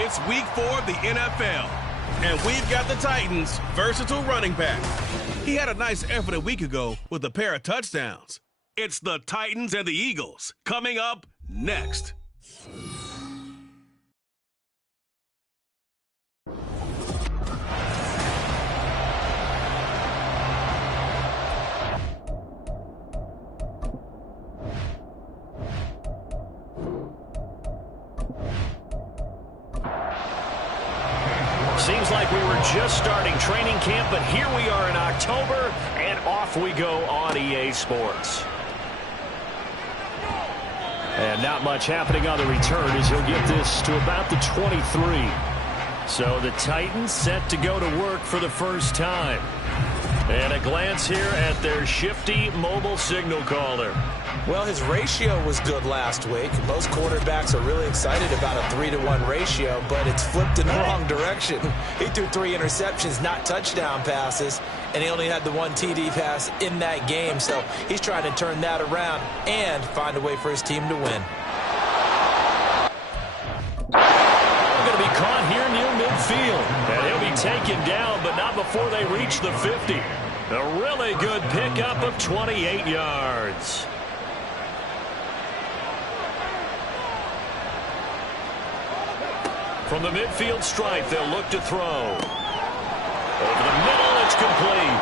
It's week 4 of the NFL, and we've got the Titans' versatile running back. He had a nice effort a week ago with a pair of touchdowns. It's the Titans and the Eagles coming up next. Seems like we were just starting training camp, but here we are in October, and off we go on EA Sports. And not much happening on the return as he'll get this to about the 23. So the Titans set to go to work for the first time. And a glance here at their shifty mobile signal caller. Well, his ratio was good last week. Most quarterbacks are really excited about a 3-to-1 ratio, but it's flipped in the wrong direction. He threw 3 interceptions, not touchdown passes, and he only had the 1 TD pass in that game. So he's trying to turn that around and find a way for his team to win. Going to be caught here near midfield. And he'll be taken down, but not before they reach the 50. A really good pickup of 28 yards. From the midfield stripe, they'll look to throw. Over the middle, it's complete.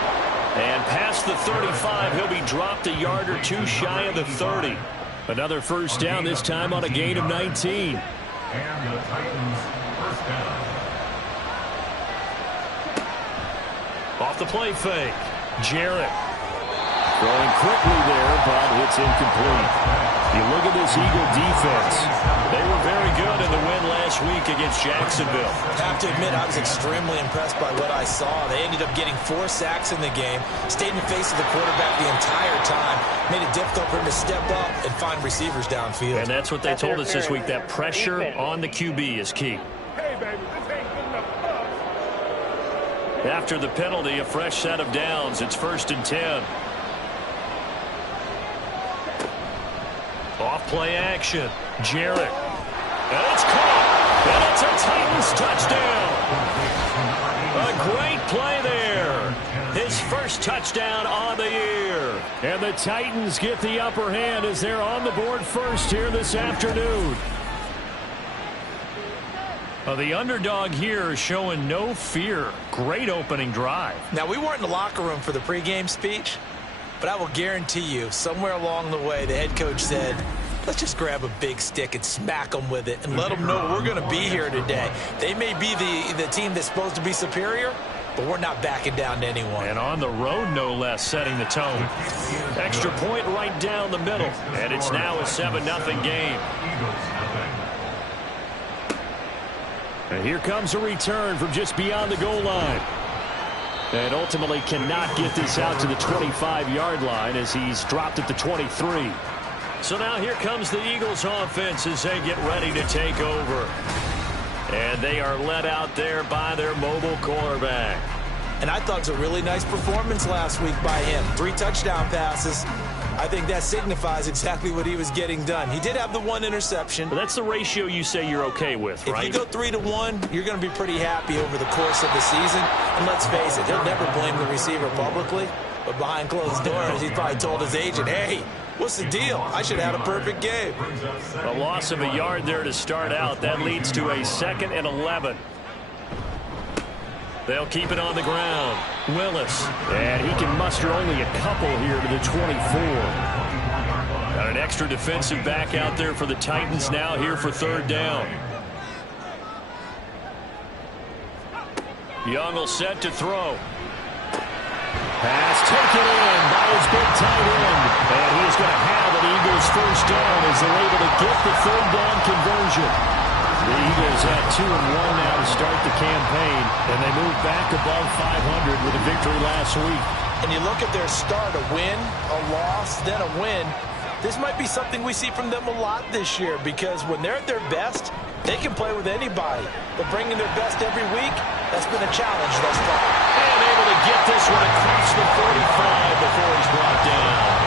And past the 35, he'll be dropped a yard or two shy of the 30. Another first down, this time on a gain of 19. And the Titans first down. Off the play fake. Jarrett. Throwing quickly there, but it's incomplete. You look at this Eagle defense. They were very good in the win last week against Jacksonville. I have to admit, I was extremely impressed by what I saw. They ended up getting 4 sacks in the game, stayed in the face of the quarterback the entire time, made it difficult for him to step up and find receivers downfield. And that's what they told us this week, that pressure on the QB is key. Hey, baby, this ain't good enough for us. After the penalty, a fresh set of downs. It's 1st and 10. Off play action. Jarrett. And it's caught. And it's a Titans touchdown. A great play there. His first touchdown on the year. And the Titans get the upper hand as they're on the board first here this afternoon. The underdog here is showing no fear. Great opening drive. Now, we weren't in the locker room for the pregame speech, but I will guarantee you, somewhere along the way, the head coach said, let's just grab a big stick and smack them with it and let them know we're going to be here today. They may be the team that's supposed to be superior, but we're not backing down to anyone. And on the road, no less, setting the tone. Extra point right down the middle. And it's now a 7-0 game. And here comes a return from just beyond the goal line. And ultimately cannot get this out to the 25-yard line as he's dropped at the 23. So now here comes the Eagles offense as they get ready to take over. And they are led out there by their mobile quarterback. And I thought it was a really nice performance last week by him. 3 touchdown passes. I think that signifies exactly what he was getting done. He did have the 1 interception. But that's the ratio you say you're okay with, right? If you go 3-1, you're going to be pretty happy over the course of the season. And let's face it, he'll never blame the receiver publicly. But behind closed doors, he probably told his agent, hey, what's the deal? I should have had a perfect game. A loss of a yard there to start out. That leads to a 2nd and 11. They'll keep it on the ground. Willis. And he can muster only a couple here to the 24. Got an extra defensive back out there for the Titans now here for 3rd down. Young will set to throw. Pass taken in by his big tight end. And he is going to have an Eagles 1st down as they're able to get the 3rd down conversion. The Eagles had 2-1 now to start the campaign, and they moved back above 500 with a victory last week. And you look at their start, a win, a loss, then a win. This might be something we see from them a lot this year because when they're at their best, they can play with anybody. But bringing their best every week, that's been a challenge thus far. And able to get this one across the 45 before he's brought down.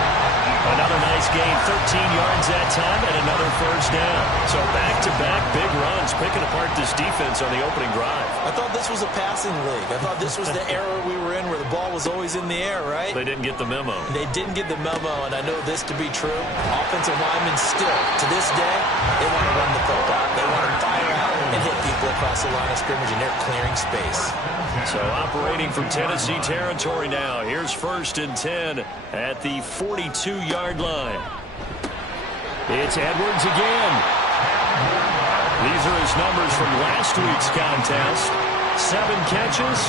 Another nice gain, 13 yards that time, and another 1st down. So back-to-back big runs, picking apart this defense on the opening drive. I thought this was a passing league. I thought this was the era we were in where the ball was always in the air, right? They didn't get the memo. They didn't get the memo, and I know this to be true. Offensive linemen still, to this day, they want to run the football. They want to fire out and hit people across the line of scrimmage, and they're clearing space. So operating from Tennessee territory now. Here's 1st and 10 at the 42-yard line. It's Edwards again. These are his numbers from last week's contest. 7 catches,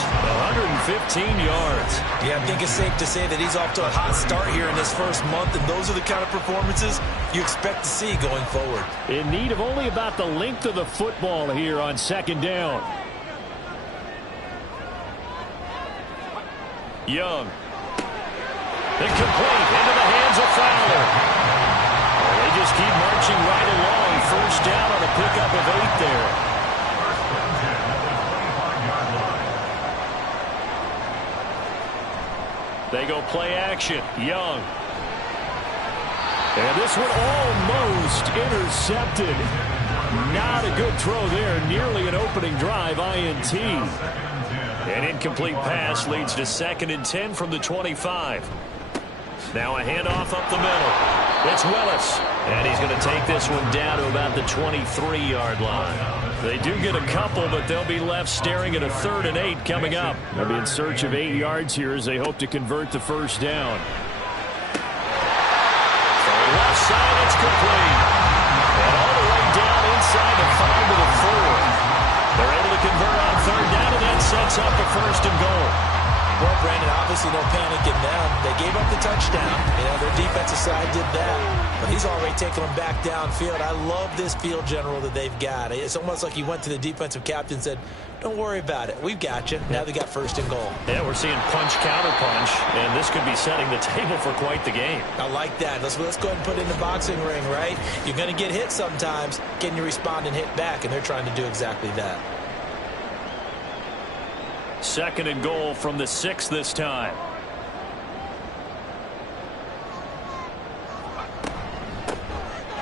115 yards. Yeah, I think it's safe to say that he's off to a hot start here in this first month, and those are the kind of performances you expect to see going forward. In need of only about the length of the football here on 2nd down. Young. Incomplete into the hands of Fowler. They just keep marching right along. 1st down on a pickup of 8 there. They go play action. Young. And this one almost intercepted. Not a good throw there. Nearly an opening drive INT. An incomplete pass leads to 2nd and 10 from the 25. Now a handoff up the middle. It's Willis. And he's going to take this one down to about the 23-yard line. They do get a couple, but they'll be left staring at a 3rd and 8 coming up. They'll be in search of 8 yards here as they hope to convert the 1st down. From the left side, it's complete. And all the way down inside the 5 to the 4. They're able to convert on 3rd down, and that sets up a 1st and goal. Well, Brandon, obviously no panic in them. They gave up the touchdown. You know, their defensive side did that. But he's already taking them back downfield. I love this field general that they've got. It's almost like he went to the defensive captain and said, don't worry about it. We've got you. Now they got 1st and goal. Yeah, we're seeing punch, counter punch, and this could be setting the table for quite the game. I like that. Let's go ahead and put it in the boxing ring, right? You're going to get hit sometimes. Can you respond and hit back? And they're trying to do exactly that. 2nd and goal from the 6 this time.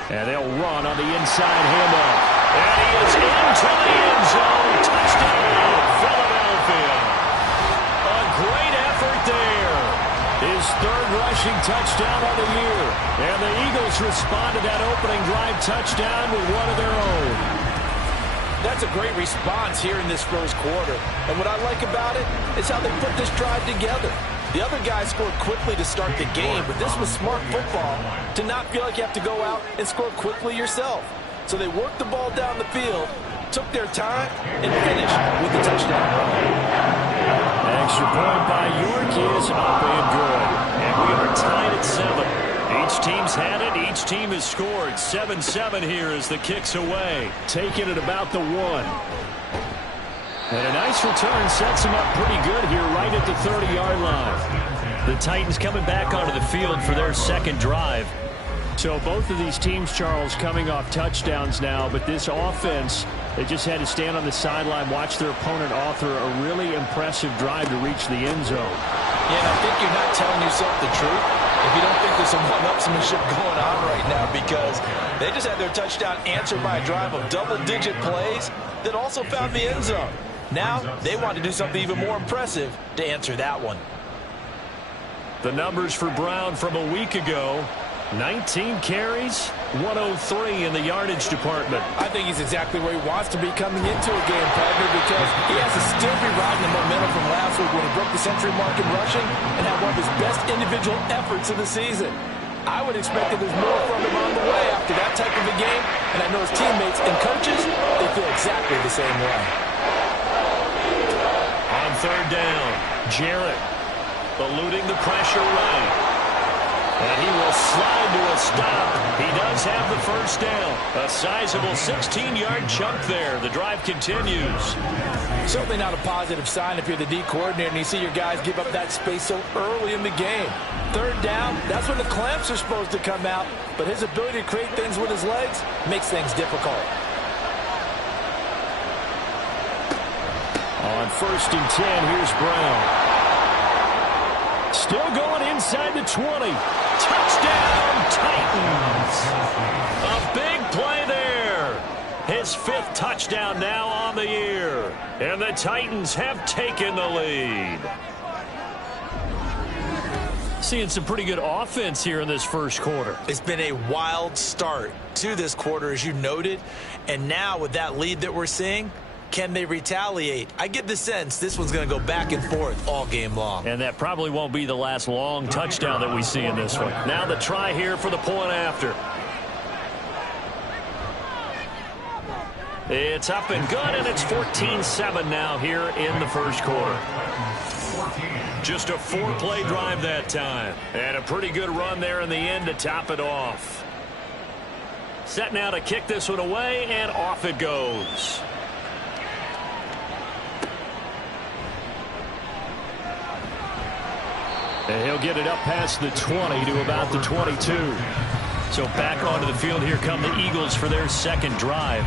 And they'll run on the inside handoff. And he is into the end zone. Touchdown, Philadelphia. A great effort there. His 3rd rushing touchdown of the year. And the Eagles respond to that opening drive touchdown with one of their own. That's a great response here in this first quarter. And what I like about it is how they put this drive together. The other guys scored quickly to start the game, but this was smart football to not feel like you have to go out and score quickly yourself. So they worked the ball down the field, took their time, and finished with the touchdown run. extra point by York is up and good. And we are tied at 7. Each team's had it. Each team has scored. 7-7 here as the kick's away. Taking it about the 1. And a nice return sets them up pretty good here right at the 30-yard line. The Titans coming back onto the field for their second drive. So both of these teams, Charles, coming off touchdowns now, but this offense, they just had to stand on the sideline, watch their opponent author a really impressive drive to reach the end zone. Yeah, and I think you're not telling yourself the truth if you don't think there's some one-upsmanship going on right now, because they just had their touchdown answered by a drive of double-digit plays that also found the end zone. Now they want to do something even more impressive to answer that one. The numbers for Brown from a week ago: 19 carries, 103 in the yardage department. I think he's exactly where he wants to be coming into a game, partner, because he has to still be riding the momentum from last week when he broke the century mark in rushing and had one of his best individual efforts of the season. I would expect that there's more from him on the way after that type of a game, and I know his teammates and coaches, they feel exactly the same way. On third down, Jarrett eluding the pressure right. And he will slide to a stop. He does have the first down. A sizable 16-yard chunk there. The drive continues. Certainly not a positive sign if you're the D coordinator and you see your guys give up that space so early in the game. Third down, that's when the clamps are supposed to come out. But his ability to create things with his legs makes things difficult. On first and 10, here's Brown. Still going inside the 20. Touchdown, Titans. A big play there. His 5th touchdown now on the year. And the Titans have taken the lead. Seeing some pretty good offense here in this first quarter. It's been a wild start to this quarter, as you noted. And now with that lead that we're seeing, can they retaliate? I get the sense this one's going to go back and forth all game long. And that probably won't be the last long touchdown that we see in this one. Now the try here for the point after. It's up and good, and it's 14-7 now here in the first quarter. Just a 4-play drive that time. And a pretty good run there in the end to top it off. Set now to kick this one away, and off it goes. And he'll get it up past the 20 to about the 22. So back onto the field, here come the Eagles for their second drive.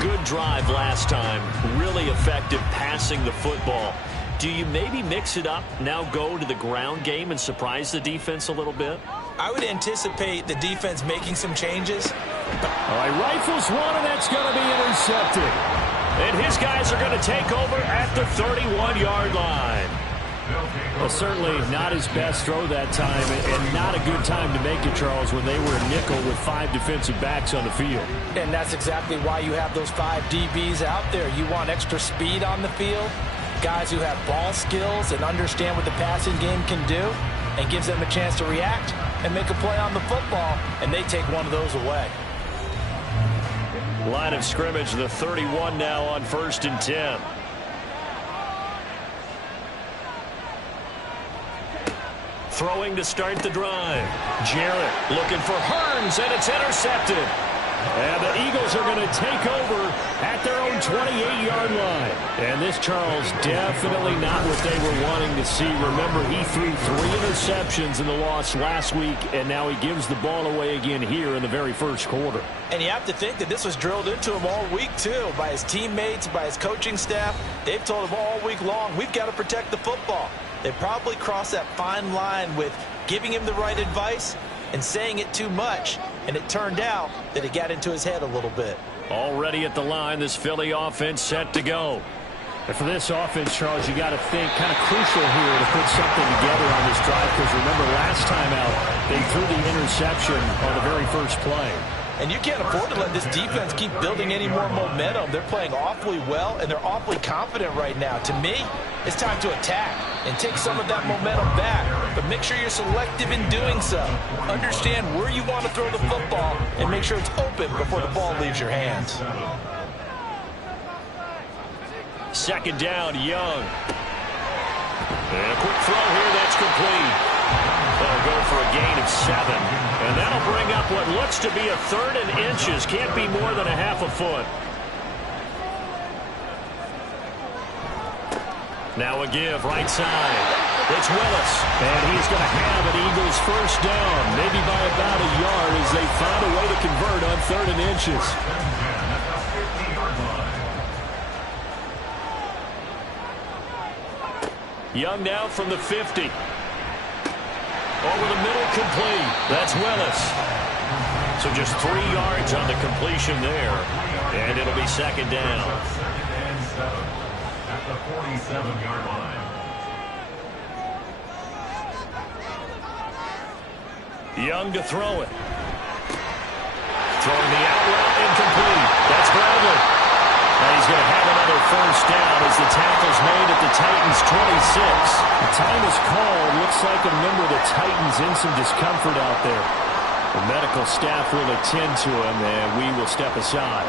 Good drive last time. Really effective passing the football. Do you maybe mix it up, now go to the ground game and surprise the defense a little bit? I would anticipate the defense making some changes. All right, rifles one, and that's going to be intercepted. And his guys are going to take over at the 31-yard line. Well, certainly not his best throw that time, and not a good time to make it, Charles, when they were a nickel with 5 defensive backs on the field. And that's exactly why you have those 5 DBs out there. You want extra speed on the field, guys who have ball skills and understand what the passing game can do, and gives them a chance to react and make a play on the football, and they take one of those away. Line of scrimmage, the 31 now on first and 10. Throwing to start the drive. Jarrett looking for Hearns, and it's intercepted. And the Eagles are going to take over at their own 28-yard line. And this, Charles, definitely not what they were wanting to see. Remember, he threw 3 interceptions in the loss last week, and now he gives the ball away again here in the very first quarter. And you have to think that this was drilled into him all week, too, by his teammates, by his coaching staff. They've told him all week long, we've got to protect the football. They probably crossed that fine line with giving him the right advice and saying it too much, and it turned out that it got into his head a little bit. Already at the line, this Philly offense set to go. And for this offense, Charles, you got to think kind of crucial here to put something together on this drive, because remember last time out, they threw the interception on the very first play. And you can't afford to let this defense keep building any more momentum. They're playing awfully well, and they're awfully confident right now. To me, it's time to attack and take some of that momentum back. But make sure you're selective in doing so. Understand where you want to throw the football and make sure it's open before the ball leaves your hands. Second down, Young. And a quick throw here that's complete. They'll go for a gain of 7. And that'll bring up what looks to be a 3rd and inches. Can't be more than a half a foot. Now a give, right side. It's Willis. And he's going to have an Eagles first down, maybe by about a yard as they find a way to convert on 3rd and inches. Young now from the 50. Over the middle, complete. That's Willis. So just 3 yards on the completion there. And it'll be 2nd down. At the 47-yard line. Young to throw it. Throwing the out route, incomplete. That's Bradley. And he's going to have another first down as the tackle's made at the Titans' 26. The time is called. Looks like a member of the Titans in some discomfort out there. The medical staff will attend to him, and we will step aside.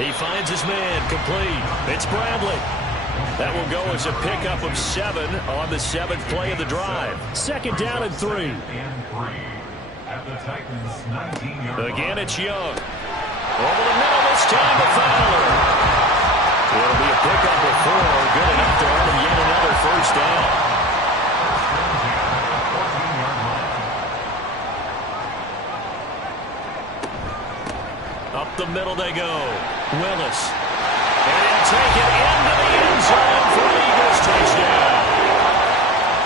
He finds his man, complete. It's Bradley. That will go as a pickup of 7 on the 7th play of the drive. 2nd down and 3. At the Titans' 19-yard Again, it's Young. Over the middle this time to Fowler. It'll be a pickup of 4. Good enough to earn him yet another first down. Up the middle they go. Willis. And he'll take it into the end zone for an Eagles touchdown.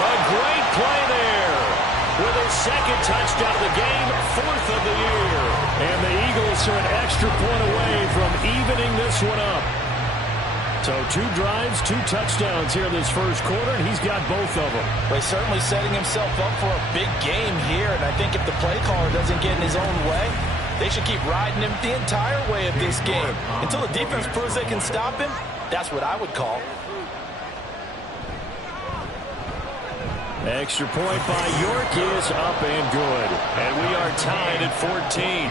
A great play there. With his 2nd touchdown of the game, 4th of the year. And the Eagles are an extra point away from evening this one up. So 2 drives, 2 touchdowns here in this first quarter, and he's got both of them. Well, he's certainly setting himself up for a big game here, and I think if the play caller doesn't get in his own way, they should keep riding him the entire way of this game. Until the defense proves they can stop him, that's what I would call. Extra point by York is up and good. And we are tied at 14.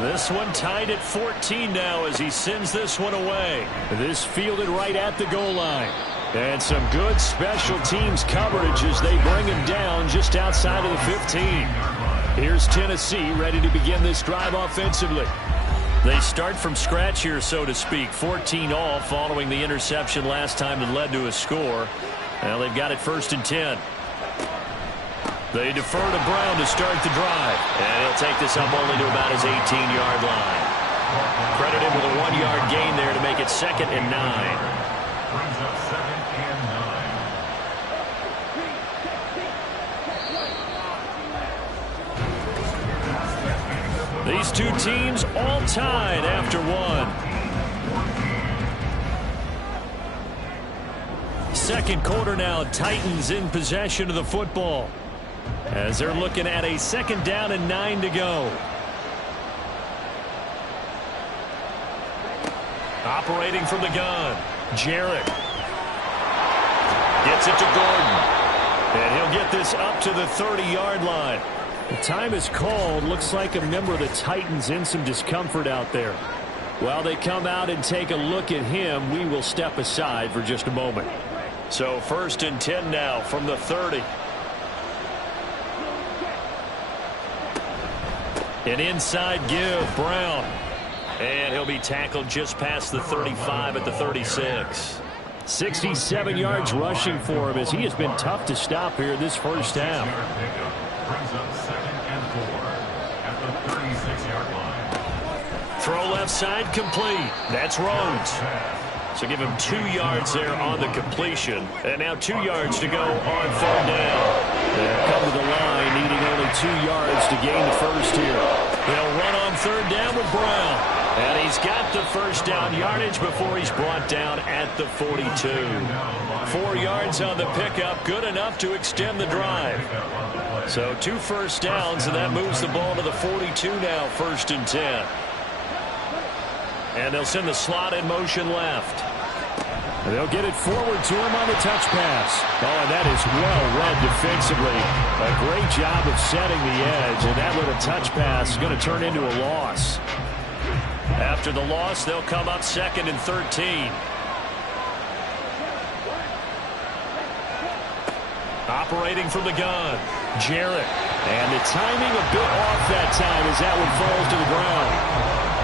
This one tied at 14 now as he sends this one away. This fielded right at the goal line. And some good special teams coverage as they bring him down just outside of the 15. Here's Tennessee ready to begin this drive offensively. They start from scratch here, so to speak. 14 all following the interception last time that led to a score. Now they've got it 1st and 10. They defer to Brown to start the drive. And he'll take this up only to about his 18-yard line. Credit him with a 1-yard gain there to make it 2nd and 9. brings up 2nd and 9. These 2 teams all tied after 1. 2nd quarter now, Titans in possession of the football. As they're looking at a 2nd down and 9 to go. Operating from the gun, Jarrett. Gets it to Gordon. And he'll get this up to the 30-yard line. The time is called. Looks like a member of the Titans in some discomfort out there. While they come out and take a look at him, we will step aside for just a moment. So 1st and 10 now from the 30. An inside give, Brown. And he'll be tackled just past the 35 at the 36. 67 yards rushing for him as he has been tough to stop here this first half. Brings up 2nd and 4 at the 36-yard line. Throw left side complete. That's Rhodes. So give him 2 yards there on the completion. And now 2 yards to go on 3rd down. They'll come to the line, needing only 2 yards to gain the first here. They'll run on 3rd down with Brown. And he's got the first down yardage before he's brought down at the 42. 4 yards on the pickup, good enough to extend the drive. So 2 first downs, and that moves the ball to the 42 now, 1st and 10. And they'll send the slot in motion left. And they'll get it forward to him on the touch pass. Oh, and that is well read defensively. A great job of setting the edge, and that little touch pass is going to turn into a loss. After the loss, they'll come up 2nd and 13. Operating from the gun, Jarrett. And the timing a bit off that time as that one falls to the ground.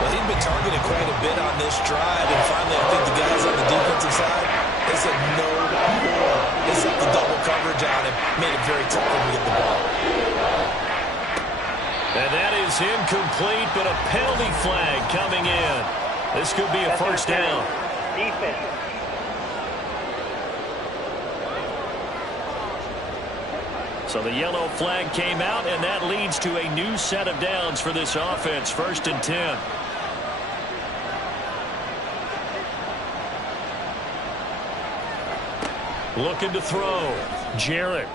Well, he'd been targeted quite a bit on this drive, and finally I think the guys on the defensive side, they said no more. They set the double coverage on him, made it very tough for him to get the ball. And that is incomplete, but a penalty flag coming in. This could be a first down. Defense. So the yellow flag came out, and that leads to a new set of downs for this offense. 1st and 10. Looking to throw. Jarrett.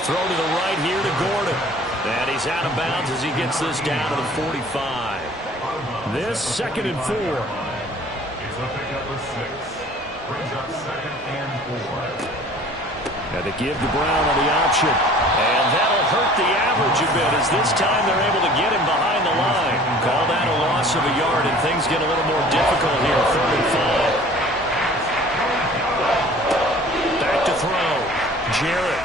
Throw to the right here to Gordon. And he's out of bounds as he gets this down to the 45. This 2nd and 4. It's a pickup of 6. Brings up 2nd and 4. And they give to Brown on the option. And that'll hurt the average a bit as this time they're able to get him behind the line. Call that a loss of a yard, and things get a little more difficult here. 3rd and 5. Back to throw. Jarrett.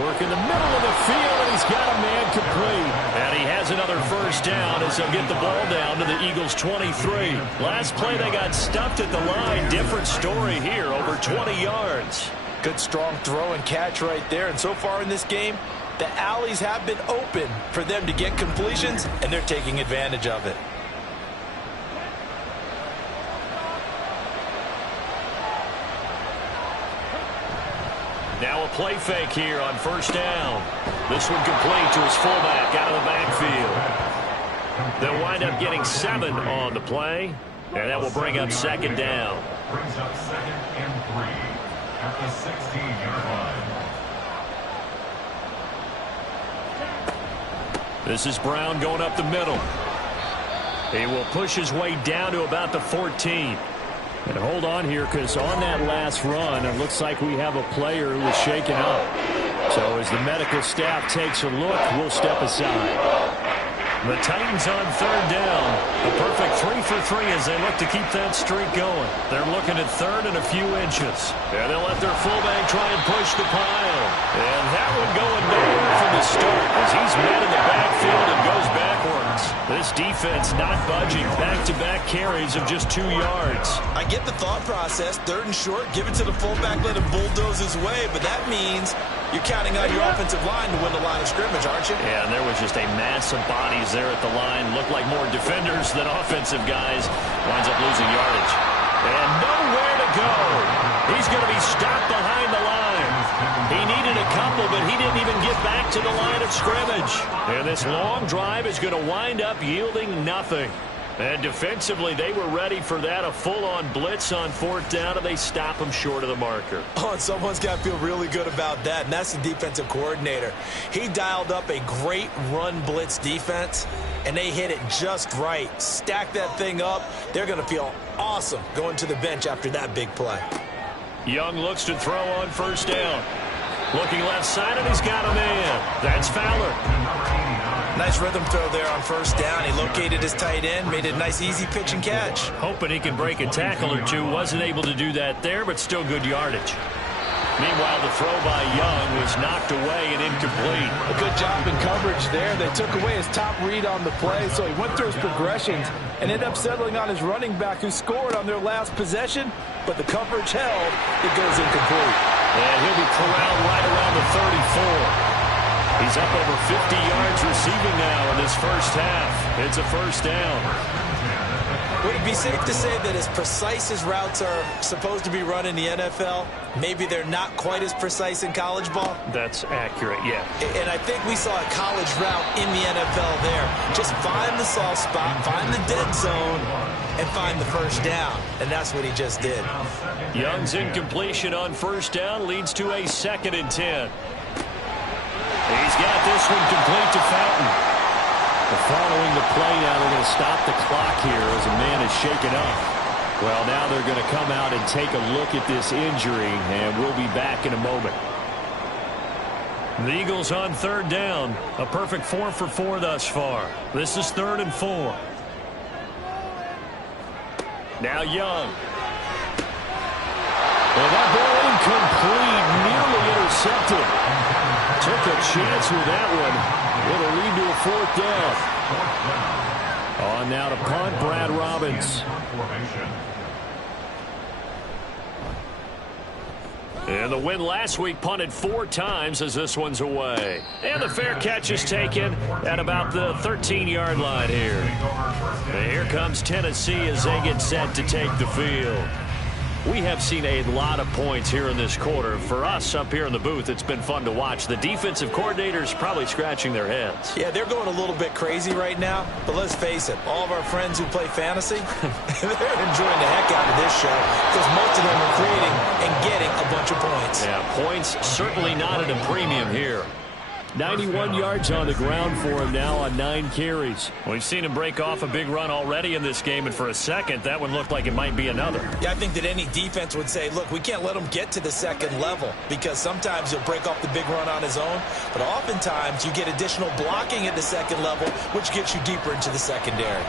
Work in the middle of the field, and he's got a man complete. And he has another first down as they'll get the ball down to the Eagles' 23. Last play, they got stuffed at the line. Different story here, over 20 yards. Good strong throw and catch right there. And so far in this game, the alleys have been open for them to get completions, and they're taking advantage of it. Now a play fake here on first down. This one complete to his fullback out of the backfield. They'll wind up getting 7 on the play, and that will bring up 2nd down. Brings up 2nd and 3. At the 16-yard line. This is Brown going up the middle. He will push his way down to about the 14. And hold on here, because on that last run, it looks like we have a player who was shaken up. So as the medical staff takes a look, we'll step aside. The Titans on 3rd down. A perfect 3 for 3 as they look to keep that streak going. They're looking at 3rd and a few inches. And they'll let their fullback try and push the pile. And that one going nowhere from the start as he's met in the backfield and goes backwards. This defense not budging. Back-to-back carries of just 2 yards. I get the thought process. 3rd and short, give it to the fullback, let him bulldoze his way. But that means you're counting on your offensive line to win the line of scrimmage, aren't you? Yeah, and there was just a mass of bodies there at the line. Looked like more defenders than offensive guys. Winds up losing yardage. And nowhere to go. He's going to be stopped behind the line. He needed a couple, but he didn't even get back to the line of scrimmage. And this long drive is going to wind up yielding nothing. And defensively, they were ready for that, a full-on blitz on 4th down, and they stop him short of the marker. Oh, and someone's got to feel really good about that, and that's the defensive coordinator. He dialed up a great run blitz defense, and they hit it just right. Stack that thing up. They're going to feel awesome going to the bench after that big play. Young looks to throw on 1st down. Looking left side, and he's got a man. That's Fowler. Nice rhythm throw there on 1st down. He located his tight end, made it a nice easy pitch and catch. Hoping he can break a tackle or two. Wasn't able to do that there, but still good yardage. Meanwhile, the throw by Young was knocked away and incomplete. A good job in coverage there. They took away his top read on the play, so he went through his progressions and ended up settling on his running back who scored on their last possession, but the coverage held. It goes incomplete. And he'll be corralled right around the 34. He's up over 50 yards receiving now in this first half. It's a 1st down. Would it be safe to say that as precise as routes are supposed to be run in the NFL, maybe they're not quite as precise in college ball? That's accurate, yeah. And I think we saw a college route in the NFL there. Just find the soft spot, find the dead zone, and find the first down. And that's what he just did. Young's incompletion on 1st down leads to a 2nd and 10. He's got this one complete to Fountain. Following the play now, they're going to stop the clock here as a man is shaken up. Well, now they're going to come out and take a look at this injury, and we'll be back in a moment. The Eagles on 3rd down. A perfect 4 for 4 thus far. This is 3rd and 4. Now Young. And that ball incomplete, nearly intercepted. Took a chance with that one. It'll lead to a 4th down. On now to punt, Brad Robbins. And the win last week punted 4 times as this one's away. And the fair catch is taken at about the 13-yard line here. And here comes Tennessee as they get set to take the field. We have seen a lot of points here in this quarter. For us up here in the booth, it's been fun to watch. The defensive coordinators probably scratching their heads. Yeah, they're going a little bit crazy right now. But let's face it, all of our friends who play fantasy, they're enjoying the heck out of this show because most of them are creating and getting a bunch of points. Yeah, points certainly not at a premium here. 91 yards on the ground for him now on 9 carries. We've seen him break off a big run already in this game, and for a second, that one looked like it might be another. Yeah, I think that any defense would say, look, we can't let him get to the second level because sometimes he'll break off the big run on his own, but oftentimes you get additional blocking at the second level, which gets you deeper into the secondary.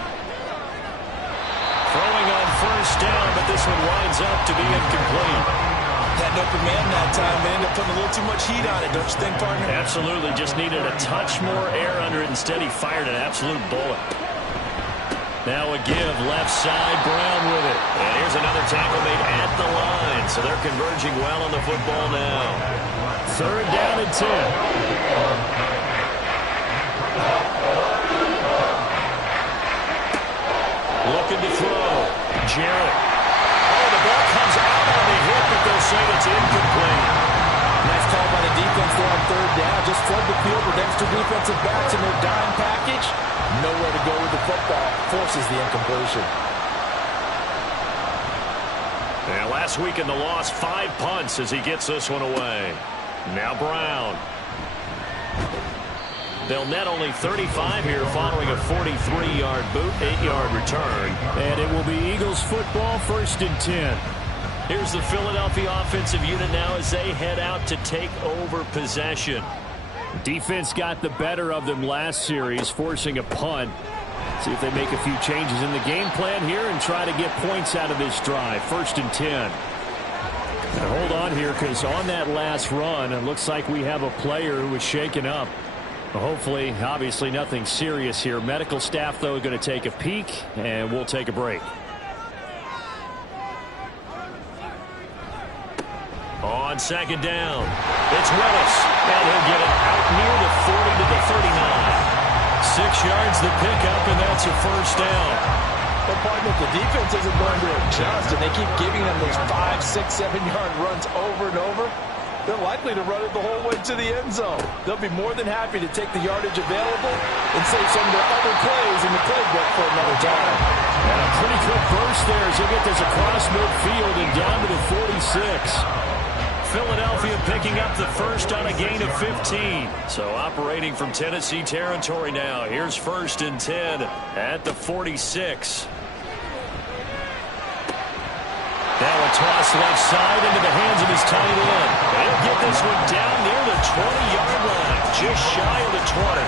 Throwing on 1st down, but this one winds up to be incomplete. Had no command that time. They ended up putting a little too much heat on it, don't you think, partner? Absolutely. Just needed a touch more air under it. Instead, he fired an absolute bullet. Now a give. Left side, Brown with it. And here's another tackle made at the line. So they're converging well on the football now. 3rd down and 10. Looking to throw. Jarrett. Oh, the ball comes out on the hit, but they'll say it's incomplete. Nice call by the defense there on 3rd down. Just flood the field with extra defensive backs in their dime package. Nowhere to go with the football. Forces the incompletion. And last week in the loss, 5 punts as he gets this one away. Now Brown. They'll net only 35 here following a 43-yard boot, 8-yard return. And it will be Eagles football, 1st and 10. Here's the Philadelphia offensive unit now as they head out to take over possession. Defense got the better of them last series, forcing a punt. See if they make a few changes in the game plan here and try to get points out of this drive. 1st and 10. And hold on here because on that last run, it looks like we have a player who was shaken up. Hopefully, obviously nothing serious here. Medical staff, though, going to take a peek, and we'll take a break. On 2nd down, it's Willis, and he'll get it out near the 40 to the 39. 6 yards the pickup, and that's a 1st down. But partner, if the defense isn't going to adjust and they keep giving them those 5, 6, 7-yard runs over and over, they're likely to run it the whole way to the end zone. They'll be more than happy to take the yardage available and save some of their other plays in the playbook for another time. And a pretty quick burst there as they get this across midfield and down to the 46. Philadelphia picking up the 1st on a gain of 15. So operating from Tennessee territory now. Here's 1st and 10 at the 46. Now a toss left side into the hands of his tight end. They'll get this one down near the 20-yard line, just shy of the 20.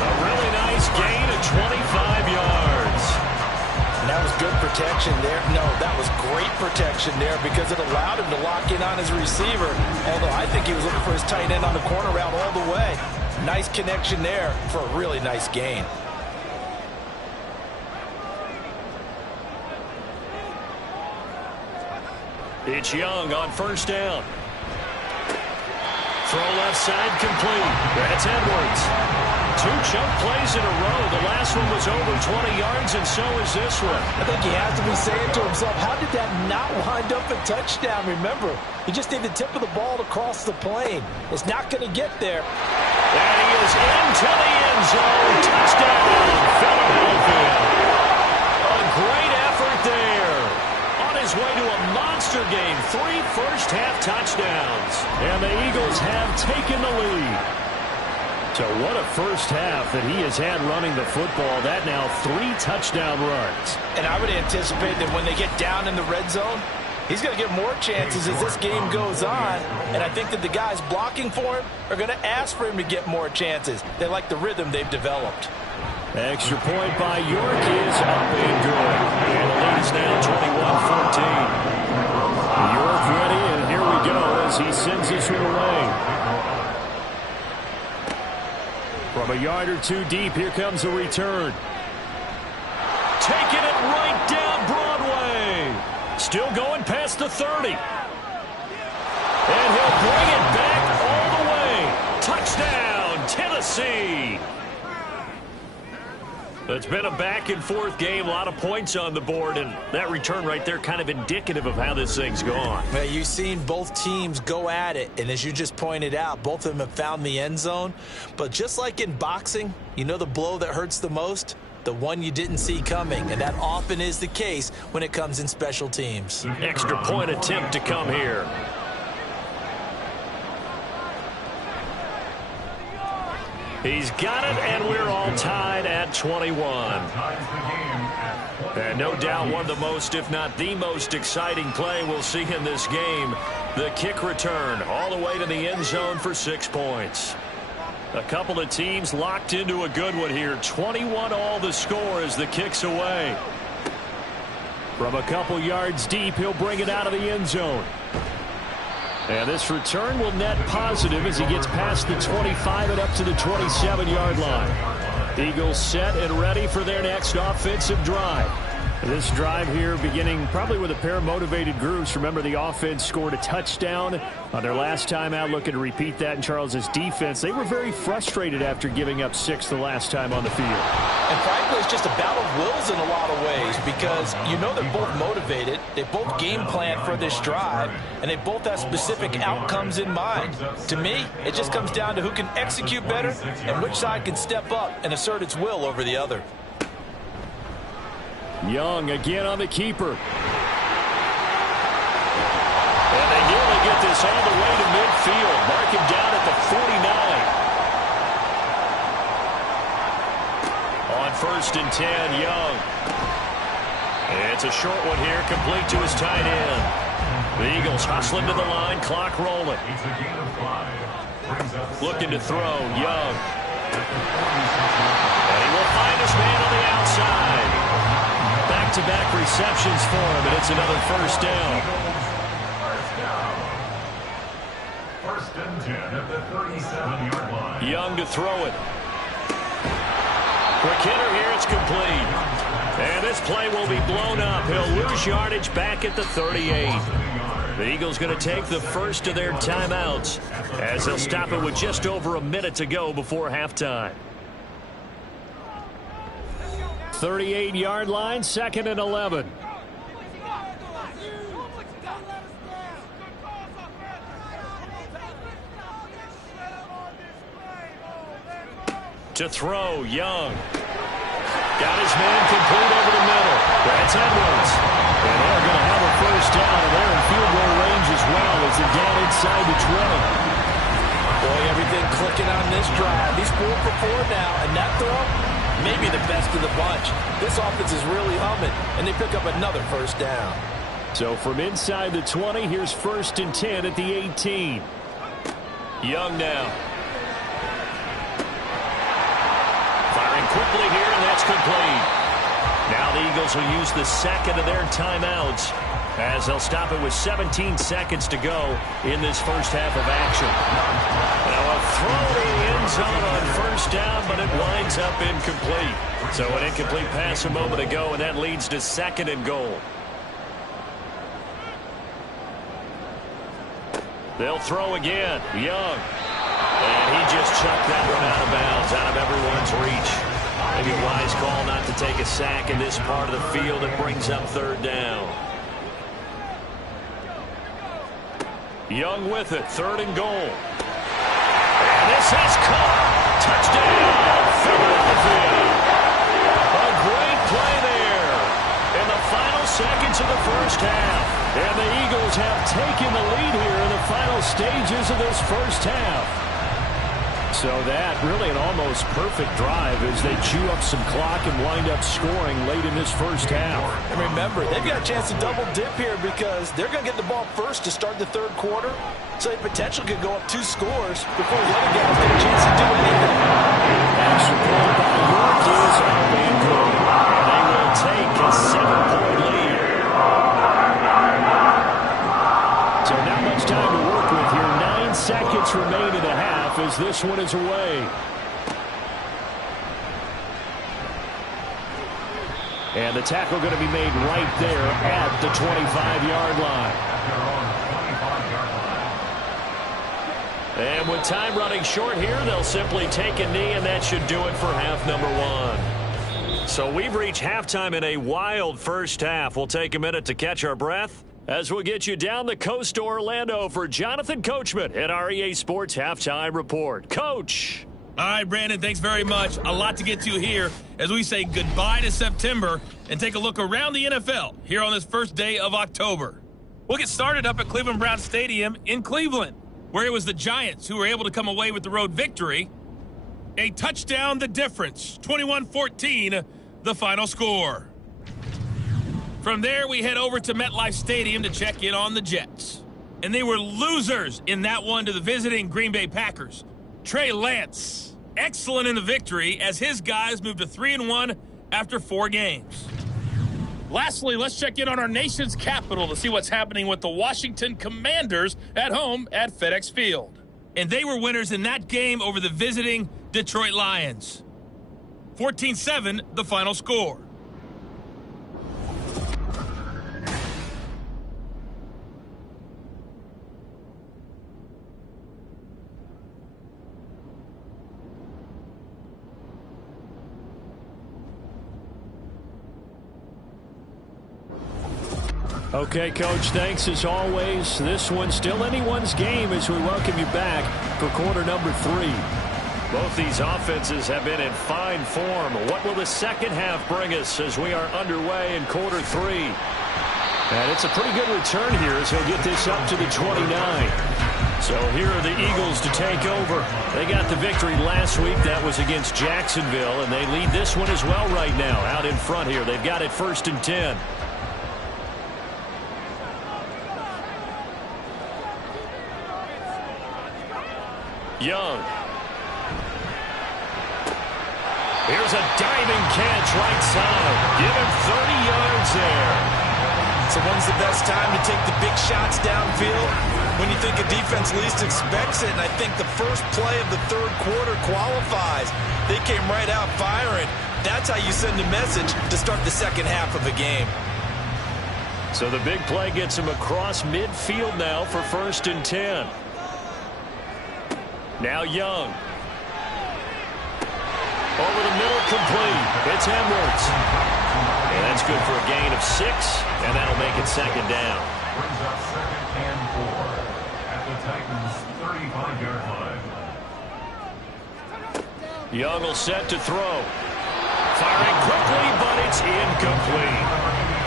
A really nice gain of 25 yards. And that was good protection there. No, that was great protection there because it allowed him to lock in on his receiver, although I think he was looking for his tight end on the corner route all the way. Nice connection there for a really nice gain. It's Young on 1st down. Throw left side complete. That's Edwards. 2 chunk plays in a row. The last one was over 20 yards, and so is this one. I think he has to be saying to himself, how did that not wind up a touchdown? Remember, you just need the tip of the ball to cross the plane. It's not going to get there. And he is into the end zone. Touchdown, Philadelphia. A great effort there. On his way to a monster game. 3 first-half touchdowns. And the Eagles have taken the lead. So what a first half that he has had running the football. That now 3 touchdown runs. And I would anticipate that when they get down in the red zone, he's going to get more chances as this game goes on. And I think that the guys blocking for him are going to ask for him to get more chances. They like the rhythm they've developed. Extra point by York is up and good. And the lead is now 21-14. York ready, and here we go as he sends this one away. From a yard or two deep, here comes a return. Taking it right down Broadway. Still going past the 30. And he'll bring it back all the way. Touchdown, Tennessee. It's been a back-and-forth game, a lot of points on the board, and that return right there kind of indicative of how this thing's gone. Well, you've seen both teams go at it, and as you just pointed out, both of them have found the end zone. But just like in boxing, you know the blow that hurts the most? The one you didn't see coming, and that often is the case when it comes in special teams. Extra point attempt to come here. He's got it, and we're all tied at 21. And no doubt one of the most, if not the most exciting play we'll see in this game. The kick return all the way to the end zone for 6 points. A couple of teams locked into a good one here. 21-all the score as the kick's away. From a couple yards deep, he'll bring it out of the end zone. And this return will net positive as he gets past the 25 and up to the 27-yard line. Eagles set and ready for their next offensive drive. This drive here beginning probably with a pair of motivated groups. Remember, the offense scored a touchdown on their last time out. Looking to repeat that in Charles's defense. They were very frustrated after giving up 6 the last time on the field. And frankly, it's just a battle of wills in a lot of ways because you know they're both motivated. They both game plan for this drive, and they both have specific outcomes in mind. To me, it just comes down to who can execute better and which side can step up and assert its will over the other. Young again on the keeper. And they nearly get this all the way to midfield. Mark him down at the 49. On 1st and 10, Young. It's a short one here, complete to his tight end. The Eagles hustling to the line, clock rolling. Looking to throw, Young. And he will find his man on the outside. Back-to-back receptions for him, and it's another first down. First and 10 at the 37-yard line. Young to throw it. Quick hitter here, it's complete. And this play will be blown up. He'll lose yardage back at the 38. The Eagles going to take the first of their timeouts as they'll stop it with just over a minute to go before halftime. 38-yard line, 2nd and 11. To throw, Young. Got his man complete over the middle. That's Edwards. And they're going to have a first down, and they're in field goal range as well as they're down inside the 20. Boy, everything clicking on this drive. He's 4 for 4 now, and that throw, maybe the best of the bunch. This offense is really humming, and they pick up another first down. So from inside the 20, here's 1st and 10 at the 18. Young now. Firing quickly here, and that's complete. Now the Eagles will use the second of their timeouts as they'll stop it with 17 seconds to go in this first half of action. Now a throw to the end zone on first down, but it winds up incomplete. So an incomplete pass a moment ago, and that leads to 2nd and goal. They'll throw again. Young. And he just chucked that one out of bounds, out of everyone's reach. Maybe a wise call not to take a sack in this part of the field. It brings up 3rd down. Young with it, 3rd and goal. And this is caught. Touchdown, Philadelphia. A great play there in the final seconds of the first half. And the Eagles have taken the lead here in the final stages of this first half. So that really an almost perfect drive as they chew up some clock and wind up scoring late in this first half. And remember, they've got a chance to double dip here because they're going to get the ball first to start the 3rd quarter. So they potentially could go up 2 scores before the other guys get a chance to do anything. Extra point by York is up and good. And they will take a 7-point lead. much time to work with here. 9 seconds remain in the half as this one is away. And the tackle going to be made right there at the 25-yard line. And with time running short here, they'll simply take a knee, and that should do it for half number 1. So we've reached halftime in a wild first half. We'll take a minute to catch our breath as we'll get you down the coast to Orlando for Jonathan Coachman at our EA Sports Halftime Report. Coach. All right, Brandon, thanks very much. A lot to get to here as we say goodbye to September and take a look around the NFL here on this first day of October. We'll get started up at Cleveland Browns Stadium in Cleveland, where it was the Giants who were able to come away with the road victory. A touchdown, the difference, 21-14, the final score. From there, we head over to MetLife Stadium to check in on the Jets. And they were losers in that one to the visiting Green Bay Packers. Trey Lance, excellent in the victory as his guys moved to 3-1 after 4 games. Lastly, let's check in on our nation's capital to see what's happening with the Washington Commanders at home at FedEx Field. And they were winners in that game over the visiting Detroit Lions. 14-7, the final score. Okay, Coach, thanks as always. This one's still anyone's game as we welcome you back for quarter number 3. Both these offenses have been in fine form. What will the second half bring us as we are underway in quarter 3? And it's a pretty good return here as he'll get this up to the 29. So here are the Eagles to take over. They got the victory last week. That was against Jacksonville, and they lead this one as well right now out in front here. They've got it 1st and 10. Young. Here's a diving catch right side. Give him 30 yards there. So when's the best time to take the big shots downfield? When you think a defense least expects it, and I think the first play of the 3rd quarter qualifies. They came right out firing. That's how you send a message to start the second half of a game. So the big play gets him across midfield now for 1st and 10. Now Young. Over the middle, complete. It's Edwards. And that's good for a gain of 6, and that'll make it 2nd down. Brings up 2nd and 4 at the Titans' 35-yard line. Young will set to throw. Firing quickly, but it's incomplete.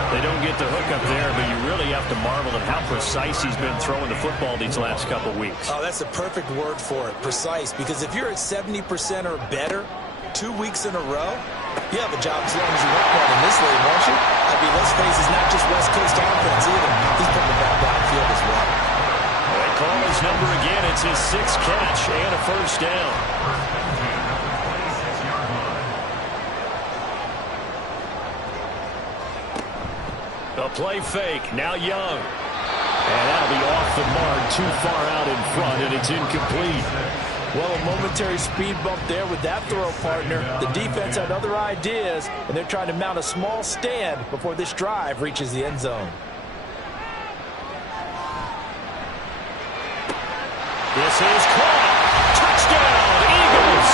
They don't get the hook up there, but you really have to marvel at how precise he's been throwing the football these last couple weeks. Oh, that's the perfect word for it, precise. Because if you're at 70% or better 2 weeks in a row, you have a job as long as you want one in this league, won't you? I mean, let's face it, it's not just West Coast offense either. He's putting the ball downfield as well. They call his number again. It's his 6th catch and a 1st down. A play fake. Now Young. And that'll be off the mark, too far out in front, and it's incomplete. Well, a momentary speed bump there with that throw, partner. The defense had other ideas, and they're trying to mount a small stand before this drive reaches the end zone. This is caught. Touchdown, Eagles.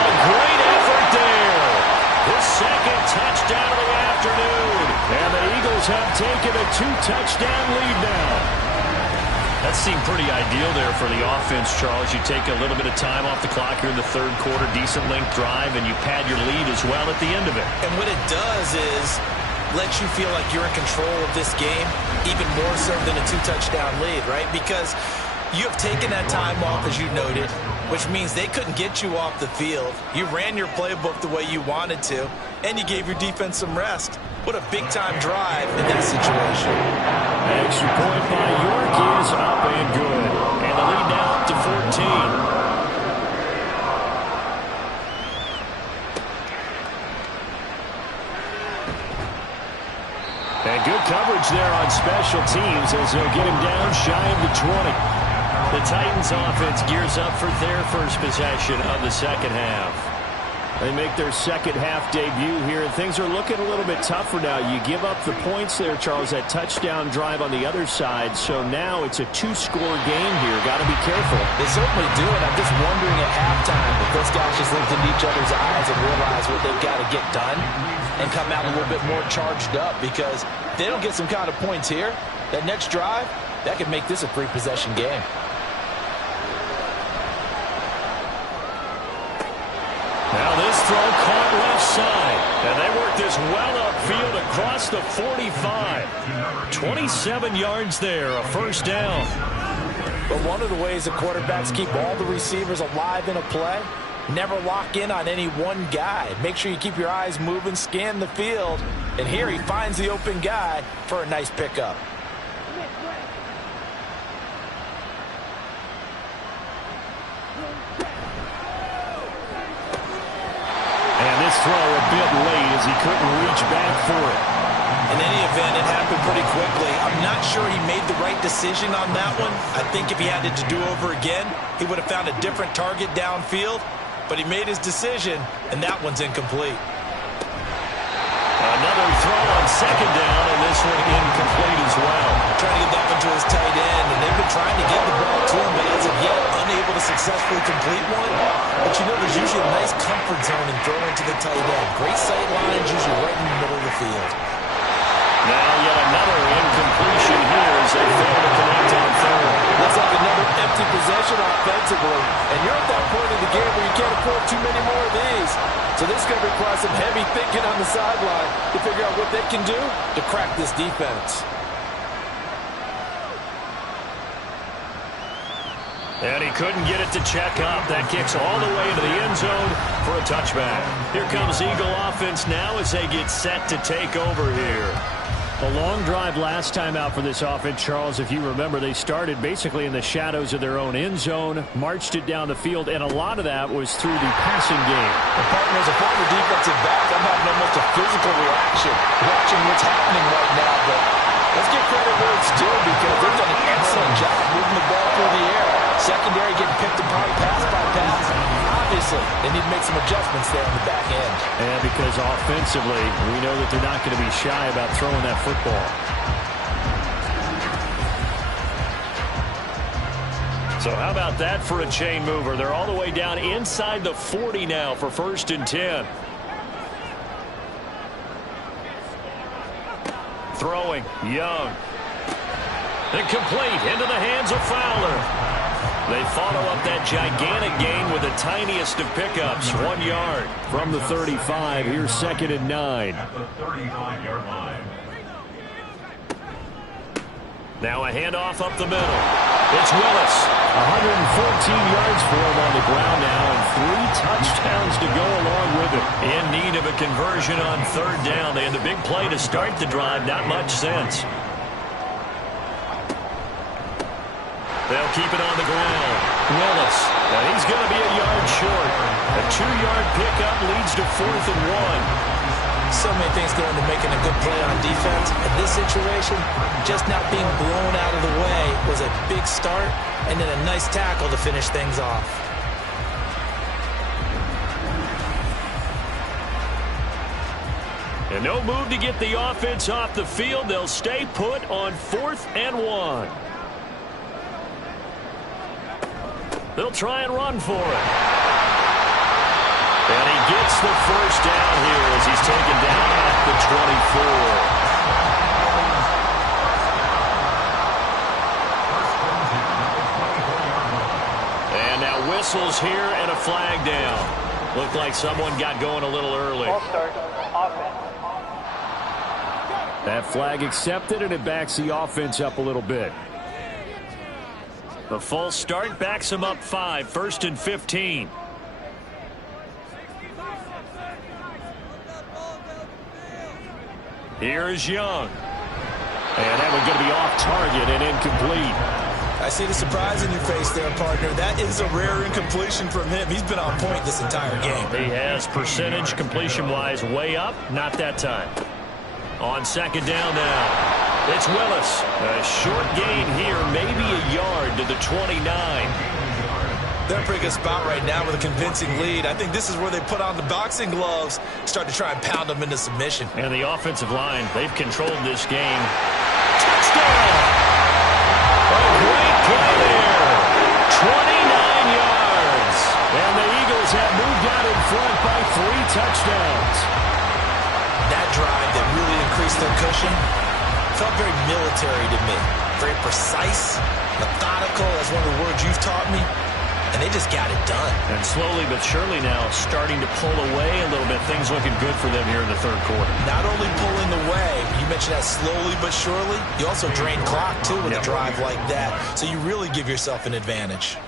A great effort there. His 2nd touchdown of the afternoon. And the Eagles have taken a 2-touchdown lead now. That seemed pretty ideal there for the offense, Charles. You take a little bit of time off the clock here in the 3rd quarter, decent length drive, and you pad your lead as well at the end of it. And what it does is let you feel like you're in control of this game, even more so than a 2-touchdown lead, right? Because you have taken that time off, as you noted, which means they couldn't get you off the field. You ran your playbook the way you wanted to, and you gave your defense some rest. What a big-time drive in that situation. Extra point by York is up and good. And the lead now up to 14. And good coverage there on special special teams as they'll get him down shy of the 20. The Titans offense gears up for their first possession of the second half. They make their second half debut here, and things are looking a little bit tougher now. You give up the points there, Charles, that touchdown drive on the other side. So now it's a two-score game here. Got to be careful. They certainly do, and I'm just wondering at halftime if those guys just looked into each other's eyes and realize what they've got to get done and come out a little bit more charged up, because if they don't get some kind of points here, that next drive, that could make this a three-possession game. Now this throw caught left side, and they work this well upfield across the 45. 27 yards there, a first down. But one of the ways the quarterbacks keep all the receivers alive in a play, never lock in on any one guy. Make sure you keep your eyes moving, scan the field, and here he finds the open guy for a nice pickup. And this throw a bit late as he couldn't reach back for it. In any event, it happened pretty quickly. I'm not sure he made the right decision on that one. I think if he had it to do over again, he would have found a different target downfield. But he made his decision, and that one's incomplete. Another throw on second down, and this one incomplete as well. Trying to get that one to his tight end, and they've been trying to get the ball to him, but as of yet, unable to successfully complete one. But you know, there's usually a nice comfort zone in throwing to the tight end. Great sight lines, usually right in the middle of the field. Now yet another incompletion here as they fail to connect on third. Looks like another empty possession offensively, and you're at that point in the game where you can't afford too many more of these. So this is going to require some heavy thinking on the sideline to figure out what they can do to crack this defense. And he couldn't get it to check up. That kicks all the way into the end zone for a touchback. Here comes Eagle offense now as they get set to take over here. A long drive last time out for this offense, Charles. If you remember, they started basically in the shadows of their own end zone, marched it down the field, and a lot of that was through the passing game. The partner, as a former defensive back, I'm having almost a physical reaction watching what's happening right now. But let's give credit where it's due, because they've done an excellent job moving the ball through the air. Secondary getting picked apart pass by pass. Obviously, they need to make some adjustments there on the back end. And because offensively, we know that they're not going to be shy about throwing that football. So how about that for a chain mover? They're all the way down inside the 40 now for 1st and 10. Throwing, Young. Incomplete, into the hands of Fowler. They follow up that gigantic gain with the tiniest of pickups, 1 yard. From the 35, here's 2nd and 9. At the 35-yard line. Now a handoff up the middle. It's Willis. 114 yards for him on the ground now, and 3 touchdowns to go along with it. In need of a conversion on 3rd down. They had the big play to start the drive, not much sense. They'll keep it on the ground. Willis, and he's going to be a yard short. A 2-yard pickup leads to 4th and 1. So many things go into making a good play on defense. In this situation, just not being blown out of the way was a big start, and then a nice tackle to finish things off. And no move to get the offense off the field. They'll stay put on 4th and 1. They'll try and run for it. And he gets the first down here as he's taken down at the 24. And now whistles here and a flag down. Looked like someone got going a little early. Ball start, offense. That flag accepted, and it backs the offense up a little bit. The false start backs him up 5, 1st and 15. Here's Young. And that one going to be off target and incomplete. I see the surprise in your face there, partner. That is a rare incompletion from him. He's been on point this entire game. He has percentage completion-wise way up. Not that time. On 2nd down now. It's Willis. A short gain here, maybe a yard to the 29. They're in a pretty good spot right now with a convincing lead. I think this is where they put on the boxing gloves, start to try and pound them into submission. And the offensive line, they've controlled this game. Touchdown! A great play there. 29 yards. And the Eagles have moved out in front by 3 touchdowns. That drive that really increased their cushion felt very military to me. Very precise, methodical. That's one of the words you've taught me. And they just got it done. And slowly but surely now starting to pull away a little bit. Things looking good for them here in the third quarter. Not only pulling away, you mentioned that slowly but surely, you also drain clock too with a drive like that. So you really give yourself an advantage.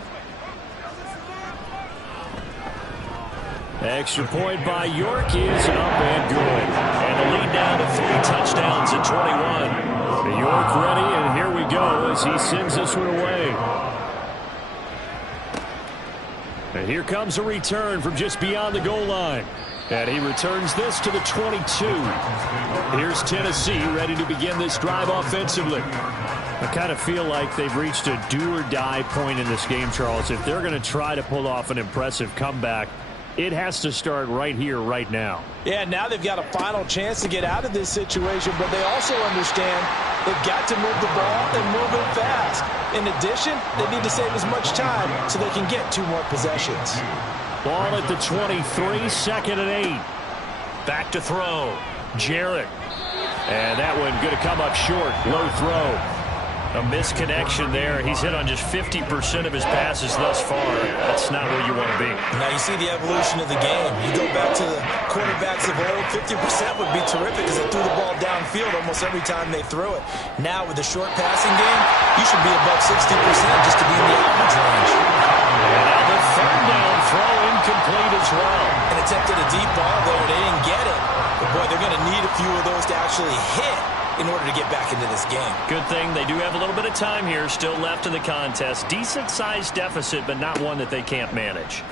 Extra point by York is up and good. And the lead now to 3 touchdowns at 21. York ready, and here we go as he sends this one away. And here comes a return from just beyond the goal line. And he returns this to the 22. Here's Tennessee ready to begin this drive offensively. I kind of feel like they've reached a do-or-die point in this game, Charles. If they're going to try to pull off an impressive comeback, it has to start right here, right now. Yeah, now they've got a final chance to get out of this situation, but they also understand they've got to move the ball and move it fast. In addition, they need to save as much time so they can get 2 more possessions. Ball at the 23, 2nd and 8. Back to throw. Jarrett. And that one going to come up short. Low throw. A misconnection there. He's hit on just 50% of his passes thus far. That's not where you want to be. Now you see the evolution of the game. You go back to the quarterbacks of old, 50% would be terrific because they threw the ball downfield almost every time they threw it. Now with the short passing game, you should be above 60% just to be in the average range. And now the 3rd down throw incomplete as well. And attempted a deep ball there. They didn't get it. But boy, they're going to need a few of those to actually hit in order to get back into this game. Good thing they do have a little bit of time here still left in the contest. Decent-sized deficit, but not one that they can't manage.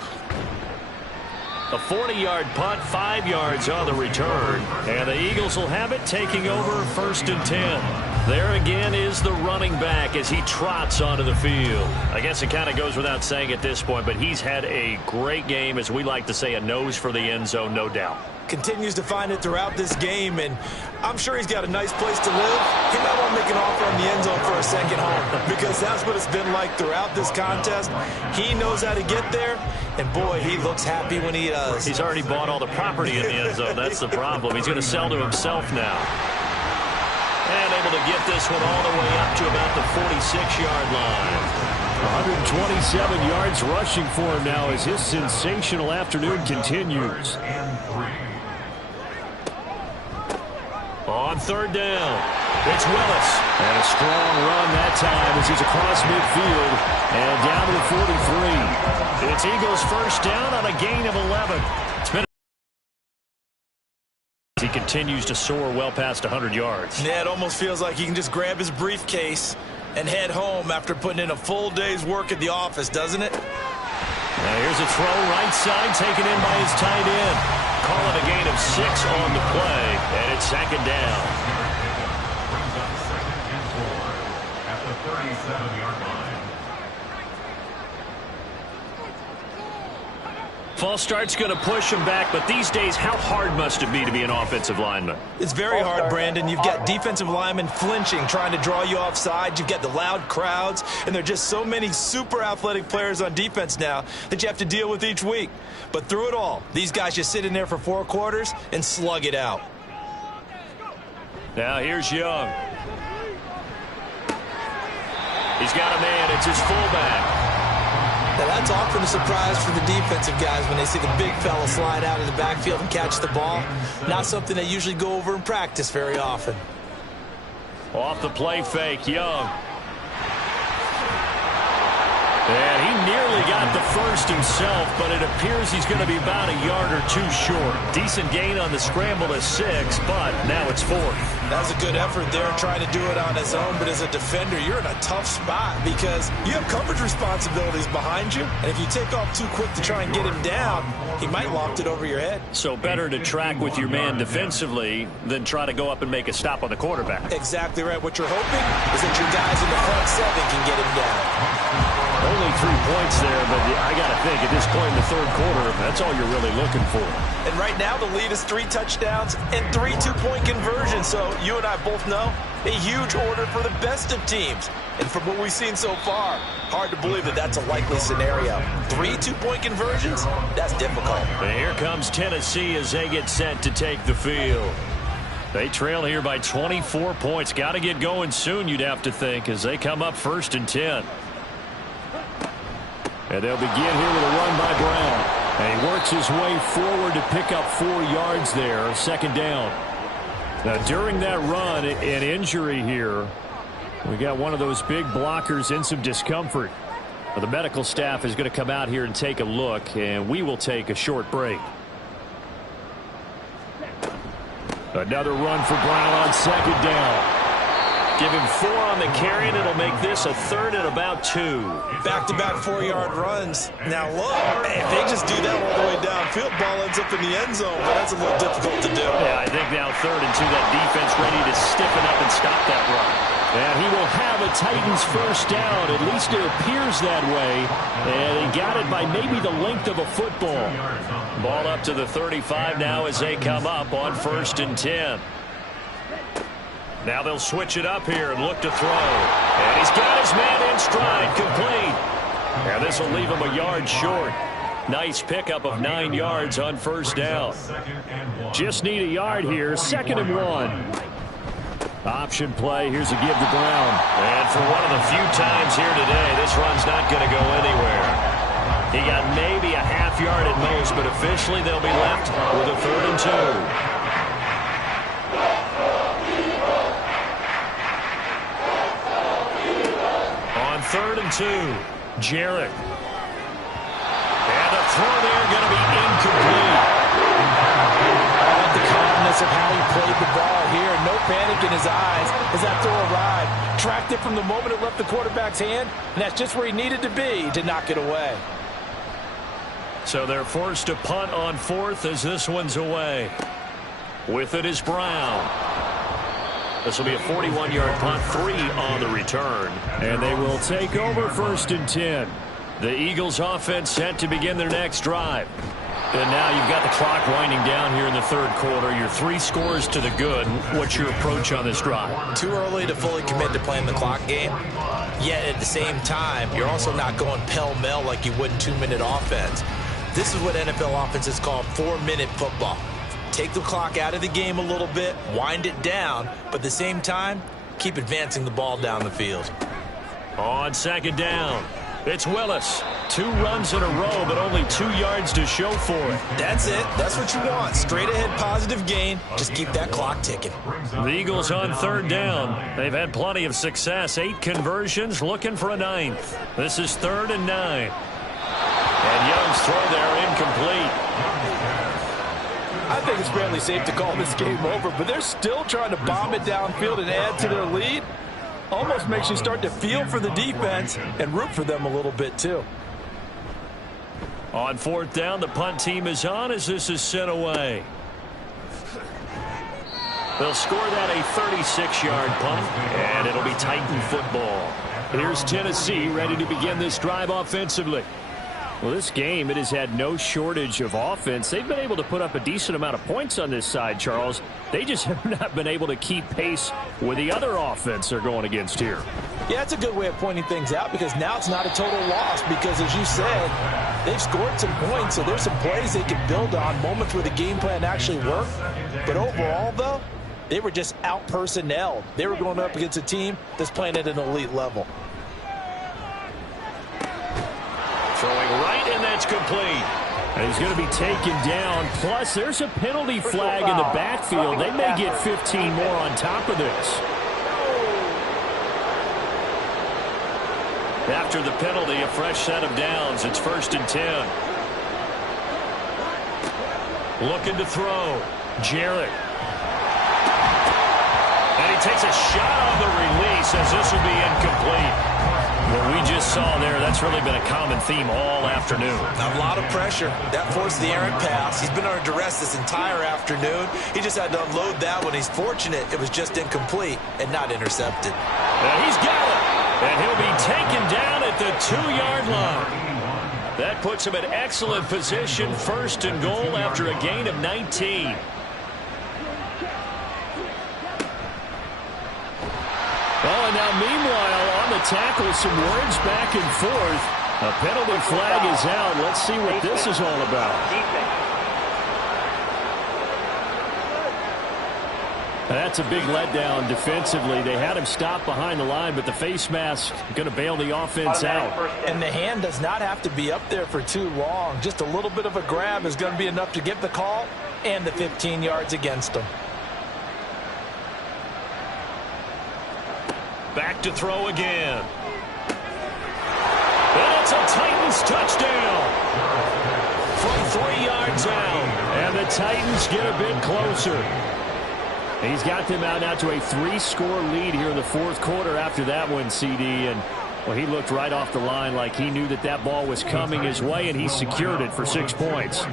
A 40-yard punt, 5 yards on the return. And the Eagles will have it, taking over 1st and 10. There again is the running back as he trots onto the field. I guess it kind of goes without saying at this point, but he's had a great game, as we like to say, a nose for the end zone, no doubt. Continues to find it throughout this game, and I'm sure he's got a nice place to live. He might want to make an offer on the end zone for a second home because that's what it's been like throughout this contest. He knows how to get there, and boy, he looks happy when he does. He's already bought all the property in the end zone. That's the problem. He's going to sell to himself now. And able to get this one all the way up to about the 46-yard line. 127 yards rushing for him now as his sensational afternoon continues. On 3rd down, it's Willis. And a strong run that time as he's across midfield and down to the 43. It's Eagles 1st down on a gain of 11. It's been he continues to soar well past 100 yards. Yeah, it almost feels like he can just grab his briefcase and head home after putting in a full day's work at the office, doesn't it? Now here's a throw right side taken in by his tight end. Call it a gain of 6 on the play, and it's 2nd down. Brings up 2nd and 4 at the 37-yard line. False start's going to push him back, but these days, how hard must it be to be an offensive lineman? It's very hard, Brandon. You've got defensive linemen flinching, trying to draw you offside. You've got the loud crowds, and there are just so many super athletic players on defense now that you have to deal with each week. But through it all, these guys just sit in there for 4 quarters and slug it out. Now here's Young. He's got a man. It's his fullback. Now that's often a surprise for the defensive guys when they see the big fella slide out of the backfield and catch the ball. Not something they usually go over in practice very often. Off the play fake, Young. And he nearly got the first himself, but it appears he's going to be about a yard or two short. Decent gain on the scramble to 6, but now it's 4th. That was a good effort there trying to do it on his own, but as a defender, you're in a tough spot because you have coverage responsibilities behind you, and if you take off too quick to try and get him down, he might loft it over your head. So better to track with your man defensively than try to go up and make a stop on the quarterback. Exactly right. What you're hoping is that your guys in the front 7 can get him down. Only 3 points there, but I got to think at this point in the third quarter, that's all you're really looking for. And right now the lead is 3 touchdowns and 3 two-point conversions. So you and I both know a huge order for the best of teams. And from what we've seen so far, hard to believe that that's a likely scenario. 3 two-point conversions? That's difficult. And here comes Tennessee as they get set to take the field. They trail here by 24 points. Got to get going soon, you'd have to think, as they come up 1st and 10. And they'll begin here with a run by Brown. And he works his way forward to pick up 4 yards there, 2nd down. Now, during that run, an injury here. We got one of those big blockers in some discomfort. The medical staff is going to come out here and take a look, and we will take a short break. Another run for Brown on 2nd down. Give him 4 on the carry, and it'll make this a 3rd and about 2. Back-to-back 4-yard runs. Now, look, if they just do that all the way downfield, ball ends up in the end zone, but that's a little difficult to do. Yeah, I think now 3rd and 2, that defense ready to stiffen up and stop that run. And he will have a Titans first down. At least it appears that way. And he got it by maybe the length of a football. Ball up to the 35 now as they come up on 1st and 10. Now they'll switch it up here and look to throw. And he's got his man in stride, complete. And this will leave him a yard short. Nice pickup of 9 yards on 1st down. Just need a yard here, 2nd and 1. Option play, here's a give to Brown. And for one of the few times here today, this run's not going to go anywhere. He got maybe a half yard at most, but officially they'll be left with a 3rd and 2. On 3rd and 2, Jarrett. And the throw there going to be incomplete. I like the calmness of how he played the ball here. No panic in his eyes as that throw arrived. Tracked it from the moment it left the quarterback's hand, and that's just where he needed to be to knock it away. So they're forced to punt on 4th as this one's away. With it is Brown. This will be a 41-yard punt, 3 on the return. And they will take over 1st and 10. The Eagles offense set to begin their next drive. And now you've got the clock winding down here in the 3rd quarter. You're 3 scores to the good. What's your approach on this drive? Too early to fully commit to playing the clock game. Yet at the same time, you're also not going pell-mell like you would in 2-minute offense. This is what NFL offenses call 4-minute football. Take the clock out of the game a little bit, wind it down, but at the same time, keep advancing the ball down the field. On 2nd down, it's Willis. 2 runs in a row, but only 2 yards to show for it. That's it. That's what you want. Straight ahead positive gain. Just keep that clock ticking. The Eagles on 3rd down. They've had plenty of success. 8 conversions, looking for a 9th. This is 3rd and 9. And Young's throw there incomplete. I think it's fairly safe to call this game over, but they're still trying to bomb it downfield and add to their lead. Almost makes you start to feel for the defense and root for them a little bit too. On 4th down, the punt team is on as this is sent away. They'll score that a 36-yard punt, and it'll be Titan football. Here's Tennessee ready to begin this drive offensively. Well, this game, it has had no shortage of offense. They've been able to put up a decent amount of points on this side, Charles. They just have not been able to keep pace with the other offense they're going against here. Yeah, it's a good way of pointing things out because now it's not a total loss because, as you said, they've scored some points, so there's some plays they can build on, moments where the game plan actually worked. But overall, though, they were just out-personnelled. They were going up against a team that's playing at an elite level. Throwing right, and that's complete. And he's going to be taken down. Plus, there's a penalty flag in the backfield. They may get 15 more on top of this. After the penalty, a fresh set of downs. It's 1st and 10. Looking to throw. Jarrett. And he takes a shot on the release as this will be incomplete. What we just saw there, that's really been a common theme all afternoon. A lot of pressure. That forced the errant pass. He's been under duress this entire afternoon. He just had to unload that one. He's fortunate it was just incomplete and not intercepted. And he's got it. And he'll be taken down at the 2-yard line. That puts him in excellent position, 1st and goal after a gain of 19. Oh, and now meanwhile, on the tackle, some words back and forth. A penalty flag is out. Let's see what this is all about. That's a big letdown defensively. They had him stop behind the line, but the face mask going to bail the offense out. And the hand does not have to be up there for too long. Just a little bit of a grab is going to be enough to get the call and the 15 yards against him. Back to throw again. And it's a Titans touchdown. From 3 yards out. And the Titans get a bit closer. He's got them out now to a 3-score lead here in the 4th quarter after that one, CD. And, well, he looked right off the line like he knew that that ball was coming his way, and he secured it for 6 points.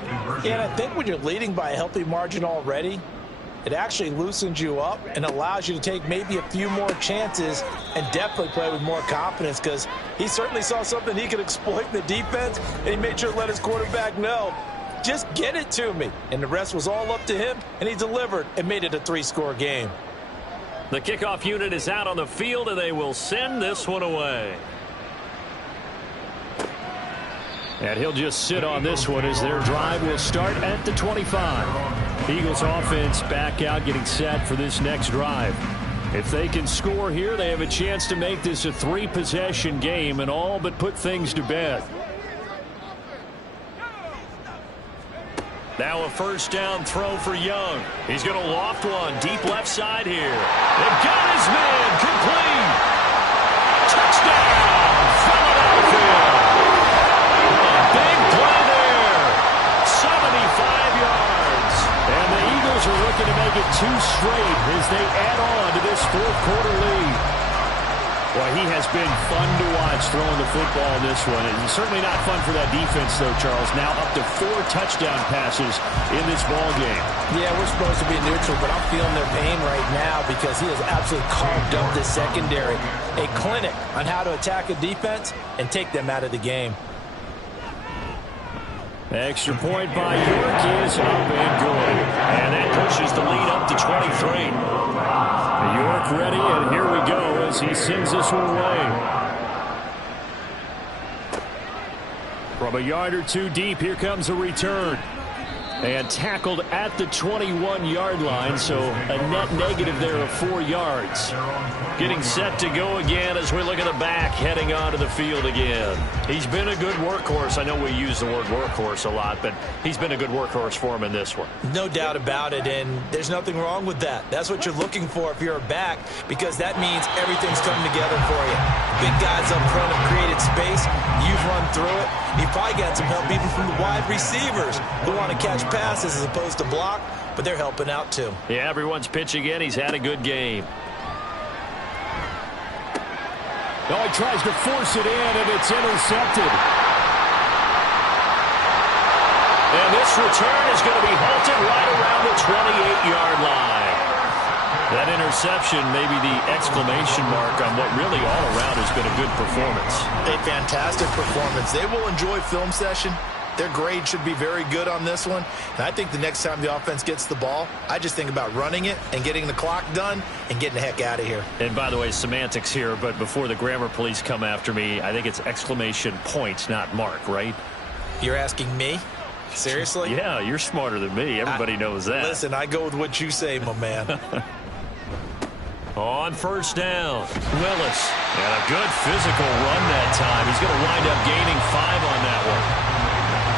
Yeah, and I think when you're leading by a healthy margin already, it actually loosens you up and allows you to take maybe a few more chances and definitely play with more confidence, because he certainly saw something he could exploit in the defense, and he made sure to let his quarterback know, just get it to me. And the rest was all up to him, and he delivered and made it a 3-score game. The kickoff unit is out on the field, and they will send this one away. And he'll just sit on this one as their drive will start at the 25. Eagles offense back out, getting set for this next drive. If they can score here, they have a chance to make this a 3-possession game and all but put things to bed. Now a 1st down throw for Young. He's going to loft one deep left side here. They've got his man complete. Touchdown, Philadelphia. A big play there. 75 yards. And the Eagles are looking to make it 2 straight as they add on to this 4th quarter lead. Well, he has been fun to watch throwing the football in this one. And certainly not fun for that defense, though, Charles. Now up to 4 touchdown passes in this ball game. Yeah, we're supposed to be neutral, but I'm feeling their pain right now because he has absolutely carved up this secondary. A clinic on how to attack a defense and take them out of the game. Extra point by York is up and good. And that pushes the lead up to 23. York ready, and here we go as he sends this one away. From a yard or 2 deep, here comes a return. And tackled at the 21-yard line, so a net negative there of 4 yards. Getting set to go again as we look at the back, heading onto the field again. He's been a good workhorse. I know we use the word workhorse a lot, but he's been a good workhorse for him in this one. No doubt about it, and there's nothing wrong with that. That's what you're looking for if you're a back, because that means everything's coming together for you. Big guys up front have created space. You've run through it. You've probably got some help even from the wide receivers who want to catch passes as opposed to block, but they're helping out too. Yeah, everyone's pitching in. He's had a good game. Oh, he tries to force it in, and it's intercepted. And this return is going to be halted right around the 28-yard line. That interception may be the exclamation mark on what really all around has been a good performance. A fantastic performance. They will enjoy film session. Their grade should be very good on this one. And I think the next time the offense gets the ball, I just think about running it and getting the clock done and getting the heck out of here. And by the way, semantics here, but before the grammar police come after me, I think it's exclamation point, not mark, right? You're asking me? Seriously? Yeah, you're smarter than me. Everybody knows that. Listen, I go with what you say, my man. On 1st down, Willis. And a good physical run that time. He's going to wind up gaining 5 on that one.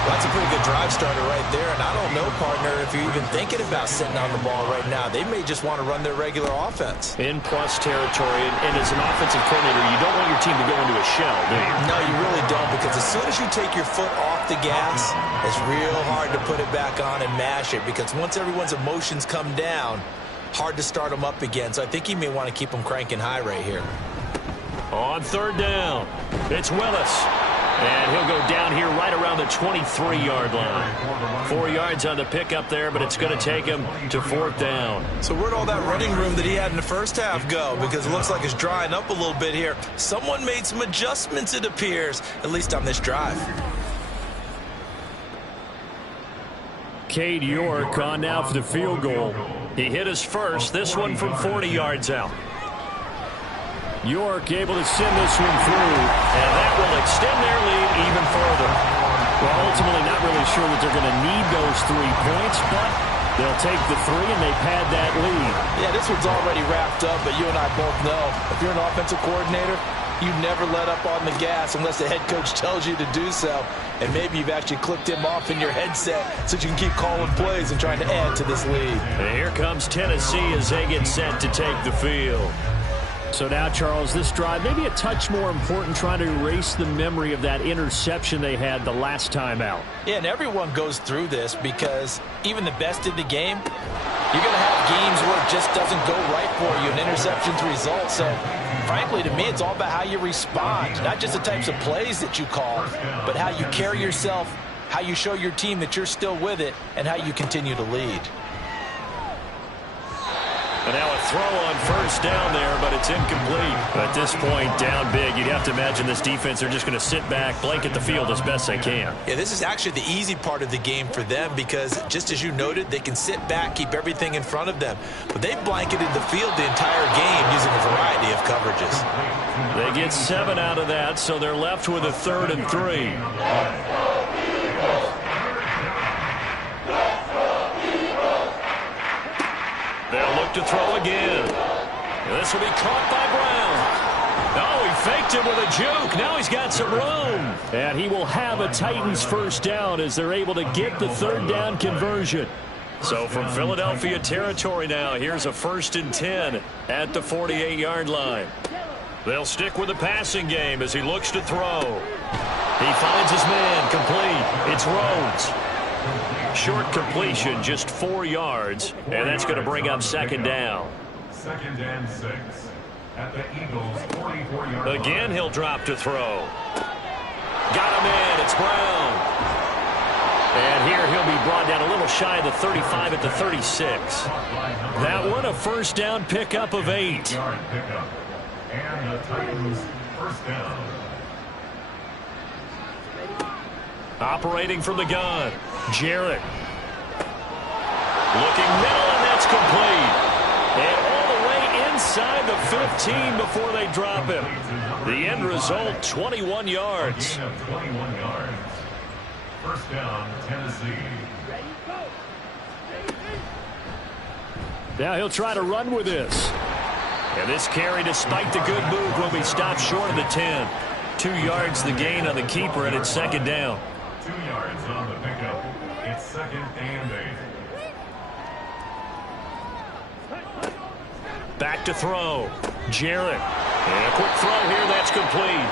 That's a pretty good drive starter right there, and I don't know, partner, if you're even thinking about sitting on the ball right now. They may just want to run their regular offense. In plus territory, and as an offensive coordinator, you don't want your team to go into a shell, do you? No, you really don't, because as soon as you take your foot off the gas, it's real hard to put it back on and mash it, because once everyone's emotions come down, hard to start them up again. So I think you may want to keep them cranking high right here. On third down, it's Willis. And he'll go down here right around the 23-yard line. 4 yards on the pickup there, but it's going to take him to fourth down. So where'd all that running room that he had in the first half go? Because it looks like it's drying up a little bit here. Someone made some adjustments, it appears, at least on this drive. Cade York on now for the field goal. He hit his first, this one from 40 yards out. York able to send this one through, and that will extend their lead even further. Well, ultimately not really sure that they're going to need those 3 points, but they'll take the 3 and they pad that lead. Yeah, this one's already wrapped up, but you and I both know if you're an offensive coordinator, you never let up on the gas unless the head coach tells you to do so. And maybe you've actually clicked him off in your headset so you can keep calling plays and trying to add to this lead. And here comes Tennessee as they get set to take the field. So now, Charles, this drive maybe a touch more important, trying to erase the memory of that interception they had the last time out. Yeah, and everyone goes through this because even the best in the game, you're going to have games where it just doesn't go right for you, and interceptions result. So, frankly, to me, it's all about how you respond, not just the types of plays that you call, but how you carry yourself, how you show your team that you're still with it, and how you continue to lead. And now a throw on first down there, but it's incomplete. At this point, down big, you'd have to imagine this defense, they're just going to sit back, blanket the field as best they can. Yeah, this is actually the easy part of the game for them because, just as you noted, they can sit back, keep everything in front of them. But they've blanketed the field the entire game using a variety of coverages. They get 7 out of that, so they're left with a 3rd and 3. They'll look to throw again. This will be caught by Brown. Oh, he faked him with a juke. Now he's got some room. And he will have a Titans first down as they're able to get the 3rd down conversion. So from Philadelphia territory now, here's a 1st and 10 at the 48-yard line. They'll stick with the passing game as he looks to throw. He finds his man complete. It's Rhodes. Short completion, just 4 yards, and that's going to bring up 2nd down. 2nd and 6 at the Eagles' 44-yard line. Again, he'll drop to throw. Got him in. It's Brown. And here he'll be brought down a little shy of the 35 at the 36. That one a first down pickup of 8. Yard pickup. And the Titans first down. Operating from the gun, Jarrett. Looking middle, and that's complete. And all the way inside the 15 before they drop him. The end result, 21 yards. Gain of 21 yards. First down, Tennessee. Now he'll try to run with this. And this carry, despite the good move, will be stopped short of the 10. 2 yards the gain on the keeper, and it's 2nd down. 2 yards on the pickup. It's 2nd and 8. Back to throw. Jarrett. And a quick throw here, that's complete.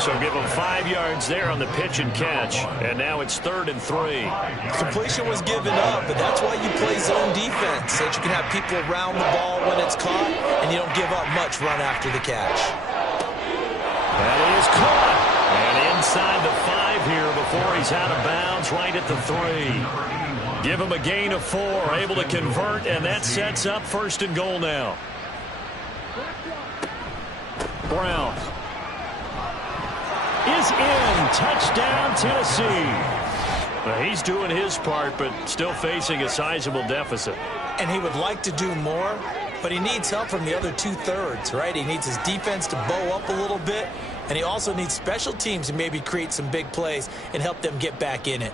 So give him 5 yards there on the pitch and catch. And now it's 3rd and 3. Completion was given up, but that's why you play zone defense, so that you can have people around the ball when it's caught, and you don't give up much run after the catch. That is caught. And inside the 5 here before he's out of bounds, right at the 3. Give him a gain of 4, able to convert, and that sets up 1st and goal now. Brown is in. Touchdown, Tennessee. Well, he's doing his part, but still facing a sizable deficit. And he would like to do more, but he needs help from the other 2/3, right? He needs his defense to bow up a little bit, and he also needs special teams to maybe create some big plays and help them get back in it.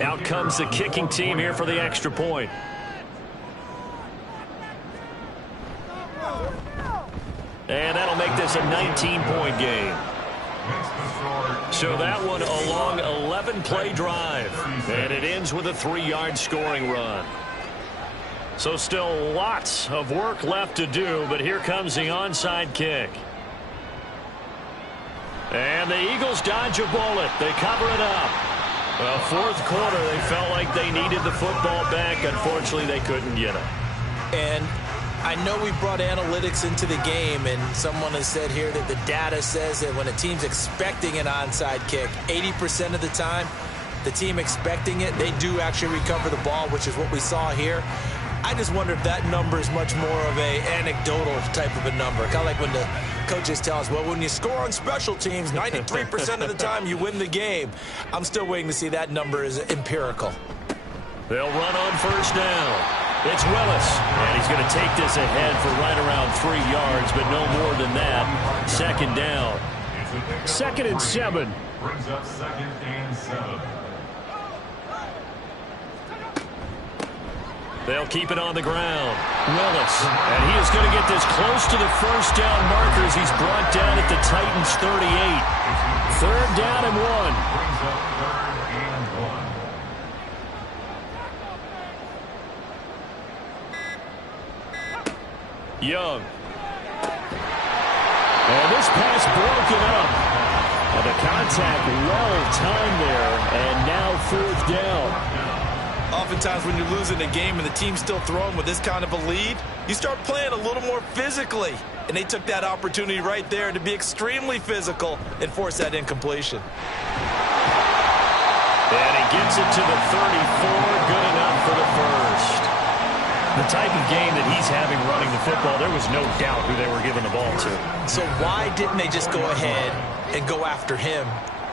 Out comes the kicking team here for the extra point. And that'll make this a 19-point game. So that one a long 11-play drive, and it ends with a 3-yard scoring run. So still lots of work left to do, but here comes the onside kick. And the Eagles dodge a bullet. They cover it up. Well, fourth quarter, they felt like they needed the football back. Unfortunately, they couldn't get it. And I know we brought analytics into the game, and someone has said here that the data says that when a team's expecting an onside kick, 80% of the time, the team expecting it, they do actually recover the ball, which is what we saw here. I just wonder if that number is much more of a anecdotal type of a number. Kind of like when the coaches tell us, well, when you score on special teams, 93% of the time you win the game. I'm still waiting to see that number is empirical. They'll run on first down. It's Willis, and he's going to take this ahead for right around 3 yards, but no more than that. Second down. 2nd and 7. Brings up 2nd and 7. They'll keep it on the ground. Willis, and he is going to get this close to the first down markers. He's brought down at the Titans' 38. 3rd down and 1. Brings up 3rd and 1. Young. And this pass broken up. And the contact well timed there, and now 4th down. Oftentimes when you're losing a game and the team's still throwing with this kind of a lead, you start playing a little more physically. And they took that opportunity right there to be extremely physical and force that incompletion. And he gets it to the 34, good enough for the first. The type of game that he's having running the football, there was no doubt who they were giving the ball to. So why didn't they just go ahead and go after him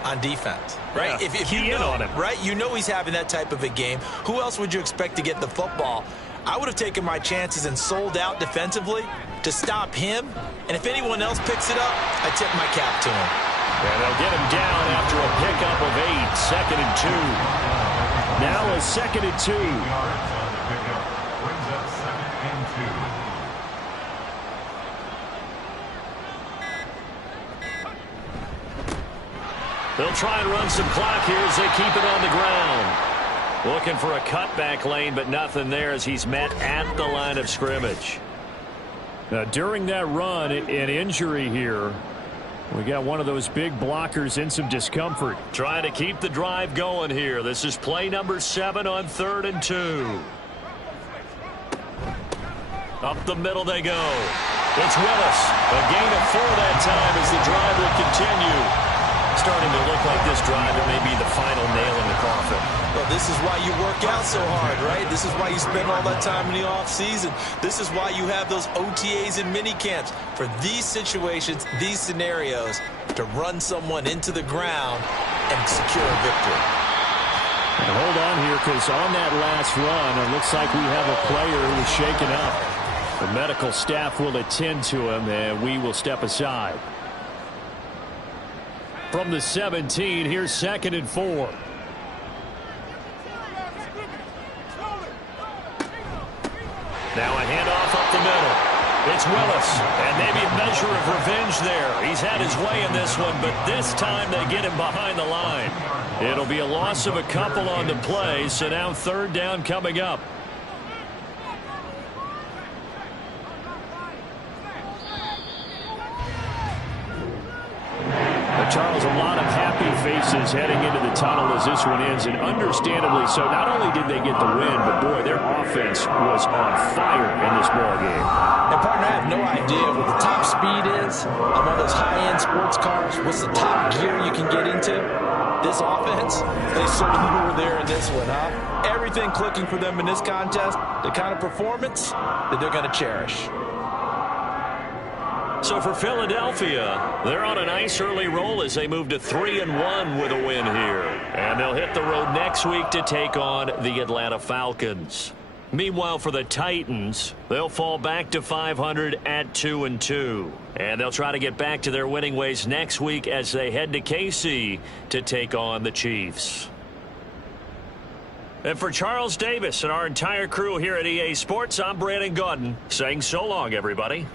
on defense, right? Yeah, if you know, on him. right, you know he's having that type of a game. Who else would you expect to get the football? I would have taken my chances and sold out defensively to stop him. And if anyone else picks it up, I tip my cap to him. And they'll get him down after a pickup of 8. 2nd and 2. Now a 2nd and 2. Yards on the pickup. Brings up 2nd and 2. They'll try and run some clock here as they keep it on the ground. Looking for a cutback lane, but nothing there as he's met at the line of scrimmage. Now, during that run, an injury here. We got one of those big blockers in some discomfort. Trying to keep the drive going here. This is play number 7 on 3rd and 2. Up the middle they go. It's Willis. A gain of 4 that time as the drive will continue. Starting to look like this drive, it may be the final nail in the coffin. Well, this is why you work out so hard, right? This is why you spend all that time in the offseason. This is why you have those OTAs and mini camps for these situations, these scenarios, to run someone into the ground and secure a victory. And hold on here, because on that last run, it looks like we have a player who was shaken up. The medical staff will attend to him, and we will step aside. From the 17, here's 2nd and 4. Now a handoff up the middle. It's Willis, and maybe a measure of revenge there. He's had his way in this one, but this time they get him behind the line. It'll be a loss of a couple on the play, so now 3rd down coming up. Charles, a lot of happy faces heading into the tunnel as this one ends, and understandably so. Not only did they get the win, but boy, their offense was on fire in this ball game. And partner, I have no idea what the top speed is on one of those high-end sports cars. What's the top gear you can get into? This offense, they certainly were there in this one, huh? Everything clicking for them in this contest, the kind of performance that they're going to cherish. So for Philadelphia, they're on a nice early roll as they move to 3-1 with a win here. And they'll hit the road next week to take on the Atlanta Falcons. Meanwhile, for the Titans, they'll fall back to 500 at 2-2. And they'll try to get back to their winning ways next week as they head to KC to take on the Chiefs. And for Charles Davis and our entire crew here at EA Sports, I'm Brandon Gaudin saying so long, everybody.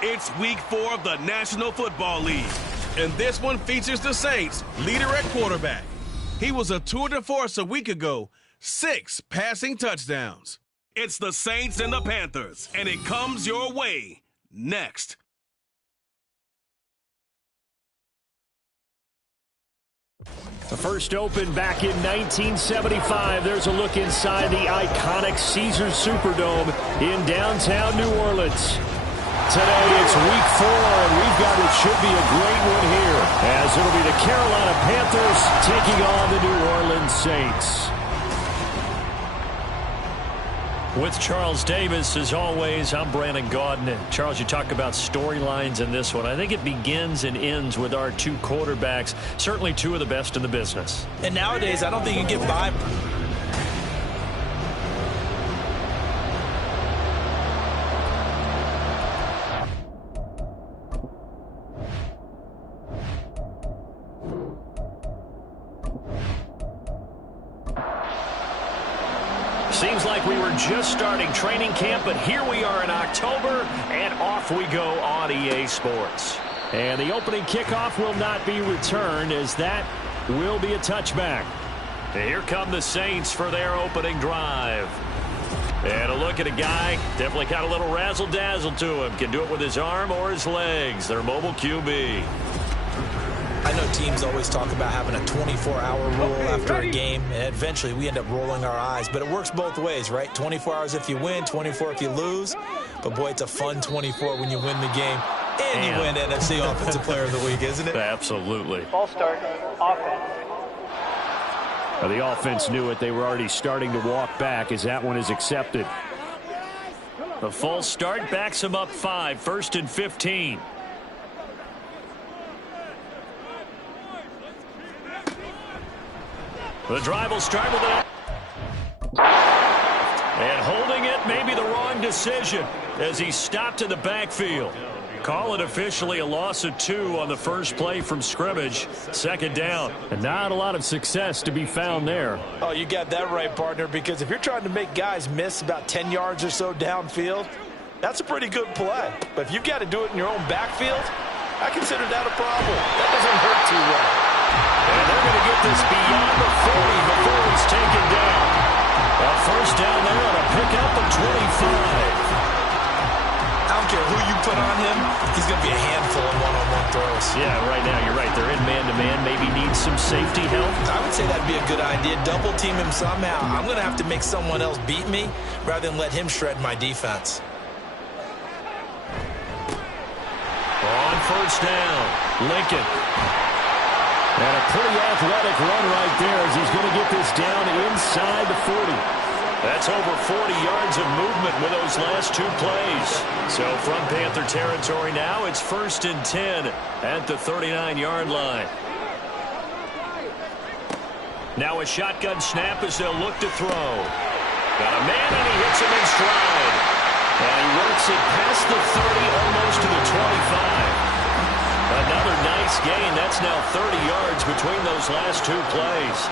It's week 4 of the National Football League, and this one features the Saints' leader at quarterback. He was a tour de force a week ago, 6 passing touchdowns. It's the Saints and the Panthers, and it comes your way next. The first opened back in 1975. There's a look inside the iconic Caesars Superdome in downtown New Orleans. Today it's week 4, and we've got what should be a great one here, as it'll be the Carolina Panthers taking on the New Orleans Saints. With Charles Davis, as always, I'm Brandon Gaudin. And Charles, you talk about storylines in this one. I think it begins and ends with our 2 quarterbacks, certainly 2 of the best in the business. And nowadays, I don't think you can get by. Seems like we were just starting training camp, but here we are in October, and off we go on EA Sports. And the opening kickoff will not be returned, as that will be a touchback. And here come the Saints for their opening drive. And a look at a guy, definitely got a little razzle-dazzle to him. Can do it with his arm or his legs. Their mobile QB. I know teams always talk about having a 24-hour rule after a game, and eventually we end up rolling our eyes. But it works both ways, right? 24 hours if you win, 24 if you lose. But, boy, it's a fun 24 when you win the game. And you win NFC Offensive Player of the Week, isn't it? Absolutely. Ball start, offense. Well, the offense knew it. They were already starting to walk back as that one is accepted. The false start backs him up 5, 1st and 15. The drive will start with an... And holding it may be the wrong decision as he stopped in the backfield. Call it officially a loss of 2 on the first play from scrimmage. 2nd down. And not a lot of success to be found there. Oh, you got that right, partner, because if you're trying to make guys miss about 10 yards or so downfield, that's a pretty good play. But if you've got to do it in your own backfield, I consider that a problem. That doesn't hurt too well. And they're going to get this beyond the 40 before he's taken down. A first down there on a pickup of 25. I don't care who you put on him, he's going to be a handful in one-on-one throws. Yeah, right now you're right. They're in man-to-man. Maybe need some safety help. I would say that'd be a good idea. Double team him somehow. I'm going to have to make someone else beat me rather than let him shred my defense. On first down, Lincoln. And a pretty athletic run right there as he's going to get this down inside the 40. That's over 40 yards of movement with those last 2 plays. So from Panther territory now, it's 1st and 10 at the 39-yard line. Now a shotgun snap as they'll look to throw. Got a man and he hits him in stride. And he works it past the 30, almost to the 25. Another nice gain. That's now 30 yards between those last 2 plays.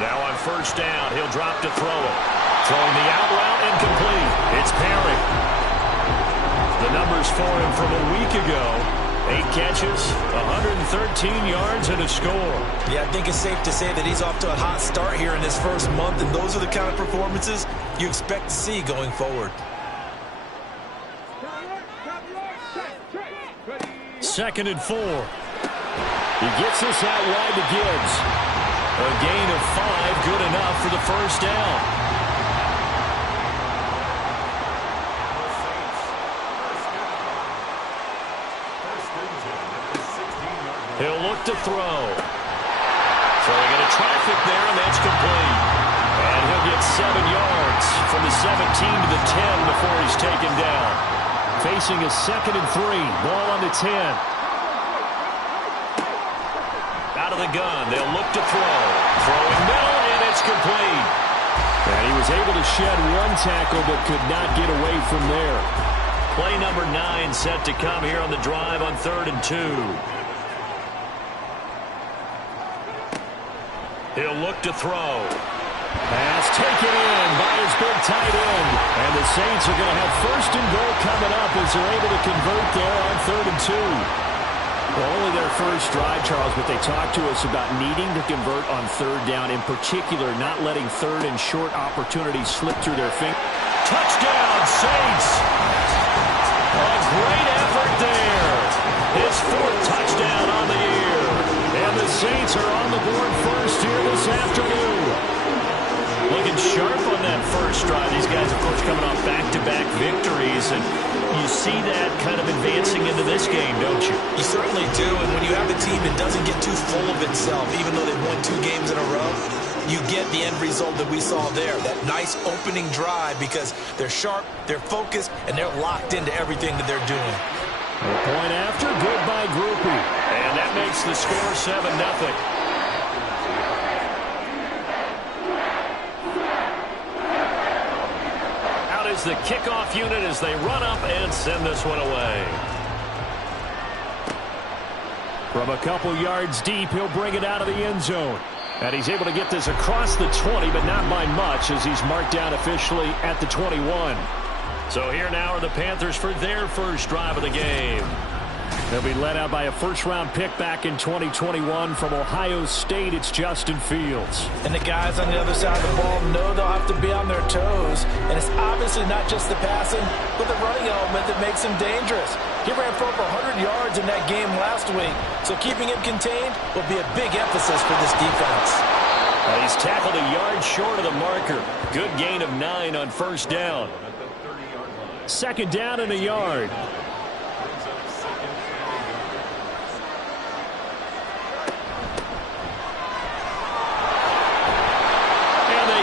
Now on first down, he'll drop to throw it. Throwing the out route incomplete. It's Perry. The numbers for him from a week ago. 8 catches, 113 yards, and a score. Yeah, I think it's safe to say that he's off to a hot start here in his first month, and those are the kind of performances you expect to see going forward. 2nd and 4. He gets this out wide to Gibbs. A gain of 5, good enough for the first down. He'll look to throw. Throwing into traffic there, and that's complete. And he'll get 7 yards from the 17 to the 10 before he's taken down. Facing a 2nd and 3. Ball on the 10. Out of the gun. They'll look to throw. Throwing middle, and it's complete. And he was able to shed 1 tackle, but could not get away from there. Play number 9 set to come here on the drive on 3rd and 2. He'll look to throw. Pass taken in by his big tight end. And the Saints are going to have 1st and goal coming up as they're able to convert there on 3rd and 2. Well, only their first drive, Charles, but they talked to us about needing to convert on 3rd down, in particular not letting 3rd and short opportunities slip through their fingers. Touchdown, Saints! A great effort there. His 4th touchdown on the year. And the Saints are on the board first here this afternoon. Looking sharp on that first drive. These guys, of course, coming off back-to-back victories, and you see that kind of advancing into this game, don't you? You certainly do, and when you have a team that doesn't get too full of itself, even though they've won 2 games in a row, you get the end result that we saw there, that nice opening drive, because they're sharp, they're focused, and they're locked into everything that they're doing. The point after, good by Groupie. And that makes the score 7-0. Is the kickoff unit as they run up and send this one away. From a couple yards deep, he'll bring it out of the end zone. And he's able to get this across the 20, but not by much, as he's marked down officially at the 21. So here now are the Panthers for their first drive of the game. They'll be led out by a first-round pick back in 2021 from Ohio State. It's Justin Fields. And the guys on the other side of the ball know they'll have to be on their toes. And it's obviously not just the passing, but the running element that makes him dangerous. He ran for over 100 yards in that game last week, so keeping him contained will be a big emphasis for this defense. He's tackled a yard short of the marker. Good gain of 9 on first down. 2nd down and a yard.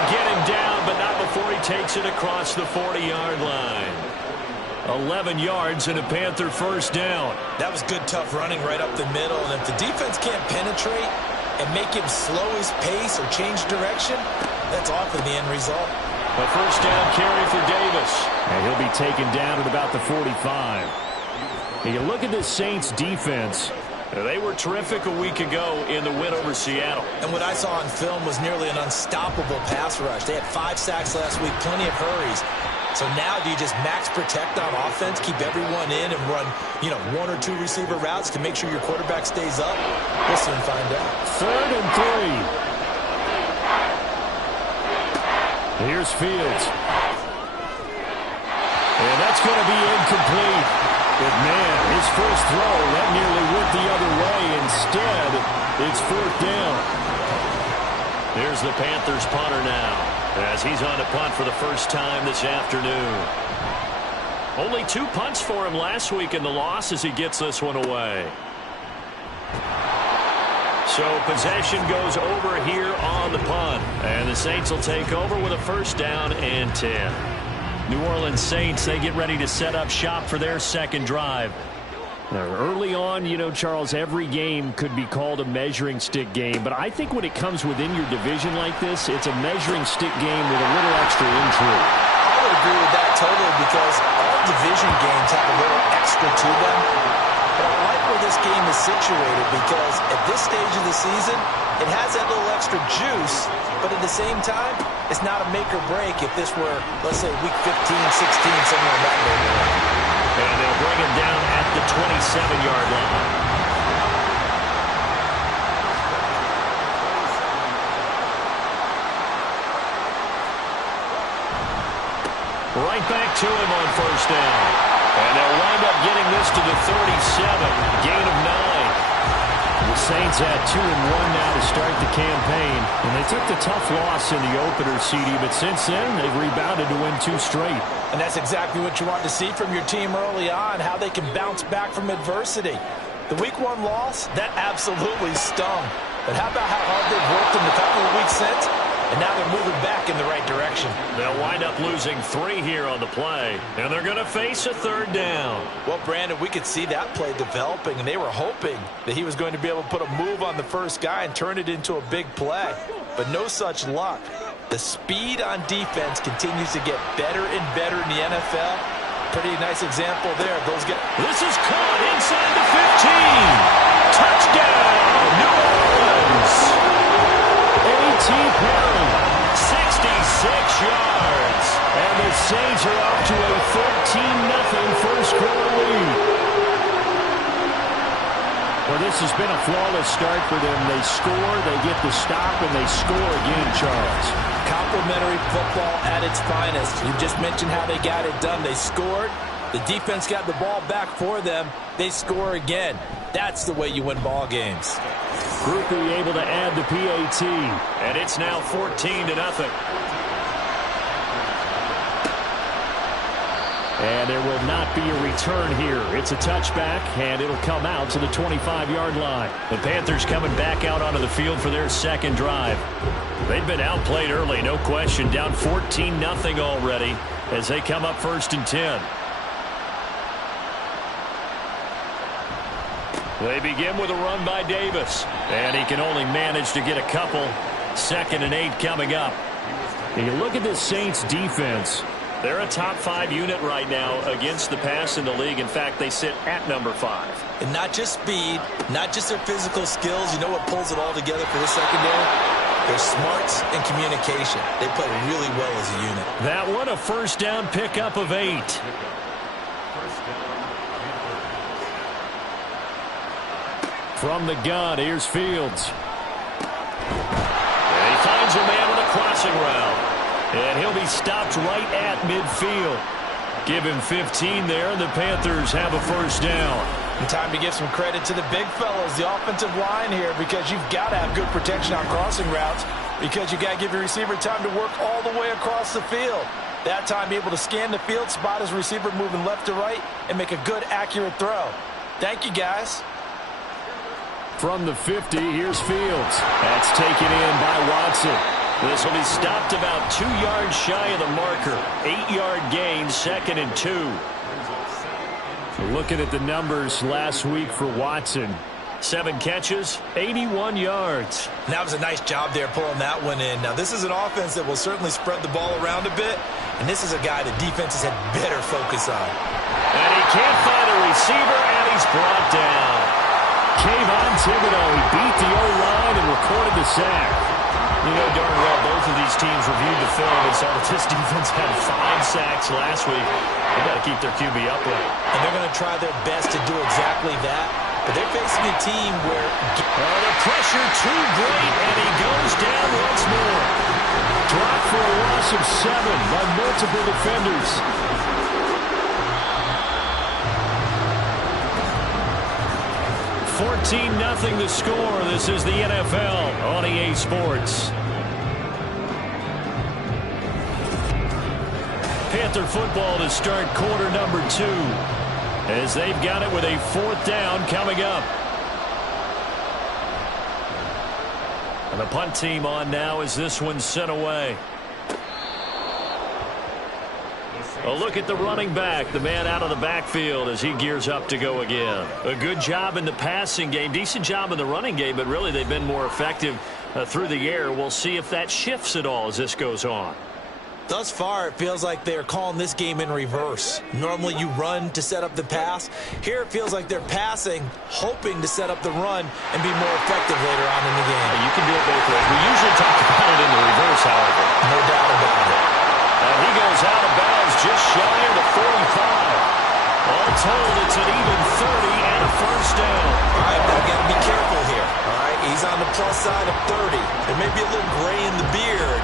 Get him down, but not before he takes gets it across the 40-yard line. 11 yards and a Panther first down. That was good, tough running right up the middle. And if the defense can't penetrate and make him slow his pace or change direction, that's often the end result. A first down carry for Davis. And he'll be taken down at about the 45. You look at this Saints defense. They were terrific a week ago in the win over Seattle. And what I saw on film was nearly an unstoppable pass rush. They had 5 sacks last week, plenty of hurries. So now do you just max protect on offense, keep everyone in and run, 1 or 2 receiver routes to make sure your quarterback stays up? We'll soon find out. 3rd and 3. Here's Fields. And that's going to be incomplete. But, man, his first throw, that nearly went the other way. Instead, it's 4th down. Here's the Panthers punter now, as he's on to punt for the first time this afternoon. Only 2 punts for him last week in the loss as he gets this one away. So possession goes over here on the punt. And the Saints will take over with a first down and 10. New Orleans Saints, they get ready to set up shop for their second drive. Now, early on, Charles, every game could be called a measuring stick game. But I think when it comes within your division like this, it's a measuring stick game with a little extra intrigue. I would agree with that totally because all division games have a little extra to them. But I like where this game is situated because at this stage of the season, it has that little extra juice. But at the same time, it's not a make or break if this were, let's say, week 15, 16, somewhere in that neighborhood. And they'll bring him down at the 27-yard line. Right back to him on first down. And they'll wind up getting this to the 37. Gain of 9. The Saints at 2-1 now to start the campaign. And they took the tough loss in the opener, CD, but since then, they've rebounded to win 2 straight. And that's exactly what you want to see from your team early on, how they can bounce back from adversity. The Week 1 loss, that absolutely stung. But how about how hard they've worked in the couple of weeks since? And now they're moving back in the right direction. They'll wind up losing 3 here on the play. And they're going to face a third down. Well, Brandon, we could see that play developing, and they were hoping that he was going to be able to put a move on the first guy and turn it into a big play. But no such luck. The speed on defense continues to get better and better in the NFL. Pretty nice example there. This is caught inside the 15. Touchdown, New Orleans. A.T. Perry. 66 yards. And the Saints are off to a 13-0 first-quarter lead. Well, this has been a flawless start for them. They score, they get the stop, and they score again, Charles. Complimentary football at its finest. You just mentioned how they got it done. They scored. The defense got the ball back for them. They score again. That's the way you win ball games. Groupie able to add the PAT. And it's now 14-0. And there will not be a return here. It's a touchback, and it'll come out to the 25-yard line. The Panthers coming back out onto the field for their second drive. They've been outplayed early, no question. Down 14-0 already as they come up 1st and 10. They begin with a run by Davis. And he can only manage to get a couple. 2nd and 8 coming up. And you look at this Saints defense. They're a top 5 unit right now against the pass in the league. In fact, they sit at number 5. And not just speed, not just their physical skills. You know what pulls it all together for this secondary? Their smarts and communication. They play really well as a unit. That one, a first down pickup of 8. From the gun, here's Fields. And he finds a man on a crossing route. And he'll be stopped right at midfield. Give him 15 there, and the Panthers have a first down. And time to give some credit to the big fellas, the offensive line here, because you've got to have good protection on crossing routes, because you got to give your receiver time to work all the way across the field. That time, be able to scan the field, spot his receiver moving left to right, and make a good, accurate throw. Thank you, guys. From the 50, here's Fields. That's taken in by Watson. This will be stopped about 2 yards shy of the marker. 8-yard gain, 2nd and 2. Looking at the numbers last week for Watson. 7 catches, 81 yards. That was a nice job there pulling that one in. Now, this is an offense that will certainly spread the ball around a bit, and this is a guy that defenses had better focus on. And he can't find a receiver, and he's brought down. Kayvon Thibodeau, he beat the O-line and recorded the sack. You know darn well both of these teams reviewed the film and saw that this defense had 5 sacks last week. They've got to keep their QB upright. And they're going to try their best to do exactly that. But they're facing a team where the pressure too great, and he goes down once more. Dropped for a loss of 7 by multiple defenders. $14-0 the score. This is the NFL on EA Sports. Panther football to start quarter number 2. As they've got it with a 4th down coming up. And the punt team on now as this one's sent away. A look at the running back, the man out of the backfield as he gears up to go again. A good job in the passing game, decent job in the running game, but really they've been more effective through the air. We'll see if that shifts at all as this goes on. thus far, it feels like they're calling this game in reverse. Normally you run to set up the pass. Here it feels like they're passing, hoping to set up the run and be more effective later on in the game. You can do it both ways. We usually talk about it in the reverse, however. No doubt about it. And he goes out of bounds just shy of the 45. All told, it's an even 30 and a first down. All right, but got to be careful here. All right, he's on the plus side of 30. There may be a little gray in the beard,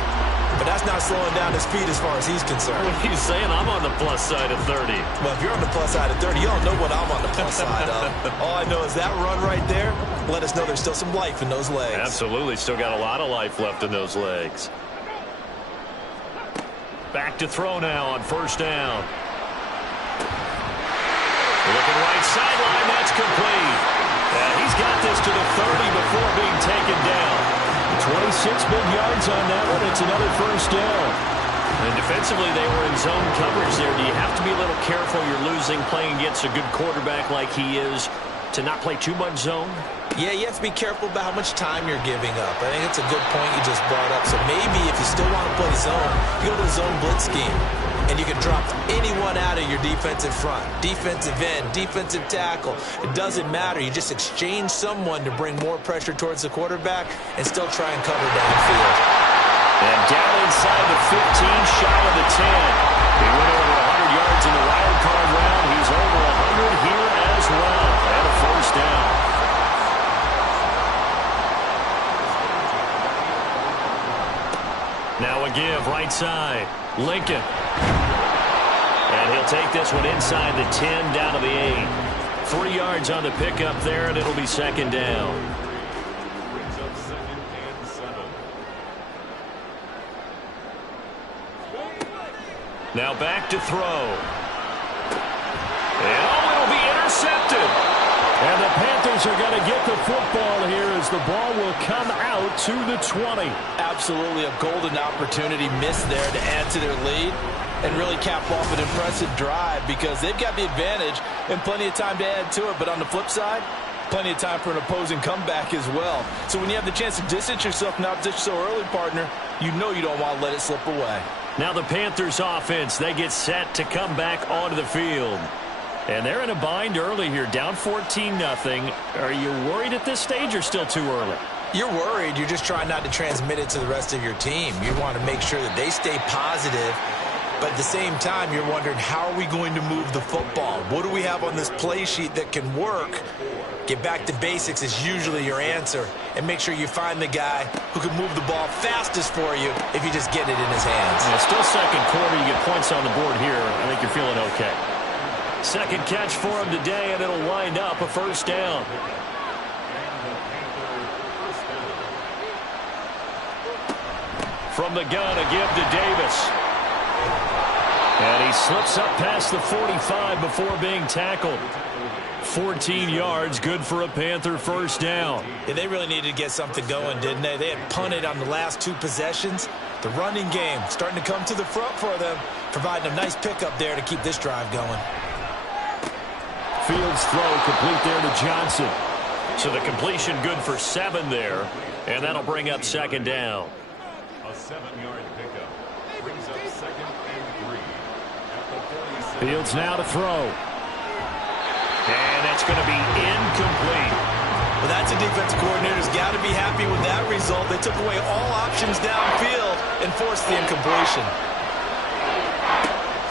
but that's not slowing down his speed as far as he's concerned. What are you saying? I'm on the plus side of 30. Well, if you're on the plus side of 30, you don't know what I'm on the plus side of. All I know is that run right there let us know there's still some life in those legs. Absolutely. Still got a lot of life left in those legs. Back to throw now on first down. Looking right sideline, that's complete. And he's got this to the 30 before being taken down. 26 big yards on that one. It's another first down. And defensively, they were in zone coverage there. Do you have to be a little careful? You're losing playing against a good quarterback like he is to not play too much zone? Yeah, you have to be careful about how much time you're giving up. I think it's a good point you just brought up. So maybe if you still want to play zone, you go to the zone blitz scheme. And you can drop anyone out of your defensive front. Defensive end, defensive tackle. It doesn't matter. You just exchange someone to bring more pressure towards the quarterback and still try and cover downfield. And down inside the 15, shy of the 10. He went over 100 yards in the wild card round. He's over 100 here as well. And a first down. Now a give, right side. Lincoln. And he'll take this one inside the 10, down to the 8. 3 yards on the pickup there, and it'll be second down. Brings up 2nd and 7. Now back to throw. And it'll be intercepted. And the Panthers are going to get the football here as the ball will come out to the 20. Absolutely a golden opportunity missed there to add to their lead and really cap off an impressive drive because they've got the advantage and plenty of time to add to it. But on the flip side, plenty of time for an opposing comeback as well. So when you have the chance to distance yourself from the opposition so early, partner, you know you don't want to let it slip away. Now the Panthers offense, they get set to come back onto the field. And they're in a bind early here, down 14-0. Are you worried at this stage or still too early? You're worried. You're just trying not to transmit it to the rest of your team. You want to make sure that they stay positive. But at the same time, you're wondering, how are we going to move the football? What do we have on this play sheet that can work? Get back to basics is usually your answer. And make sure you find the guy who can move the ball fastest for you if you just get it in his hands. Yeah, still second quarter. You get points on the board here. I think you're feeling okay. Second catch for him today, and it'll wind up a first down. From the gun, a give to Davis. And he slips up past the 45 before being tackled. 14 yards, good for a Panther first down. Yeah, they really needed to get something going, didn't they? They had punted on the last 2 possessions. The running game starting to come to the front for them, providing a nice pickup there to keep this drive going. Fields throw complete there to Johnson. So the completion good for 7 there, and that'll bring up second down. A 7-yard pickup brings up 2nd and 3. At the 36. Fields now to throw. And that's going to be incomplete. Well, that's a defensive coordinator's got to be happy with that result. They took away all options downfield and forced the incompletion.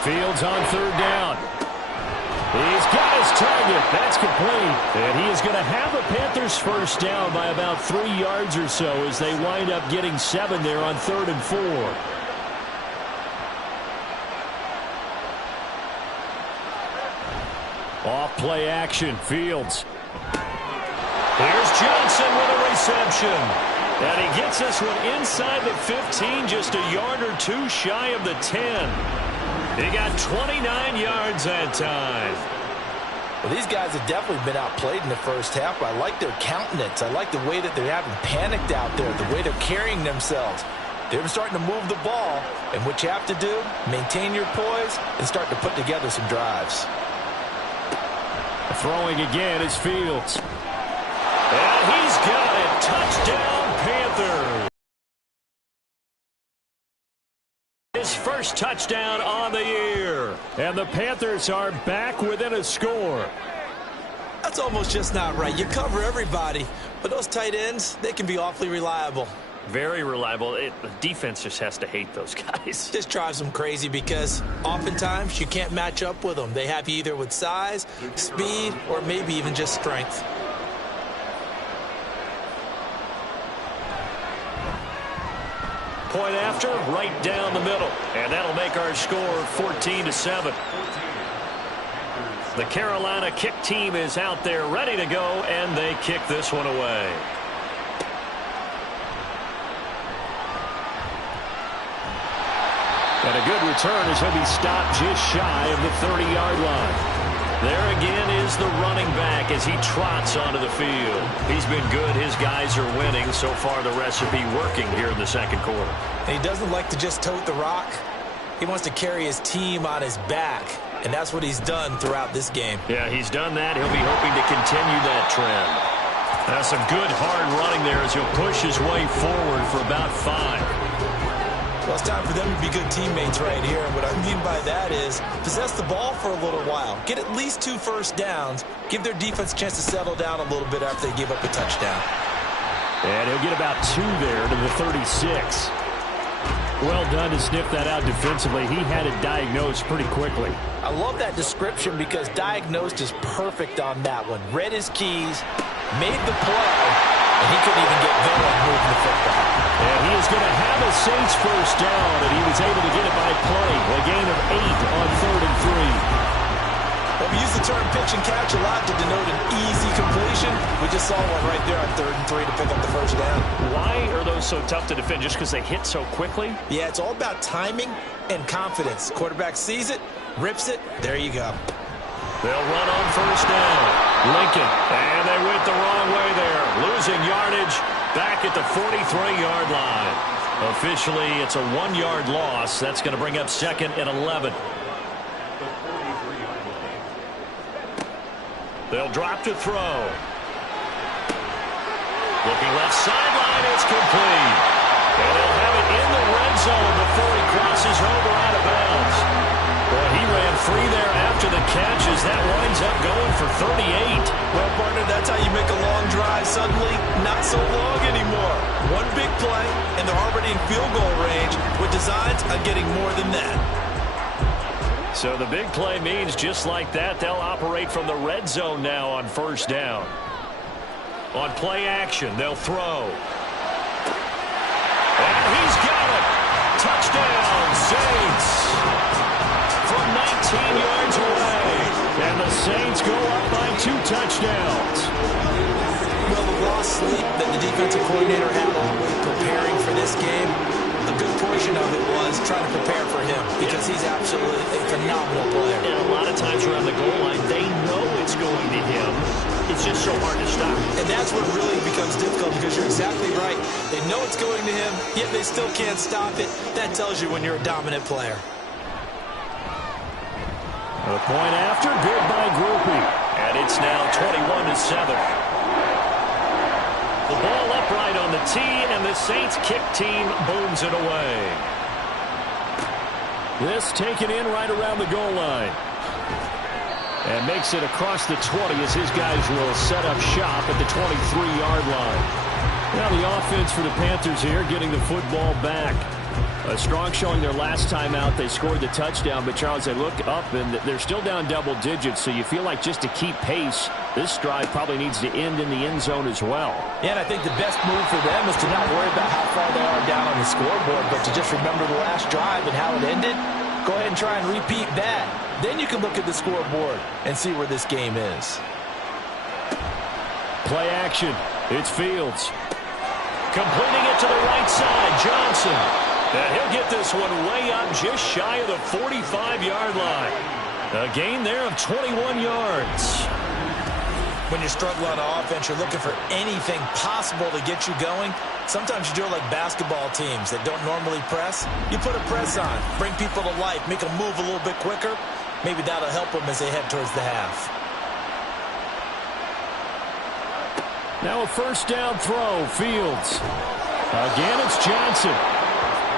Fields on third down. He's got his target. That's complete. And he is going to have the Panthers first down by about 3 yards or so as they wind up getting 7 there on 3rd and 4. Off play action. Fields. Here's Johnson with a reception. And he gets this one inside the 15, just a yard or 2 shy of the 10. He got 29 yards that time. Well, these guys have definitely been outplayed in the first half, but I like their countenance. I like the way that they haven't panicked out there, the way they're carrying themselves. They're starting to move the ball, and what you have to do, maintain your poise and start to put together some drives. Throwing again is Fields. And he's got it. Touchdown, Panthers. His first touchdown on the year. And the Panthers are back within a score. That's almost just not right. You cover everybody, but those tight ends, they can be awfully reliable. Very reliable. The defense just has to hate those guys. This drives them crazy because oftentimes you can't match up with them. They have you either with size, speed, or maybe even just strength. Point after, right down the middle. And that'll make our score 14-7. The Carolina kick team is out there ready to go, and they kick this one away. And a good return as he'll be stopped just shy of the 30-yard line. There again is the running back as he trots onto the field. He's been good. His guys are winning. So far, the recipe working here in the second quarter. And he doesn't like to just tote the rock. He wants to carry his team on his back, and that's what he's done throughout this game. Yeah, he's done that. He'll be hoping to continue that trend. That's some good, hard running there as he'll push his way forward for about 5. Well, it's time for them to be good teammates right here. And what I mean by that is possess the ball for a little while. Get at least 2 first downs. Give their defense a chance to settle down a little bit after they give up a touchdown. And he'll get about 2 there to the 36. Well done to sniff that out defensively. He had it diagnosed pretty quickly. I love that description because diagnosed is perfect on that one. Read his keys, made the play, and he couldn't even get going moving the football. And he is going to have a Saints first down, and he was able to get it by play. A gain of 8 on 3rd and 3. Well, we use the term pitch and catch a lot to denote an easy completion. We just saw one right there on 3rd and 3 to pick up the first down. Why are those so tough to defend? Just because they hit so quickly? Yeah, it's all about timing and confidence. Quarterback sees it, rips it, there you go. They'll run on first down. Lincoln, and they went the wrong way there. Losing yardage back at the 43-yard line. Officially, it's a 1-yard loss. That's going to bring up 2nd and 11. They'll drop to throw. Looking left sideline, it's complete. And they'll have it in the red zone before he crosses over out of bounds. Well, he ran free there after the catch as that winds up going for 38. Well, partner, that's how you make a long drive suddenly not so long anymore. One big play, and they're already in field goal range with designs on getting more than that. So the big play means just like that, they'll operate from the red zone now on first down. On play action, they'll throw. And he's got it. Touchdown, Saints. From 19 yards away. And the Saints go up by 2 touchdowns. Well, the lost sleep that the defensive coordinator had all week preparing for this game, the a good portion of it was trying to prepare for him because he's absolutely a phenomenal player. And a lot of times around the goal line, they know it's going to him. It's just so hard to stop. And that's what really becomes difficult because you're exactly right. They know it's going to him, yet they still can't stop it. That tells you when you're a dominant player. The point after, good by Groupie. And it's now 21-7. The ball upright on the tee, and the Saints kick team booms it away. This taken in right around the goal line. And makes it across the 20 as his guys will set up shop at the 23-yard line. Now the offense for the Panthers here getting the football back. A strong showing their last time out. They scored the touchdown, but Charles, they look up and they're still down double digits, so you feel like just to keep pace, this drive probably needs to end in the end zone as well. Yeah, and I think the best move for them is to not worry about how far they are down on the scoreboard, but to just remember the last drive and how it ended. Go ahead and try and repeat that. Then you can look at the scoreboard and see where this game is. Play action. It's Fields. Completing it to the right side, Johnson. And he'll get this one way up just shy of the 45-yard line. A gain there of 21 yards. When you're struggling on offense, you're looking for anything possible to get you going. Sometimes you do it like basketball teams that don't normally press. You put a press on, bring people to life, make them move a little bit quicker. Maybe that'll help them as they head towards the half. Now a first down throw, Fields. Again, it's Johnson.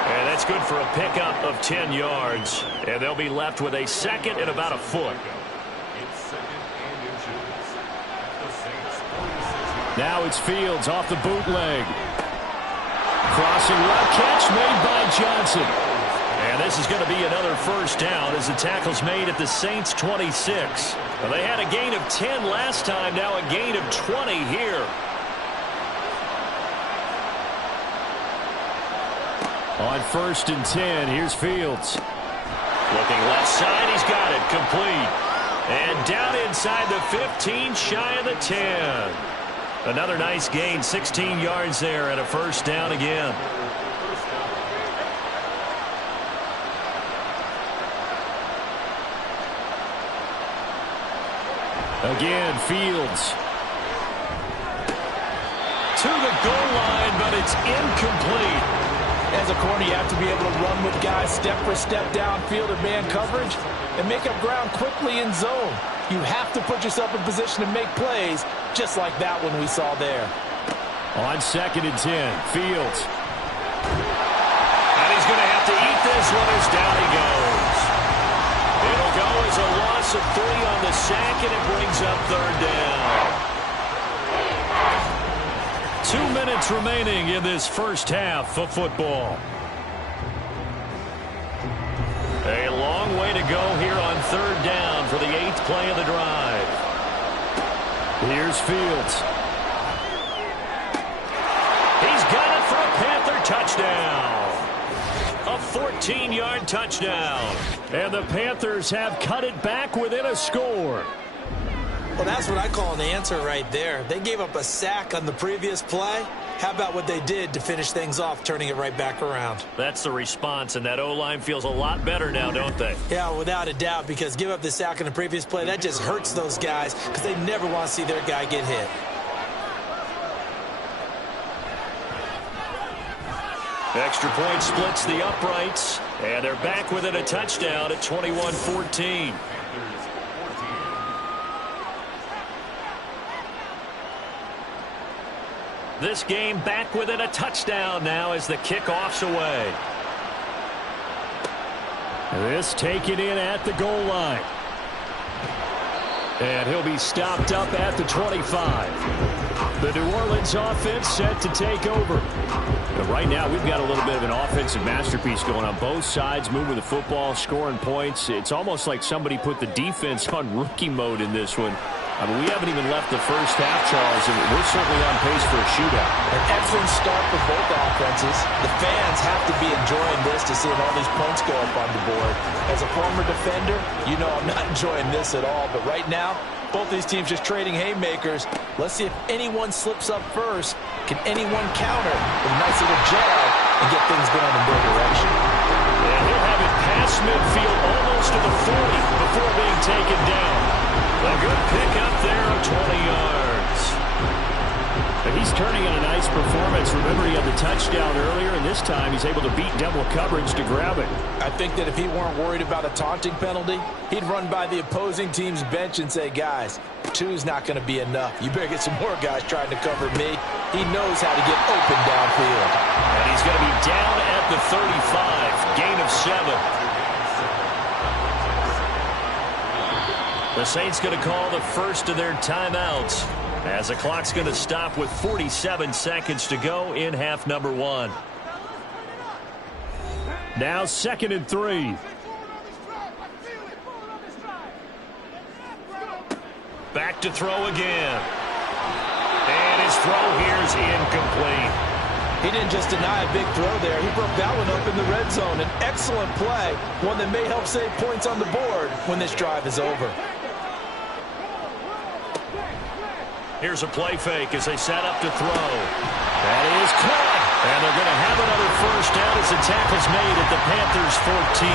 And that's good for a pickup of 10 yards. And they'll be left with a second and about a foot. It's second and inches. The Saints 46. Now it's Fields off the bootleg. Crossing route catch made by Johnson. And this is going to be another first down as the tackle's made at the Saints 26. Well, they had a gain of 10 last time, now a gain of 20 here. On first and 10, here's Fields. Looking left side, he's got it, complete. And down inside the 15, shy of the 10. Another nice gain, 16 yards there, and a first down again. Again, Fields. To the goal line, but it's incomplete. As a corner, you have to be able to run with guys step for step downfield in man coverage and make up ground quickly in zone. You have to put yourself in position to make plays, just like that one we saw there. On second and 10, Fields. And he's going to have to eat this one as down he goes. It'll go as a loss of 3 on the sack, and it brings up third down. 2 minutes remaining in this first half of football. A long way to go here on third down for the 8th play of the drive. Here's Fields. He's got it for a Panther touchdown. A 14-yard touchdown. And the Panthers have cut it back within a score. Well, that's what I call an answer right there. They gave up a sack on the previous play. How about what they did to finish things off, turning it right back around? That's the response, and that O-line feels a lot better now, don't they? Yeah, without a doubt, because give up the sack on the previous play, that just hurts those guys because they never want to see their guy get hit. Extra point splits the uprights, and they're back within a touchdown at 21-14. This game back within a touchdown now as the kickoff's away. This taken in at the goal line. And he'll be stopped up at the 25. The New Orleans offense set to take over. But right now, we've got a little bit of an offensive masterpiece going on both sides, moving the football, scoring points. It's almost like somebody put the defense on rookie mode in this one. I mean, we haven't even left the first half, Charles, and we're certainly on pace for a shootout. An excellent start for both offenses. The fans have to be enjoying this to seeing all these points go up on the board. As a former defender, you know I'm not enjoying this at all. But right now, both these teams just trading haymakers. Let's see if anyone slips up first. Can anyone counter with a nice little jab and get things going in their direction. And he'll have it past midfield almost to the 40 before being taken down. A good pickup there of 20 yards. He's turning in a nice performance. Remember, he had the touchdown earlier, and this time he's able to beat double coverage to grab it. I think that if he weren't worried about a taunting penalty, he'd run by the opposing team's bench and say, guys, 2's not going to be enough. You better get some more guys trying to cover me. He knows how to get open downfield. And he's going to be down at the 35, gain of 7. The Saints going to call the first of their timeouts, as the clock's going to stop with 47 seconds to go in half number 1. Now 2nd and 3. Back to throw again. And his throw here is incomplete. He didn't just deny a big throw there. He broke that one up in the red zone. An excellent play, one that may help save points on the board when this drive is over. Here's a play fake as they set up to throw. That is caught. And they're going to have another first down as the tackle's made at the Panthers' 14.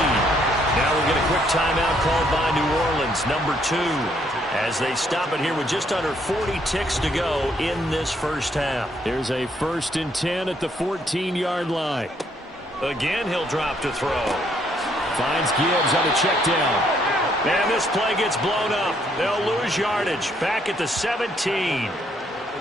Now we'll get a quick timeout called by New Orleans, number 2, as they stop it here with just under 40 ticks to go in this first half. Here's a 1st and 10 at the 14-yard line. Again, he'll drop to throw. Finds Gibbs on a check down. And this play gets blown up. They'll lose yardage back at the 17.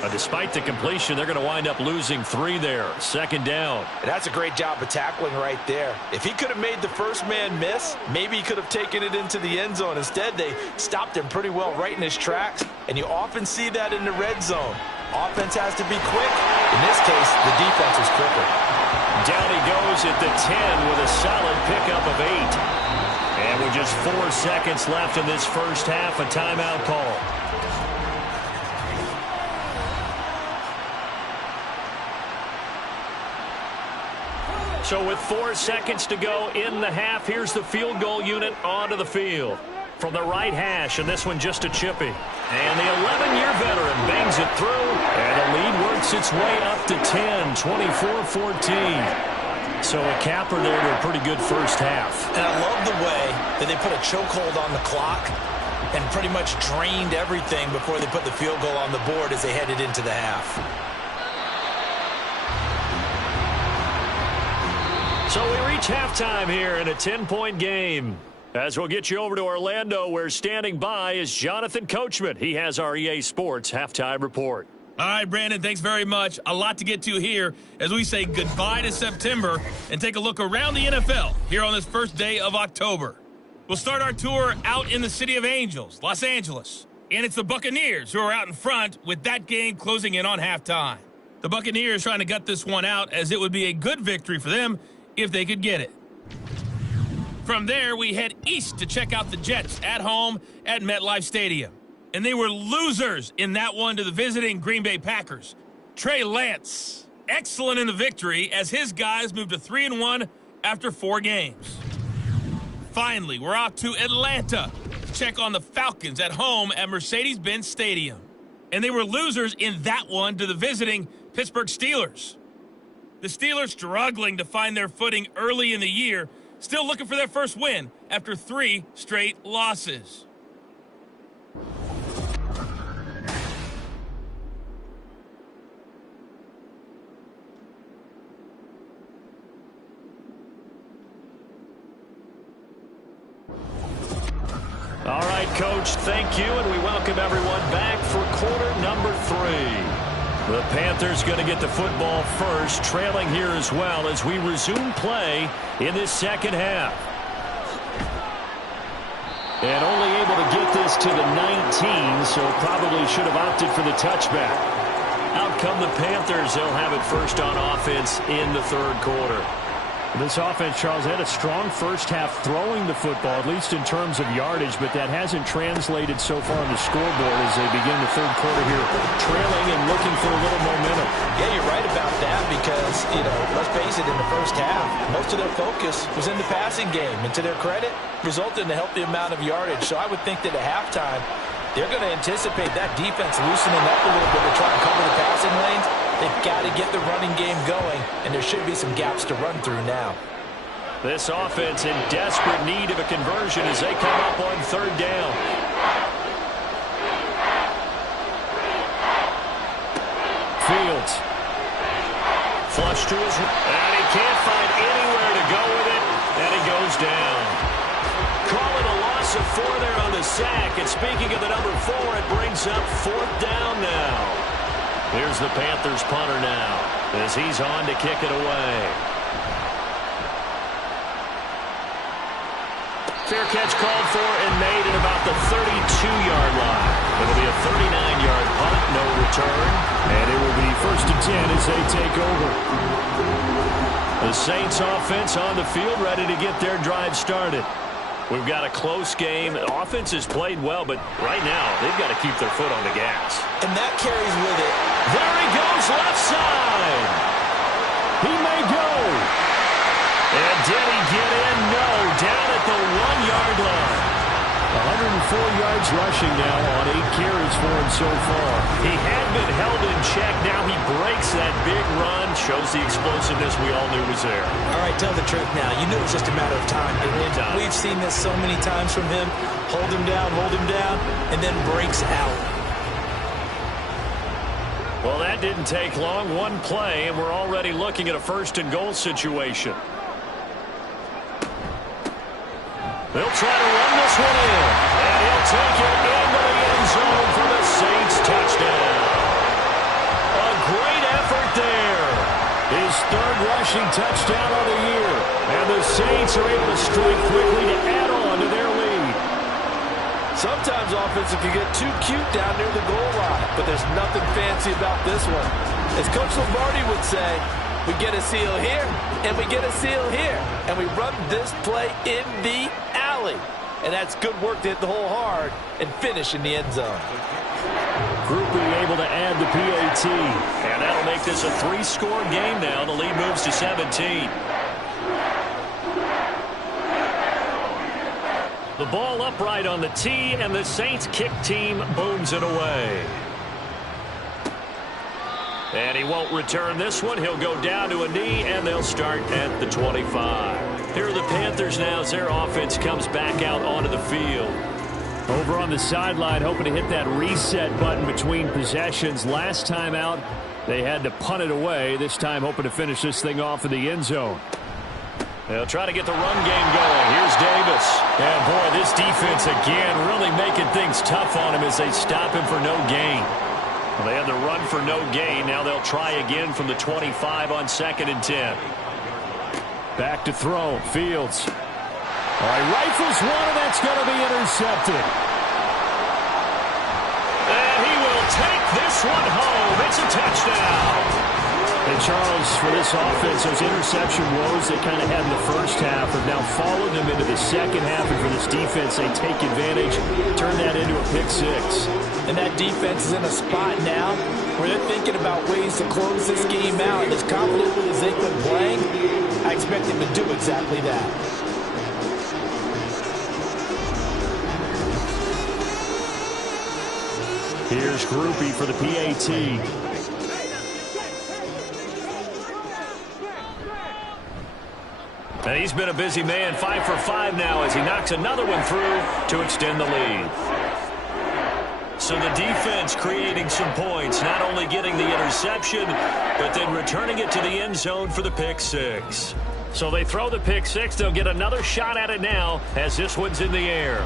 Despite the completion, they're going to wind up losing 3 there. 2nd down. And that's a great job of tackling right there. If he could have made the first man miss, maybe he could have taken it into the end zone. Instead, they stopped him pretty well right in his tracks, and you often see that in the red zone. Offense has to be quick. In this case, the defense is quicker. Down he goes at the 10 with a solid pickup of 8. And with just 4 seconds left in this first half, a timeout call. So with 4 seconds to go in the half, here's the field goal unit onto the field. From the right hash, and this one just a chippy. And the 11-year veteran bangs it through, and the lead works its way up to 10, 24-14. So a capper there to a pretty good first half. And I love the way that they put a chokehold on the clock and pretty much drained everything before they put the field goal on the board as they headed into the half. So we reach halftime here in a 10-point game. As we'll get you over to Orlando, where standing by is Jonathan Coachman. He has our EA Sports halftime report. All right, Brandon, thanks very much. A lot to get to here as we say goodbye to September and take a look around the NFL here on this first day of October. We'll start our tour out in the City of Angels, Los Angeles. And it's the Buccaneers who are out in front with that game closing in on halftime. The Buccaneers trying to gut this one out as it would be a good victory for them if they could get it. From there, we head east to check out the Jets at home at MetLife Stadium. And they were losers in that one to the visiting Green Bay Packers. Trey Lance, excellent in the victory as his guys moved to 3-1 after 4 games. Finally, we're off to Atlanta to check on the Falcons at home at Mercedes-Benz Stadium. And they were losers in that one to the visiting Pittsburgh Steelers. The Steelers struggling to find their footing early in the year, still looking for their first win after 3 straight losses. All right, Coach, thank you, and we welcome everyone back for quarter number 3. The Panthers going to get the football first, trailing here as well as we resume play in this second half. And only able to get this to the 19, so probably should have opted for the touchback. Out come the Panthers. They'll have it first on offense in the third quarter. This offense, Charles, had a strong first half throwing the football, at least in terms of yardage, but that hasn't translated so far on the scoreboard as they begin the third quarter here, trailing and looking for a little momentum. Yeah, you're right about that because, let's face it, in the first half, most of their focus was in the passing game, and to their credit, resulted in a healthy amount of yardage. So I would think that at halftime, they're going to anticipate that defense loosening up a little bit to try and cover the passing lanes. They've got to get the running game going, and there should be some gaps to run through now. This offense in desperate need of a conversion as they come up on third down. Fields. Flush to his... And he can't find anywhere to go with it. And he goes down. Call it a loss of 4 there on the sack. And speaking of the number 4, it brings up fourth down now. Here's the Panthers punter now as he's on to kick it away. Fair catch called for and made at about the 32-yard line. It'll be a 39-yard punt, no return. And it will be 1st and 10 as they take over. The Saints offense on the field ready to get their drive started. We've got a close game. The offense has played well, but right now they've got to keep their foot on the gas. And that carries with it. There he goes, left side. He may go. And did he get in? No, down at the 1-yard line. 104 yards rushing now on 8 carries for him so far. He had been held in check. Now he breaks that big run. Shows the explosiveness we all knew was there. All right, tell the truth now. You knew it was just a matter of time. We've seen this so many times from him. Hold him down, and then breaks out. Well, that didn't take long. One play, and we're already looking at a 1st and goal situation. They'll try to run this one in. And he'll take it into the end zone for the Saints touchdown. A great effort there. His 3rd rushing touchdown of the year. And the Saints are able to strike quickly to add on to their lead. Sometimes offenses can get too cute down near the goal line, but there's nothing fancy about this one. As Coach Lombardi would say, we get a seal here, and we get a seal here, and we run this play in the alley. And that's good work to hit the hole hard and finish in the end zone. Groupie able to add the PAT. And that'll make this a 3-score game now. The lead moves to 17. The ball upright on the tee, and the Saints kick team booms it away. And he won't return this one. He'll go down to a knee, and they'll start at the 25. Here are the Panthers now as their offense comes back out onto the field. Over on the sideline, hoping to hit that reset button between possessions. Last time out, they had to punt it away. This time, hoping to finish this thing off in the end zone. They'll try to get the run game going. Here's Davis. And, boy, this defense again really making things tough on him as they stop him for no gain. Well, they had the run for no gain. Now they'll try again from the 25 on 2nd and 10. Back to throw. Fields. All right, rifles one, and that's going to be intercepted. And he will take this one home. It's a touchdown. And Charles, for this offense, those interception woes they kind of had in the first half have now followed them into the second half. And for this defense, they take advantage, turn that into a pick 6. And that defense is in a spot now where they're thinking about ways to close this game out. As confidently as they've been playing, I expect them to do exactly that. Here's Groupie for the PAT. And he's been a busy man, 5 for 5 now as he knocks another one through to extend the lead. So the defense creating some points, not only getting the interception, but then returning it to the end zone for the pick 6. So they throw the pick 6. They'll get another shot at it now as this one's in the air.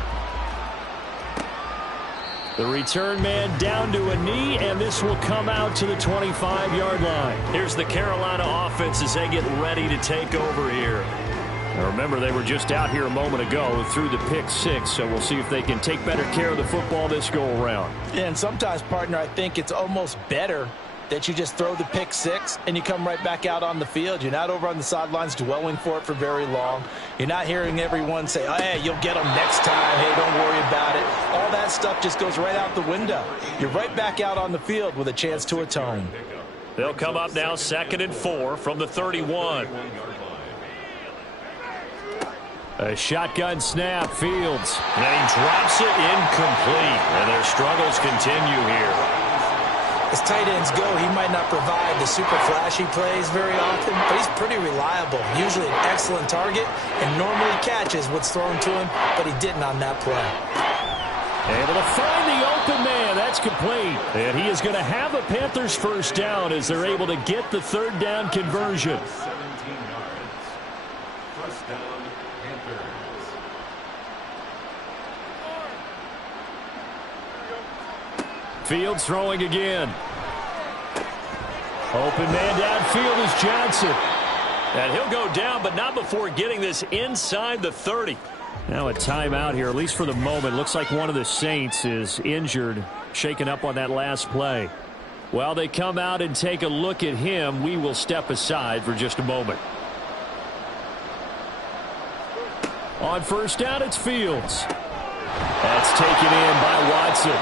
The return man down to a knee, and this will come out to the 25-yard line. Here's the Carolina offense as they get ready to take over here. Now remember, they were just out here a moment ago through the pick 6, so we'll see if they can take better care of the football this go-around. Yeah, and sometimes, partner, I think it's almost better that you just throw the pick 6 and you come right back out on the field. You're not over on the sidelines dwelling for it for very long. You're not hearing everyone say, oh, hey, you'll get them next time. Hey, don't worry about it. All that stuff just goes right out the window. You're right back out on the field with a chance to atone. They'll come up now 2nd and 4 from the 31. A shotgun snap, Fields. And he drops it incomplete. And their struggles continue here. As tight ends go, he might not provide the super flashy plays very often, but he's pretty reliable, usually an excellent target, and normally catches what's thrown to him, but he didn't on that play. Able to find the open man. That's complete. And he is going to have a Panthers first down as they're able to get the third down conversion. 17 yards. First down, Panthers. Fields throwing again. Open man downfield is Johnson. And he'll go down, but not before getting this inside the 30. Now a timeout here, at least for the moment. Looks like one of the Saints is injured, shaken up on that last play. While they come out and take a look at him, we will step aside for just a moment. On first down, it's Fields. That's taken in by Watson.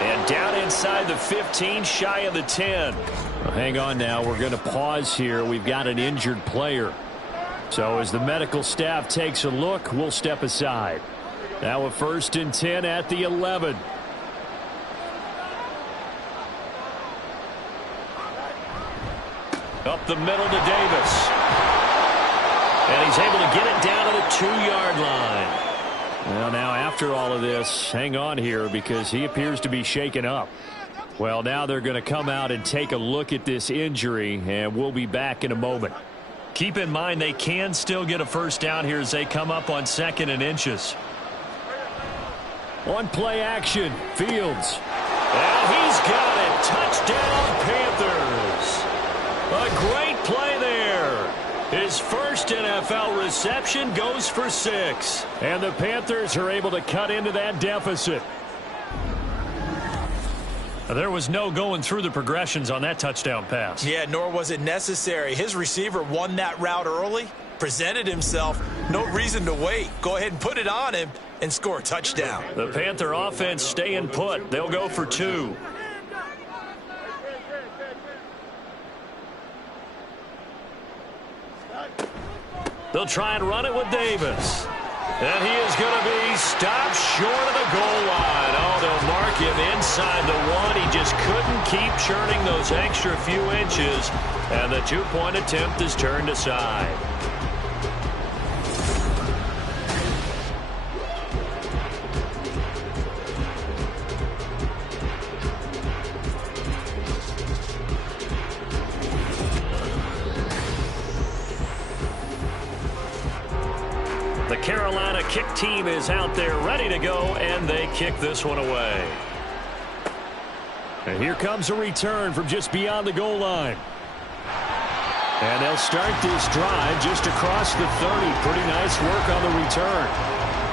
And down inside the 15, shy of the 10. Well, hang on now. We're going to pause here. We've got an injured player. So as the medical staff takes a look, we'll step aside. Now a 1st and 10 at the 11. Up the middle to Davis. And he's able to get it down to the 2-yard line. Well, now after all of this, hang on here because he appears to be shaken up. Well, now they're going to come out and take a look at this injury, and we'll be back in a moment. Keep in mind they can still get a first down here as they come up on 2nd and inches. On play action, Fields. And he's got it. Touchdown, Panthers. A great play there. His first NFL reception goes for 6. And the Panthers are able to cut into that deficit. There was no going through the progressions on that touchdown pass. Yeah, nor was it necessary. His receiver won that route early, presented himself. No reason to wait. Go ahead and put it on him and score a touchdown. The Panther offense staying put. They'll go for 2. They'll try and run it with Davis. And he is going to be stopped short of the goal line. Oh, they'll mark him inside the 1. He just couldn't keep churning those extra few inches. And the 2-point attempt is turned aside. The Carolina kick team is out there ready to go, and they kick this one away. And here comes a return from just beyond the goal line. And they'll start this drive just across the 30. Pretty nice work on the return.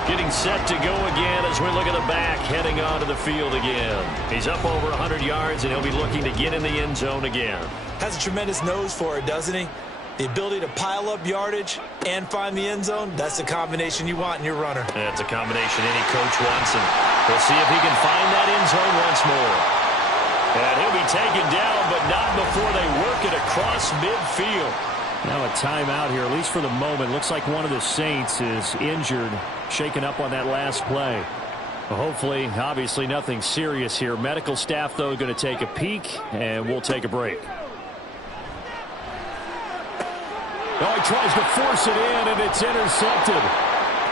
Getting set to go again as we look at the back, heading onto the field again. He's up over 100 yards, and he'll be looking to get in the end zone again. Has a tremendous nose for it, doesn't he? The ability to pile up yardage and find the end zone, that's the combination you want in your runner. That's a combination any coach wants, and we'll see if he can find that end zone once more. And he'll be taken down, but not before they work it across midfield. Now a timeout here, at least for the moment. Looks like one of the Saints is injured, shaken up on that last play. Well, hopefully, obviously nothing serious here. Medical staff, though, going to take a peek, and we'll take a break. Oh, he tries to force it in, and it's intercepted.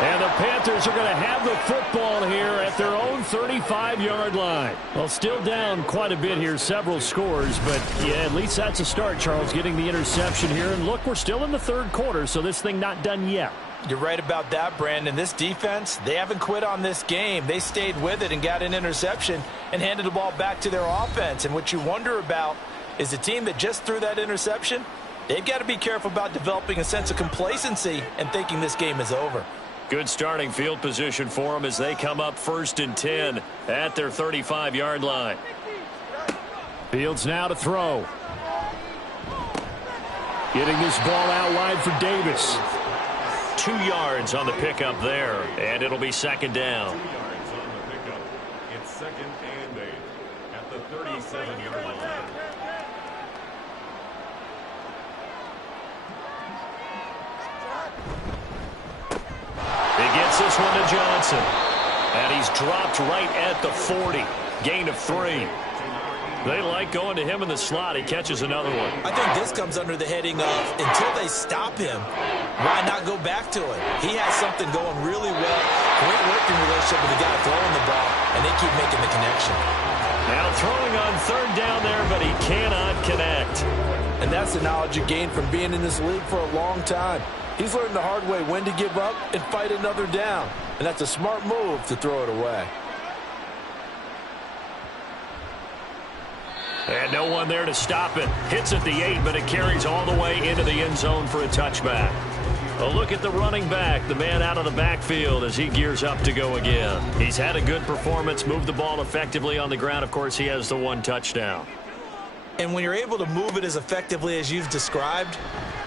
And the Panthers are going to have the football here at their own 35-yard line. Well, still down quite a bit here, several scores, but yeah, at least that's a start, Charles, getting the interception here. And look, we're still in the third quarter, so this thing not done yet. You're right about that, Brandon. This defense, they haven't quit on this game. They stayed with it and got an interception and handed the ball back to their offense. And what you wonder about is the team that just threw that interception, they've got to be careful about developing a sense of complacency and thinking this game is over. Good starting field position for them as they come up 1st and 10 at their 35-yard line. Fields now to throw. Getting this ball out wide for Davis. 2 yards on the pickup there, and it'll be 2nd down. 2 yards on the pickup. It's 2nd and 8 at the 37-yard line. He gets this one to Johnson. And he's dropped right at the 40. Gain of 3. They like going to him in the slot. He catches another one. I think this comes under the heading of until they stop him, why not go back to it? He has something going really well. Great working relationship with the guy throwing the ball, and they keep making the connection. Now throwing on third down there, but he cannot connect. And that's the knowledge you gain from being in this league for a long time. He's learned the hard way when to give up and fight another down. And that's a smart move to throw it away. And no one there to stop it. Hits at the 8, but it carries all the way into the end zone for a touchback. A look at the running back, the man out of the backfield as he gears up to go again. He's had a good performance, moved the ball effectively on the ground. Of course, he has the 1 touchdown. And when you're able to move it as effectively as you've described,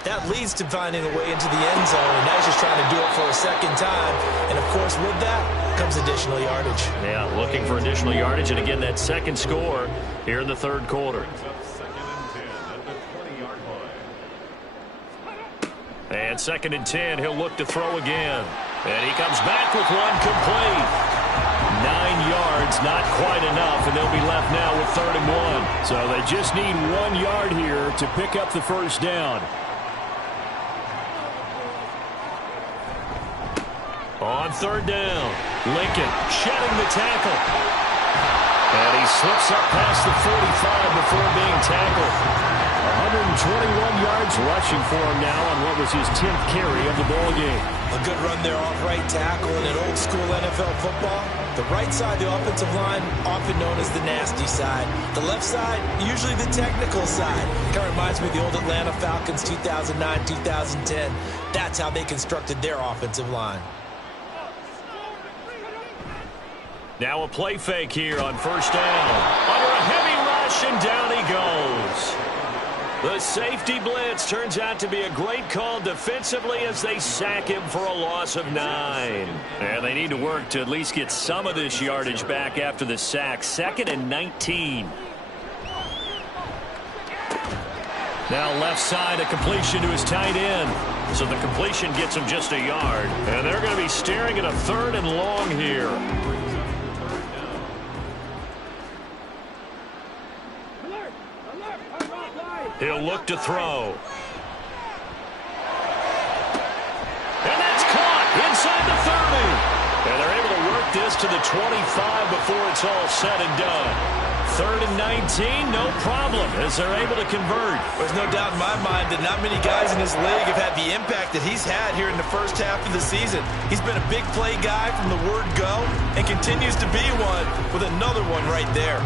that leads to finding a way into the end zone, and now he's just trying to do it for a second time. And, of course, with that comes additional yardage. Yeah, looking for additional yardage, and again, that second score here in the third quarter. And 2nd and 10, he'll look to throw again. And he comes back with one complete. 9 yards, not quite enough, and they'll be left now with 3rd and 1. So they just need 1 yard here to pick up the first down. On 3rd down, Lincoln shedding the tackle. And he slips up past the 45 before being tackled. 121 yards rushing for him now on what was his 10th carry of the ball game. A good run there off right tackle in an old school NFL football. The right side, the offensive line, often known as the nasty side. The left side, usually the technical side. Kind of reminds me of the old Atlanta Falcons 2009, 2010. That's how they constructed their offensive line. Now a play fake here on 1st down. Under a heavy rush, and down he goes. The safety blitz turns out to be a great call defensively as they sack him for a loss of 9. And they need to work to at least get some of this yardage back after the sack. 2nd and 19. Now left side, a completion to his tight end. So the completion gets him just a yard. And they're going to be staring at a 3rd and long here. He'll look to throw. And that's caught inside the 30. And they're able to work this to the 25 before it's all said and done. 3rd and 19, no problem, as they're able to convert. There's no doubt in my mind that not many guys in this league have had the impact that he's had here in the first half of the season. He's been a big play guy from the word go and continues to be one with another one right there.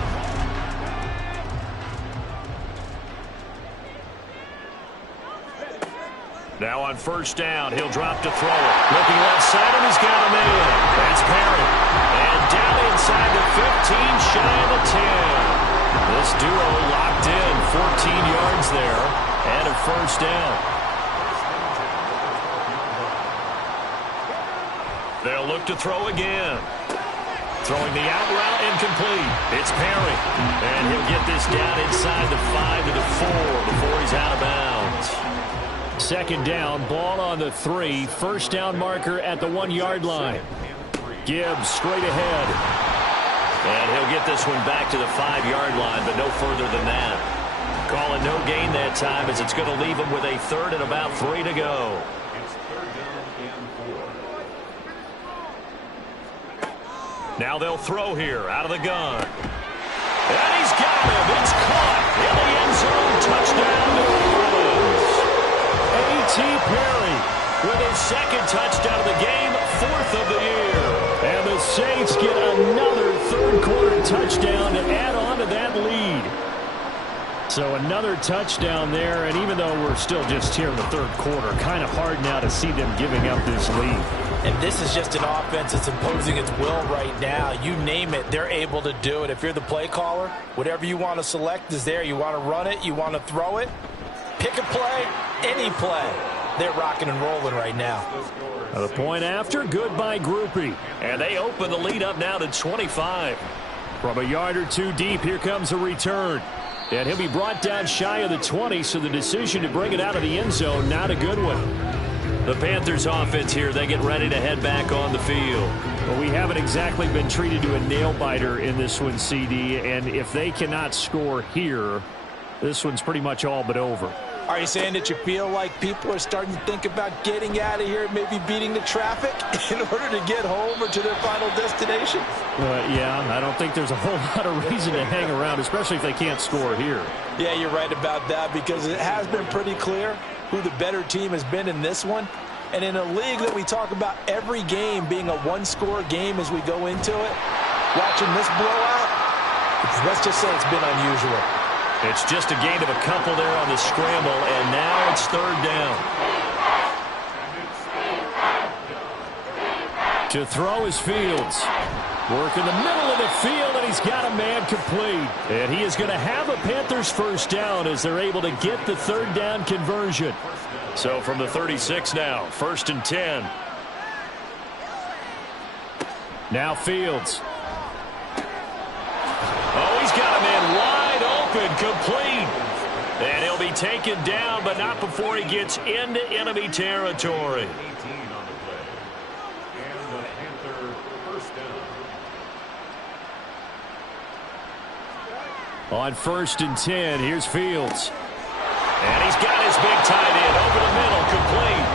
Now on 1st down, he'll drop to throw it. Looking left side, and he's got him in. That's Perry. And down inside the 15, shy of the 10. This duo locked in, 14 yards there, and a 1st down. They'll look to throw again. Throwing the out route incomplete. It's Perry. And he'll get this down inside the 5 to the 4 before he's out of bounds. 2nd down, ball on the 3. 1st down marker at the 1 yard line. Gibbs straight ahead. And he'll get this one back to the 5 yard line, but no further than that. Calling no gain that time as it's going to leave him with a 3rd and about 3 to go. Now they'll throw here out of the gun. And he's got him. It's caught in the end zone. Touchdown, New Orleans. A.T. Perry with his 2nd touchdown of the game, 4th of the year. And the Saints get another 3rd quarter touchdown to add on to that lead. So another touchdown there, and even though we're still just here in the 3rd quarter, kind of hard now to see them giving up this lead. And this is just an offense that's imposing its will right now. You name it, they're able to do it. If you're the play caller, whatever you want to select is there. You want to run it, you want to throw it, pick a play, any play. They're rocking and rolling right now. The point after, good by Groupie. And they open the lead up now to 25. From a yard or 2 deep, here comes a return. And he'll be brought down shy of the 20, so the decision to bring it out of the end zone, not a good one. The Panthers offense here, they get ready to head back on the field. Well, we haven't exactly been treated to a nail-biter in this one, CD, and if they cannot score here, this one's pretty much all but over. Are you saying that you feel like people are starting to think about getting out of here, maybe beating the traffic in order to get home or to their final destination? Yeah, I don't think there's a whole lot of reason to hang around, especially if they can't score here. Yeah, you're right about that, because it has been pretty clear who the better team has been in this one. And in a league that we talk about every game being a one-score game as we go into it, watching this blowout, let's just say it's been unusual. It's just a gain of a couple there on the scramble, and now it's third down. To throw is Fields. Work in the middle of the field, and he's got a man complete. And he is going to have a Panthers first down as they're able to get the third down conversion. So from the 36 now, 1st and 10. Now Fields. Oh, he's got a man wide open, complete. And he'll be taken down, but not before he gets into enemy territory. 18 on the play. And the Panther first down. On 1st and 10, here's Fields. And he's got his big tight end over the middle, complete.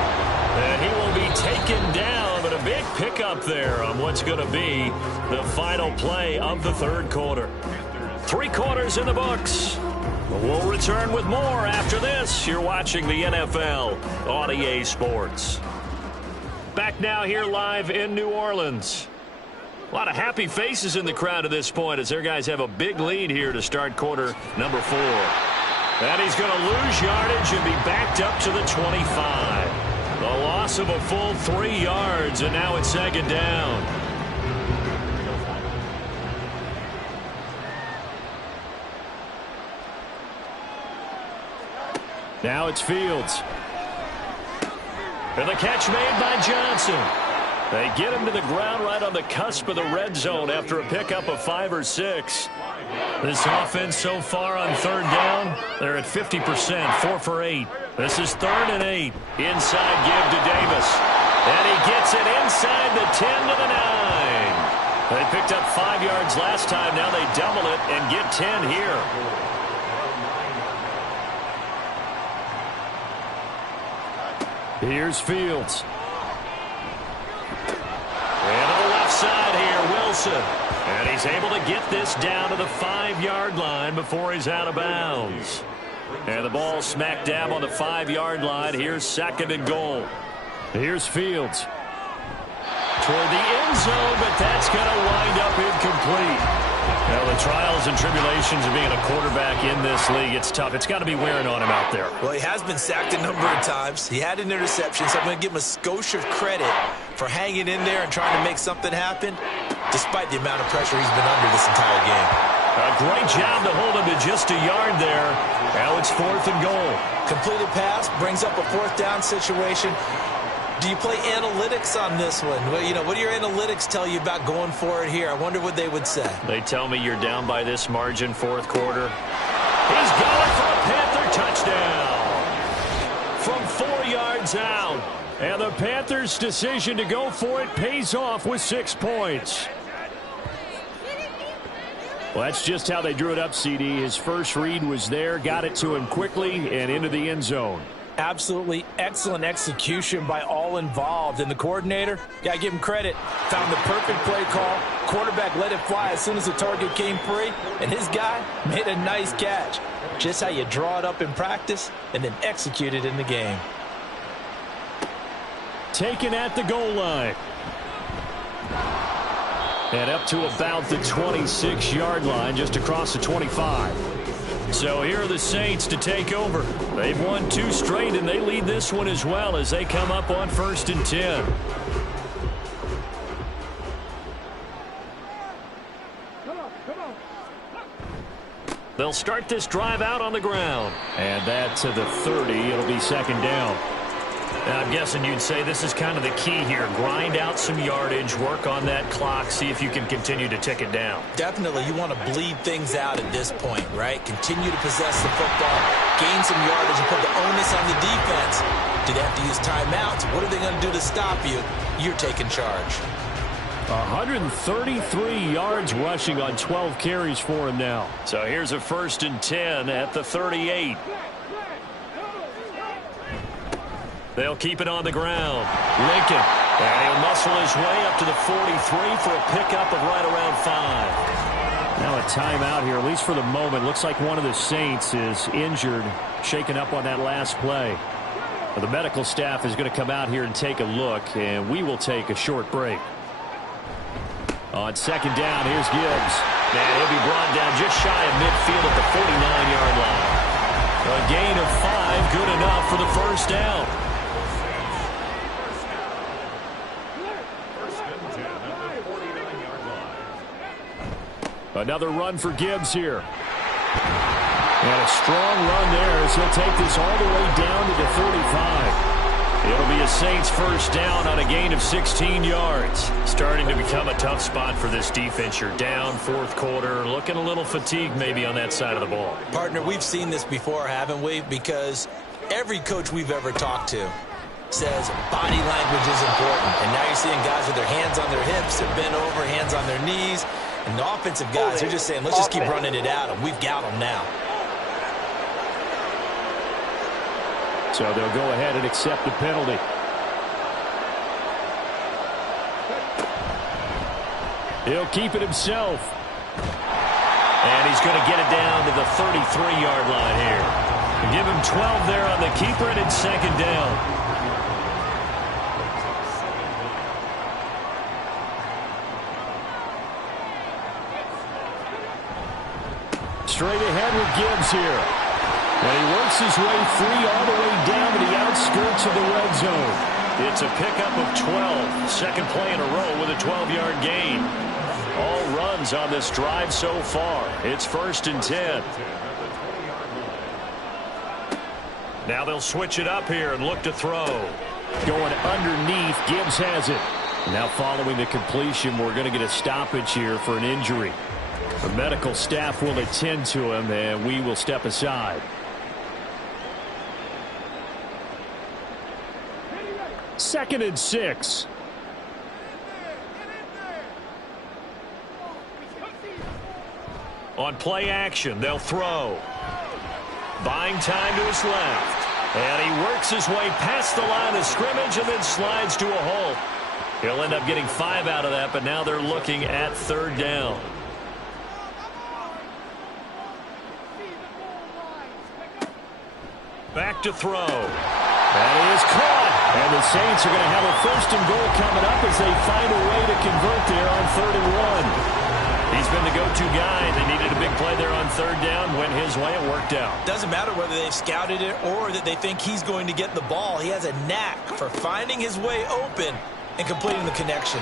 And he will be taken down, but a big pickup there on what's going to be the final play of the third quarter. 3 quarters in the books. We'll return with more after this. You're watching the NFL on EA Sports. Back now here live in New Orleans. A lot of happy faces in the crowd at this point as their guys have a big lead here to start quarter number 4. And he's going to lose yardage and be backed up to the 25. The loss of a full 3 yards, and now it's second down. Now it's Fields. And the catch made by Johnson. They get him to the ground right on the cusp of the red zone after a pickup of 5 or 6. This offense so far on third down, they're at 50%, 4 for 8. This is 3rd and 8. Inside give to Davis. And he gets it inside the 10 to the 9. They picked up 5 yards last time. Now they double it and get 10 here. Here's Fields. And to the left side here, Wilson. And he's able to get this down to the 5-yard line before he's out of bounds. And the ball smack dab on the 5-yard line. Here's 2nd and goal. Here's Fields. Toward the end zone, but that's going to wind up incomplete. Now, the trials and tribulations of being a quarterback in this league, it's tough. It's got to be wearing on him out there. Well, he has been sacked a number of times. He had an interception, so I'm going to give him a skosh of credit for hanging in there and trying to make something happen, despite the amount of pressure he's been under this entire game. A great job to hold him to just a yard there. Now it's 4th and goal. Completed pass, brings up a 4th down situation. Do you play analytics on this one? Well, you know, what do your analytics tell you about going for it here? I wonder what they would say. They tell me you're down by this margin, 4th quarter. He's going for a Panther touchdown from 4 yards out. And the Panthers' decision to go for it pays off with 6 points. Well, that's just how they drew it up, CD. His first read was there, got it to him quickly, and into the end zone. Absolutely excellent execution by all involved. And the coordinator, got to give him credit, found the perfect play call. Quarterback let it fly as soon as the target came free. And his guy made a nice catch. Just how you draw it up in practice and then execute it in the game. Taken at the goal line. And up to about the 26-yard line, just across the 25. So here are the Saints to take over. They've won 2 straight, and they lead this one as well as they come up on 1st and 10. They'll start this drive out on the ground. And that to the 30. It'll be 2nd down. I'm guessing you'd say this is kind of the key here. Grind out some yardage, work on that clock, see if you can continue to tick it down. Definitely, you want to bleed things out at this point, right? Continue to possess the football, gain some yardage, and put the onus on the defense. Do they have to use timeouts? What are they going to do to stop you? You're taking charge. 133 yards rushing on 12 carries for him now. So here's a 1st and 10 at the 38. They'll keep it on the ground. Lincoln. And he'll muscle his way up to the 43 for a pickup of right around 5. Now a timeout here, at least for the moment. Looks like one of the Saints is injured, shaken up on that last play. The medical staff is going to come out here and take a look, and we will take a short break. On 2nd down, here's Gibbs. And he'll be brought down just shy of midfield at the 49-yard line. A gain of 5, good enough for the 1st down. Another run for Gibbs here. And a strong run there as he'll take this all the way down to the 35. It'll be a Saints 1st down on a gain of 16 yards. Starting to become a tough spot for this defense. You're down 4th quarter, looking a little fatigued maybe on that side of the ball. Partner, we've seen this before, haven't we? Because every coach we've ever talked to says body language is important. And now you're seeing guys with their hands on their hips, they're bent over, hands on their knees. And the offensive guys, they're just saying, let's just keep running it at them. We've got them now. So they'll go ahead and accept the penalty. He'll keep it himself. And he's going to get it down to the 33-yard line here. Give him 12 there on the keeper, and it's 2nd down. Straight ahead with Gibbs here. And he works his way free all the way down to the outskirts of the red zone. It's a pickup of 12. 2nd play in a row with a 12-yard gain. All runs on this drive so far. It's 1st and 10. Now they'll switch it up here and look to throw. Going underneath, Gibbs has it. Now following the completion, we're going to get a stoppage here for an injury. The medical staff will attend to him, and we will step aside. Second and 6. On play action, they'll throw. Buying time to his left. And he works his way past the line of scrimmage and then slides to a halt. He'll end up getting 5 out of that, but now they're looking at 3rd down. Back to throw. That is caught. And the Saints are going to have a 1st and goal coming up as they find a way to convert there on 3rd and 1. He's been the go-to guy. They needed a big play there on 3rd down. Went his way. It worked out. Doesn't matter whether they've scouted it or that they think he's going to get the ball. He has a knack for finding his way open and completing the connection.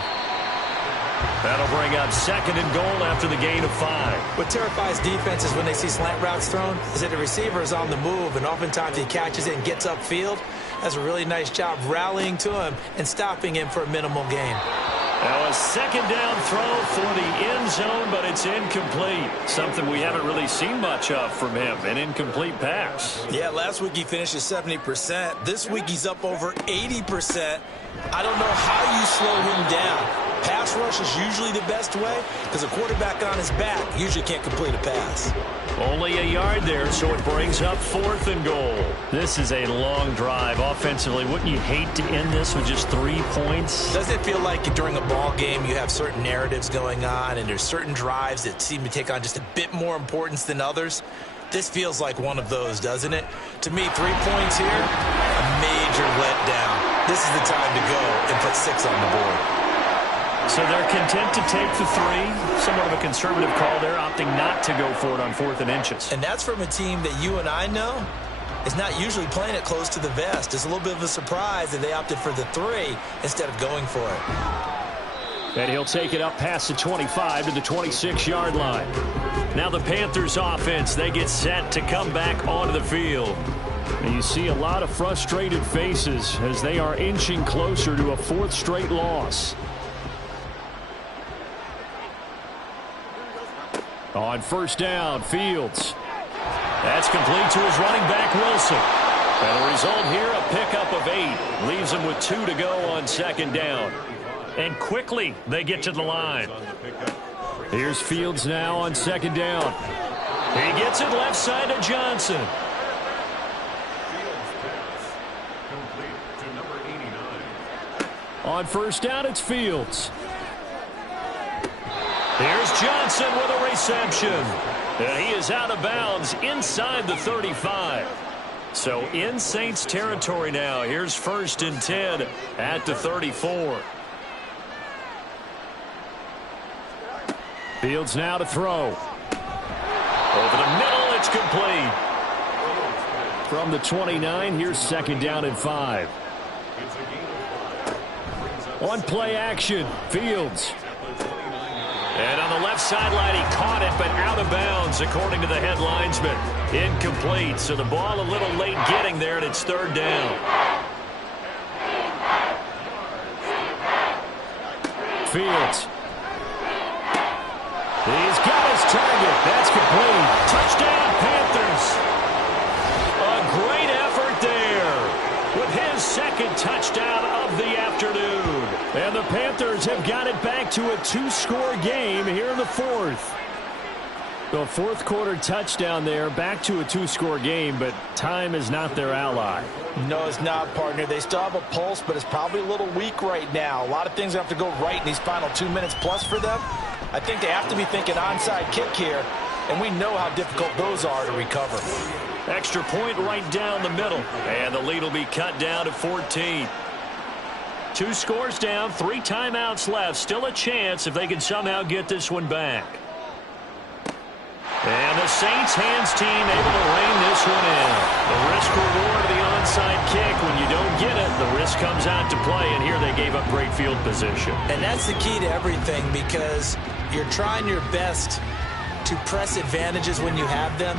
That'll bring up 2nd and goal after the gain of 5. What terrifies defenses when they see slant routes thrown is that the receiver is on the move, and oftentimes he catches it and gets upfield. Does a really nice job rallying to him and stopping him for a minimal gain. Now a 2nd down throw for the end zone, but it's incomplete. Something we haven't really seen much of from him, an incomplete pass. Yeah, last week he finished at 70%. This week he's up over 80%. I don't know how you slow him down. Pass rush is usually the best way because a quarterback on his back usually can't complete a pass. Only a yard there, so it brings up 4th and goal. This is a long drive offensively. Wouldn't you hate to end this with just 3 points? Doesn't it feel like during a ball game you have certain narratives going on and there's certain drives that seem to take on just a bit more importance than others? This feels like one of those, doesn't it? To me, 3 points here, a major letdown. This is the time to go and put 6 on the board. So they're content to take the 3. Somewhat of a conservative call there, opting not to go for it on 4th and inches. And that's from a team that you and I know is not usually playing it close to the vest. It's a little bit of a surprise that they opted for the 3 instead of going for it. And he'll take it up past the 25 to the 26-yard line. Now the Panthers offense, they get set to come back onto the field. And you see a lot of frustrated faces as they are inching closer to a 4th straight loss. On 1st down, Fields. That's complete to his running back, Wilson. And the result here, a pickup of 8. Leaves him with 2 to go on 2nd down. And quickly they get to the line. Here's Fields now on second down. He gets it left side to Johnson. On first down, it's Fields. Here's Johnson with a reception. And he is out of bounds inside the 35. So in Saints territory now. Here's 1st and 10 at the 34. Fields now to throw. Over the middle, it's complete. From the 29, here's 2nd down and 5. On play action, Fields. And on the left sideline, he caught it, but out of bounds, according to the head linesman. Incomplete, so the ball a little late getting there, and it's 3rd down. Fields. He's got his target. That's complete. Touchdown, Panthers. A great effort there with his 2nd touchdown of the afternoon. And the Panthers have got it back to a 2-score game here in the 4th. The 4th quarter touchdown there, back to a 2-score game, but time is not their ally. No, it's not, partner. They still have a pulse, but it's probably a little weak right now. A lot of things have to go right in these final 2 minutes plus for them. I think they have to be thinking onside kick here, and we know how difficult those are to recover. Extra point right down the middle, and the lead will be cut down to 14. 2 scores down, 3 timeouts left. Still a chance if they can somehow get this one back. And the Saints hands team able to rein this one in. The risk reward of the onside kick. When you don't get it, the risk comes out to play, and here they gave up great field position. And that's the key to everything, because you're trying your best to press advantages when you have them,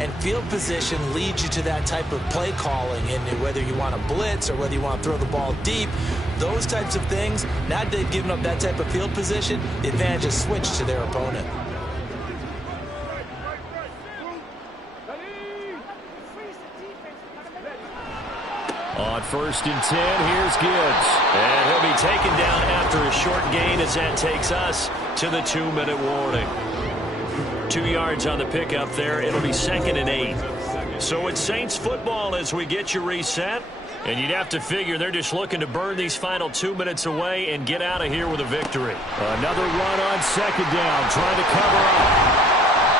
and field position leads you to that type of play calling, and whether you want to blitz or whether you want to throw the ball deep, those types of things. Now that they've given up that type of field position, the advantage is switched to their opponent. On 1st and 10, here's Gibbs. And he'll be taken down after a short gain as that takes us to the 2-minute warning. 2 yards on the pickup there. It'll be 2nd and 8. So it's Saints football as we get you reset. And you'd have to figure they're just looking to burn these final 2 minutes away and get out of here with a victory. Another run on 2nd down, trying to cover up.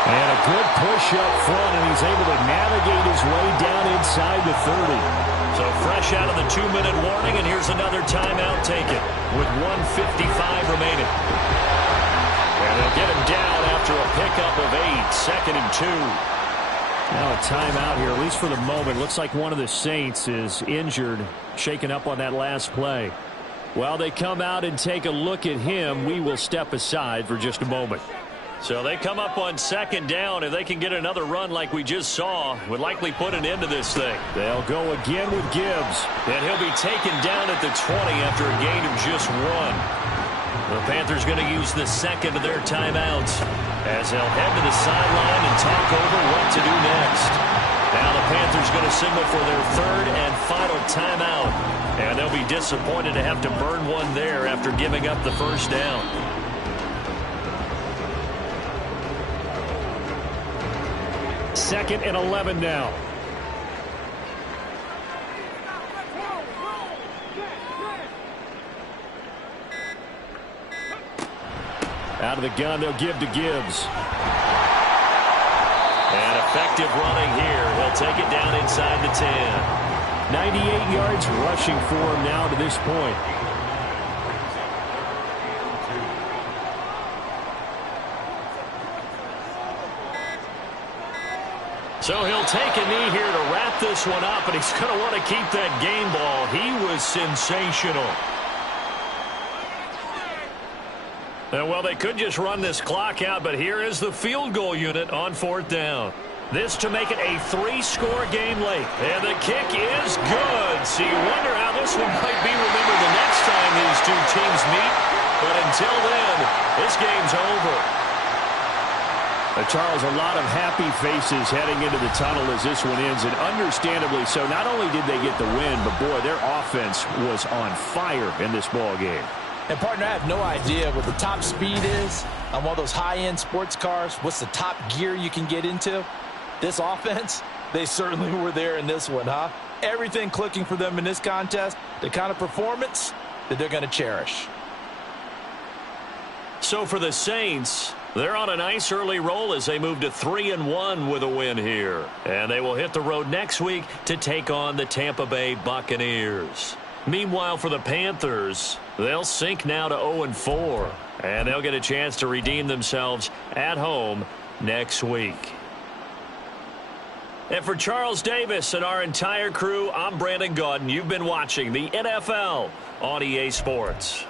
And a good push up front, and he's able to navigate his way down inside the 30. So fresh out of the 2-minute warning, and here's another timeout taken with 1:55 remaining. And they'll get him down after a pickup of 8, 2nd and 2. Now a timeout here, at least for the moment. Looks like one of the Saints is injured, shaken up on that last play. While they come out and take a look at him, we will step aside for just a moment. So they come up on 2nd down. If they can get another run like we just saw, would likely put an end to this thing. They'll go again with Gibbs. And he'll be taken down at the 20 after a gain of just 1. The Panthers going to use the 2nd of their timeouts as they'll head to the sideline and talk over what to do next. Now the Panthers going to signal for their 3rd and final timeout. And they'll be disappointed to have to burn one there after giving up the 1st down. Second and 11 now. Out of the gun, they'll give to Gibbs. And effective running here. He'll take it down inside the 10. 98 yards rushing for him now to this point. So he'll take a knee here to wrap this one up, and he's going to want to keep that game ball. He was sensational. Well, they could just run this clock out, but here is the field goal unit on 4th down. This to make it a 3-score game late. And the kick is good. So you wonder how this one might be remembered the next time these two teams meet. But until then, this game's over. Charles, a lot of happy faces heading into the tunnel as this one ends, and understandably so. Not only did they get the win, but boy, their offense was on fire in this ball game. And, partner, I have no idea what the top speed is on one of those high-end sports cars. What's the top gear you can get into? This offense, they certainly were there in this one, huh? Everything clicking for them in this contest, the kind of performance that they're going to cherish. So for the Saints, they're on a nice early roll as they move to 3-1 with a win here. And they will hit the road next week to take on the Tampa Bay Buccaneers. Meanwhile, for the Panthers, they'll sink now to 0-4. And they'll get a chance to redeem themselves at home next week. And for Charles Davis and our entire crew, I'm Brandon Gaudin. You've been watching the NFL on EA Sports.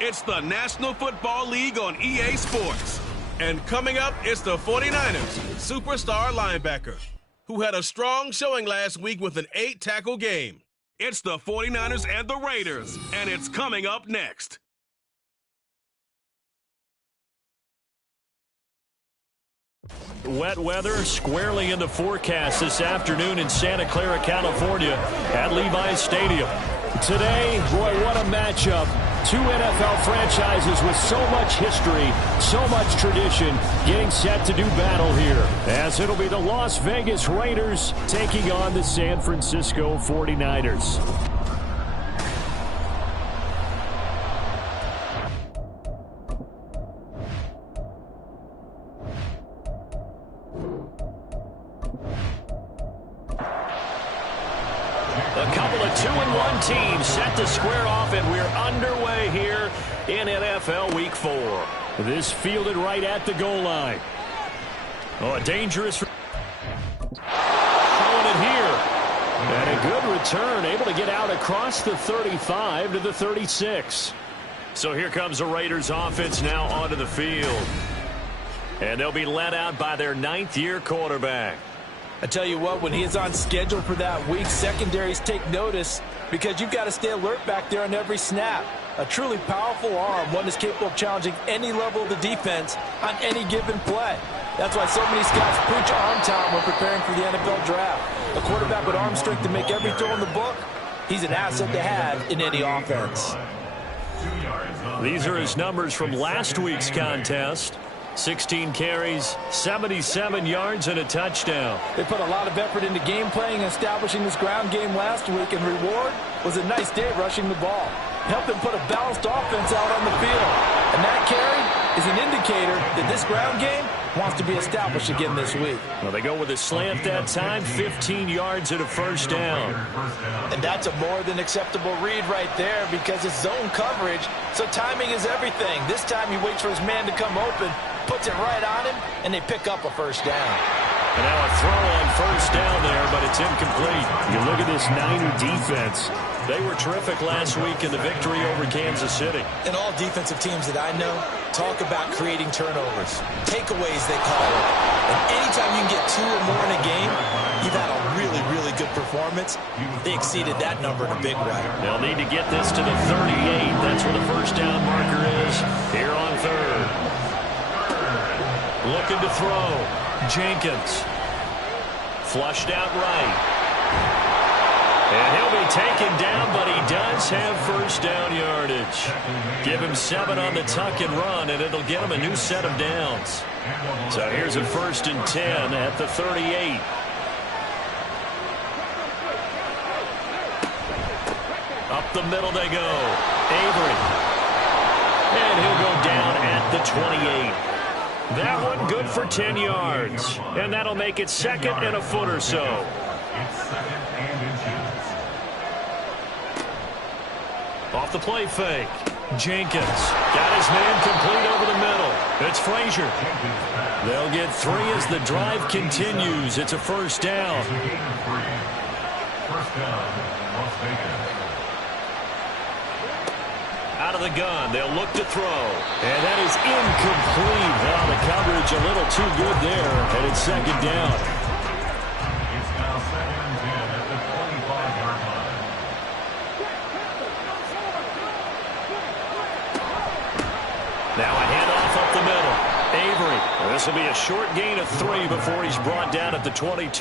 It's the National Football League on EA Sports. And coming up, it's the 49ers superstar linebacker, who had a strong showing last week with an 8-tackle game. It's the 49ers and the Raiders, and it's coming up next. Wet weather squarely in the forecast this afternoon in Santa Clara, California at Levi's Stadium. Today, boy, what a matchup. Two NFL franchises with so much history, so much tradition, getting set to do battle here. As it'll be the Las Vegas Raiders taking on the San Francisco 49ers. A couple of 2-1 teams set to square off, and we're underway here in NFL Week 4. This fielded right at the goal line. Oh, a dangerous showing it here. And a good return, able to get out across the 35 to the 36. So here comes the Raiders offense now onto the field. And they'll be led out by their 9th-year quarterback. I tell you what, when he is on schedule for that week, secondaries take notice because you've got to stay alert back there on every snap. A truly powerful arm, one that's capable of challenging any level of the defense on any given play. That's why so many scouts preach arm talent when preparing for the NFL draft. A quarterback with arm strength to make every throw in the book, he's an asset to have in any offense. These are his numbers from last week's contest. 16 carries, 77 yards, and a touchdown. They put a lot of effort into game playing and establishing this ground game last week, and reward was a nice day rushing the ball. Helped them put a balanced offense out on the field. And that carry is an indicator that this ground game wants to be established again this week. Well, they go with a slant that time, 15 yards and a first down. And that's a more than acceptable read right there because it's zone coverage, so timing is everything. This time he waits for his man to come open, puts it right on him, and they pick up a first down. And now a throw on first down there, but it's incomplete. You look at this Niner defense. They were terrific last week in the victory over Kansas City. And all defensive teams that I know talk about creating turnovers. Takeaways, they call it. And anytime you can get 2 or more in a game, you've had a really, really good performance. They exceeded that number in a big way. They'll need to get this to the 38. That's where the first down marker is here on third. Looking to throw. Jenkins. Flushed out right. And he'll be taken down, but he does have first down yardage. Give him 7 on the tuck and run, and it'll get him a new set of downs. So here's a 1st and 10 at the 38. Up the middle they go. Avery. And he'll go down at the 28. That one good for 10 yards. And that'll make it 2nd and a foot or so. It's 2nd and inches. Off the play fake. Jenkins got his man complete over the middle. It's Frazier. They'll get 3 as the drive continues. It's a first down. First down, Las Vegas. Out of the gun, they'll look to throw. And that is incomplete. Well, the coverage a little too good there, and it's 2nd down. It's now 2nd and 10 at the 25-yard line. Now a handoff up the middle. Avery. This will be a short gain of 3 before he's brought down at the 22.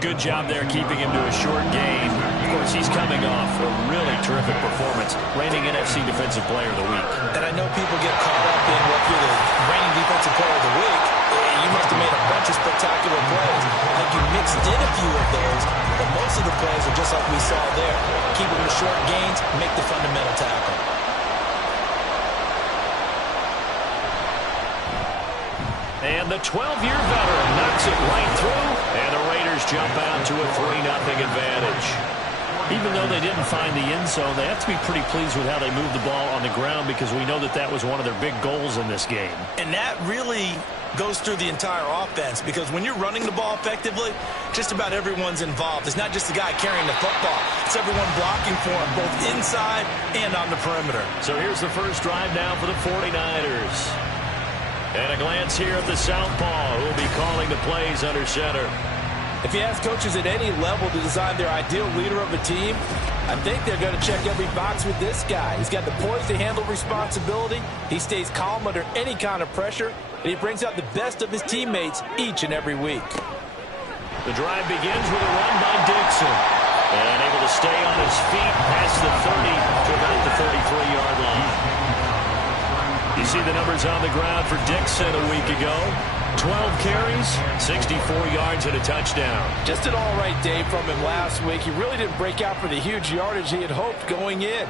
Good job there keeping him to a short gain. Of course, he's coming off a really terrific performance, reigning NFC Defensive Player of the Week. And I know people get caught up in what you're the reigning Defensive Player of the Week. You must have made a bunch of spectacular plays. I think you mixed in a few of those, but most of the plays are just like we saw there. Keep them to short gains, make the fundamental tackle. And the 12-year veteran knocks it right through, and the Raiders jump out to a 3-0 advantage. Even though they didn't find the end zone, they have to be pretty pleased with how they moved the ball on the ground because we know that that was one of their big goals in this game. And that really goes through the entire offense because when you're running the ball effectively, just about everyone's involved. It's not just the guy carrying the football. It's everyone blocking for him, both inside and on the perimeter. So here's the first drive now for the 49ers. And a glance here at the southpaw, who will be calling the plays under center. If you ask coaches at any level to design their ideal leader of a team, I think they're going to check every box with this guy. He's got the poise to handle responsibility. He stays calm under any kind of pressure, and he brings out the best of his teammates each and every week. The drive begins with a run by Dixon. And able to stay on his feet past the 30 to about the 33-yard line. You see the numbers on the ground for Dixon a week ago. 12 carries, 64 yards, and a touchdown. Just an all-right day from him last week. He really didn't break out for the huge yardage he had hoped going in.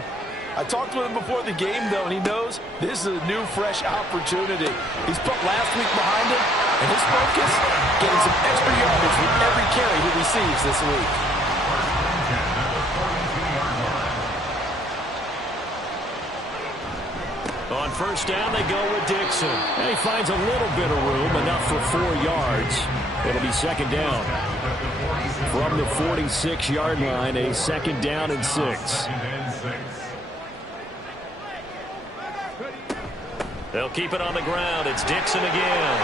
I talked with him before the game, though, and he knows this is a new, fresh opportunity. He's put last week behind him, and his focus, getting some extra yardage with every carry he receives this week. On first down, they go with Dixon. And he finds a little bit of room, enough for 4 yards. It'll be second down. From the 46-yard line, a second down and 6. They'll keep it on the ground. It's Dixon again.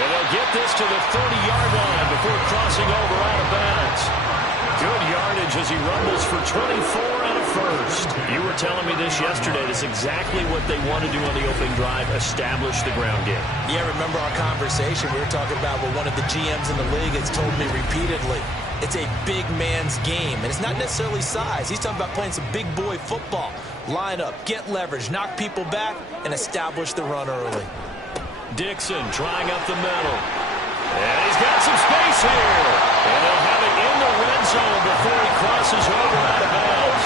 And they'll get this to the 30-yard line before crossing over out of bounds. Good yardage as he rumbles for 24 and a first. You were telling me this yesterday. That's exactly what they want to do on the opening drive, establish the ground game. Yeah, remember our conversation. We were talking about what one of the GMs in the league has told me repeatedly. It's a big man's game, and it's not necessarily size. He's talking about playing some big boy football. Line up, get leverage, knock people back, and establish the run early. Dixon trying up the middle. And he's got some space here. And they'll have it in the red zone before he crosses over out of bounds.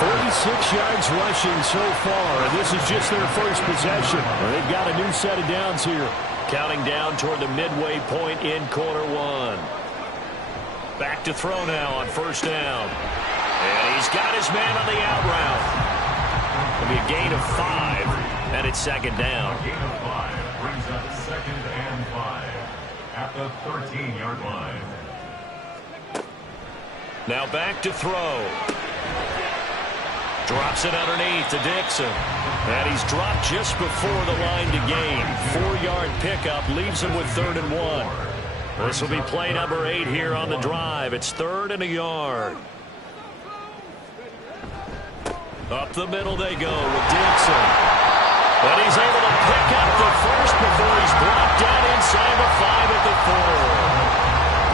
46 yards rushing so far, and this is just their first possession. They've got a new set of downs here. Counting down toward the midway point in quarter one. Back to throw now on first down. And he's got his man on the out route. It'll be a gain of 5, and it's second down. A gain of 5 brings up second and 5 at the 13-yard line. Now back to throw. Drops it underneath to Dixon. And he's dropped just before the line to gain. 4-yard pickup leaves him with 3rd and 1. This will be play number 8 here on the drive. It's 3rd and a yard. Up the middle they go with Dixon. And he's able to pick up the first before he's brought down inside the 5 at the 4.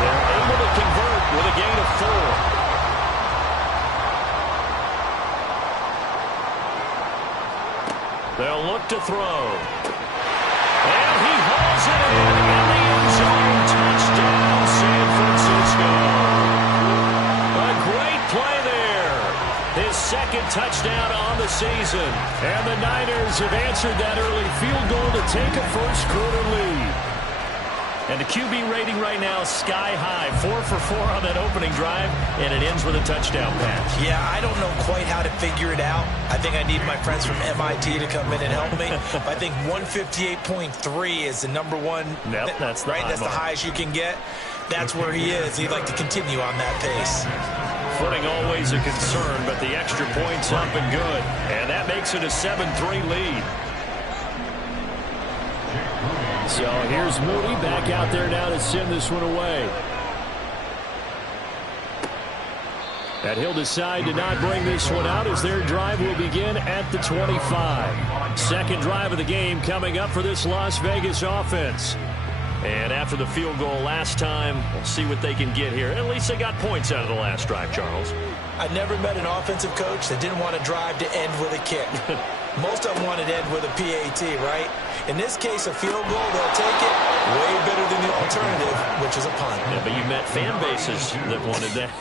They're able to convert with a gain of 4. They'll look to throw. And he hauls it in the end zone. Touchdown, San Francisco. A great play there. His second touchdown on the season. And the Niners have answered that early field goal to take a first-quarter lead. And the QB rating right now is sky high. 4 for 4 on that opening drive, and it ends with a touchdown pass. Yeah, I don't know quite how to figure it out. I think I need my friends from MIT to come in and help me. I think 158.3 is the number one. Yep, that's the right. high That's the mark. highest you can get. That's where he is. He'd like to continue on that pace. Footing always a concern, but the extra point's up and good. And that makes it a 7-3 lead. So here's Moody back out there now to send this one away. And he'll decide to not bring this one out as their drive will begin at the 25. Second drive of the game coming up for this Las Vegas offense. And after the field goal last time, we'll see what they can get here. At least they got points out of the last drive, Charles. I never met an offensive coach that didn't want to drive to end with a kick. Most of them wanted to end with a PAT, right? In this case, a field goal, they'll take it. Way better than the alternative, which is a punt. Yeah, but you met fan bases that wanted that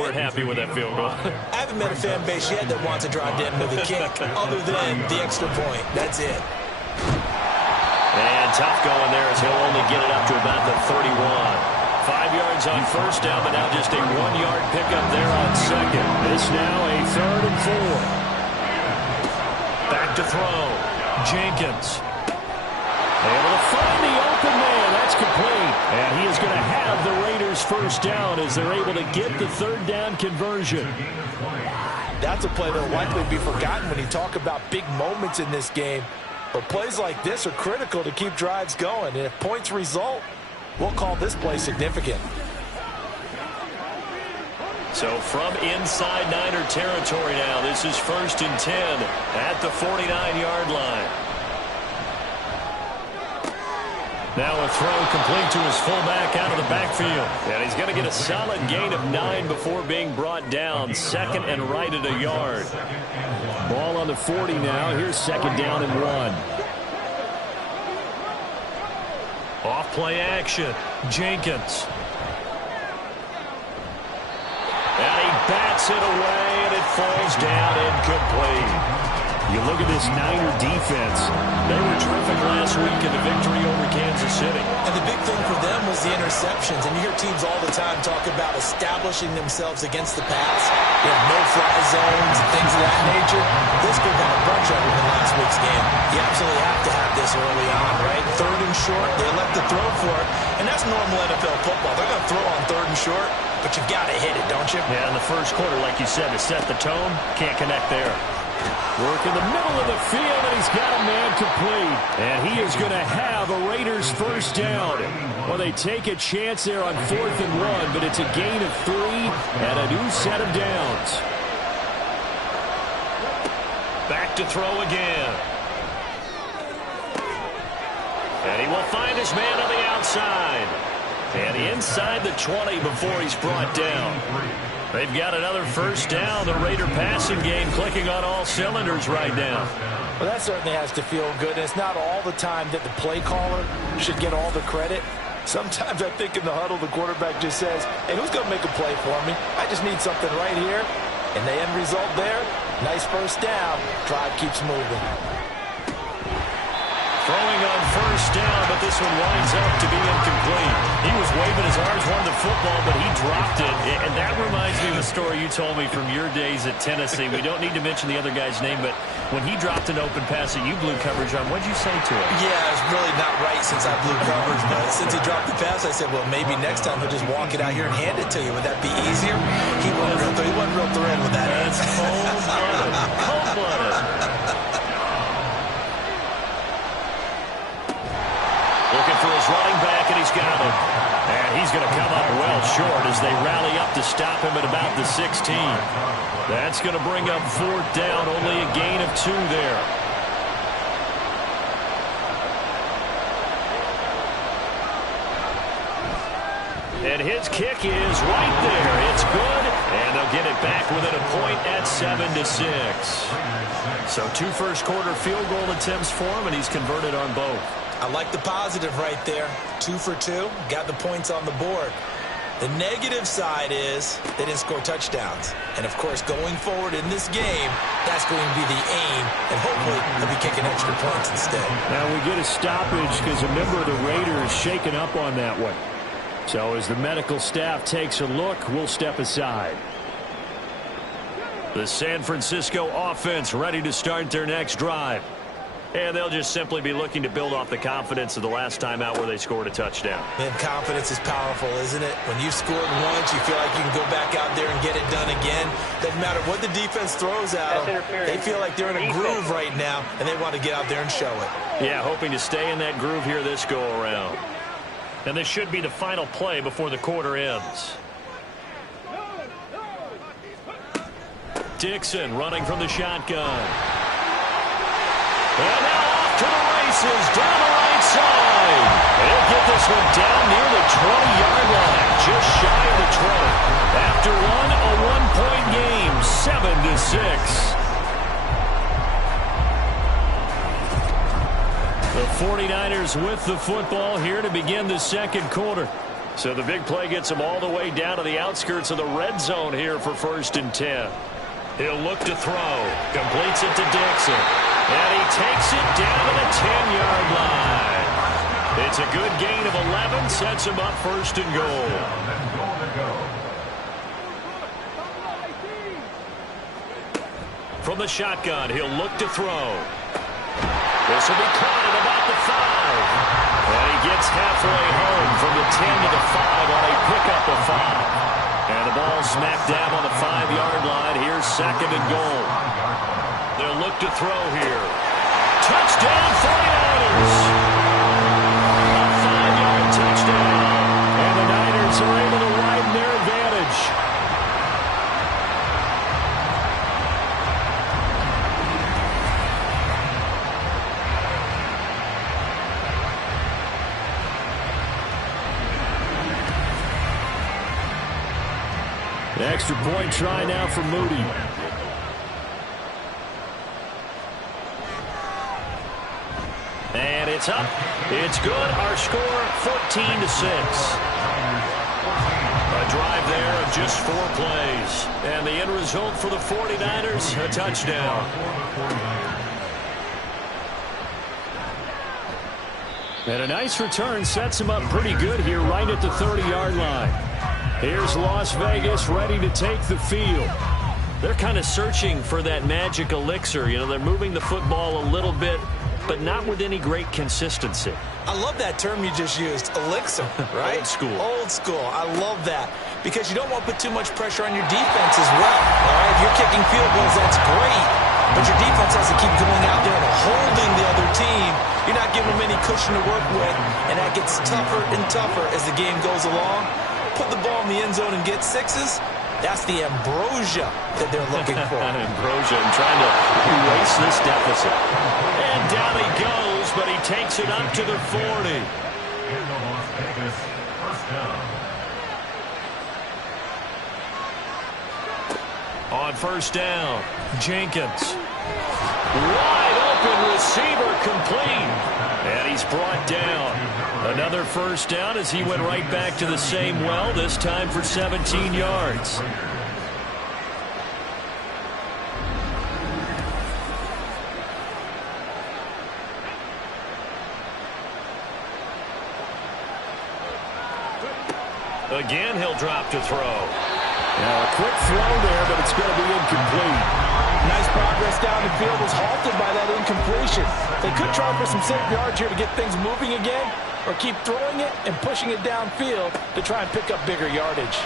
weren't happy with that field goal. I haven't met a fan base yet that wants to drive to end with a kick, other than the extra point. That's it. And tough going there as he'll only get it up to about the 31. 5 yards on first down, but now just a 1-yard pickup there on second. This now a 3rd and 4. Back to throw. Jenkins. Able to find the open man. That's complete. And he is going to have the Raiders first down as they're able to get the 3rd down conversion. That's a play that will likely be forgotten when you talk about big moments in this game. But plays like this are critical to keep drives going. And if points result, we'll call this play significant. So from inside Niner territory now, this is 1st and 10 at the 49-yard line. Now a throw complete to his fullback out of the backfield. And he's going to get a solid gain of 9 before being brought down. 2nd and right at a yard. Ball on the 40 now. Here's 2nd down and 1. Off play action. Jenkins. And he bats it away, and it falls down incomplete. You look at this Niner defense. They were terrific last week in the victory over Kansas City. And the big thing for them was the interceptions. And you hear teams all the time talk about establishing themselves against the pass. You have no-fly zones and things of that nature. This group had a bunch of them in last week's game. You absolutely have to have this early on, right? 3rd and short, they elect to throw for it. And that's normal NFL football. They're going to throw on 3rd and short, but you've got to hit it, don't you? Yeah, in the first quarter, like you said, to set the tone, can't connect there. Work in the middle of the field, and he's got a man complete. And he is going to have a Raiders first down. Well, they take a chance there on 4th and 1, but it's a gain of 3 and a new set of downs. Back to throw again. And he will find his man on the outside. And inside the 20 before he's brought down. They've got another first down. The Raider passing game clicking on all cylinders right now. Well, that certainly has to feel good. And it's not all the time that the play caller should get all the credit. Sometimes I think in the huddle, the quarterback just says, hey, who's going to make a play for me? I just need something right here. And the end result there, nice first down. Drive keeps moving. Throwing on first down, but this one winds up to be incomplete. He was waving his arms, wanted the football, but he dropped it. And that reminds me of the story you told me from your days at Tennessee. We don't need to mention the other guy's name, but when he dropped an open pass that you blew coverage on, what did you say to him? Yeah, it's really not right since I blew coverage, but since he dropped the pass, I said, well, maybe next time he'll just walk it out here and hand it to you. Would that be easier? He wasn't real thrilled with that. That's cold-blooded. Cold-blooded. Looking for his running back, and he's got him. And he's going to come up well short as they rally up to stop him at about the 16. That's going to bring up 4th down, only a gain of 2 there. And his kick is right there. It's good, and they'll get it back within a point at 7-6. So 2 first-quarter field goal attempts for him, and he's converted on both. I like the positive right there. 2 for 2. Got the points on the board. The negative side is they didn't score touchdowns. And, of course, going forward in this game, that's going to be the aim. And hopefully they'll be kicking extra points instead. Now we get a stoppage because a member of the Raiders shaken up on that one. So as the medical staff takes a look, we'll step aside. The San Francisco offense ready to start their next drive. And they'll just simply be looking to build off the confidence of the last time out where they scored a touchdown. And confidence is powerful, isn't it? When you've scored once, you feel like you can go back out there and get it done again. Doesn't matter what the defense throws at them. They feel like they're in a groove right now, and they want to get out there and show it. Yeah, hoping to stay in that groove here this go-around. And this should be the final play before the quarter ends. Dixon running from the shotgun. And now off to the races down the right side. He'll get this one down near the 20-yard line, just shy of the 20. After a one-point game, 7-6. The 49ers with the football here to begin the second quarter. So the big play gets them all the way down to the outskirts of the red zone here for 1st and 10. He'll look to throw. Completes it to Dixon. And he takes it down to the 10-yard line. It's a good gain of 11. Sets him up 1st and goal. From the shotgun, he'll look to throw. This will be caught at about the 5. And he gets halfway home from the 10 to the 5 on a pickup of 5. And the ball smack dab on the 5-yard line. Here's 2nd and goal. They'll look to throw here. Touchdown 49ers! A 5-yard touchdown. And the Niners are able to widen their advantage. The extra point try now for Moody. And it's up. It's good. Our score, 14-6. A drive there of just 4 plays. And the end result for the 49ers, a touchdown. And a nice return sets him up pretty good here right at the 30-yard line. Here's Las Vegas ready to take the field. They're kind of searching for that magic elixir. You know, they're moving the football a little bit, but not with any great consistency. I love that term you just used, elixir, right? Old school. Old school. I love that because you don't want to put too much pressure on your defense as well. All right, if you're kicking field goals, that's great, but your defense has to keep going out there and holding the other team. You're not giving them any cushion to work with, and that gets tougher and tougher as the game goes along. Put the ball in the end zone and get 6s. That's the ambrosia that they're looking for. Ambrosia and trying to erase this deficit. And down he goes, but he takes it up to the 40. In the Las Vegas first down. On 1st down, Jenkins. Wide open receiver complete. And he's brought down. Another 1st down as he went right back to the same well, this time for 17 yards. Again, he'll drop to throw. Now a quick throw there, but it's going to be incomplete. Nice progress down the field was halted by that incompletion. They could try for some safe yards here to get things moving again, or keep throwing it and pushing it downfield to try and pick up bigger yardage.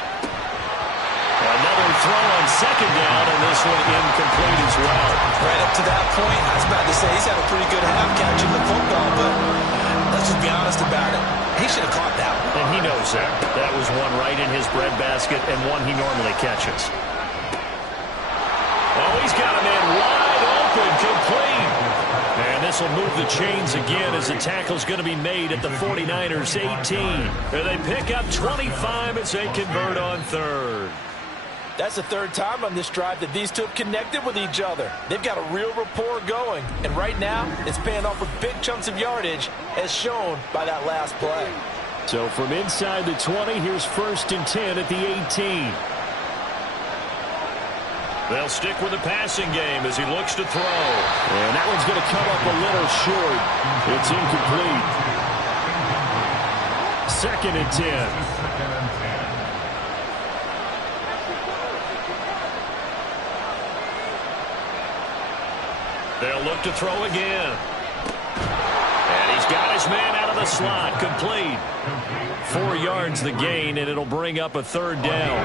Another throw on 2nd down, and this one incomplete as well. Right up to that point, I was about to say he's had a pretty good half catching the football, but let's just be honest about it. He should have caught that one. And he knows that. That was one right in his breadbasket and one he normally catches. Oh, he's got a man wide open, complete. And this will move the chains again as the tackle's going to be made at the 49ers 18. And they pick up 25 as they convert on 3rd. That's the 3rd time on this drive that these two have connected with each other. They've got a real rapport going. And right now, it's paying off with big chunks of yardage, as shown by that last play. So from inside the 20, here's 1st and 10 at the 18. They'll stick with the passing game as he looks to throw. And that one's going to come up a little short. It's incomplete. 2nd and 10. They'll look to throw again. And he's got his man out of the slot, complete. 4 yards the gain, and it'll bring up a 3rd down.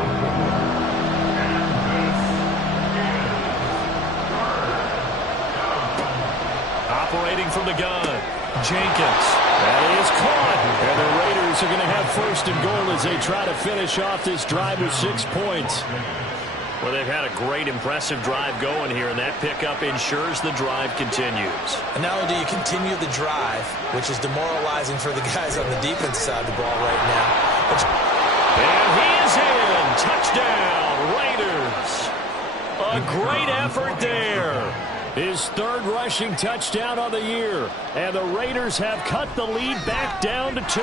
Operating from the gun, Jenkins. That is caught. And the Raiders are going to have 1st and goal as they try to finish off this drive with 6 points. Well, they've had a great, impressive drive going here, and that pickup ensures the drive continues. And not only do you continue the drive, which is demoralizing for the guys on the defense side of the ball right now. And he is in. Touchdown, Raiders. A great effort there. His third rushing touchdown on the year. And the Raiders have cut the lead back down to 2.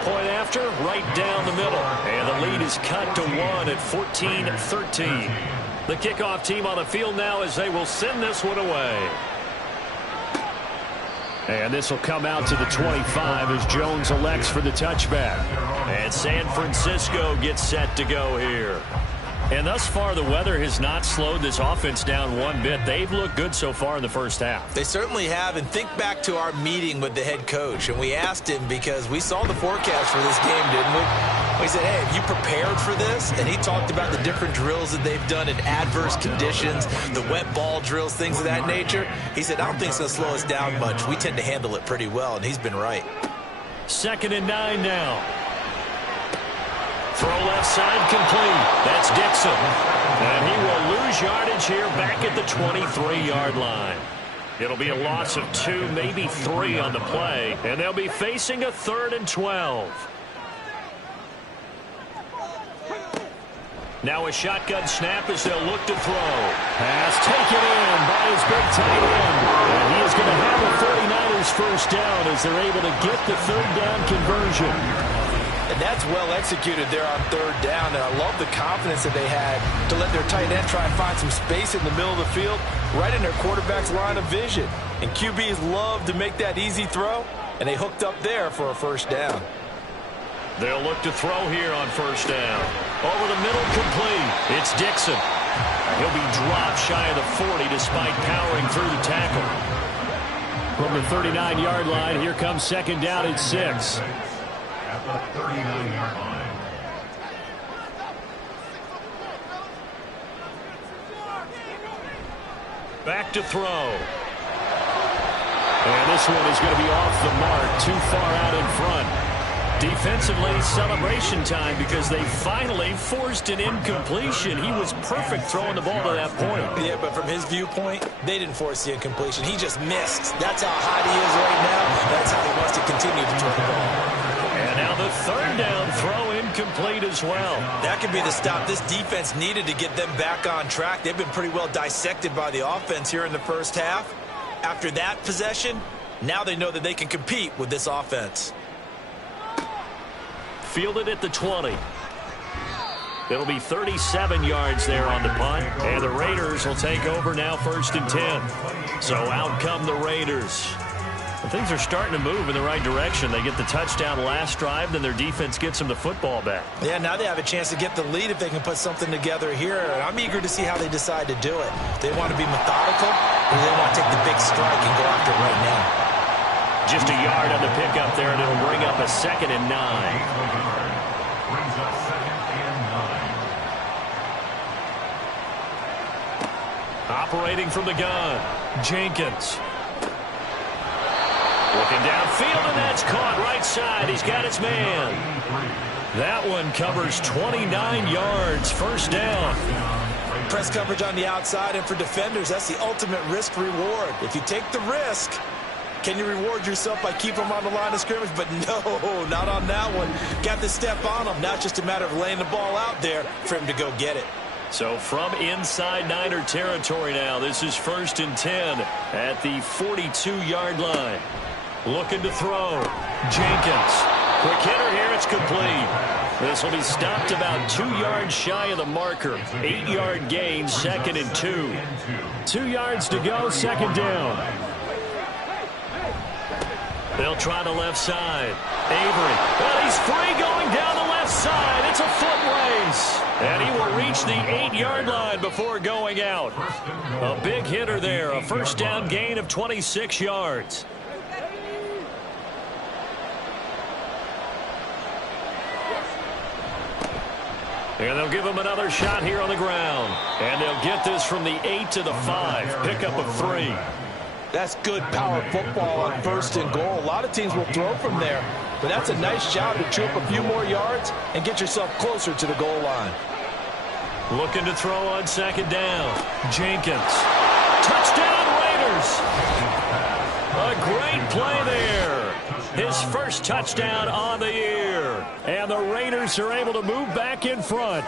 Point after, right down the middle. And the lead is cut to 1 at 14-13. The kickoff team on the field now as they will send this one away. And this will come out to the 25 as Jones elects for the touchback. And San Francisco gets set to go here. And thus far, the weather has not slowed this offense down one bit. They've looked good so far in the first half. They certainly have. And think back to our meeting with the head coach. And we asked him, because we saw the forecast for this game, didn't we? We said, hey, have you prepared for this? And he talked about the different drills that they've done in adverse conditions, the wet ball drills, things of that nature. He said, I don't think it's going to slow us down much. We tend to handle it pretty well, and he's been right. 2nd and 9 now. Throw left side complete. That's Dixon. And he will lose yardage here back at the 23-yard line. It'll be a loss of 2, maybe 3 on the play. And they'll be facing a 3rd and 12. Now a shotgun snap as they'll look to throw. Pass taken in by his big tight end. And he is going to have a 49ers first down as they're able to get the 3rd down conversion. And that's well executed there on 3rd down. And I love the confidence that they had to let their tight end try and find some space in the middle of the field, right in their quarterback's line of vision. And QBs love to make that easy throw, and they hooked up there for a first down. They'll look to throw here on 1st down. Over the middle, complete. It's Dixon. He'll be dropped shy of the 40 despite powering through the tackle. From the 39-yard line, here comes 2nd down at 6. At the 39-yard line. Back to throw. And this one is going to be off the mark, too far out in front. Defensively, celebration time because they finally forced an incompletion. He was perfect throwing the ball to that point. Yeah, but from his viewpoint, they didn't force the incompletion. He just missed. That's how hot he is right now. That's how he wants to continue to throw the ball. And now the 3rd down throw incomplete as well. That could be the stop this defense needed to get them back on track. They've been pretty well dissected by the offense here in the first half. After that possession, now they know that they can compete with this offense. Fielded at the 20. It'll be 37 yards there on the punt. And the Raiders will take over now 1st and 10. So out come the Raiders. But things are starting to move in the right direction. They get the touchdown last drive, then their defense gets them the football back. Yeah, now they have a chance to get the lead if they can put something together here. I'm eager to see how they decide to do it. They want to be methodical, or they want to take the big strike and go after it right now. Just a yard on the pickup there, and it'll bring up a 2nd and 9. Brings up 2nd and 9. Operating from the gun, Jenkins. Looking downfield, and that's caught right side. He's got his man. That one covers 29 yards, 1st down. Press coverage on the outside, and for defenders, that's the ultimate risk reward. If you take the risk, can you reward yourself by keeping them on the line of scrimmage? But no, not on that one. Got to step on them. Now it's just a matter of laying the ball out there for him to go get it. So from inside Niner territory now, this is 1st and 10 at the 42-yard line. Looking to throw. Jenkins. Quick hitter here. It's complete. This will be stopped about 2 yards shy of the marker. 8-yard gain, 2nd and 2. 2 yards to go, 2nd down. They'll try the left side. Avery. Well, he's free going down the left side. It's a foot race. And he will reach the 8-yard line before going out. A big hitter there. A 1st down gain of 26 yards. And they'll give him another shot here on the ground. And they'll get this from the 8 to the 5. Pickup of 3. That's good power football on 1st and goal. A lot of teams will throw from there, but that's a nice job to chew up a few more yards and get yourself closer to the goal line. Looking to throw on second down. Jenkins. Touchdown, Raiders. A great play there. His first touchdown on the year. And the Raiders are able to move back in front.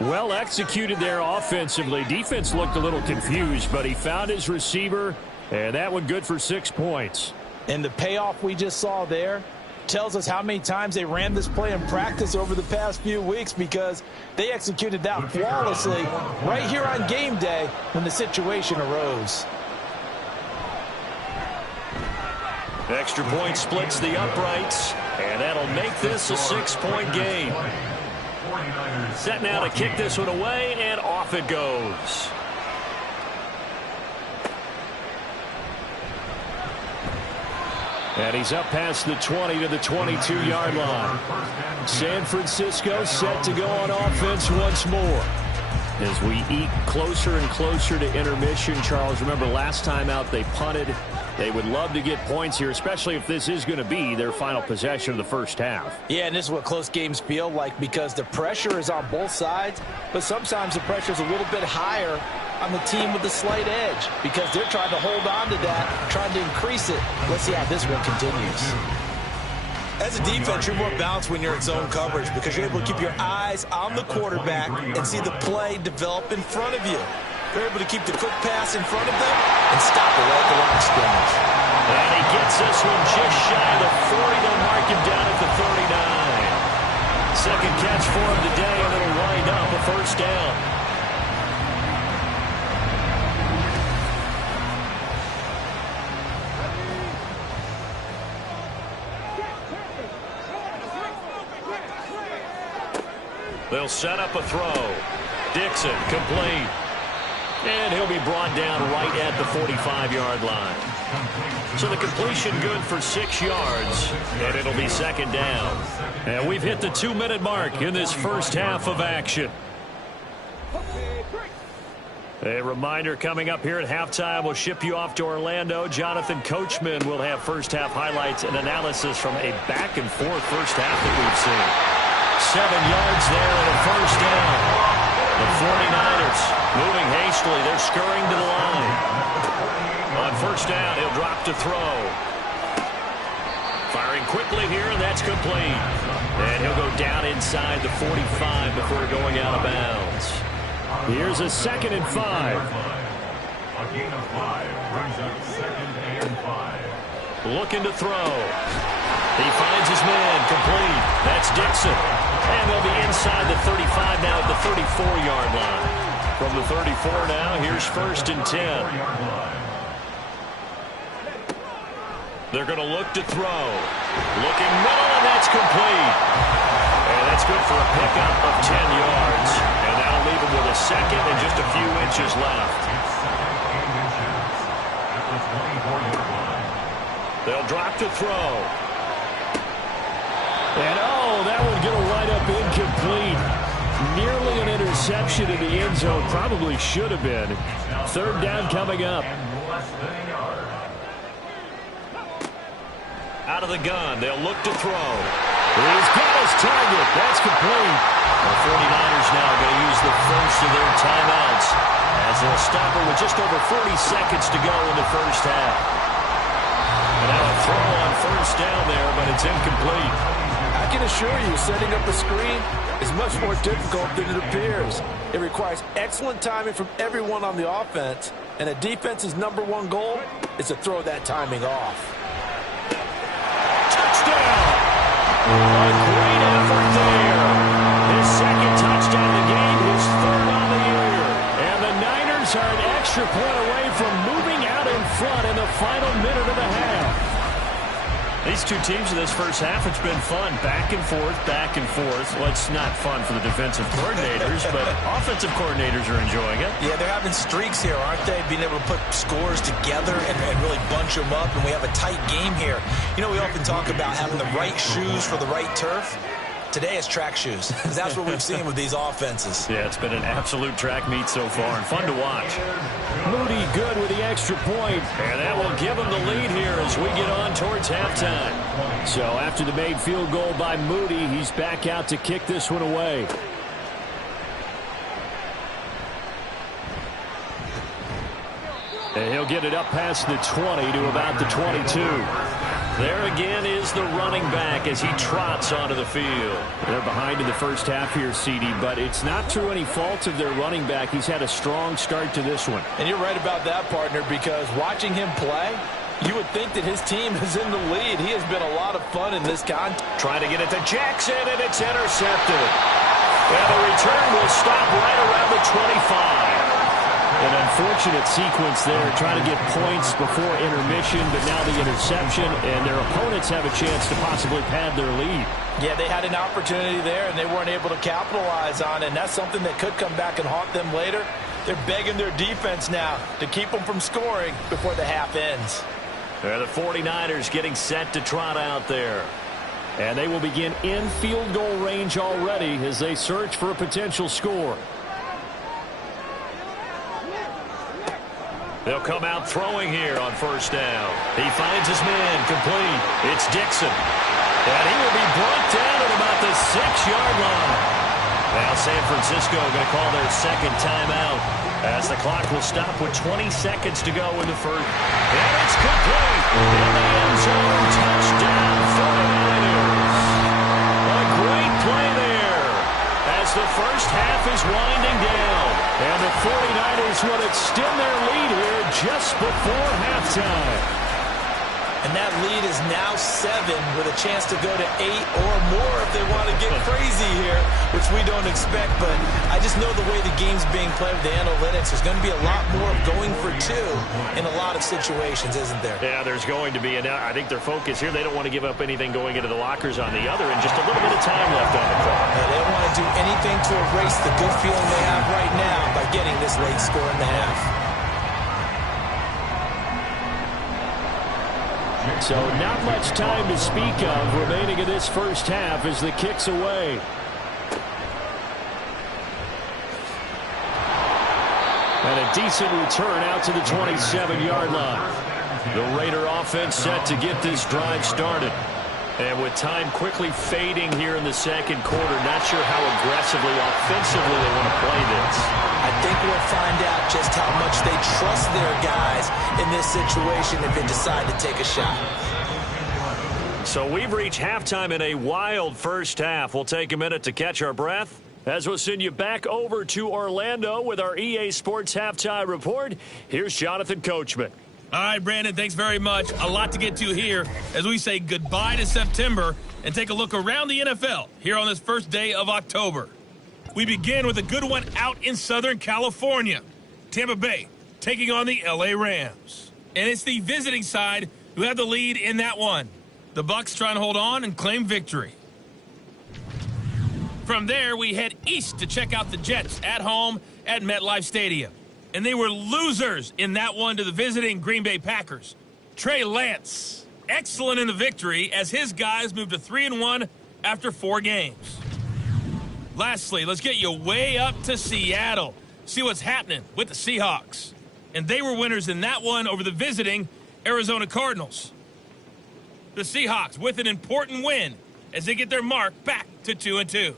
Well executed there offensively. Defense looked a little confused, but he found his receiver, and that one good for 6 points. And the payoff we just saw there tells us how many times they ran this play in practice over the past few weeks, because they executed that flawlessly right here on game day when the situation arose. Extra point splits the uprights, and that'll make this a 6-point game. Set now to kick this one away, and off it goes. And he's up past the 20 to the 22-yard line. San Francisco set to go on offense once more. As we eat closer and closer to intermission, Charles, remember last time out they punted. They would love to get points here, especially if this is going to be their final possession of the first half. Yeah, and this is what close games feel like, because the pressure is on both sides, but sometimes the pressure is a little bit higher on the team with the slight edge, because they're trying to hold on to that, trying to increase it. Let's see how this one continues. As a defense, you're more balanced when you're in zone coverage, because you're able to keep your eyes on the quarterback and see the play develop in front of you. They're able to keep the quick pass in front of them and stop it right at the line of scrimmage. And he gets this one just shy of the 40. They'll mark him down at the 39. Second catch for him today, and it'll wind up a first down. They'll set up a throw. Dixon, complete. And he'll be brought down right at the 45-yard line. So the completion good for 6 yards, and it'll be second down. And we've hit the 2-minute mark in this first half of action. A reminder coming up here at halftime, we'll ship you off to Orlando. Jonathan Coachman will have first half highlights and analysis from a back-and-forth first half that we've seen. 7 yards there and a first down. The 49ers moving hastily. They're scurrying to the line. On first down, he'll drop to throw. Firing quickly here, and that's complete. And he'll go down inside the 45 before going out of bounds. Here's a 2nd and 5. A gain of 5 brings up 2nd and 5. Looking to throw. He finds his man, complete. That's Dixon. And they'll be inside the 35 now at the 34-yard line. From the 34 now, here's 1st and 10. They're going to look to throw. Looking middle, and that's complete. And that's good for a pickup of 10 yards. And that'll leave him with a 2nd and just a few inches left. They'll drop to throw. And that one going to wind up incomplete. Nearly an interception in the end zone. Probably should have been. 3rd down coming up. Out of the gun, they'll look to throw. He's got his target. That's complete. The 49ers now going to use the first of their timeouts as they'll stop it with just over 40 seconds to go in the first half. And now a throw on first down there, but it's incomplete. I can assure you, setting up a screen is much more difficult than it appears. It requires excellent timing from everyone on the offense, and a defense's #1 goal is to throw that timing off. Touchdown! A great effort there. His 2nd touchdown of the game, his 3rd on the year. And the Niners are an extra point away from moving out in front in the final minute of the half. These two teams in this first half, it's been fun. Back and forth, back and forth. Well, it's not fun for the defensive coordinators, but offensive coordinators are enjoying it. Yeah, they're having streaks here, aren't they? Being able to put scores together and really bunch them up, and we have a tight game here. You know, we often talk about having the right shoes for the right turf. Today it's track shoes, because that's what we've seen with these offenses. Yeah, it's been an absolute track meet so far, and fun to watch. Moody good with the extra point. And that will give them the lead here as we get on towards halftime. So after the made field goal by Moody, he's back out to kick this one away. And he'll get it up past the 20 to about the 22. There again is the running back as he trots onto the field. They're behind in the first half here, CD, but it's not through any fault of their running back. He's had a strong start to this one. And you're right about that, partner, because watching him play, you would think that his team is in the lead. He has been a lot of fun in this contest. Trying to get it to Jackson, and it's intercepted. And the return will stop right around the 25. An unfortunate sequence there, trying to get points before intermission, but now the interception, and their opponents have a chance to possibly pad their lead. Yeah, they had an opportunity there, and they weren't able to capitalize on it, and that's something that could come back and haunt them later. They're begging their defense now to keep them from scoring before the half ends. The 49ers getting set to trot out there. And they will begin in field goal range already as they search for a potential score. They'll come out throwing here on first down. He finds his man complete. It's Dixon. And he will be brought down at about the 6-yard line. Now San Francisco going to call their second timeout as the clock will stop with 20 seconds to go in the first. And it's complete. In the end zone, touchdown 49ers. A great play there as the first half is winding down. And the 49ers will extend their lead here just before halftime. And that lead is now 7 with a chance to go to 8 or more if they want to get crazy here, which we don't expect. But I just know the way the game's being played with the analytics, there's going to be a lot more of going for 2 in a lot of situations, isn't there? Yeah, there's going to be. And I think their focus here, they don't want to give up anything going into the lockers on the other, and just a little bit of time left on the clock. Yeah, they don't want to do anything to erase the good feeling they have right now by getting this late score in the half. So not much time to speak of remaining in this first half as the kick's away. And a decent return out to the 27-yard line. The Raider offense set to get this drive started. And with time quickly fading here in the second quarter, not sure how aggressively, offensively they want to play this. I think we'll find out just how much they trust their guys in this situation if they decide to take a shot. So we've reached halftime in a wild first half. We'll take a minute to catch our breath as we'll send you back over to Orlando with our EA Sports Halftime Report. Here's Jonathan Coachman. All right, Brandon, thanks very much. A lot to get to here as we say goodbye to September and take a look around the NFL here on this first day of October. We begin with a good one out in Southern California. Tampa Bay taking on the LA Rams. And it's the visiting side who have the lead in that one. The Bucs trying to hold on and claim victory. From there, we head east to check out the Jets at home at MetLife Stadium. And they were losers in that one to the visiting Green Bay Packers. Trey Lance, excellent in the victory as his guys moved to 3-1 after 4 games. Lastly, let's get you way up to Seattle. See what's happening with the Seahawks. And they were winners in that one over the visiting Arizona Cardinals. The Seahawks with an important win as they get their mark back to 2-2.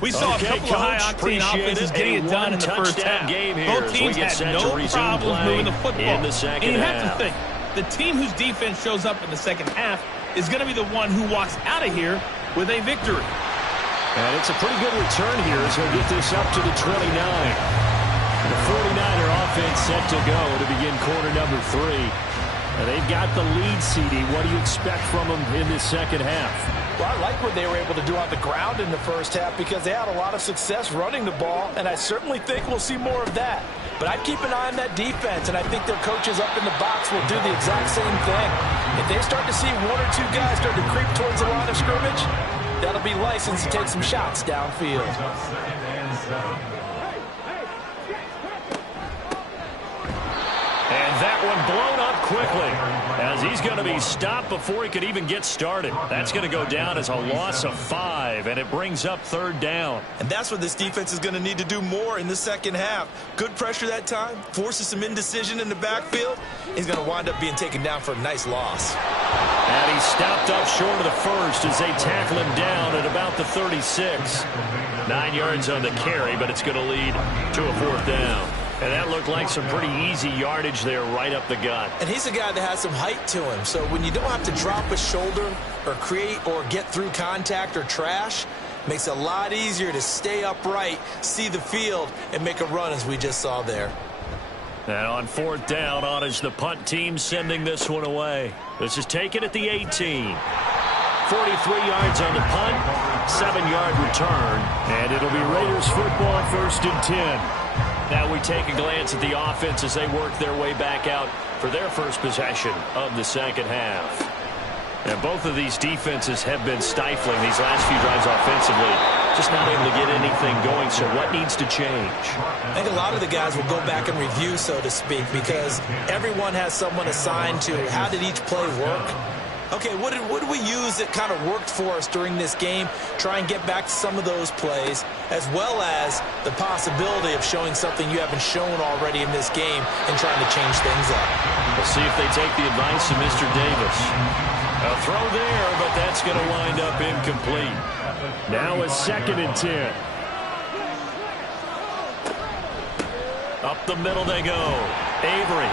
We saw a couple of high-octane offenses getting it done in the first half. Both teams had no problems moving the football. And you have to think, the team whose defense shows up in the second half is going to be the one who walks out of here with a victory. And it's a pretty good return here as he'll get this up to the 29. The 49er offense set to go to begin quarter number 3. And they've got the lead, CD. What do you expect from them in this second half? Well, I like what they were able to do on the ground in the first half because they had a lot of success running the ball, and I certainly think we'll see more of that. But I'd keep an eye on that defense, and I think their coaches up in the box will do the exact same thing. If they start to see 1 or 2 guys start to creep towards the line of scrimmage, that'll be license to take some shots downfield. And that one blown up quickly as he's going to be stopped before he could even get started. That's going to go down as a loss of 5, and it brings up 3rd down. And that's what this defense is going to need to do more in the second half. Good pressure that time, forces some indecision in the backfield. He's going to wind up being taken down for a nice loss. And he stopped up short of the first as they tackle him down at about the 36. 9 yards on the carry, but it's going to lead to a 4th down. And that looked like some pretty easy yardage there right up the gut. And he's a guy that has some height to him. So when you don't have to drop a shoulder or create or get through contact or trash, makes it a lot easier to stay upright, see the field, and make a run as we just saw there. And on 4th down, on is the punt team sending this one away. This is taken at the 18. 43 yards on the punt, 7-yard return, and it'll be Raiders football 1st and 10. Now we take a glance at the offense as they work their way back out for their first possession of the second half. And both of these defenses have been stifling these last few drives offensively. Just not able to get anything going, so what needs to change? I think a lot of the guys will go back and review, so to speak, because everyone has someone assigned to how did each play work. Okay, what did we use that kind of worked for us during this game? Try and get back to some of those plays, as well as the possibility of showing something you haven't shown already in this game and trying to change things up. We'll see if they take the advice of Mr. Davis. A throw there, but that's going to wind up incomplete. Now a 2nd and 10. Up the middle they go. Avery.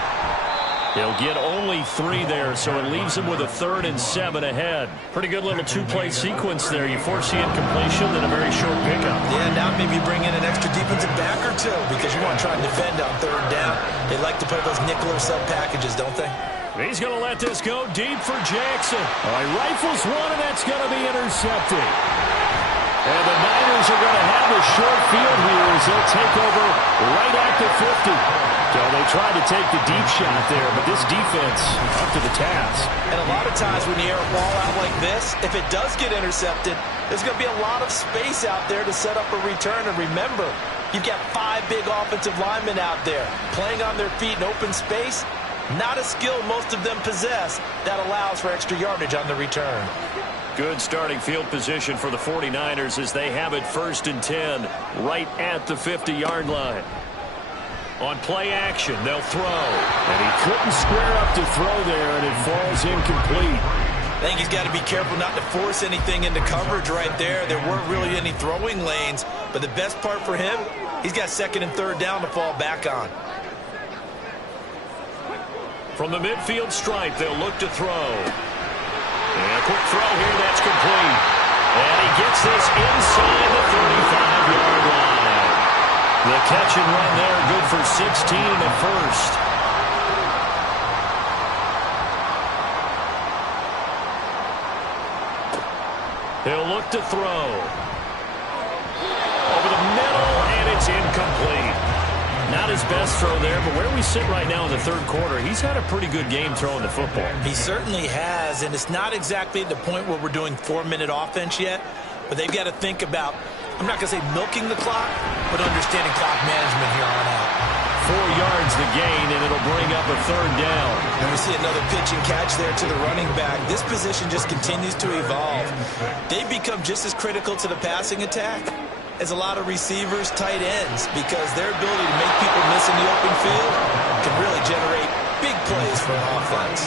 He'll get only 3 there, so it leaves him with a 3rd and 7 ahead. Pretty good little 2-play sequence there. You force the incompletion, then a very short pickup. Yeah, now maybe bring in an extra defensive back or two because you want to try and defend on 3rd down. They like to play those nickel or sub packages, don't they? He's going to let this go deep for Jackson. All right, rifles one, and that's going to be intercepted. And the Niners are going to have a short field here as they'll take over right at the 50. So they tried to take the deep shot there, but this defense up to the task. And a lot of times when you air a ball out like this, if it does get intercepted, there's going to be a lot of space out there to set up a return. And remember, you've got 5 big offensive linemen out there playing on their feet in open space. Not a skill most of them possess that allows for extra yardage on the return. Good starting field position for the 49ers as they have it 1st and 10 right at the 50-yard line. On play action, they'll throw. And he couldn't square up to throw there, and it falls incomplete. I think he's got to be careful not to force anything into coverage right there. There weren't really any throwing lanes, but the best part for him, he's got 2nd and 3rd down to fall back on. From the midfield stripe, they'll look to throw. And a quick throw here, that's complete. And he gets this inside the 35-yard line. The catch and run there, good for 16 and a 1st. He'll look to throw. Over the middle, and it's incomplete. Not his best throw there, but where we sit right now in the 3rd quarter, he's had a pretty good game throwing the football. He certainly has, and it's not exactly at the point where we're doing 4-minute offense yet, but they've got to think about, I'm not going to say milking the clock, but understanding clock management here on out. 4 yards the gain, and it'll bring up a 3rd down. And we see another pitch and catch there to the running back. This position just continues to evolve. They've become just as critical to the passing attack as a lot of receivers, tight ends, because their ability to make people miss in the open field can really generate big plays for an offense.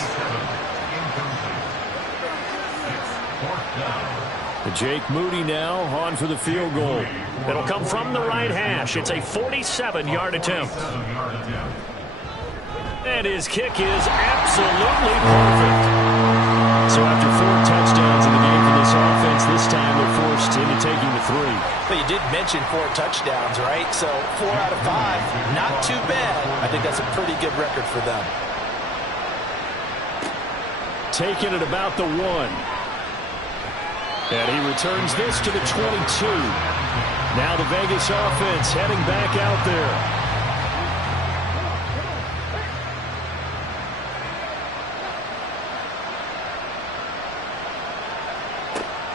Jake Moody now on for the field goal. It'll come from the right hash. It's a 47-yard attempt. And his kick is absolutely perfect. So after 4 touchdowns in the game for this offense, this time they're forced into taking the 3. But you did mention 4 touchdowns, right? So 4 out of 5, not too bad. I think that's a pretty good record for them. Taking it about the 1. And he returns this to the 22. Now the Vegas offense heading back out there.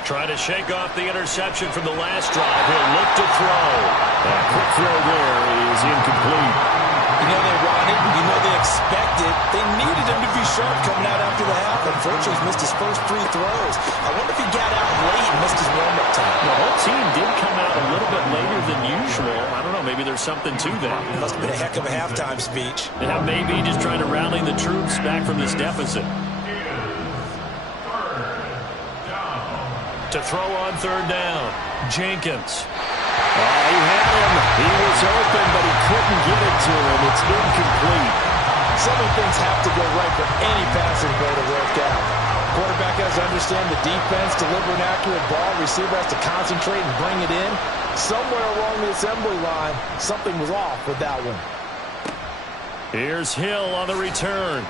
Trying to shake off the interception from the last drive. He'll look to throw. That quick throw there is incomplete. You know they wanted, you know they expected. They needed him to be sharp coming out after the half. Unfortunately, he's missed his first 3 throws. I wonder if he got out late and missed his warm-up time. The whole team did come out a little bit later than usual. I don't know, maybe there's something to that. It must have been a heck of a halftime speech. Yeah, maybe just trying to rally the troops back from this deficit. To throw on third down, Jenkins. He had him. He was open, but he couldn't get it to him. It's incomplete. So many things have to go right for any passing play to work out. Quarterback has to understand the defense, deliver an accurate ball. Receiver has to concentrate and bring it in. Somewhere along the assembly line, something was off with that one. Here's Hill on the return.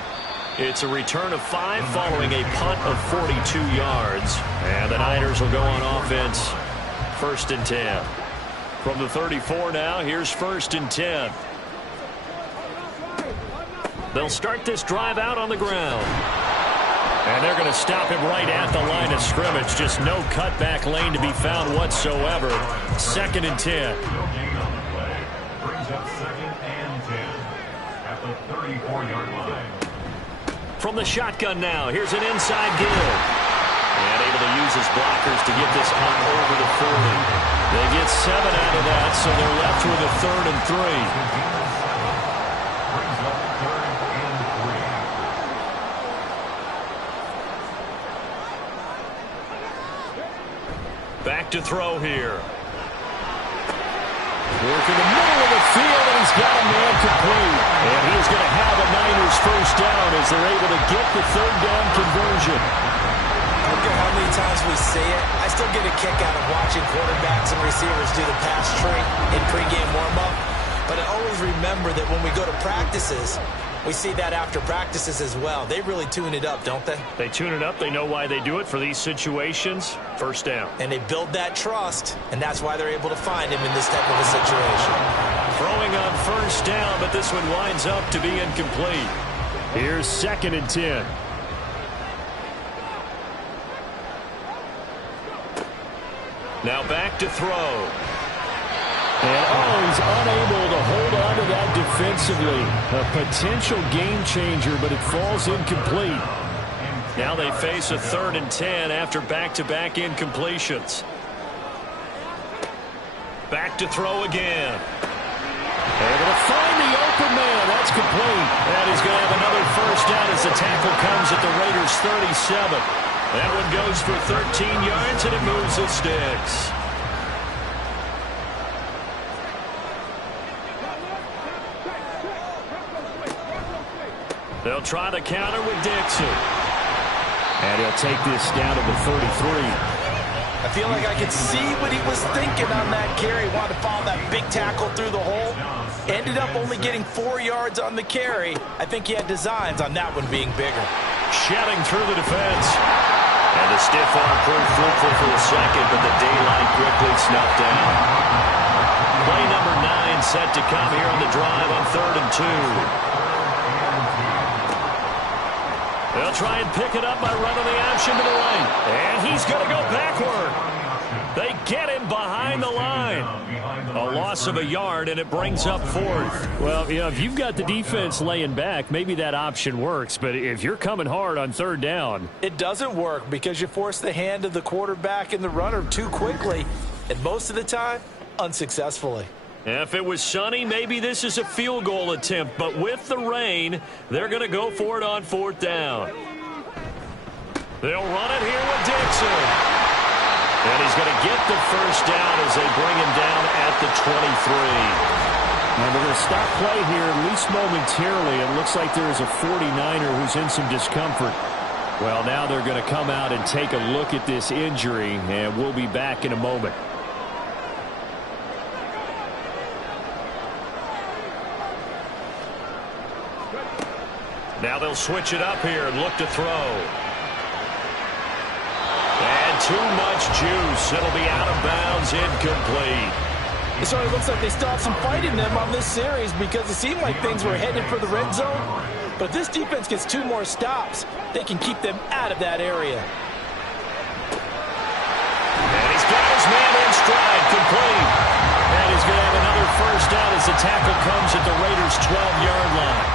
It's a return of 5 following a punt of 42 yards. And the Niners will go on offense. 1st and 10. From the 34 now, here's 1st and 10. They'll start this drive out on the ground. And they're going to stop him right at the line of scrimmage. Just no cutback lane to be found whatsoever. 2nd and 10. Brings up 2nd and 10 at the 34-yard line. From the shotgun now, here's an inside give. And able to use his blockers to get this up over the 40. They get 7 out of that, so they're left with a 3rd and 3. Brings up 3rd and 3. Back to throw here. Working the middle of the field, and he's got a man complete. And he's going to have a Niners 1st down as they're able to get the 3rd down conversion. I don't care how many times we say it, I still get a kick out of watching quarterbacks and receivers do the pass tree in pregame warm-up. But I always remember that when we go to practices, we see that after practices as well. They really tune it up, don't they? They tune it up. They know why they do it for these situations. 1st down. And they build that trust, and that's why they're able to find him in this type of a situation. Throwing on 1st down, but this one winds up to be incomplete. Here's 2nd and 10. Now back to throw. And he's unable to hold on to that defensively. A potential game changer, but it falls incomplete. Now they face a 3rd and 10 after back-to-back incompletions. Back to throw again. Able to find the open man. That's complete. And he's going to have another 1st down as the tackle comes at the Raiders' 37. That one goes for 13 yards, and it moves the sticks. They'll try the counter with Dixon. And he'll take this down to the 33. I feel like I could see what he was thinking on that carry. Wanted to follow that big tackle through the hole. Ended up only getting 4 yards on the carry. I think he had designs on that one being bigger. Shedding through the defense. And the stiff arm proved fruitful for a second, but the daylight quickly snuffed down. Play number 9 set to come here on the drive on 3rd and 2. They'll try and pick it up by running the option to the right. And he's going to go backward. They get him behind the line. A loss of a yard, and it brings up 4th. Well, if you've got the defense laying back, maybe that option works. But if you're coming hard on 3rd down, it doesn't work because you force the hand of the quarterback and the runner too quickly. And most of the time, unsuccessfully. If it was sunny, maybe this is a field goal attempt. But with the rain, they're going to go for it on 4th down. They'll run it here with Dixon. And he's going to get the 1st down as they bring him down at the 23. And they're going to stop play here, at least momentarily. It looks like there is a 49er who's in some discomfort. Well, now they're going to come out and take a look at this injury, and we'll be back in a moment. Now they'll switch it up here and look to throw. And too much juice. It'll be out of bounds, incomplete. It sort of looks like they still have some fight in them on this series because it seemed like things were headed for the red zone. But if this defense gets 2 more stops, they can keep them out of that area. And he's got his man in stride, complete. And he's going to have another 1st down as the tackle comes at the Raiders' 12-yard line.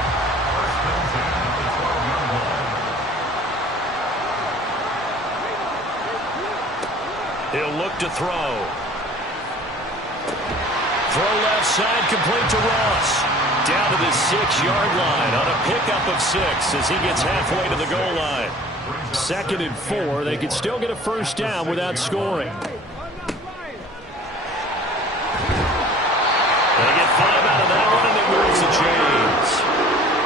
He'll look to throw. Throw left side, complete to Ross. Down to the 6-yard line on a pickup of 6 as he gets halfway to the goal line. 2nd and 4. They could still get a first down without scoring. They get 5 out of that one, and it moves the chains.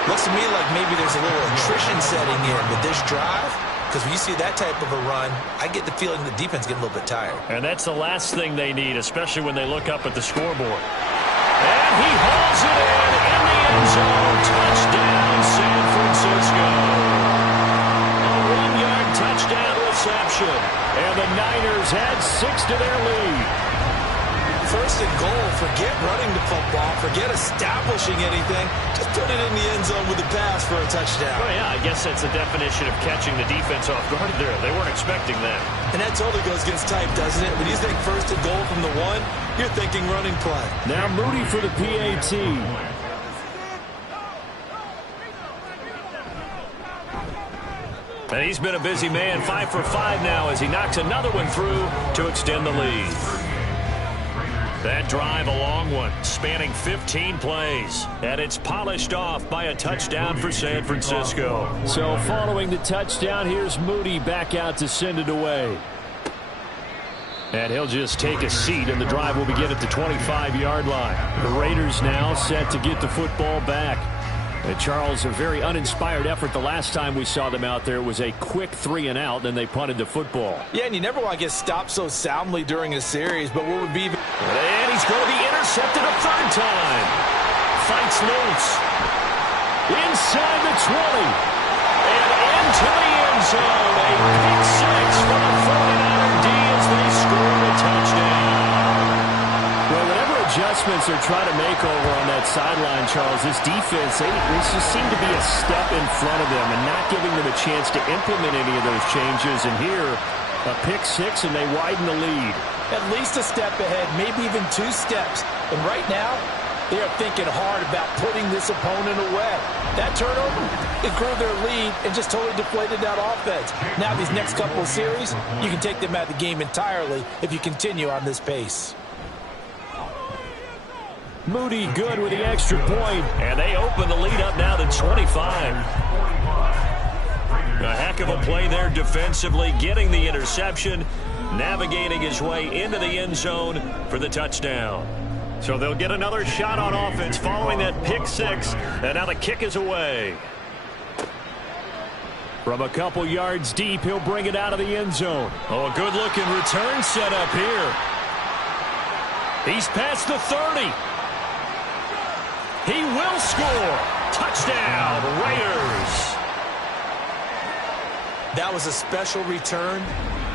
Looks to me like maybe there's a little attrition setting in with this drive, because when you see that type of a run, I get the feeling the defense getting a little bit tired. And that's the last thing they need, especially when they look up at the scoreboard. And he hauls it in the end zone. Touchdown, San Francisco. A 1-yard touchdown reception. And the Niners add 6 to their lead. 1st and goal, forget running the football, forget establishing anything. Just put it in the end zone with a pass for a touchdown. Well, yeah, I guess that's the definition of catching the defense off guard there. They weren't expecting that. And that totally goes against type, doesn't it? When you think 1st and goal from the 1, you're thinking running play. Now Moody for the PAT. And he's been a busy man, 5 for 5 now as he knocks another one through to extend the lead. That drive, a long one, spanning 15 plays. And it's polished off by a touchdown for San Francisco. So following the touchdown, here's Moody back out to send it away. And he'll just take a seat, and the drive will begin at the 25-yard line. The Raiders now set to get the football back. And Charles, a very uninspired effort the last time we saw them out there. It was a quick 3-and-out, then they punted the football. Yeah, and you never want to get stopped so soundly during a series, but what would be... And he's going to be intercepted a 3rd time. Fights loose. Inside the 20. And into the end zone. A pick 6 for the 49er D as they score a touchdown. Well, whatever adjustments they're trying to make over on that sideline, Charles, this defense, they just seem to be a step in front of them and not giving them a chance to implement any of those changes. And here, a pick 6, and they widen the lead. At least a step ahead, maybe even 2 steps. And right now, they are thinking hard about putting this opponent away. That turnover, it grew their lead and just totally deflated that offense. Now these next couple of series, you can take them out of the game entirely if you continue on this pace. Moody good with the extra point. And they open the lead up now to 25. A heck of a play there defensively, getting the interception, navigating his way into the end zone for the touchdown. So they'll get another shot on offense following that pick 6, and now the kick is away. From a couple yards deep, he'll bring it out of the end zone. Oh, a good-looking return set up here. He's past the 30. He will score. Touchdown, Raiders. That was a special return,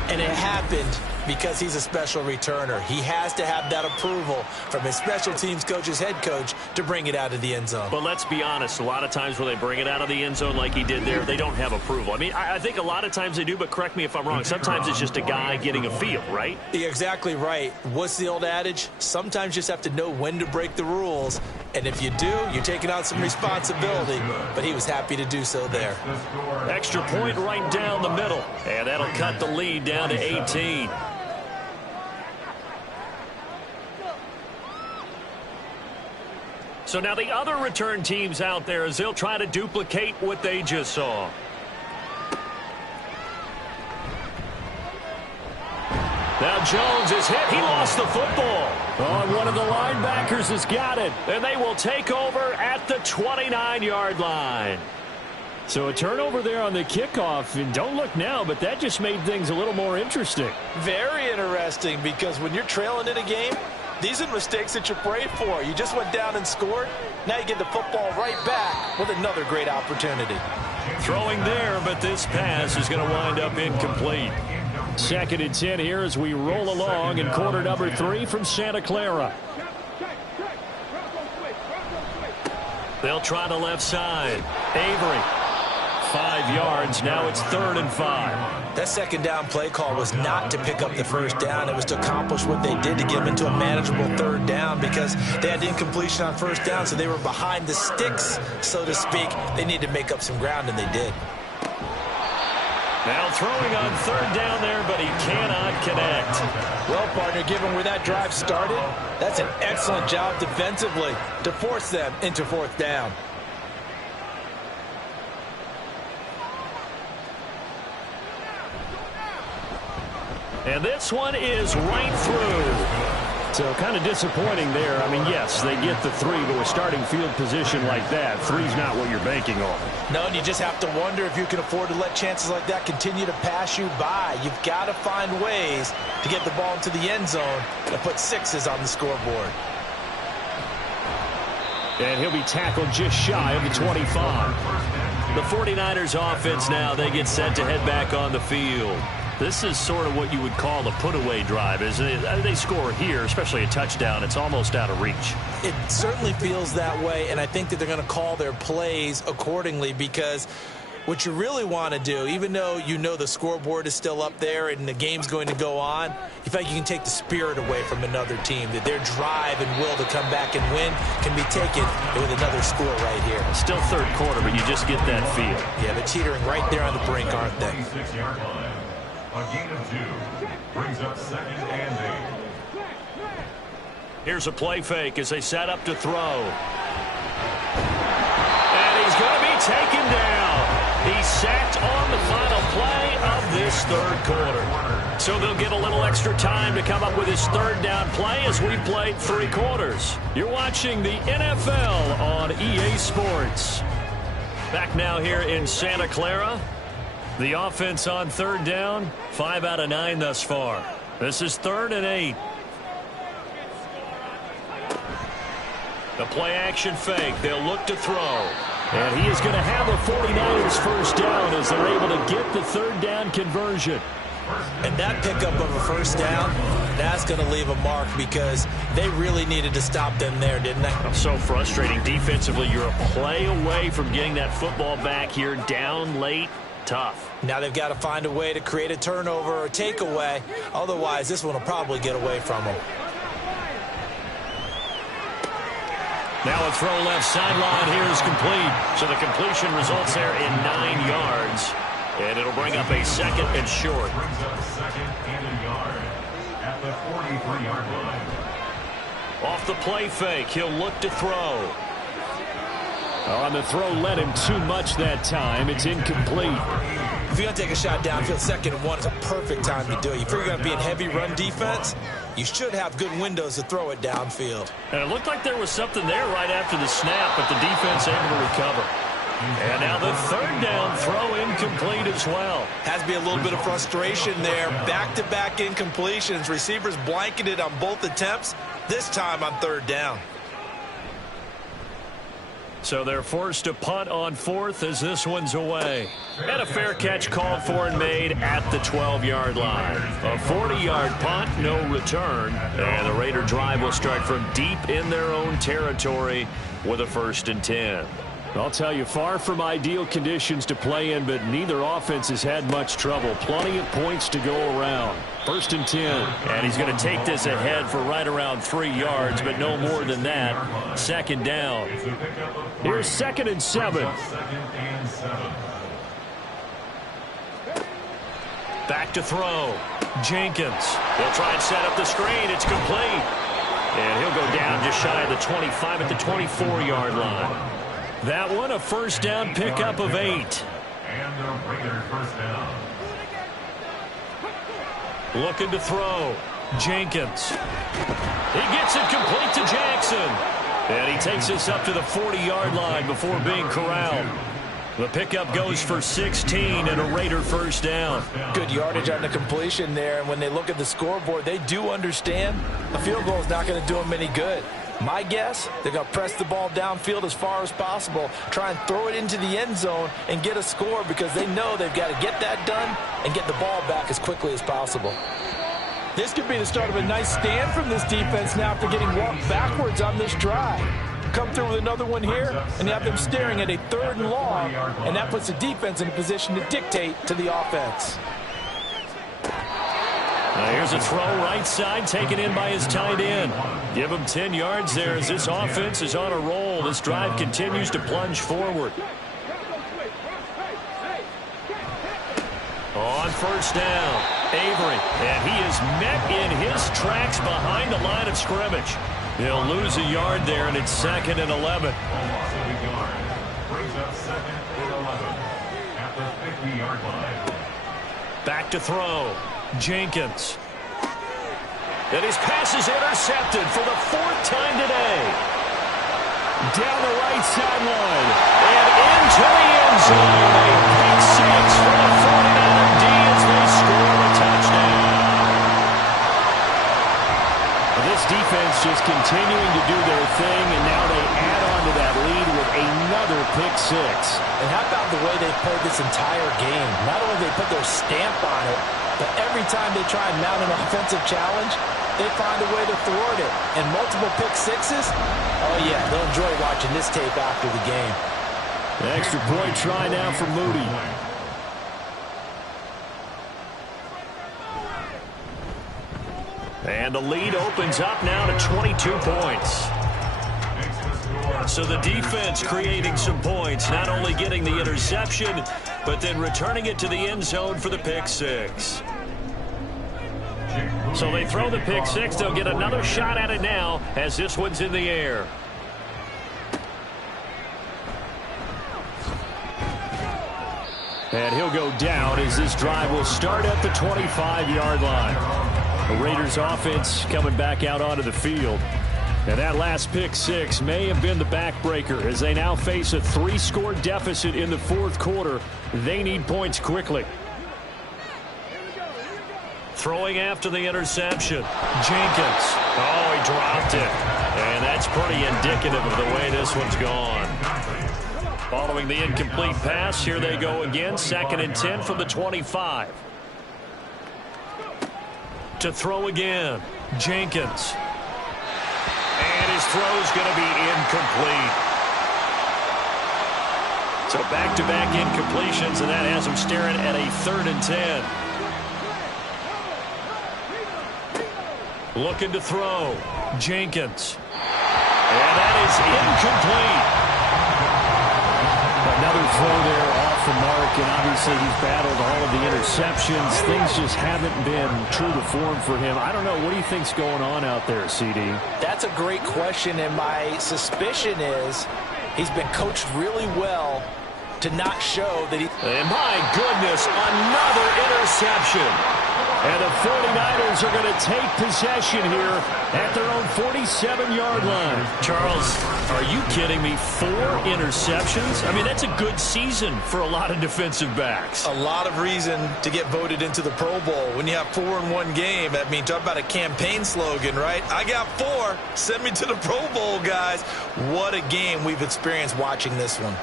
and it happened because he's a special returner. He has to have that approval from his special teams coach, his head coach, to bring it out of the end zone. But let's be honest, a lot of times when they bring it out of the end zone like he did there, they don't have approval. I mean, I think a lot of times they do, but correct me if I'm wrong. Sometimes it's just a guy getting a feel, right? You're exactly right. What's the old adage? Sometimes you just have to know when to break the rules. And if you do, you're taking on some responsibility. But he was happy to do so there. Extra point right down the middle. And that'll cut the lead down to 18. So now the other return teams out there as they'll try to duplicate what they just saw. Now Jones is hit. He lost the football. Oh, and one of the linebackers has got it. And they will take over at the 29-yard line. So a turnover there on the kickoff. And don't look now, but that just made things a little more interesting. Very interesting, because when you're trailing in a game, these are mistakes that you prayed for. You just went down and scored. Now you get the football right back with another great opportunity. Throwing there, but this pass is going to wind up incomplete. 2nd and 10 here as we roll along in quarter number 3 from Santa Clara. They'll try the left side. Avery. 5 yards. Now it's 3rd and 5. That second down play call was not to pick up the first down. It was to accomplish what they did to get them into a manageable 3rd down, because they had incompletion on first down, so they were behind the sticks, so to speak. They needed to make up some ground, and they did. Now throwing on 3rd down there, but he cannot connect. Well, partner, given where that drive started, that's an excellent job defensively to force them into 4th down. And this one is right through. So kind of disappointing there. I mean, yes, they get the 3, but with starting field position like that, 3's not what you're banking on. No, and you just have to wonder if you can afford to let chances like that continue to pass you by. You've got to find ways to get the ball into the end zone and put 6s on the scoreboard. And he'll be tackled just shy of the 25. The 49ers offense now, they get set to head back on the field. This is sort of what you would call a put-away drive, isn't it? They score here, especially a touchdown. It's almost out of reach. It certainly feels that way, and I think that they're going to call their plays accordingly, because what you really want to do, even though you know the scoreboard is still up there and the game's going to go on, you feel like you can take the spirit away from another team, that their drive and will to come back and win can be taken with another score right here. Still third quarter, but you just get that feel. Yeah, they're teetering right there on the brink, aren't they? 26-yard line. A gain of 2 brings up 2nd and 8. Here's a play fake as they set up to throw. And he's going to be taken down. He's sacked on the final play of this third quarter. So they'll get a little extra time to come up with his third down play as we played 3 quarters. You're watching the NFL on EA Sports. Back now here in Santa Clara. The offense on third down, 5 out of 9 thus far. This is 3rd and 8. The play action fake. They'll look to throw. And he is going to have a 49ers first down as they're able to get the third down conversion. And that pickup of a first down, that's going to leave a mark, because they really needed to stop them there, didn't they? So frustrating. Defensively, you're a play away from getting that football back here, down late. Tough. Now they've got to find a way to create a turnover or a takeaway. Otherwise, this one will probably get away from them. Now a throw left sideline here is complete. So the completion results there in 9 yards. And it'll bring up a 2nd and short. Brings up 2nd and a yard at the 43-yard line. Off the play fake, he'll look to throw. On the throw, led him too much that time. It's incomplete. If you're going to take a shot downfield, 2nd and 1 is a perfect time to do it. If you're going to be in heavy run defense, you should have good windows to throw it downfield. And it looked like there was something there right after the snap, but the defense able to recover. And now the 3rd down throw incomplete as well. Has to be a little bit of frustration there. Back-to-back incompletions. Receivers blanketed on both attempts, this time on 3rd down. So they're forced to punt on 4th as this one's away. And a fair catch called for and made at the 12-yard line. A 40-yard punt, no return. And the Raider drive will start from deep in their own territory with a 1st and 10. I'll tell you, far from ideal conditions to play in, but neither offense has had much trouble. Plenty of points to go around. 1st and 10. And he's going to take this ahead for right around 3 yards, but no more than that. 2nd down. Here's 2nd and 7. Back to throw. Jenkins. He'll try and set up the screen. It's complete. And he'll go down just shy of the 25 at the 24-yard line. That one, a 1st down pickup of 8. And the Raiders first down. Looking to throw. Jenkins. He gets it complete to Jackson. And he takes this up to the 40-yard line before being corralled. The pickup goes for 16 and a Raider first down. Good yardage on the completion there. And when they look at the scoreboard, they do understand a field goal is not going to do them any good. My guess, they're going to press the ball downfield as far as possible, try and throw it into the end zone and get a score, because they know they've got to get that done and get the ball back as quickly as possible. This could be the start of a nice stand from this defense now after getting walked backwards on this drive. Come through with another one here, and you have them staring at a 3rd and long, and that puts the defense in a position to dictate to the offense. Now here's a throw right side, taken in by his tight end. Give him 10 yards there as this offense is on a roll. This drive continues to plunge forward. On 1st down, Avery, and he is met in his tracks behind the line of scrimmage. They'll lose a yard there, and it's 2nd and 11. Brings up 2nd and 11 at the 50-yard line. Back to throw. Jenkins. And his pass is intercepted for the 4th time today. Down the right sideline. And into the end zone. A pick six for the 49er D as they score a touchdown. This defense just continuing to do their thing, and now they add on to that lead with another pick six. And how about the way they played this entire game? Not only they put their stamp on it, but every time they try and mount an offensive challenge, they find a way to thwart it. And multiple pick sixes? Oh, yeah, they'll enjoy watching this tape after the game. The extra point try now for Moody. And the lead opens up now to 22 points. So the defense creating some points, not only getting the interception, but then returning it to the end zone for the pick six. So they throw the pick six. They'll get another shot at it now as this one's in the air. And he'll go down as this drive will start at the 25-yard line. The Raiders offense coming back out onto the field. And that last pick six may have been the backbreaker as they now face a 3-score deficit in the 4th quarter. They need points quickly. Throwing after the interception. Jenkins. Oh, he dropped it. And that's pretty indicative of the way this one's gone. Following the incomplete pass, here they go again. 2nd and 10 from the 25. To throw again. Jenkins. And his throw's going to be incomplete. So back-to-back incompletions, and that has him staring at a 3rd and 10. Looking to throw. Jenkins. And that is incomplete. Another throw there off the mark, and obviously he's battled all of the interceptions. Things just haven't been true to form for him. I don't know. What do you think's going on out there, CD? That's a great question, and my suspicion is he's been coached really well to not show that he... And my goodness, another interception. And the 49ers are going to take possession here at their own 47-yard line. Charles, are you kidding me? 4 interceptions? I mean, that's a good season for a lot of defensive backs. A lot of reason to get voted into the Pro Bowl. When you have 4 in one game, I mean, talk about a campaign slogan, right? I got 4. Send me to the Pro Bowl, guys. What a game we've experienced watching this one.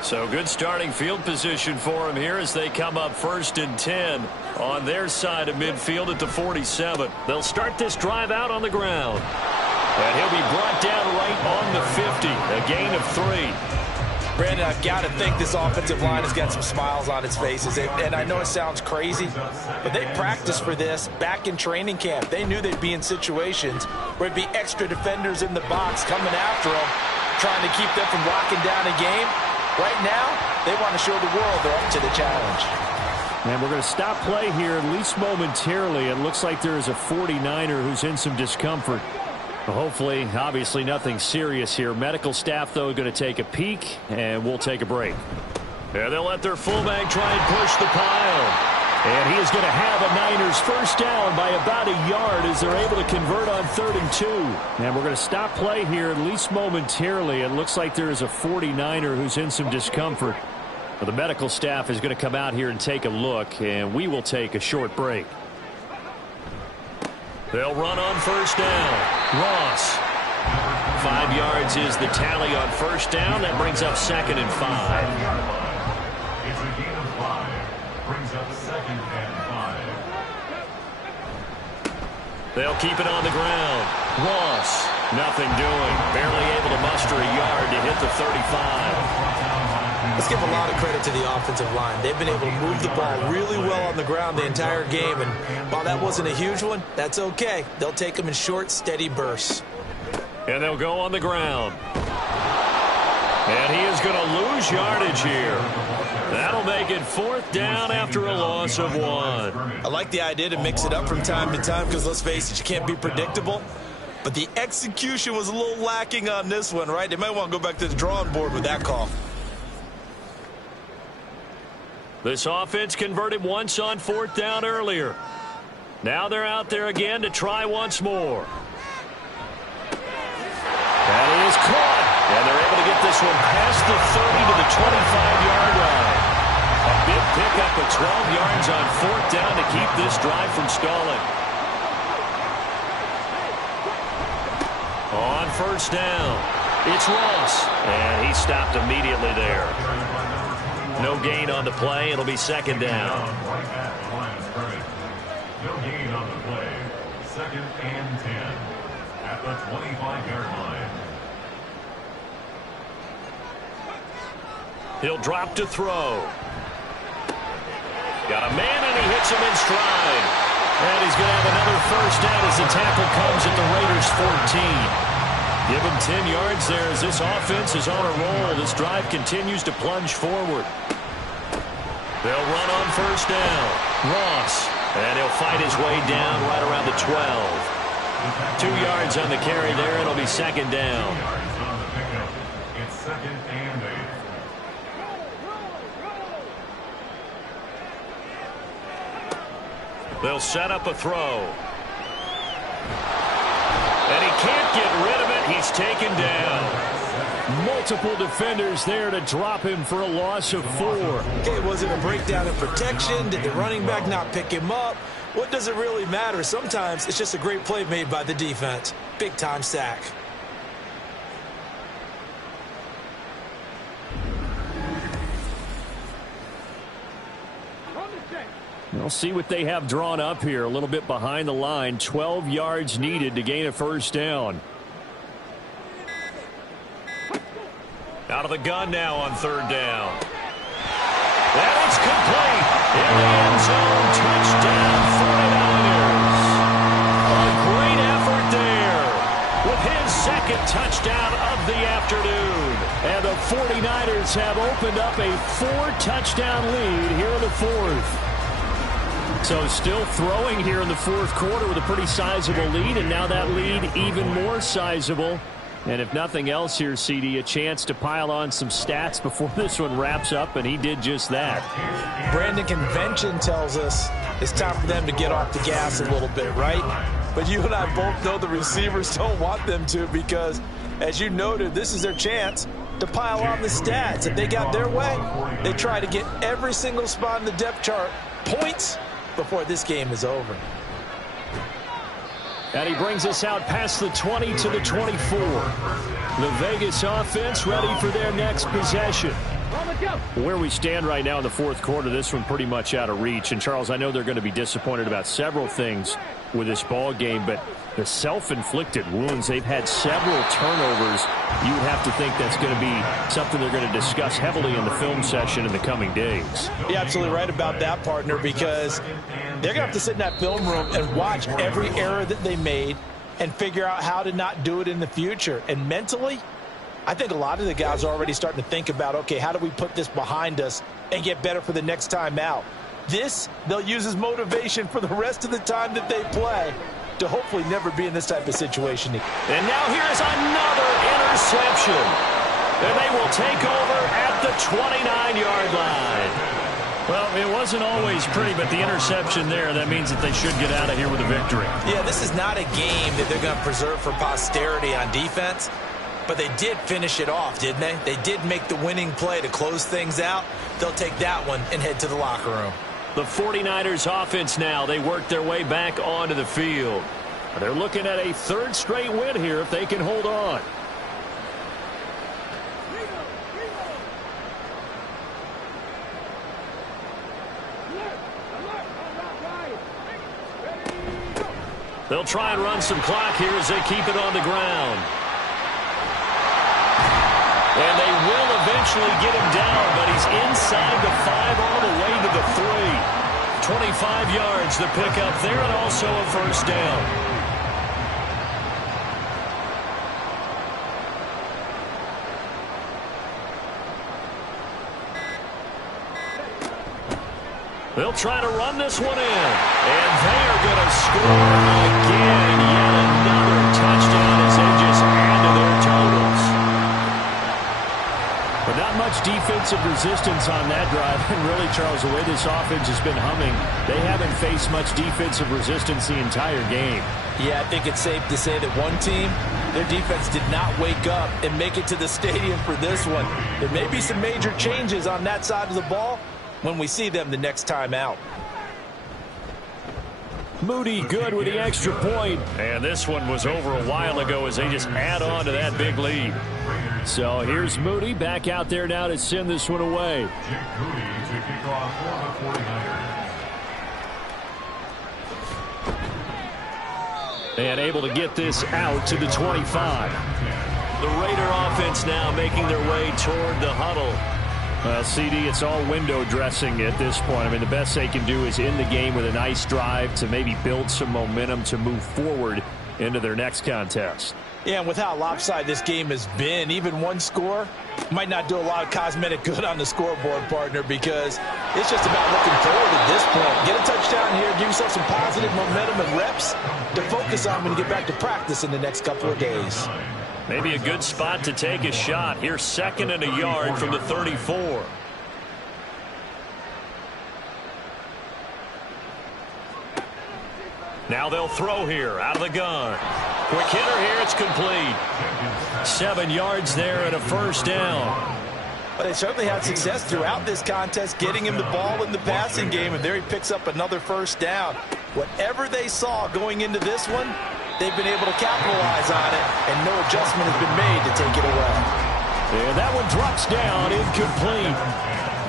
So good starting field position for him here as they come up 1st and 10 on their side of midfield at the 47. They'll start this drive out on the ground. And he'll be brought down right on the 50, a gain of 3. Brandon, I've got to think this offensive line has got some smiles on its faces. And I know it sounds crazy, but they practiced for this back in training camp. They knew they'd be in situations where it'd be extra defenders in the box coming after them, trying to keep them from locking down a game. Right now, they want to show the world they're up to the challenge. And we're going to stop play here, at least momentarily. It looks like there is a 49er who's in some discomfort. Hopefully, obviously, nothing serious here. Medical staff, though, going to take a peek, and we'll take a break. And they'll let their fullback try and push the pile. And he is going to have a Niners first down by about a yard as they're able to convert on 3rd and 2. And we're going to stop play here, at least momentarily. It looks like there is a 49er who's in some discomfort. Well, the medical staff is going to come out here and take a look, and we will take a short break. They'll run on 1st down. Ross. 5 yards is the tally on 1st down. That brings up 2nd and 5. It's a gain of 5. Brings up 2nd and 5. They'll keep it on the ground. Ross. Nothing doing. Barely able to muster a yard to hit the 35. Let's give a lot of credit to the offensive line. They've been able to move the ball really well on the ground the entire game. And while that wasn't a huge one, that's okay. They'll take them in short, steady bursts. And they'll go on the ground. And he is going to lose yardage here. That'll make it 4th down after a loss of 1. I like the idea to mix it up from time to time because, let's face it, you can't be predictable. But the execution was a little lacking on this one, right? They might want to go back to the drawing board with that call. This offense converted once on 4th down earlier. Now they're out there again to try once more. That is caught. And they're able to get this one past the 30 to the 25-yard line. A big pickup of 12 yards on fourth down to keep this drive from stalling. On first down, it's Ross. And he stopped immediately there. No gain on the play. It'll be second down. No gain on the play. Second and 10 at the 25-yard line. He'll drop to throw. Got a man, and he hits him in stride. And he's going to have another first down as the tackle comes at the Raiders' 14. Give him 10 yards there as this offense is on a roll. This drive continues to plunge forward. They'll run on first down. Ross. And he'll fight his way down right around the 12. 2 yards on the carry there. It'll be second down. 2 yards on the pickup. It's second and 8. They'll set up a throw. And he can't get rid of it. He's taken down. Multiple defenders there to drop him for a loss of 4. Okay, was it a breakdown in protection? Did the running back not pick him up? What does it really matter? Sometimes it's just a great play made by the defense. Big-time sack. We'll see what they have drawn up here. A little bit behind the line. 12 yards needed to gain a first down. Out of the gun now on third down. And it's complete. In the end zone. Touchdown 49ers. A great effort there with his second touchdown of the afternoon. And the 49ers have opened up a 4-touchdown lead here in the fourth. So still throwing here in the fourth quarter with a pretty sizable lead, and now that lead even more sizable. And if nothing else here, CD, a chance to pile on some stats before this one wraps up, and he did just that. Brandon, convention tells us it's time for them to get off the gas a little bit, right? But you and I both know the receivers don't want them to because, as you noted, this is their chance to pile on the stats. If they got their way, they try to get every single spot in the depth chart points before this game is over. And he brings us out past the 20 to the 24. The Vegas offense ready for their next possession. Where we stand right now in the fourth quarter, this one pretty much out of reach. And, Charles, I know they're going to be disappointed about several things with this ball game, but the self-inflicted wounds, they've had several turnovers. You would have to think that's going to be something they're going to discuss heavily in the film session in the coming days. You're absolutely right about that, partner, because they're going to have to sit in that film room and watch every error that they made and figure out how to not do it in the future. And mentally, I think a lot of the guys are already starting to think about, okay, how do we put this behind us and get better for the next time out? This, they'll use as motivation for the rest of the time that they play to hopefully never be in this type of situation. And now here's another interception. And they will take over at the 29-yard line. Well, it wasn't always pretty, but the interception there, that means that they should get out of here with a victory. Yeah, this is not a game that they're going to preserve for posterity on defense, but they did finish it off, didn't they? They did make the winning play to close things out. They'll take that one and head to the locker room. The 49ers offense now, they work their way back onto the field. They're looking at a third straight win here if they can hold on. They'll try and run some clock here as they keep it on the ground. And they will eventually get him down, but he's inside the 5 all the way to the 3. 25 yards the pickup there, and also a first down. They'll try to run this one in. And they are going to score again. Yet another touchdown as they just add to their totals. But not much defense defensive resistance on that drive. And really, Charles, the way this offense has been humming, they haven't faced much defensive resistance the entire game. Yeah, I think it's safe to say that one team, their defense did not wake up and make it to the stadium for this one. There may be some major changes on that side of the ball when we see them the next time out. Moody good with the extra point. And this one was over a while ago as they just add on to that big lead. So here's Moody back out there now to send this one away. Jake Moody to kick off for the 49ers. And able to get this out to the 25. The Raider offense now making their way toward the huddle. Well, CD, it's all window dressing at this point. I mean, the best they can do is end the game with a nice drive to maybe build some momentum to move forward into their next contest. Yeah, and with how lopsided this game has been, even one score might not do a lot of cosmetic good on the scoreboard, partner, because it's just about looking forward at this point. Get a touchdown here, give yourself some positive momentum and reps to focus on when you get back to practice in the next couple of days. Maybe a good spot to take a shot. Here's 2nd and a yard from the 34. Now they'll throw here out of the gun. Quick hitter here. It's complete. 7 yards there and a first down. But they certainly had success throughout this contest, getting him the ball in the passing game, and there he picks up another first down. Whatever they saw going into this one, they've been able to capitalize on it, and no adjustment has been made to take it away. And that one drops down, incomplete.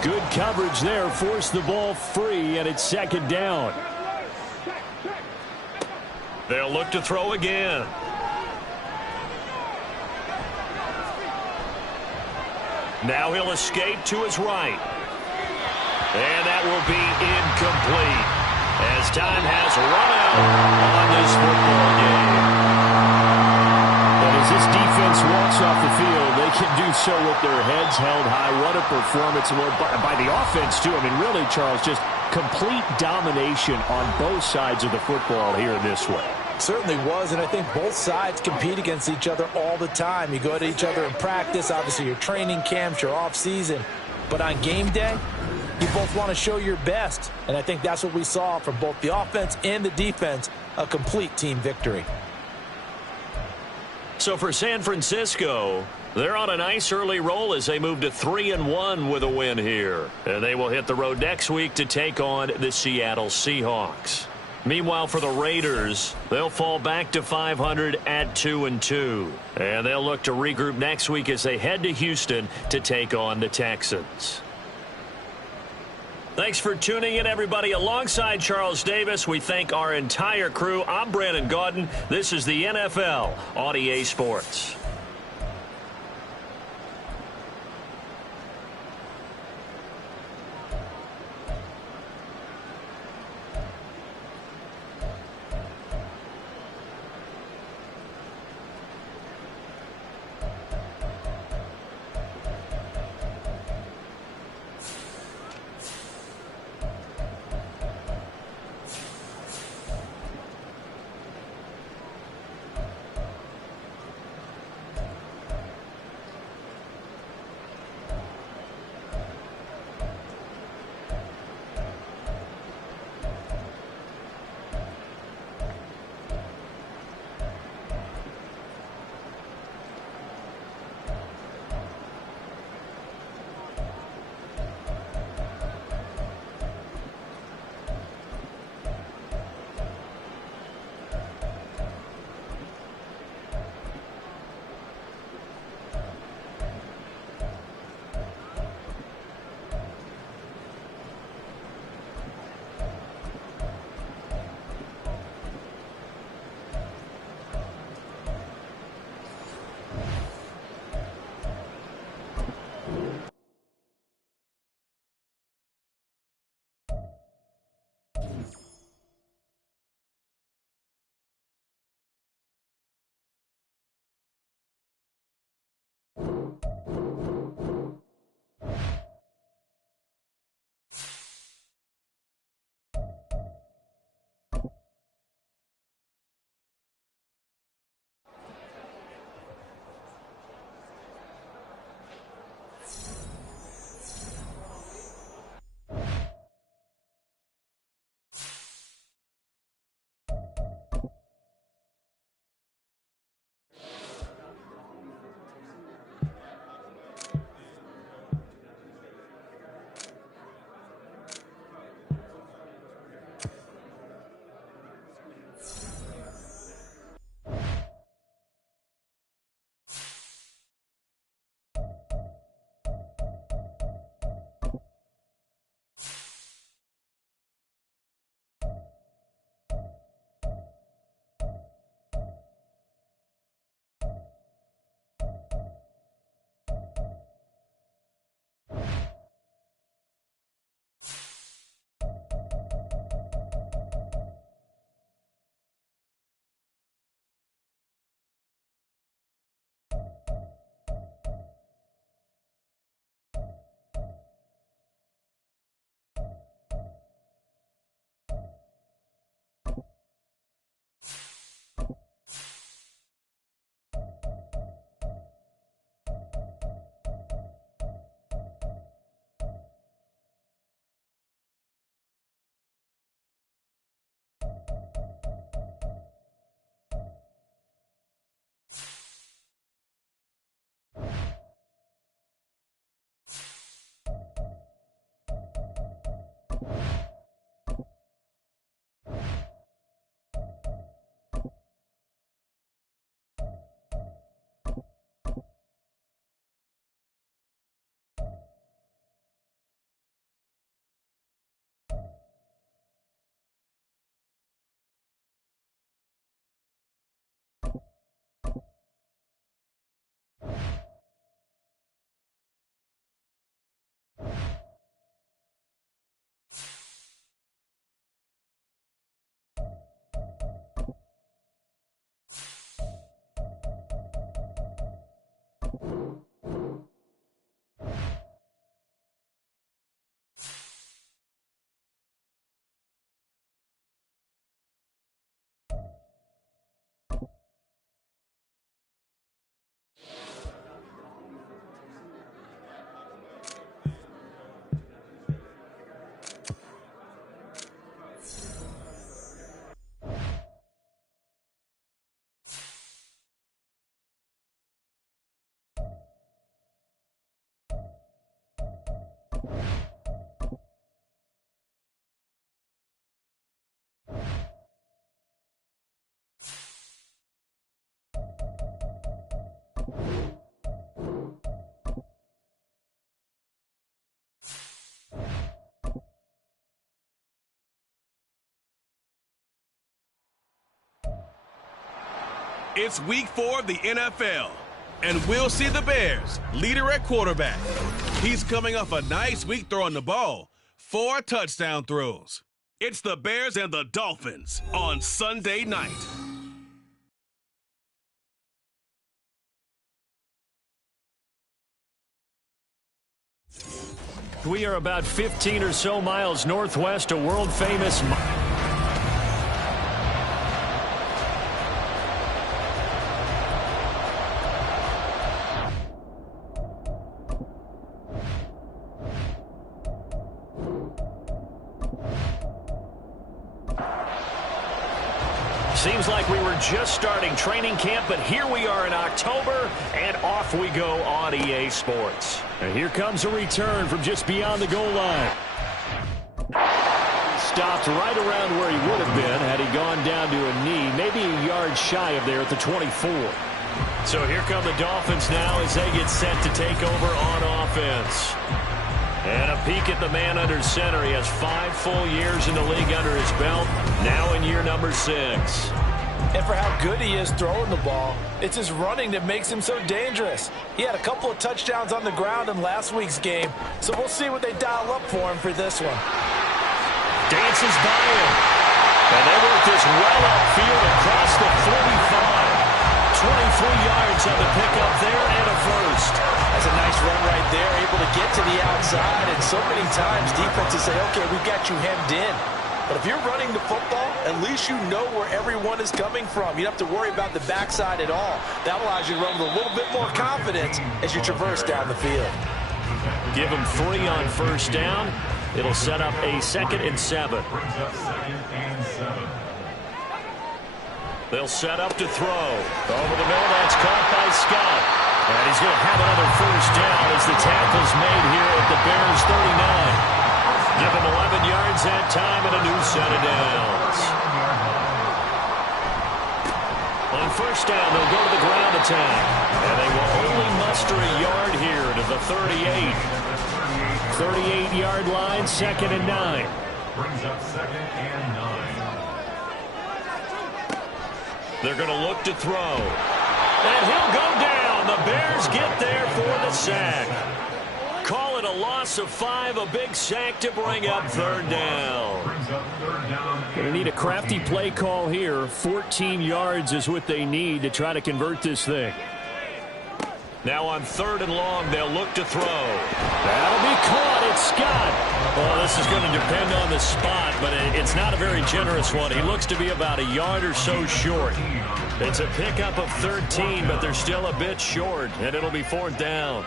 Good coverage there, forced the ball free, and it's 2nd down. They'll look to throw again. Now he'll escape to his right. And that will be incomplete as time has run out on this football game. But as this defense walks off the field, they can do so with their heads held high. What a performance by the offense, too. I mean, really, Charles, just complete domination on both sides of the football here in this one. Certainly was, and I think both sides compete against each other all the time. You go to each other in practice, obviously your training camps, your off-season. But on game day, you both want to show your best. And I think that's what we saw from both the offense and the defense, a complete team victory. So for San Francisco, they're on a nice early roll as they move to 3-1 with a win here. And they will hit the road next week to take on the Seattle Seahawks. Meanwhile, for the Raiders, they'll fall back to 500 at 2-2. And they'll look to regroup next week as they head to Houston to take on the Texans. Thanks for tuning in, everybody. Alongside Charles Davis, we thank our entire crew. I'm Brandon Gaudin. This is the NFL on EA Sports. It's week 4 of the NFL, and we'll see the Bears, leader at quarterback. He's coming off a nice week throwing the ball, 4 touchdown throws. It's the Bears and the Dolphins on Sunday night. We are about 15 or so miles northwest of world-famous... Seems like we were just starting training camp, but here we are in October, and off we go on EA Sports. And here comes a return from just beyond the goal line. Stopped right around where he would have been had he gone down to a knee, maybe a yard shy of there at the 24. So here come the Dolphins now as they get set to take over on offense. And a peek at the man under center. He has 5 full years in the league under his belt, now in year number 6. And for how good he is throwing the ball, it's his running that makes him so dangerous. He had a couple of touchdowns on the ground in last week's game, so we'll see what they dial up for him for this one. Dances by him. And they work this well upfield across the 45. 23 yards on the pickup there and a first. That's a nice run right there, able to get to the outside. And so many times defenses say, okay, we've got you hemmed in. But if you're running the football, at least you know where everyone is coming from. You don't have to worry about the backside at all. That allows you to run with a little bit more confidence as you traverse down the field. Give them 3 on first down. It'll set up a 2nd and 7. They'll set up to throw. Over the middle, that's caught by Scott. And he's going to have another first down as the tackle's made here at the Bears' 39. Give him 11 yards that time and a new set of downs. On first down, they'll go to the ground attack. And they will only muster a yard here to the 38. 38-yard line, 2nd and 9. Brings up 2nd and 9. They're going to look to throw. And he'll go down. The Bears get there for the sack. Call it a loss of 5, a big sack to bring up 3rd down. Going to need a crafty play call here. 14 yards is what they need to try to convert this thing. Now on 3rd and long, they'll look to throw. That'll be caught. It's Scott. Well, this is going to depend on the spot, but it's not a very generous one. He looks to be about a yard or so short. It's a pickup of 13, but they're still a bit short, and it'll be 4th down.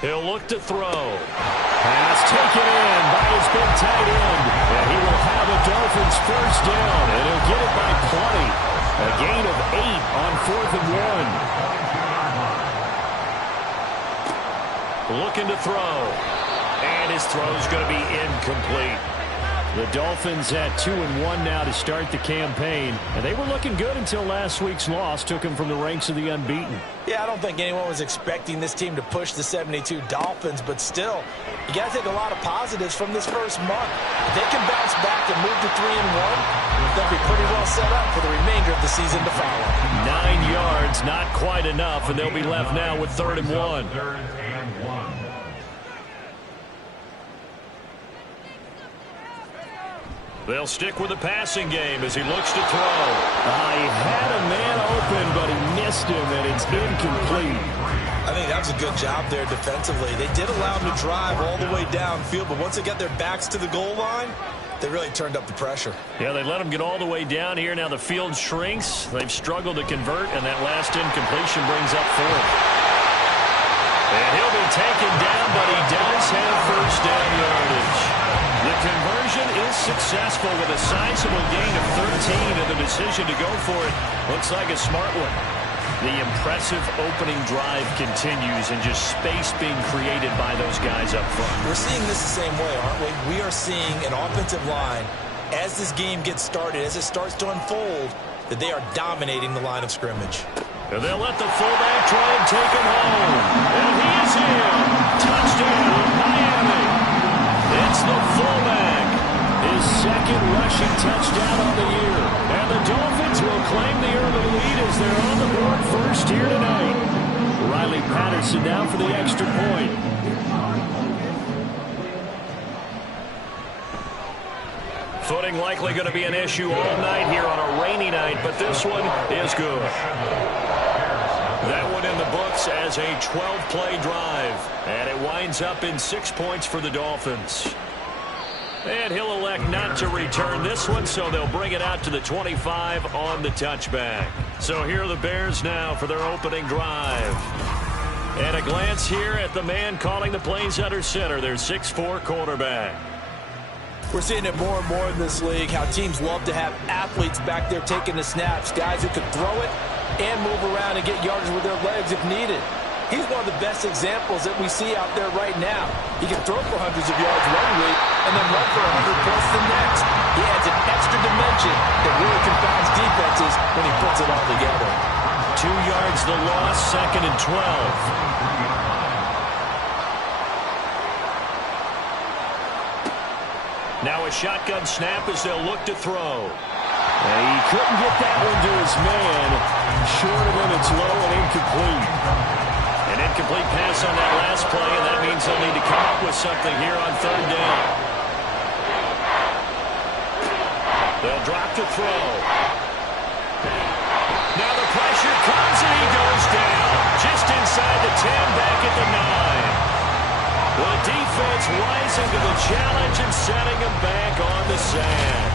He'll look to throw. Pass taken in by his big tight end. And he will have a Dolphins first down, and he'll get it by plenty. A gain of 8 on 4th and 1. Looking to throw. And his throw's going to be incomplete. The Dolphins at 2-1 now to start the campaign. And they were looking good until last week's loss took them from the ranks of the unbeaten. Yeah, I don't think anyone was expecting this team to push the 72 Dolphins, but still, you got to take a lot of positives from this first month. If they can bounce back and move to 3-1, they'll be pretty well set up for the remainder of the season to follow. 9 yards, not quite enough, and they'll be left now with 3rd and 1. They'll stick with the passing game as he looks to throw. He had a man open, but he missed him, and it's incomplete. I think that was a good job there defensively. They did allow him to drive all the way downfield, but once they got their backs to the goal line, they really turned up the pressure. Yeah, they let him get all the way down here. Now the field shrinks. They've struggled to convert, and that last incompletion brings up 4th. And he'll be taken down, but he does have first down yardage. The conversion is successful with a sizable gain of 13, and the decision to go for it looks like a smart one. The impressive opening drive continues and just space being created by those guys up front. We're seeing this the same way, aren't we? We are seeing an offensive line, as this game gets started, as it starts to unfold, that they are dominating the line of scrimmage. And they'll let the fullback try and take him home. And he is in. Touchdown, Miami. It's the fullback. His second rushing touchdown on the year. And the Dolphins will claim the early lead as they're on the board first here tonight. Riley Patterson down for the extra point. Footing likely going to be an issue all night here on a rainy night, but this one is good. That one in the books as a 12-play drive, and it winds up in 6 points for the Dolphins. And he'll elect not to return this one, so they'll bring it out to the 25 on the touchback. So here are the Bears now for their opening drive. And a glance here at the man calling the plays under center, their 6'4" quarterback. We're seeing it more and more in this league, how teams love to have athletes back there taking the snaps, guys who can throw it and move around and get yardage with their legs if needed. He's one of the best examples that we see out there right now. He can throw for hundreds of yards one week and then run for 100 plus the next. He adds an extra dimension that really confounds defenses when he puts it all together. 2 yards the loss, 2nd and 12. Now a shotgun snap as they'll look to throw. And he couldn't get that one to his man. Short of him, it's low and incomplete. An incomplete pass on that last play, and that means they'll need to come up with something here on 3rd down. They'll drop to throw. Now the pressure comes, and he goes down. Just inside the 10, back at the 9. The defense rising to the challenge and setting him back on the sand.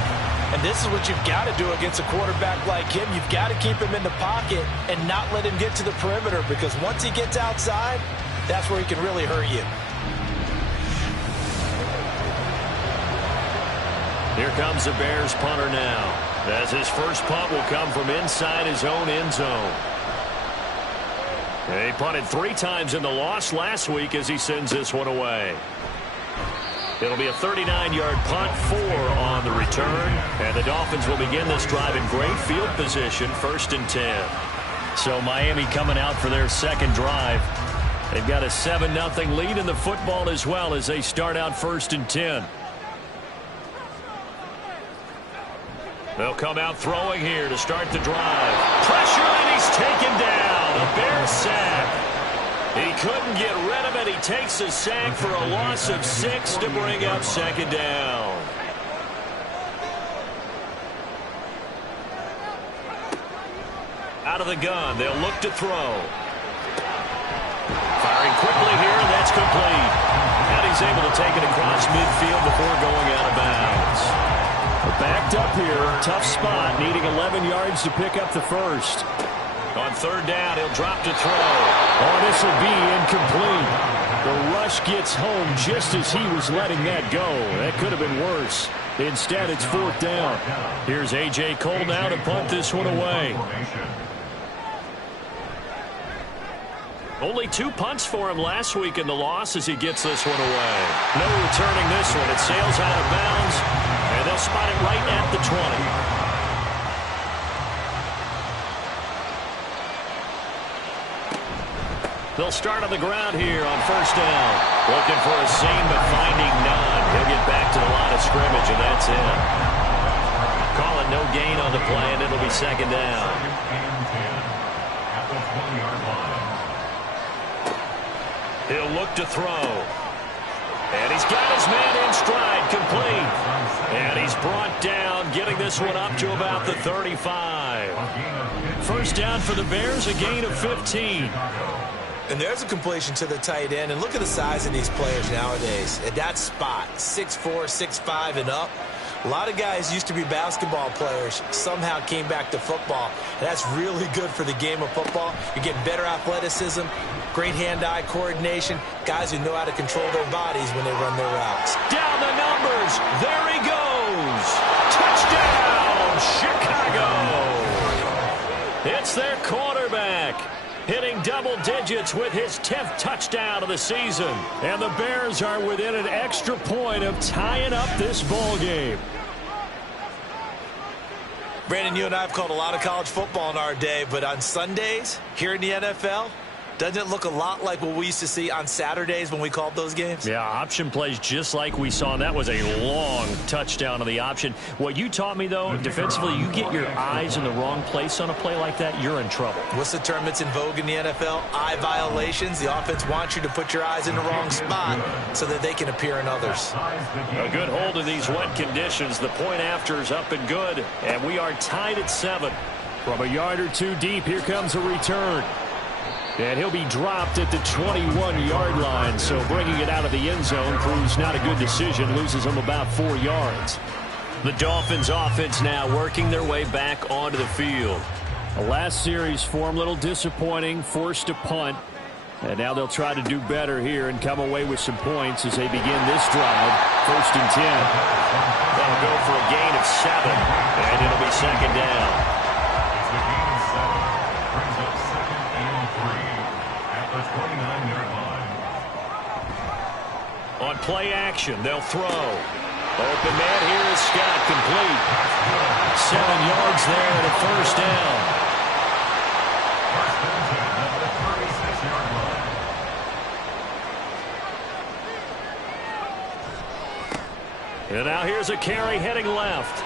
And this is what you've got to do against a quarterback like him. You've got to keep him in the pocket and not let him get to the perimeter, because once he gets outside, that's where he can really hurt you. Here comes the Bears punter now, as his first punt will come from inside his own end zone. He punted 3 times in the loss last week as he sends this one away. It'll be a 39-yard punt, 4 on the return, and the Dolphins will begin this drive in great field position, 1st and 10. So Miami coming out for their second drive. They've got a 7-0 lead in the football as well as they start out 1st and 10. They'll come out throwing here to start the drive. Pressure, and he's taken down. A Bears sack. He couldn't get rid of it. He takes a sack for a loss of 6 to bring up 2nd down. Out of the gun, they'll look to throw. Firing quickly here, and that's complete. And he's able to take it across midfield before going out of bounds. Backed up here, tough spot, needing 11 yards to pick up the first. On 3rd down, he'll drop to throw. Oh, this will be incomplete. The rush gets home just as he was letting that go. That could have been worse. Instead, it's 4th down. Here's A.J. Cole now to punt this one away. Only 2 punts for him last week in the loss as he gets this one away. No returning this one. It sails out of bounds, and they'll spot it right at the 20. They'll start on the ground here on 1st down. Looking for a seam, but finding none. He'll get back to the line of scrimmage, and that's it. Calling no gain on the play, and it'll be 2nd down. At the 20-yard line. He'll look to throw. And he's got his man in stride, complete. And he's brought down, getting this one up to about the 35. 1st down for the Bears, a gain of 15. And there's a completion to the tight end. And look at the size of these players nowadays. At that spot, 6'4", 6'5", and up. A lot of guys used to be basketball players, somehow came back to football. And that's really good for the game of football. You're getting better athleticism, great hand-eye coordination, guys who know how to control their bodies when they run their routes. Down the numbers. There he goes. Touchdown, Chicago. It's their quarterback, hitting double digits with his 10th touchdown of the season. And the Bears are within an extra point of tying up this ball game. Brandon, you and I have called a lot of college football in our day, but on Sundays here in the NFL, doesn't it look a lot like what we used to see on Saturdays when we called those games? Yeah, option plays just like we saw, and that was a long touchdown on the option. What you taught me, though, defensively, you get your eyes in the wrong place on a play like that, you're in trouble. What's the term that's in vogue in the NFL? Eye violations. The offense wants you to put your eyes in the wrong spot so that they can appear in others. A good hold in these wet conditions. The point after is up and good, and we are tied at 7. From a yard or two deep, here comes a return. And he'll be dropped at the 21-yard line, so bringing it out of the end zone proves not a good decision, loses him about 4 yards. The Dolphins offense now working their way back onto the field. The last series for him, a little disappointing, forced a punt. And now they'll try to do better here and come away with some points as they begin this drive. 1st and 10. They'll go for a gain of 7, and it'll be 2nd down. On play action, they'll throw. Open man here is Scott, complete. 7 yards there at a 1st down. And now here's a carry heading left.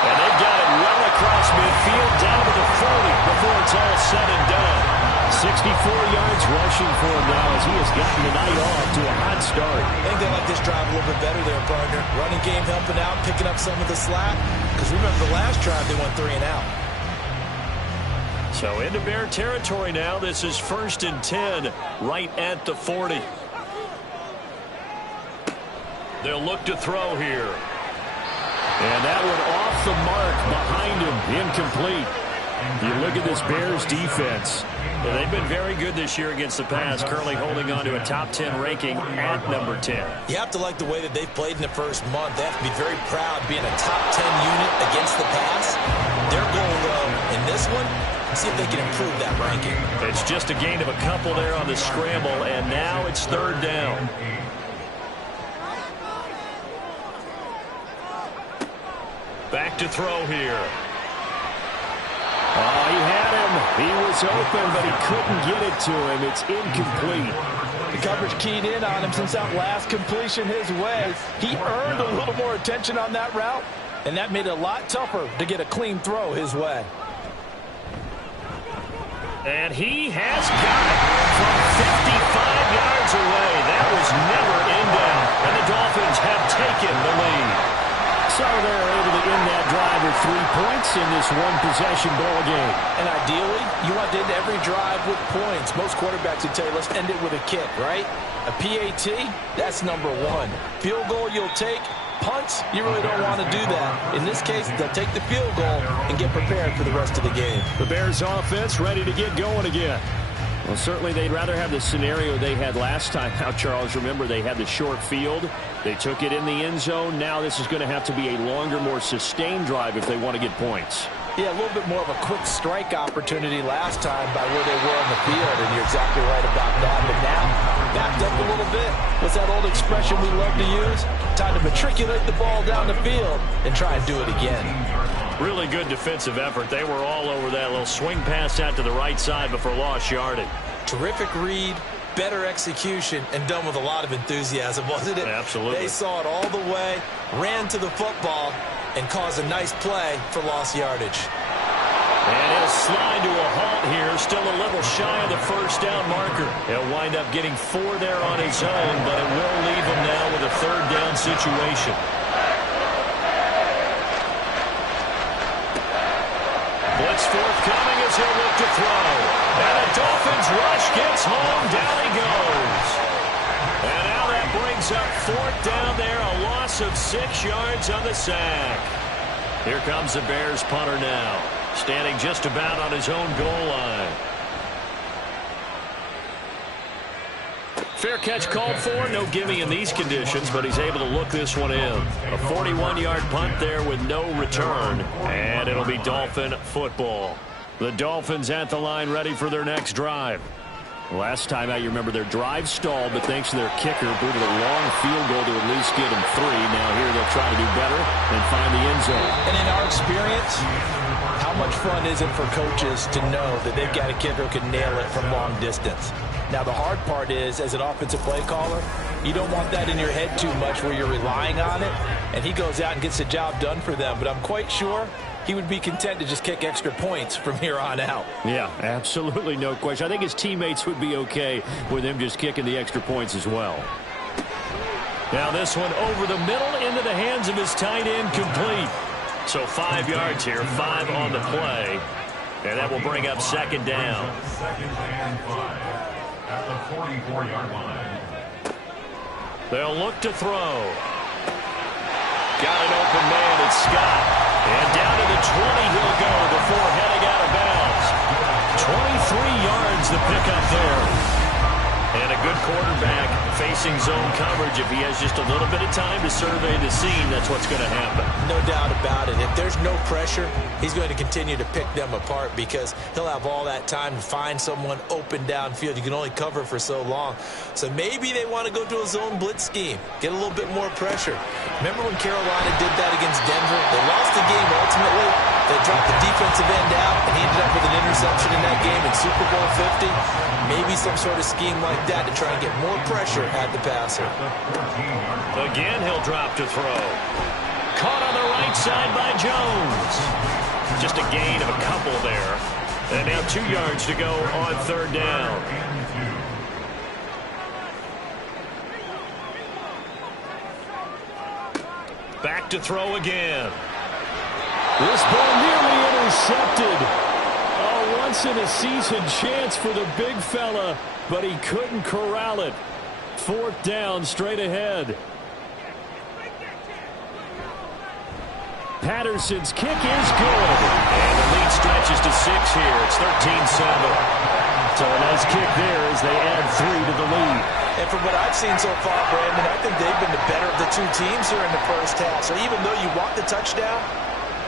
And they've got it well across midfield down to the 40 before it's all said and done. 64 yards rushing for him now as he has gotten the night off to a hot start. I think they like this drive a little bit better there, partner. Running game helping out, picking up some of the slack. Because remember the last drive they went 3 and out. So into Bear territory now. This is 1st and 10 right at the 40. They'll look to throw here. And that one off the mark behind him, incomplete. You look at this Bears defense. Well, they've been very good this year against the pass, currently holding on to a top 10 ranking at number 10. You have to like the way that they've played in the first month. They have to be very proud being a top 10 unit against the pass. Their goal, though, in this one, see if they can improve that ranking. It's just a gain of a couple there on the scramble, and now it's 3rd down. Back to throw here. Oh, he had him. He was open, but he couldn't get it to him. It's incomplete. The coverage keyed in on him since that last completion his way. He earned a little more attention on that route, and that made it a lot tougher to get a clean throw his way. And he has got it from 55 yards away. That was never in doubt, and the Dolphins have taken the lead. So they're able to end that drive with 3 points in this one-possession ball game. And ideally, you want to end every drive with points. Most quarterbacks would tell you, let's end it with a kick, right? A PAT, that's number 1. Field goal you'll take. Punts, you really don't want to do that. In this case, they'll take the field goal and get prepared for the rest of the game. The Bears offense ready to get going again. Well, certainly they'd rather have the scenario they had last time. Now, Charles, remember they had the short field. They took it in the end zone. Now this is going to have to be a longer, more sustained drive if they want to get points. Yeah, a little bit more of a quick strike opportunity last time by where they were on the field, and you're exactly right about that. But now, backed up a little bit. What's that old expression we love to use? Time to matriculate the ball down the field and try and do it again. Really good defensive effort. They were all over that little swing pass out to the right side before lost yardage. Terrific read, better execution, and done with a lot of enthusiasm, wasn't it? Absolutely. They saw it all the way, ran to the football, and caused a nice play for lost yardage. And he'll slide to a halt here, still a little shy of the 1st down marker. He'll wind up getting 4 there on his own, but it will leave him now with a 3rd down situation. Blitz forthcoming as he'll look to throw. And the Dolphins rush gets home. Down he goes. And now that brings up 4th down there. A loss of 6 yards on the sack. Here comes the Bears punter now. Standing just about on his own goal line. Fair catch called for. No gimme in these conditions, but he's able to look this one in. A 41-yard punt there with no return. And it'll be Miami Dolphin football. The Dolphins at the line ready for their next drive. Last time out, you remember their drive stalled, but thanks to their kicker, booted a long field goal to at least get them 3. Now here they'll try to do better and find the end zone. And in our experience, how much fun is it for coaches to know that they've got a kicker who can nail it from long distance? Now, the hard part is, as an offensive play caller, you don't want that in your head too much where you're relying on it, and he goes out and gets the job done for them. But I'm quite sure he would be content to just kick extra points from here on out. Yeah, absolutely no question. I think his teammates would be okay with him just kicking the extra points as well. Now this one over the middle into the hands of his tight end, complete. So 5 yards here, 5 on the play, and that will bring up second down. Second and 5 at the 44-yard line. They'll look to throw. Got an open man, it's Scott. And down to the 20 he'll go before heading out of bounds. 23 yards the pickup there. And a good quarterback facing zone coverage. If he has just a little bit of time to survey the scene, that's what's going to happen. No doubt about it. If there's no pressure, he's going to continue to pick them apart because he'll have all that time to find someone open downfield. You can only cover for so long. So maybe they want to go to a zone blitz scheme, get a little bit more pressure. Remember when Carolina did that against Denver? They lost the game ultimately. They dropped the defensive end out, and he ended up with an interception in that game in Super Bowl 50. Maybe some sort of scheme like that to try and get more pressure at the passer. Again, he'll drop to throw. Caught on the right side by Jones. Just a gain of a couple there. And now 2 yards to go on third down. Back to throw again. This ball nearly intercepted. A once-in-a-season chance for the big fella, but he couldn't corral it. Fourth down, straight ahead. Patterson's kick is good. And the lead stretches to 6 here. It's 13-7. So a nice kick there as they add 3 to the lead. And from what I've seen so far, Brandon, I think they've been the better of the two teams here in the first half. So even though you want the touchdown,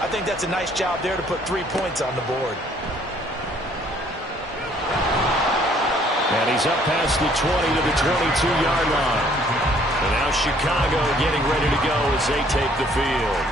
I think that's a nice job there to put 3 points on the board. And he's up past the 20 to the 22-yard line. And now Chicago getting ready to go as they take the field.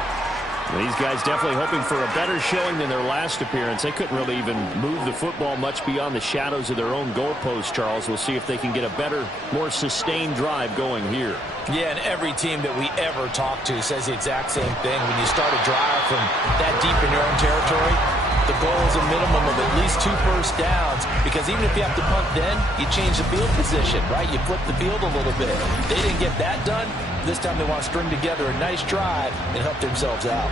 These guys definitely hoping for a better showing than their last appearance. They couldn't really even move the football much beyond the shadows of their own goalpost, Charles. We'll see if they can get a better, more sustained drive going here. Yeah, and every team that we ever talk to says the exact same thing. When you start a drive from that deep in your own territory, the goal is a minimum of at least 2 first downs, because even if you have to punt then, you change the field position, right? You flip the field a little bit. They didn't get that done. This time they want to string together a nice drive and help themselves out.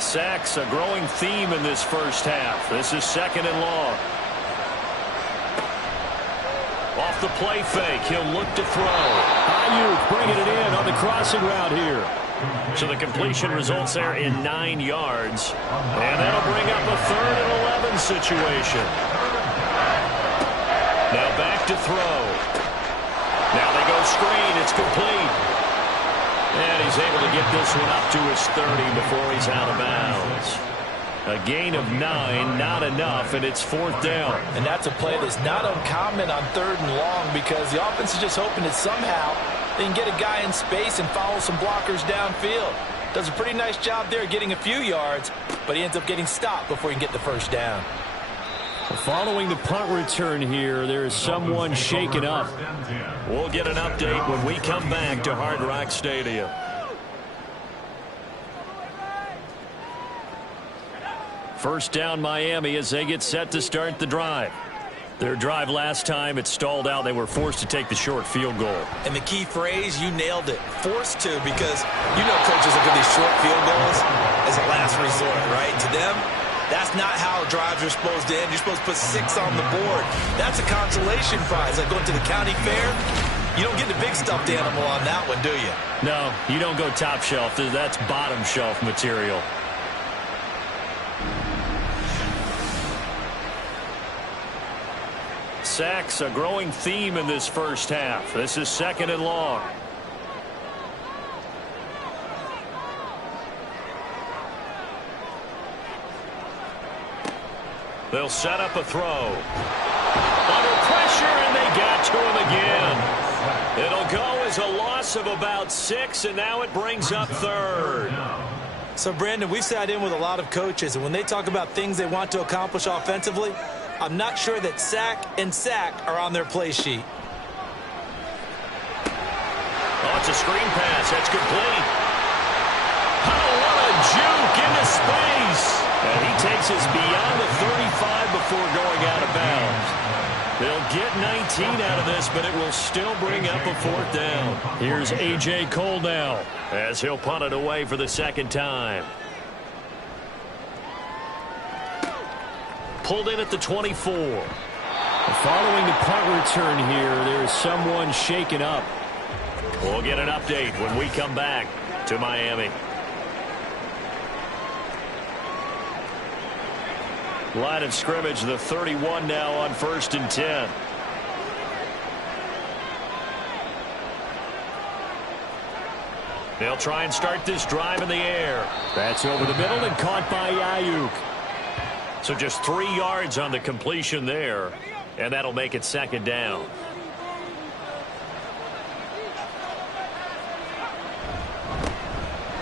Sacks, a growing theme in this first half. This is second and long. Off the play fake, he'll look to throw. Ayuk bringing it in on the crossing route here. So the completion results there in 9 yards. And that'll bring up a 3rd and 11 situation. Now back to throw. Now they go screen. It's complete. And he's able to get this one up to his 30 before he's out of bounds. A gain of 9, not enough, and it's 4th down. And that's a play that's not uncommon on 3rd and long, because the offense is just hoping that somehow they can get a guy in space and follow some blockers downfield. Does a pretty nice job there getting a few yards, but he ends up getting stopped before he can get the first down. Following the punt return here, there is someone shaken up. We'll get an update when we come back to Hard Rock Stadium. First down Miami as they get set to start the drive. Their drive last time, it stalled out. They were forced to take the short field goal. And the key phrase, you nailed it, forced to, because you know coaches look at these short field goals as a last resort, right? To them, that's not how drives are supposed to end. You're supposed to put 6 on the board. That's a consolation prize. Like going to the county fair, you don't get the big stuffed animal on that one, do you? No, you don't go top shelf. That's bottom shelf material. sacks a growing theme in this first half. This is 2nd and long. They'll set up a throw. Under pressure, and they got to him again. It'll go as a loss of about 6, and now it brings up 3rd. So, Brandon, we've sat in with a lot of coaches, and when they talk about things they want to accomplish offensively, I'm not sure that sack and sack are on their play sheet. Oh, it's a screen pass. That's complete. Oh, what a juke into space. And he takes us beyond the 35 before going out of bounds. They'll get 19 out of this, but it will still bring up a 4th down. Here's A.J. Cole now as he'll punt it away for the 2nd time. Pulled in at the 24. Following the punt return here, there's someone shaken up. We'll get an update when we come back to Miami. Line of scrimmage, the 31 now on 1st and 10. They'll try and start this drive in the air. That's over the middle and caught by Ayuk. So just 3 yards on the completion there, and that'll make it 2nd down.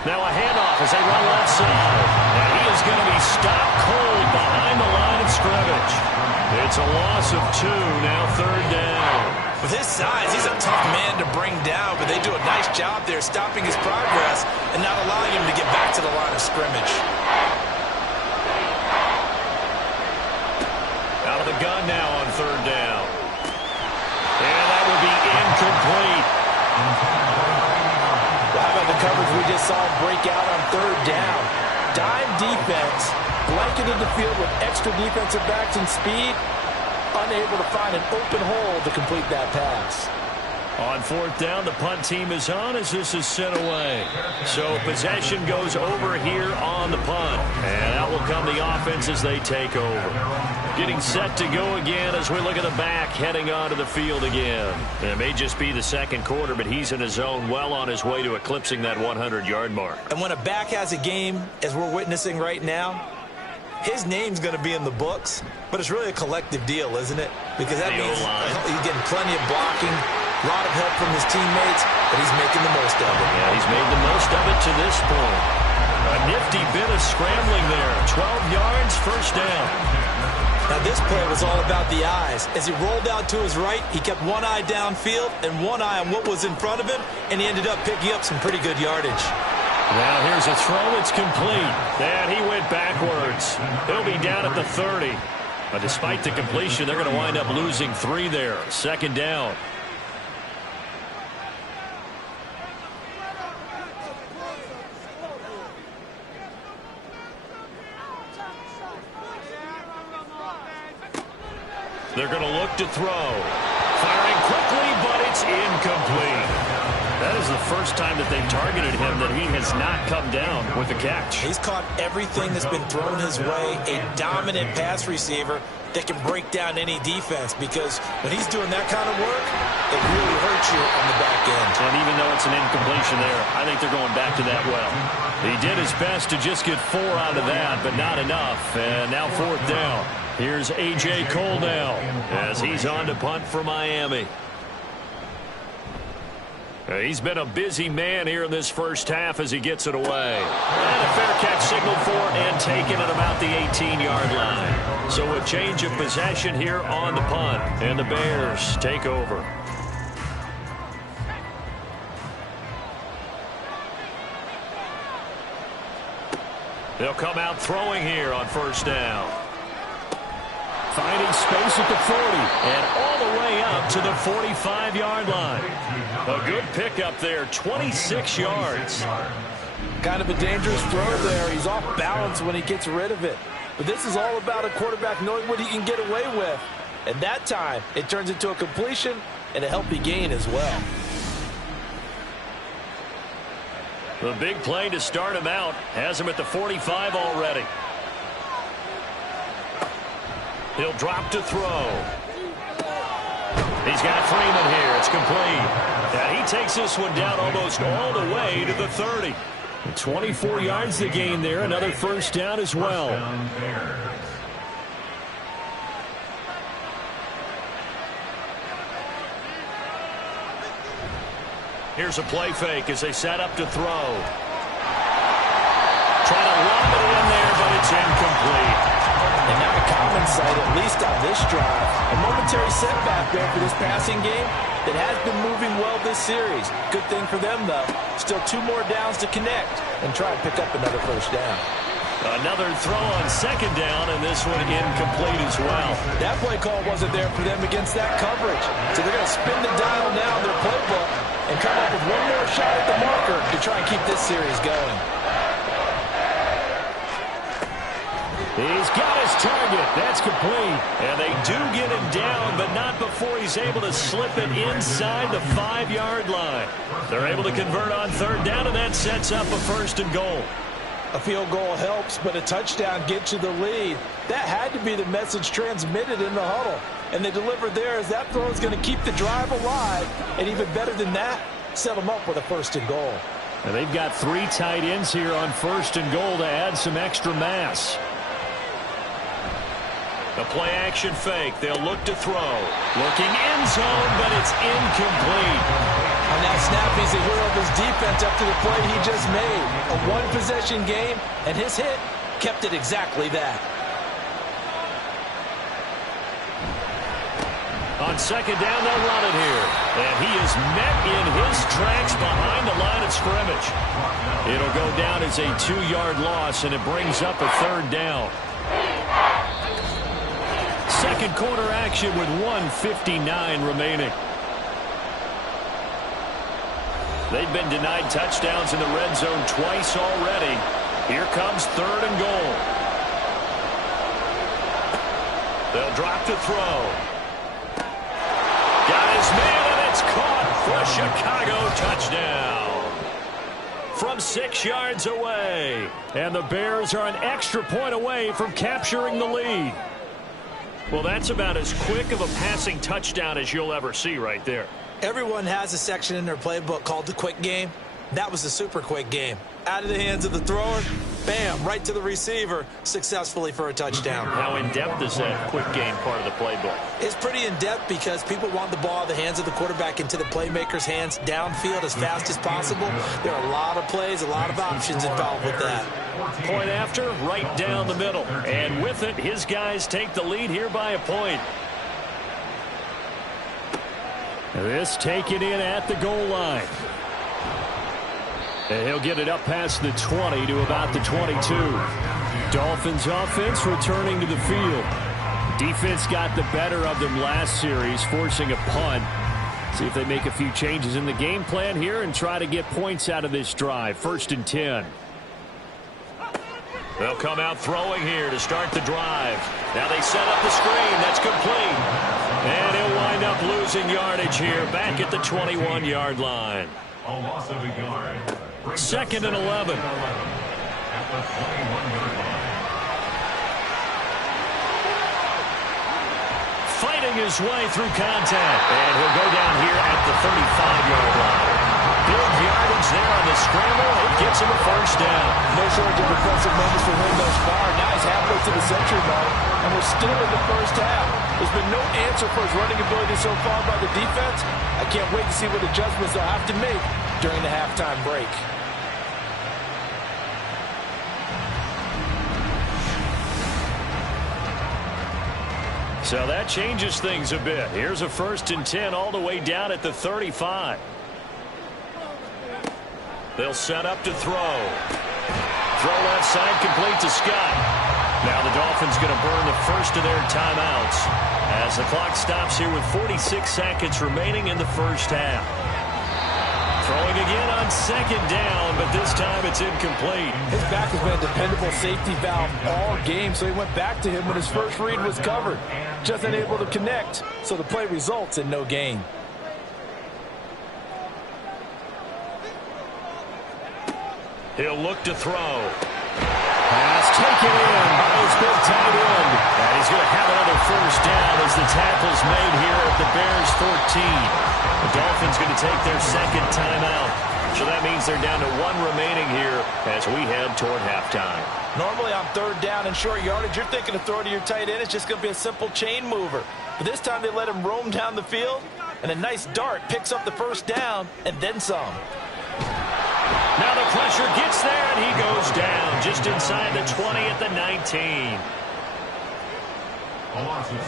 Now a handoff as they run left side. And he is going to be stopped cold behind the line of scrimmage. It's a loss of 2, now 3rd down. With his size, he's a tough man to bring down, but they do a nice job there stopping his progress and not allowing him to get back to the line of scrimmage. Out of the gun now on 3rd down. And that will be incomplete. Well, how about the coverage we just saw break out on 3rd down? Dime defense, blanketed the field with extra defensive backs and speed, unable to find an open hole to complete that pass. On 4th down, the punt team is on as this is sent away. So possession goes over here on the punt. And out will come the offense as they take over. Getting set to go again as we look at the back heading onto the field again. It may just be the 2nd quarter, but he's in his zone well on his way to eclipsing that 100-yard mark. And when a back has a game, as we're witnessing right now, his name's going to be in the books, but it's really a collective deal, isn't it? Because that means he's getting plenty of blocking, a lot of help from his teammates, but he's making the most of it. Yeah, he's made the most of it to this point. A nifty bit of scrambling there. 12 yards, 1st down. Now, this play was all about the eyes. As he rolled out to his right, he kept one eye downfield and one eye on what was in front of him, and he ended up picking up some pretty good yardage. Now here's a throw. It's complete. And he went backwards. He'll be down at the 30. But despite the completion, they're going to wind up losing 3 there. 2nd down. They're going to look to throw. Firing quickly, but it's incomplete. That is the first time that they've targeted him that he has not come down with a catch. He's caught everything that's been thrown his way, a dominant pass receiver that can break down any defense, because when he's doing that kind of work, it really hurts you on the back end. And even though it's an incompletion there, I think they're going back to that well. He did his best to just get 4 out of that, but not enough. And now 4th down. Here's A.J. Cole now as he's on to punt for Miami. He's been a busy man here in this first half as he gets it away. And a fair catch signaled for and taken at about the 18-yard line. So a change of possession here on the punt. And the Bears take over. They'll come out throwing here on 1st down. Finding space at the 40. And all the way up to the 45-yard line. A good pickup there, 26 yards. Kind of a dangerous throw there. He's off balance when he gets rid of it. But this is all about a quarterback knowing what he can get away with. And that time, it turns into a completion and a healthy gain as well. The big play to start him out has him at the 45 already. He'll drop to throw. He's got Freeman here. It's complete. And he takes this one down almost all the way to the 30. 24 yards to gain there. Another first down as well. Here's a play fake as they set up to throw. Trying to lob it in there, but it's incomplete. And not a common sight, at least on this drive. A momentary setback there for this passing game that has been moving well this series. Good thing for them, though. Still 2 more downs to connect and try to pick up another first down. Another throw on second down, and this one incomplete as well. That play call wasn't there for them against that coverage. So they're going to spin the dial now in their playbook and come up with one more shot at the marker to try and keep this series going. He's got his target. That's complete. And they do get him down, but not before he's able to slip it inside the 5-yard line. They're able to convert on third down, and that sets up a first and goal. A field goal helps, but a touchdown gets you the lead. That had to be the message transmitted in the huddle. And they delivered there as that throw is going to keep the drive alive. And even better than that, set them up with a first and goal. And they've got 3 tight ends here on first and goal to add some extra mass. The play action fake. They'll look to throw. Looking end zone, but it's incomplete. On that snap, he's a hero of his defense after the play he just made. A one-possession game, and his hit kept it exactly that. On second down, they'll run it here. And he is met in his tracks behind the line of scrimmage. It'll go down as a 2-yard loss, and it brings up a third down. Second quarter action with 1:59 remaining. They've been denied touchdowns in the red zone twice already. Here comes third and goal. They'll drop to throw. Got his man, and it's caught for a Chicago touchdown. From 6 yards away. And the Bears are an extra point away from capturing the lead. Well, that's about as quick of a passing touchdown as you'll ever see right there. Everyone has a section in their playbook called the quick game. That was the super quick game. Out of the hands of the thrower, bam, right to the receiver, successfully for a touchdown. How in-depth is that quick game part of the playbook? It's pretty in-depth because people want the ball out of the hands of the quarterback into the playmaker's hands downfield as fast as possible. There are a lot of plays, a lot of options involved with that. Point after, right down the middle. And with it, his guys take the lead here by a point. This taken in at the goal line. And he'll get it up past the 20 to about the 22. Dolphins offense returning to the field. Defense got the better of them last series, forcing a punt. See if they make a few changes in the game plan here and try to get points out of this drive. 1st and 10. They'll come out throwing here to start the drive. Now they set up the screen. That's complete. And he'll wind up losing yardage here back at the 21-yard line. A loss of a yard. 2nd and 11. At the 21-yard line. Fighting his way through contact. And he'll go down here at the 35-yard line. Big yardage there on the scramble. It gets him a first down. No shortage of impressive moments for him thus far. Now he's halfway to the century mark, and we're still in the first half. There's been no answer for his running ability so far by the defense. I can't wait to see what adjustments they'll have to make during the halftime break. So that changes things a bit. Here's a 1st and 10 all the way down at the 35. They'll set up to throw. Throw left side complete to Scott. Now the Dolphins going to burn the first of their timeouts as the clock stops here with 46 seconds remaining in the first half. Throwing again on 2nd down, but this time it's incomplete. His back has been a dependable safety valve all game, so he went back to him when his first read was covered. Just unable to connect, so the play results in no gain. He'll look to throw. Pass taken in by his big tight end. And he's going to have another first down as the tackle's made here at the Bears 14. The Dolphins going to take their second timeout. So that means they're down to 1 remaining here as we head toward halftime. Normally on third down and short yardage, you're thinking of throwing to your tight end. It's just going to be a simple chain mover. But this time they let him roam down the field, and a nice dart picks up the first down and then some. Now the pressure gets there, and he goes down just inside the 20 at the 19. A loss of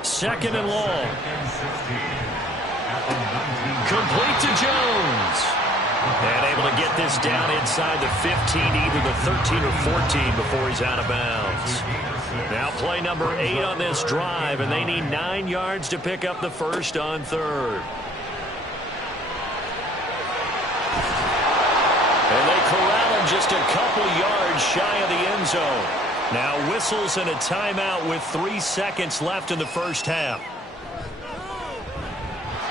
6. Second and long. At the 19. Complete to Jones. And able to get this down inside the 15, either the 13 or 14 before he's out of bounds. Now play number 8 on this drive, and they need 9 yards to pick up the first on third. And they corral him just a couple yards shy of the end zone. Now whistles and a timeout with 3 seconds left in the first half.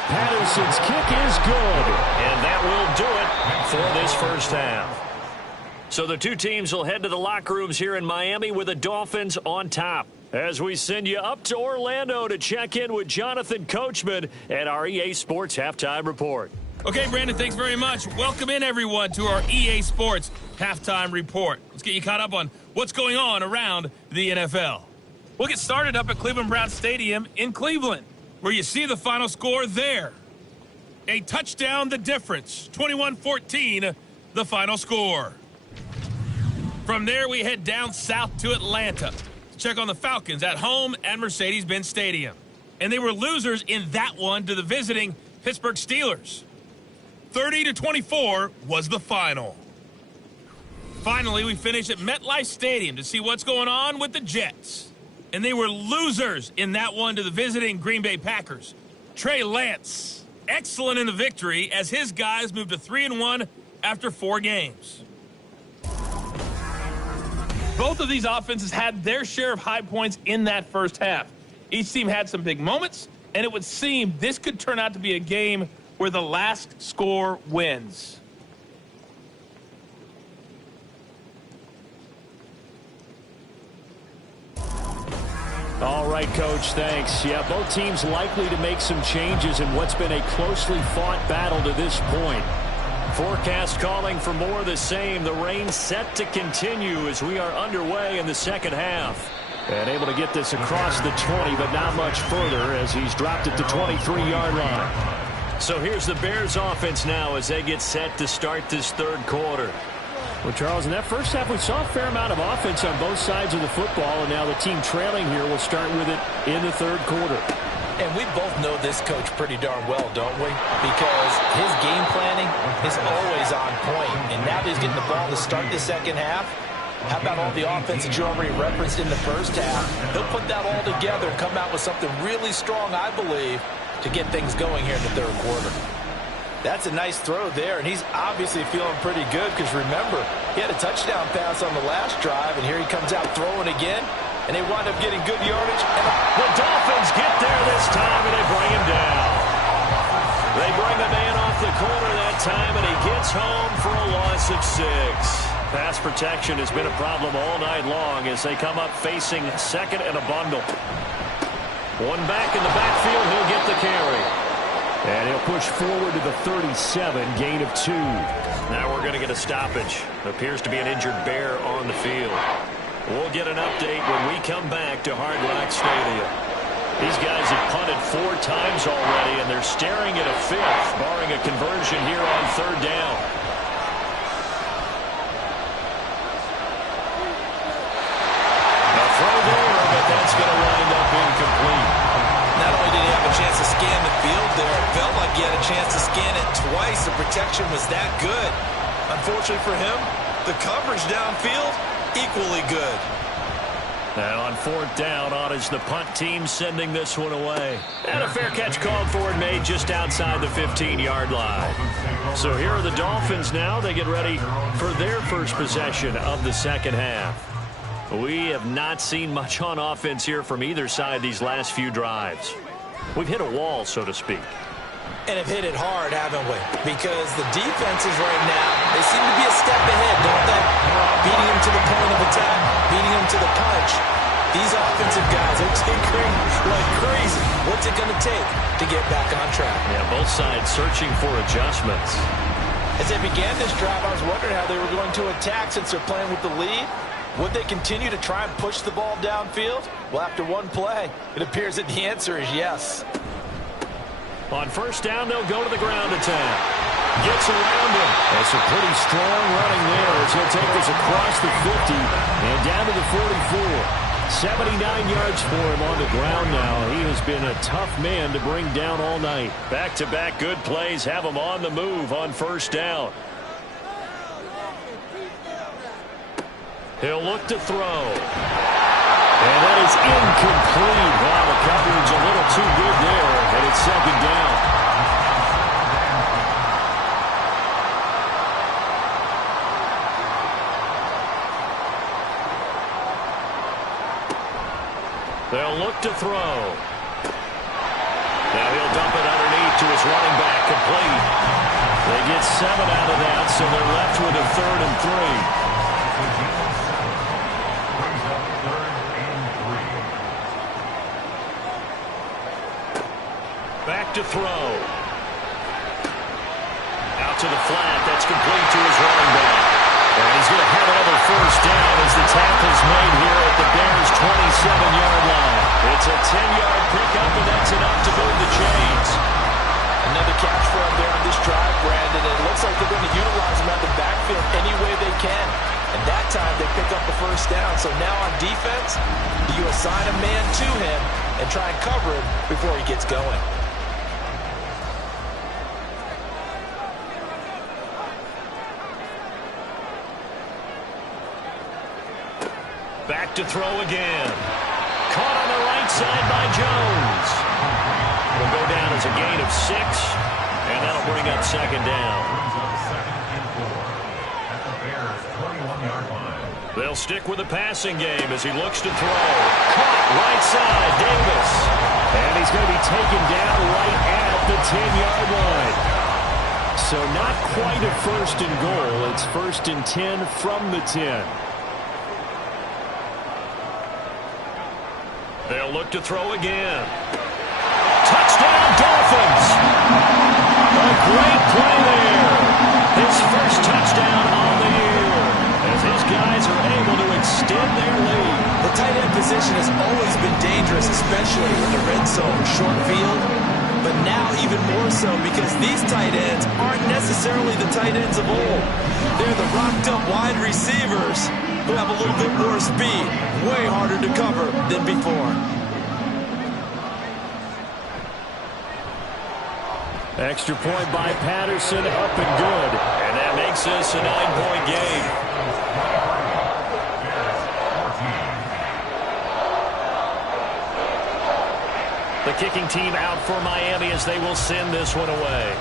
Patterson's kick is good. And that will do it for this first half. So the two teams will head to the locker rooms here in Miami with the Dolphins on top. As we send you up to Orlando to check in with Jonathan Coachman at our EA Sports Halftime Report. Okay, Brandon, thanks very much. Welcome in, everyone, to our EA Sports Halftime Report. Let's get you caught up on what's going on around the NFL. We'll get started up at Cleveland Browns Stadium in Cleveland, where you see the final score there. A touchdown, the difference. 21-14, the final score. From there, we head down south to Atlanta to check on the Falcons at home at Mercedes-Benz Stadium. And they were losers in that one to the visiting Pittsburgh Steelers. 30-24 was the final. Finally, we finish at MetLife Stadium to see what's going on with the Jets. And they were losers in that one to the visiting Green Bay Packers. Trey Lance, excellent in the victory as his guys moved to 3-1 after 4 games. Both of these offenses had their share of high points in that first half. Each team had some big moments, and it would seem this could turn out to be a game where the last score wins. All right, Coach, thanks. Yeah, both teams likely to make some changes in what's been a closely fought battle to this point. Forecast calling for more of the same. The rain set to continue as we are underway in the second half. And able to get this across the 20, but not much further as he's dropped it to 23-yard line. So here's the Bears offense now as they get set to start this third quarter. Well, Charles, in that first half, we saw a fair amount of offense on both sides of the football, and now the team trailing here will start with it in the third quarter. And we both know this coach pretty darn well, don't we? Because his game planning is always on point. And now that he's getting the ball to start the second half, how about all the offense that you already referenced in the first half? He'll put that all together and come out with something really strong, I believe, to get things going here in the third quarter. That's a nice throw there, and he's obviously feeling pretty good because, remember, he had a touchdown pass on the last drive, and here he comes out throwing again, and they wind up getting good yardage. And the Dolphins get there this time, and they bring him down. They bring the man off the corner that time, and he gets home for a loss of 6. Pass protection has been a problem all night long as they come up facing second and a bundle. One back in the backfield, he'll get the carry. And he'll push forward to the 37, gain of 2. Now we're going to get a stoppage. Appears to be an injured Bear on the field. We'll get an update when we come back to Hard Rock Stadium. These guys have punted 4 times already, and they're staring at a 5th, barring a conversion here on third down. A throw there, but that's going to wind up incomplete. Not only did he have a chance to scan the field there, it felt like he had a chance to scan it twice. The protection was that good. Unfortunately for him, the coverage downfield, equally good. And on fourth down, on is the punt team sending this one away. And a fair catch called for and made just outside the 15-yard line. So here are the Dolphins now. They get ready for their first possession of the second half. We have not seen much on offense here from either side these last few drives. We've hit a wall, so to speak. And have hit it hard, haven't we? Because the defenses right now, they seem to be a step ahead, don't they? Beating them to the point of attack, beating them to the punch. These offensive guys are tinkering like crazy. What's it going to take to get back on track? Yeah, both sides searching for adjustments. As they began this drive, I was wondering how they were going to attack since they're playing with the lead. Would they continue to try and push the ball downfield? Well, after one play, it appears that the answer is yes. On first down, they'll go to the ground attack. Gets around him. That's a pretty strong running there as he'll take this across the 50 and down to the 44. 79 yards for him on the ground now. He has been a tough man to bring down all night. Back-to-back good plays have him on the move on first down. He'll look to throw. And that is incomplete. Wow, the coverage a little too good there, and it's second down. They'll look to throw. Now he'll dump it underneath to his running back, complete. They get 7 out of that, so they're left with a 3rd and 3. Back to throw. Out to the flat. That's complete to his running back. And he's going to have another first down as the tackle's made here at the Bears' 27-yard line. It's a 10-yard pickup, and that's enough to move the chains. Another catch for him there on this drive, Brandon. It looks like they're going to utilize him out the backfield any way they can. And that time they pick up the first down. So now on defense, you assign a man to him and try and cover him before he gets going. Back to throw again. Caught on the right side by Jones. Will go down as a gain of 6, and that'll bring up second down. They'll stick with the passing game as he looks to throw. Caught right side, Davis. And he's going to be taken down right at the 10-yard line. So not quite a first and goal. It's 1st and 10 from the 10. They'll look to throw again. Touchdown, Dolphins! A great play there. His first touchdown on the year as his guys are able to extend their lead. The tight end position has always been dangerous, especially in the red zone, short field. But now even more so because these tight ends aren't necessarily the tight ends of old. They're the rocked-up wide receivers who have a little bit more speed, way harder to cover than before. Extra point by Patterson, up and good. And that makes this a 9-point game. The kicking team out for Miami as they will send this one away.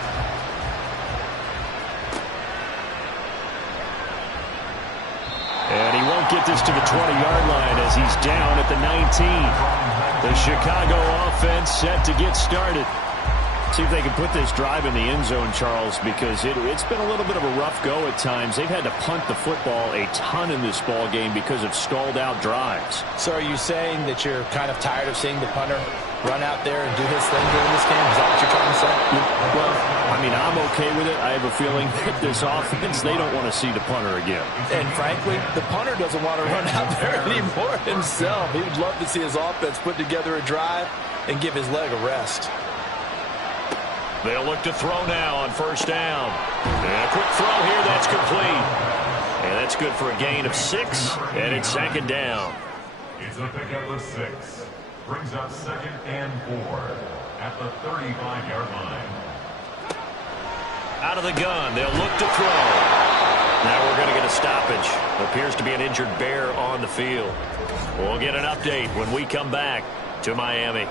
And he won't get this to the 20-yard line as he's down at the 19. The Chicago offense set to get started. See if they can put this drive in the end zone, Charles, because it's been a little bit of a rough go at times. They've had to punt the football a ton in this ball game because of stalled-out drives. So are you saying that you're kind of tired of seeing the punter run out there and do his thing during this game? Is that what you're trying to say? Well, I mean, I'm okay with it. I have a feeling that this offense, they don't want to see the punter again. And frankly, the punter doesn't want to run out there anymore himself. He would love to see his offense put together a drive and give his leg a rest. They'll look to throw now on first down. And a quick throw here, that's complete. And that's good for a gain of 6, and it's second down. It's a pickup of 6. Brings up 2nd and 4 at the 35-yard line. Out of the gun, they'll look to throw. Now we're going to get a stoppage. Appears to be an injured Bear on the field. We'll get an update when we come back to Miami.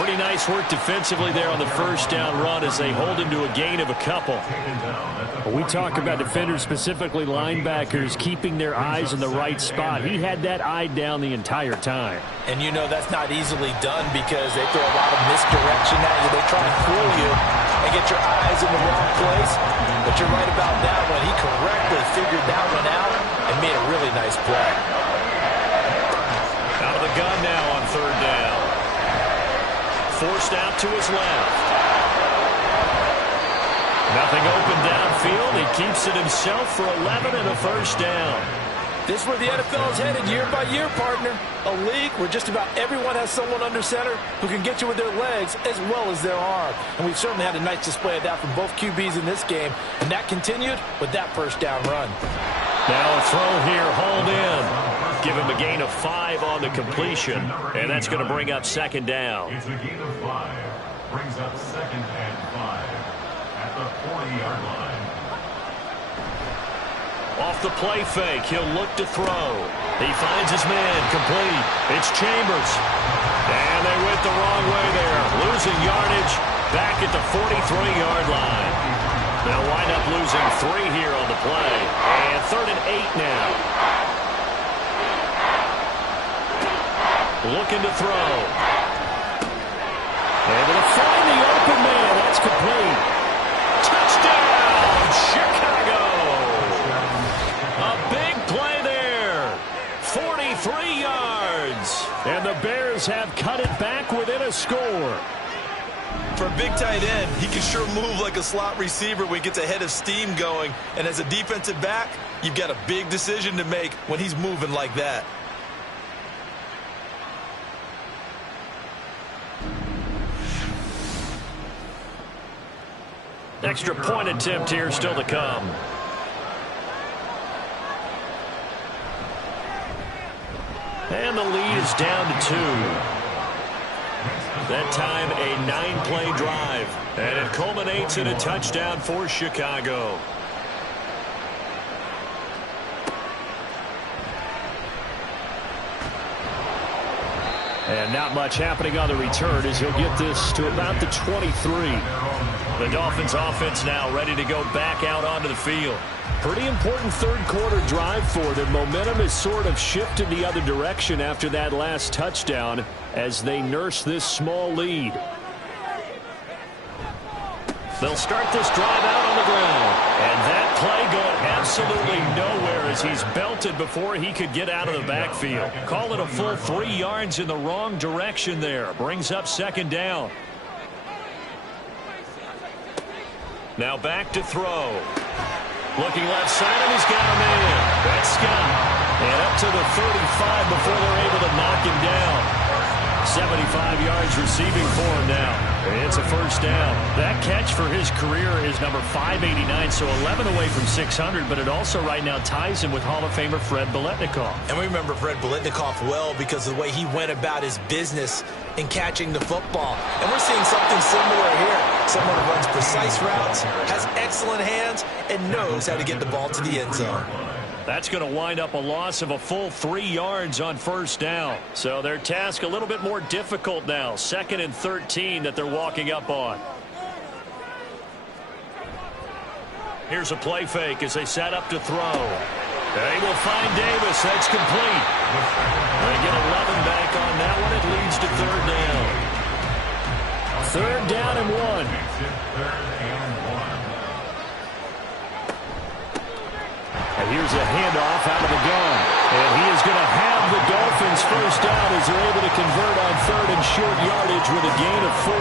Pretty nice work defensively there on the first down run as they hold him to a gain of a couple. We talk about defenders, specifically linebackers, keeping their eyes in the right spot. He had that eye down the entire time. And you know that's not easily done because they throw a lot of misdirection at you. They try to fool you and get your eyes in the wrong place. But you're right about that one. He correctly figured that one out and made a really nice play. Out of the gun now on third down. Forced out to his left. Nothing open downfield. He keeps it himself for 11 and a first down. This is where the NFL is headed year by year, partner. A league where just about everyone has someone under center who can get you with their legs as well as their arm. And we've certainly had a nice display of that from both QBs in this game. And that continued with that first down run. Now a throw here, hauled in. Give him a gain of 5 on the completion. And that's going to bring up second down. It's a gain of 5. Brings up second and 5 at the 40-yard line. Off the play fake, he'll look to throw. He finds his man, complete. It's Chambers. And they went the wrong way there. Losing yardage back at the 43-yard line. They'll wind up losing 3 here on the play. And third and 8 now. Looking to throw. Able to find the open man. That's complete. Touchdown, Chicago. A big play there. 43 yards. And the Bears have cut it back within a score. For a big tight end, he can sure move like a slot receiver when he gets a head of steam going. And as a defensive back, you've got a big decision to make when he's moving like that. Extra point attempt here still to come. And the lead is down to 2. That time a 9-play drive. And it culminates in a touchdown for Chicago. And not much happening on the return as he'll get this to about the 23. The Dolphins offense now ready to go back out onto the field. Pretty important third quarter drive for them. Momentum has sort of shifted the other direction after that last touchdown as they nurse this small lead. They'll start this drive out on the ground. And that play going absolutely nowhere as he's belted before he could get out of the backfield. Call it a full 3 yards in the wrong direction there. Brings up second down. Now back to throw. Looking left side, and he's got a man. That's Scott. And up to the 35 before they're able to knock him down. 75 yards receiving for him now. It's a first down. That catch for his career is number 589, so 11 away from 600, but it also right now ties him with Hall of Famer Fred Biletnikoff. And we remember Fred Biletnikoff well because of the way he went about his business in catching the football. And we're seeing something similar here. Someone who runs precise routes, has excellent hands, and knows how to get the ball to the end zone. That's going to wind up a loss of a full 3 yards on first down. So their task a little bit more difficult now. 2nd and 13 that they're walking up on. Here's a play fake as they set up to throw. They will find Davis. That's complete. They get 11 back on that one. It leads to third down. Third down and 1. And here's a handoff out of the gun. And he is going to have the Dolphins first down as they're able to convert on third and short yardage with a gain of 4.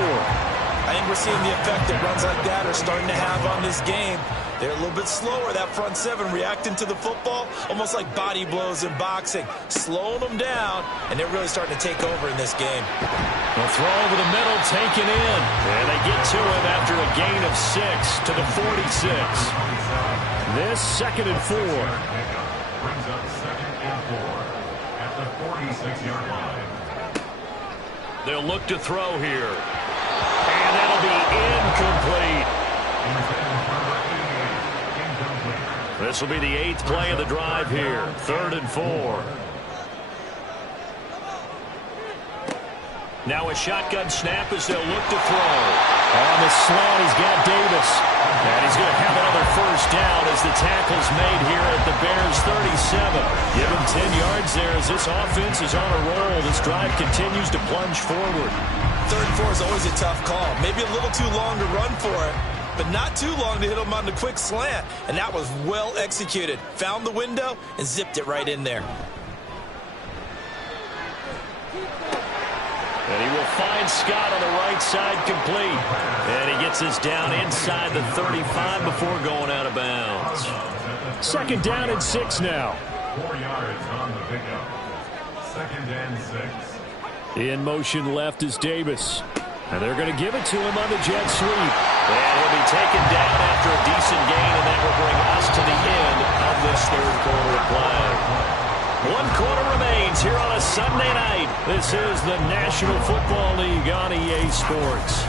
I think we're seeing the effect that runs like that are starting to have on this game. They're a little bit slower, that front seven, reacting to the football, almost like body blows in boxing, slowing them down, and they're really starting to take over in this game. The throw over the middle, taken in. And they get to him after a gain of 6 to the 46. This 2nd and 4. Brings up 2nd and 4 at the 46-yard line. They'll look to throw here. And that'll be incomplete. This will be the 8th play of the drive here. 3rd and 4. Now a shotgun snap as they'll look to throw. On the slant, he's got Davis. And he's going to have another first down as the tackle's made here at the Bears 37. Give him 10 yards there as this offense is on a roll. This drive continues to plunge forward. 3rd and 4 is always a tough call. Maybe a little too long to run for it, but not too long to hit him on the quick slant. And that was well executed. Found the window and zipped it right in there. And he will find Scott on the right side complete. And he gets this down inside the 35 before going out of bounds. 2nd down and 6 now. 4 yards on the pickup. 2nd and 6. In motion left is Davis. And they're going to give it to him on the jet sweep. And he'll be taken down after a decent gain, and that will bring us to the end of this 3rd quarter of play. 1 quarter remains here on a Sunday night. This is the National Football League on EA Sports.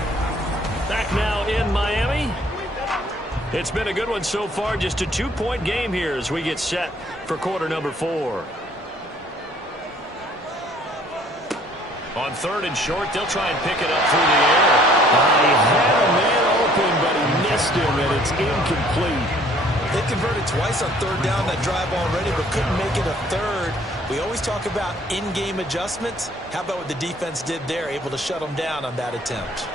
Back now in Miami. It's been a good one so far. Just a 2-point game here as we get set for quarter number 4. On 3rd and short, they'll try and pick it up through the air. He had a man open, but he missed him, and it's incomplete. They converted twice on 3rd down that drive already, but couldn't make it a 3rd. We always talk about in-game adjustments. How about what the defense did there, able to shut them down on that attempt?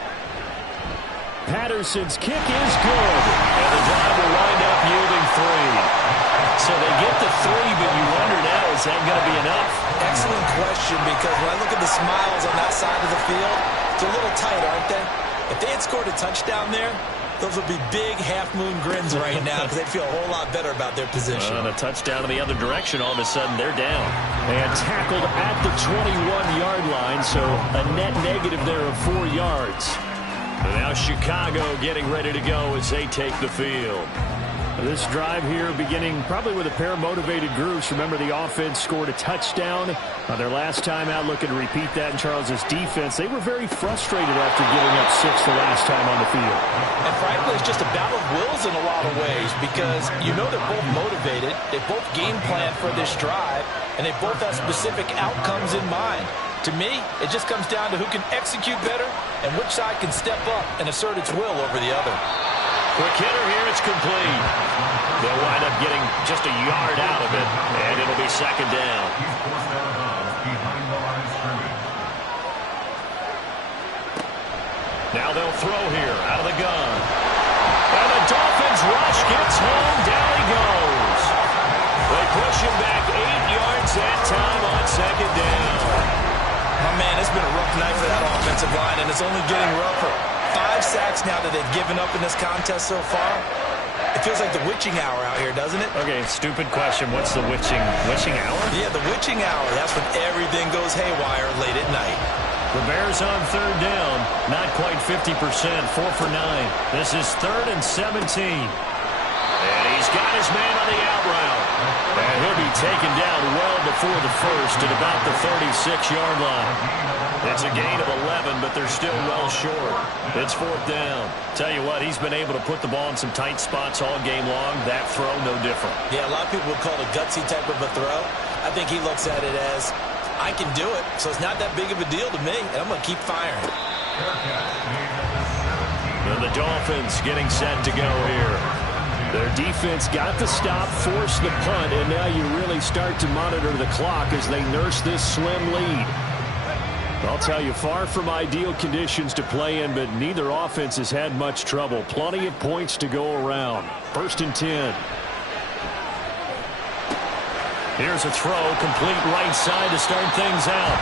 Patterson's kick is good. And the drive will wind up yielding 3. So they get the 3, but you wonder now, is that going to be enough? Excellent question, because when I look at the smiles on that side of the field, they're a little tight, aren't they? If they had scored a touchdown there, those would be big half-moon grins right now because they'd feel a whole lot better about their position. And a touchdown in the other direction, all of a sudden they're down. And tackled at the 21-yard line, so a net negative there of 4 yards. And now Chicago getting ready to go as they take the field. This drive here beginning probably with a pair of motivated groups. Remember, the offense scored a touchdown their last time out. Looking to repeat that in Charles's defense. They were very frustrated after giving up 6 the last time on the field. And frankly, it's just a battle of wills in a lot of ways because you know they're both motivated. They both game plan for this drive, and they both have specific outcomes in mind. To me, it just comes down to who can execute better and which side can step up and assert its will over the other. Quick hitter here, it's complete. They'll wind up getting just a yard out of it, and it'll be 2nd down. He's forced out of bounds behind the line of scrimmage. Now they'll throw here out of the gun. And the Dolphins rush gets home. Down he goes. They push him back 8 yards that time on 2nd down. Oh, man, it's been a rough night for that offensive line, and it's only getting rougher. 5 sacks now that they've given up in this contest so far. It feels like the witching hour out here, doesn't it? Okay, stupid question. What's the witching hour? Yeah, the witching hour. That's when everything goes haywire late at night. The Bears on 3rd down. Not quite 50%. 4 for 9. This is 3rd and 17. And he's got his man on the out route. And he'll be taken down well before the first at about the 36-yard line. It's a gain of 11, but they're still well short. It's 4th down. Tell you what, he's been able to put the ball in some tight spots all game long. That throw, no different. Yeah, a lot of people would call it a gutsy type of a throw. I think he looks at it as, I can do it, so it's not that big of a deal to me, and I'm going to keep firing. And the Dolphins getting set to go here. Their defense got the stop, forced the punt, and now you really start to monitor the clock as they nurse this slim lead. I'll tell you, far from ideal conditions to play in, but neither offense has had much trouble. Plenty of points to go around. 1st and 10. Here's a throw, complete right side to start things out.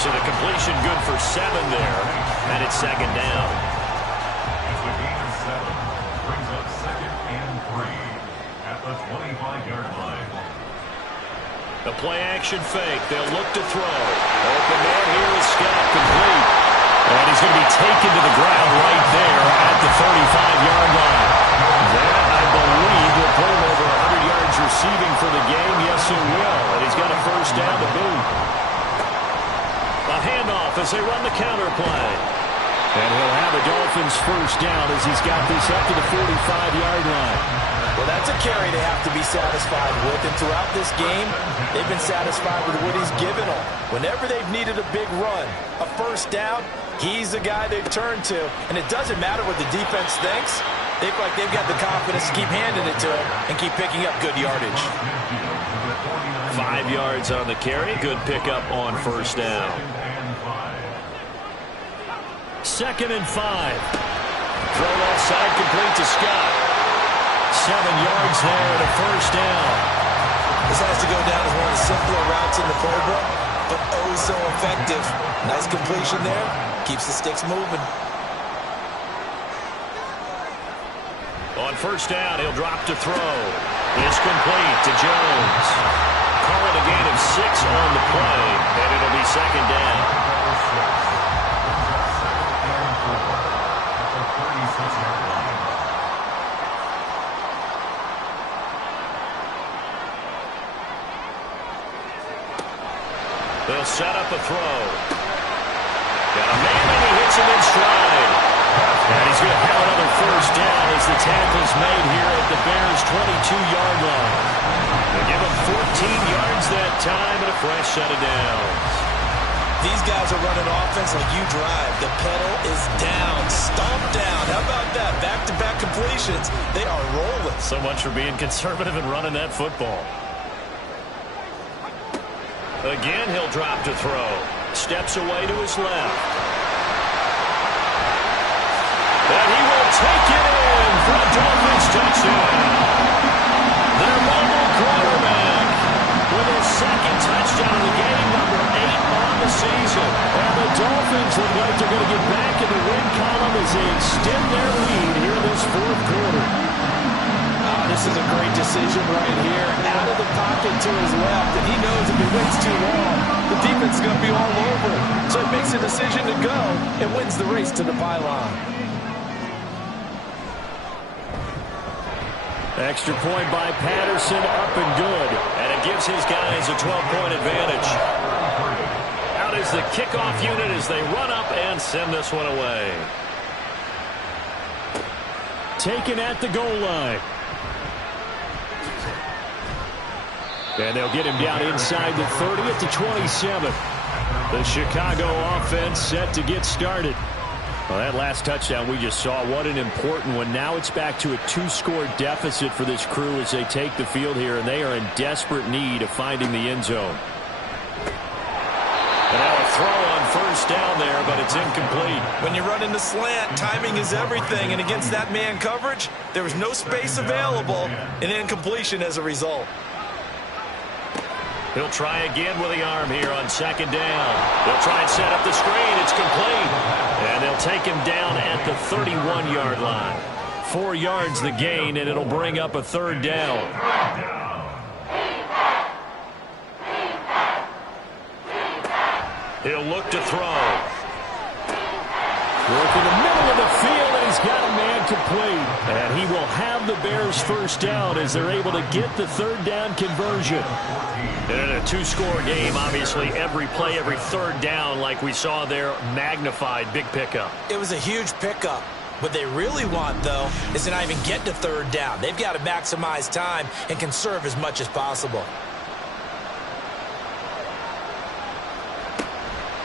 So the completion good for 7 there, and it's 2nd down. It's a gain of 7. Brings up 2nd and 3 at the 25-yard line. The play-action fake. They'll look to throw. Open man here is Scott, complete. And he's going to be taken to the ground right there at the 35-yard line. That, I believe, will put him over 100 yards receiving for the game. Yes, it will. And he's got a first down to boot. A handoff as they run the counter play. And he'll have a Dolphins first down as he's got this up to the 45-yard line. Well, that's a carry they have to be satisfied with. And throughout this game, they've been satisfied with what he's given them. Whenever they've needed a big run, a first down, he's the guy they've turned to. And it doesn't matter what the defense thinks. They feel like they've got the confidence to keep handing it to him and keep picking up good yardage. 5 yards on the carry. Good pickup on first down. 2nd and 5. Thrown offside, complete to Scott. 7 yards there and a first down. This has to go down as one of the simpler routes in the playbook, but oh so effective. Nice completion there. Keeps the sticks moving. On first down, he'll drop to throw. It's complete to Jones. Call it a gain of 6 on the play, and it'll be 2nd down. They'll set up a throw. Got a man and he hits him in stride. And he's going to have another first down as the tackle's made here at the Bears' 22-yard line. They give him 14 yards that time and a fresh set of downs. These guys are running offense like you drive. The pedal is down, stomped down. How about that? Back-to-back completions. They are rolling. So much for being conservative and running that football. Again, he'll drop to throw. Steps away to his left. And he will take it in for a Dolphins touchdown. Their mobile quarterback with his 2nd touchdown of the game, number 8 on the season. And the Dolphins look like they're going to get back in the win column as they extend their lead here in this 4th quarter. This is a great decision right here. Out of the pocket to his left, and he knows if he waits too long, the defense is going to be all over him. So he makes a decision to go and wins the race to the pylon. Extra point by Patterson, up and good. And it gives his guys a 12-point advantage. Out is the kickoff unit as they run up and send this one away. Taken at the goal line. And they'll get him down inside the 30 at the 27. The Chicago offense set to get started. Well, that last touchdown we just saw, what an important one. Now it's back to a 2-score deficit for this crew as they take the field here, and they are in desperate need of finding the end zone. And now a throw on first down there, but it's incomplete. When you run in the slant, timing is everything, and against that man coverage, there was no space available, and incompletion as a result. He'll try again with the arm here on 2nd down. They'll try and set up the screen. It's complete. And they'll take him down at the 31-yard line. 4 yards the gain, and it'll bring up a 3rd down. He'll look to throw. Work in the middle of the field, and he's got a man complete. And he will have the Bears' first down as they're able to get the 3rd down conversion. And in a 2-score game, obviously every play, every 3rd down, like we saw there, magnified, big pickup. It was a huge pickup. What they really want, though, is to not even get to 3rd down. They've got to maximize time and conserve as much as possible.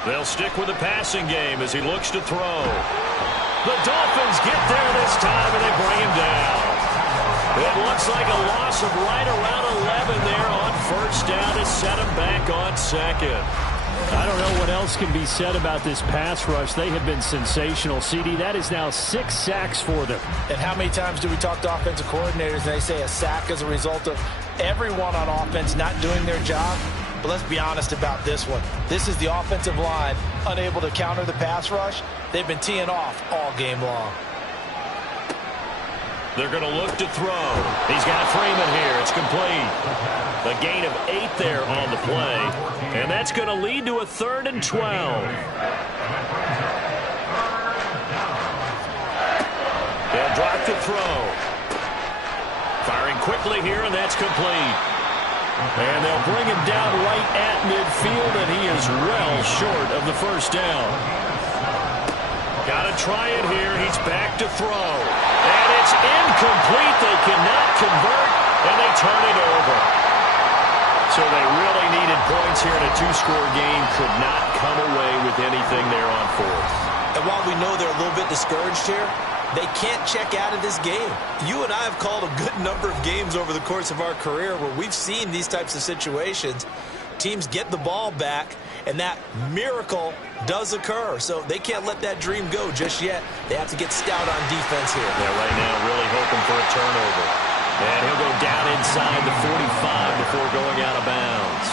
They'll stick with the passing game as he looks to throw. The Dolphins get there this time, and they bring him down. It looks like a loss of right around 11 there on first down to set him back on 2nd. I don't know what else can be said about this pass rush. They have been sensational. CD, that is now 6 sacks for them. And how many times do we talk to offensive coordinators and they say a sack as a result of everyone on offense not doing their job? But let's be honest about this one. This is the offensive line unable to counter the pass rush. They've been teeing off all game long. They're going to look to throw. He's got Freeman here. It's complete. A gain of 8 there on the play. And that's going to lead to a 3rd and 12. They'll drop to throw. Firing quickly here, and that's complete. And they'll bring him down right at midfield, and he is well short of the first down. Got to try it here. He's back to throw. And it's incomplete. They cannot convert So they really needed points here in a two-score game. Could not come away with anything there on fourth. And while we know they're a little bit discouraged here, they can't check out of this game. You and I have called a good number of games over the course of our career where we've seen these types of situations. Teams get the ball back, and that miracle does occur. So they can't let that dream go just yet. They have to get stout on defense here. Yeah, right now really hoping for a turnover. And he'll go down inside the 45 before going out of bounds.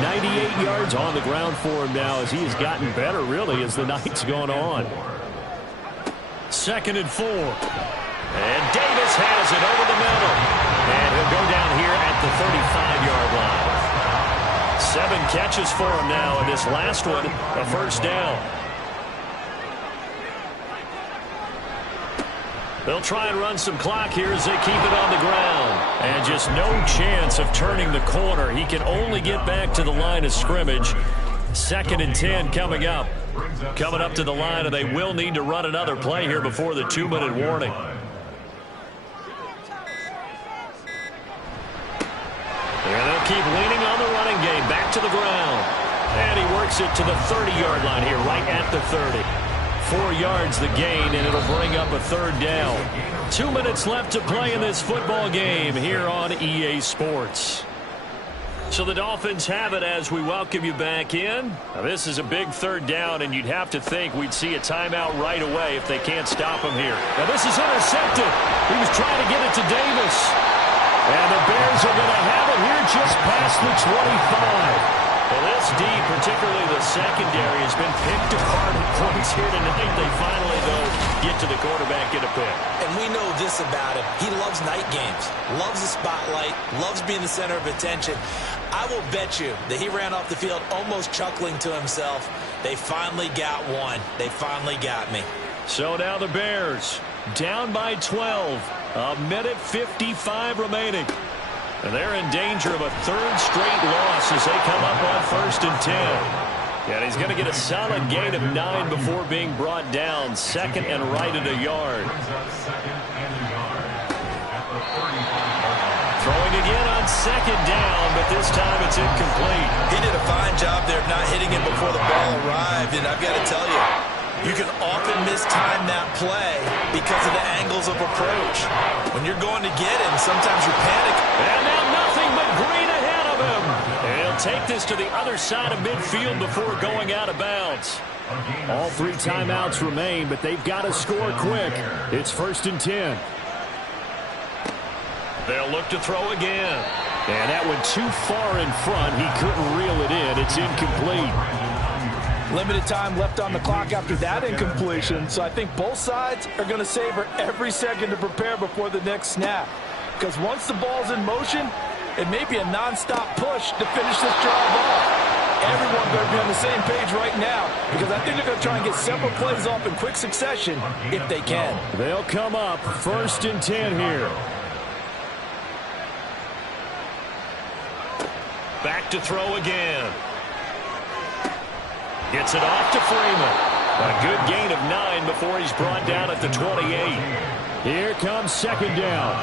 98 yards on the ground for him now as he has gotten better, really, as the night's gone on. 2nd and 4. And Davis has it over the middle. And he'll go down here at the 35-yard line. 7 catches for him now, and this last one, a first down. They'll try and run some clock here as they keep it on the ground. And just no chance of turning the corner. He can only get back to the line of scrimmage. 2nd and 10 coming up. Coming up to the line, and they will need to run another play here before the 2-minute warning. And they'll keep leaning on the running game. Back to the ground. And he works it to the 30-yard line here, right at the 30. 4 yards the gain, and it'll bring up a third down. 2 minutes left to play in this football game here on EA Sports. So the Dolphins have it as we welcome you back in. Now this is a big third down, and you'd have to think we'd see a timeout right away if they can't stop him here. Now this is intercepted. He was trying to get it to Davis. And the Bears are going to have it here just past the 25. Well, this D, particularly the secondary, has been picked apart at points here tonight. They finally, though, get to the quarterback, get a pick. And we know this about him. He loves night games, loves the spotlight, loves being the center of attention. I will bet you that he ran off the field almost chuckling to himself. They finally got one. They finally got me. So now the Bears down by 12. A minute 55 remaining. And they're in danger of a third straight loss as they come up on 1st and 10. And he's going to get a solid gain of 9 before being brought down. 2nd and right at a yard. Throwing again on 2nd down, but this time it's incomplete. He did a fine job there of not hitting it before the ball arrived. And I've got to tell you, you can often mistime that play because of the angles of approach. When you're going to get him, sometimes you panic. And now nothing but green ahead of him. And he'll take this to the other side of midfield before going out of bounds. All 3 timeouts remain, but they've got to score quick. It's 1st and 10. They'll look to throw again. And that went too far in front. He couldn't reel it in. It's incomplete. Limited time left on the clock after that incompletion, so I think both sides are going to savor every second to prepare before the next snap. Because once the ball's in motion, it may be a nonstop push to finish this drive off. Everyone's going to be on the same page right now because I think they're going to try and get several plays off in quick succession if they can. They'll come up 1st and 10 here. Back to throw again. Gets it off to Freeman. A good gain of 9 before he's brought down at the 28. Here comes 2nd down.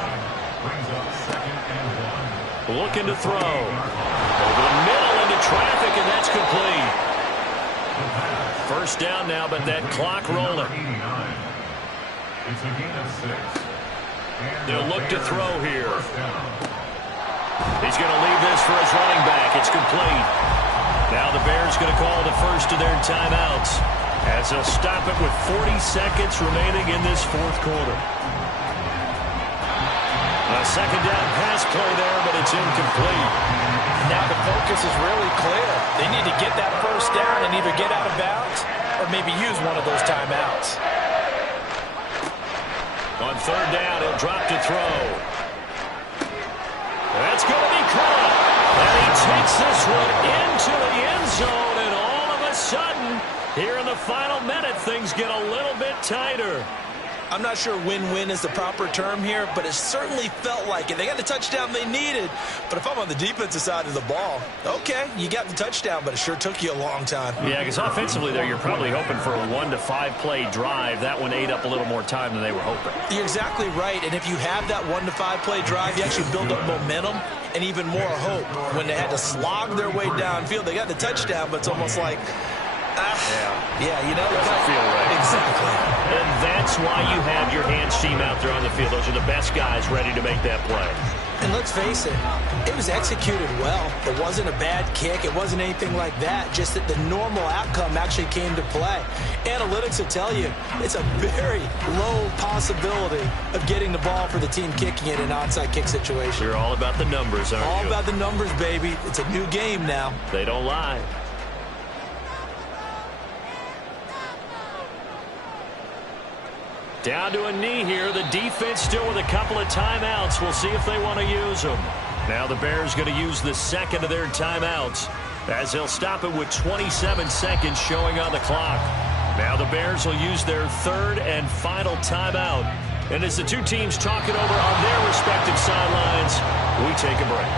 Looking to throw. Over the middle into traffic, and that's complete. 1st down now, but that clock rolling. They'll look to throw here. He's going to leave this for his running back. It's complete. Now the Bears going to call the first of their timeouts as they'll stop it with 40 seconds remaining in this 4th quarter. A 2nd down pass play there, but it's incomplete. Now the focus is really clear. They need to get that 1st down and either get out of bounds or maybe use one of those timeouts. On 3rd down, he'll drop to throw. That's going to be caught. And he takes this one into the end zone, and all of a sudden, here in the final minute, things get a little bit tighter. I'm not sure win-win is the proper term here, but it certainly felt like it. They got the touchdown they needed, but if I'm on the defensive side of the ball, okay, you got the touchdown, but it sure took you a long time. Yeah, because offensively there, you're probably hoping for a 1 to 5 play drive. That one ate up a little more time than they were hoping. You're exactly right, and if you have that 1 to 5 play drive, you actually build up momentum and even more hope. When they had to slog their way downfield, they got the touchdown, but it's almost like, yeah, you know, doesn't feel right. Exactly. And that's why you have your hands team out there on the field. Those are the best guys ready to make that play. And let's face it, it was executed well. It wasn't a bad kick. It wasn't anything like that. Just that the normal outcome actually came to play. Analytics will tell you it's a very low possibility of getting the ball for the team kicking it in an onside kick situation. You're all about the numbers, aren't you? All about the numbers, baby. It's a new game now. They don't lie. Down to a knee here. The defense still with a couple of timeouts. We'll see if they want to use them. Now the Bears going to use the second of their timeouts as they'll stop it with 27 seconds showing on the clock. Now the Bears will use their third and final timeout. And as the two teams talk it over on their respective sidelines, we take a break.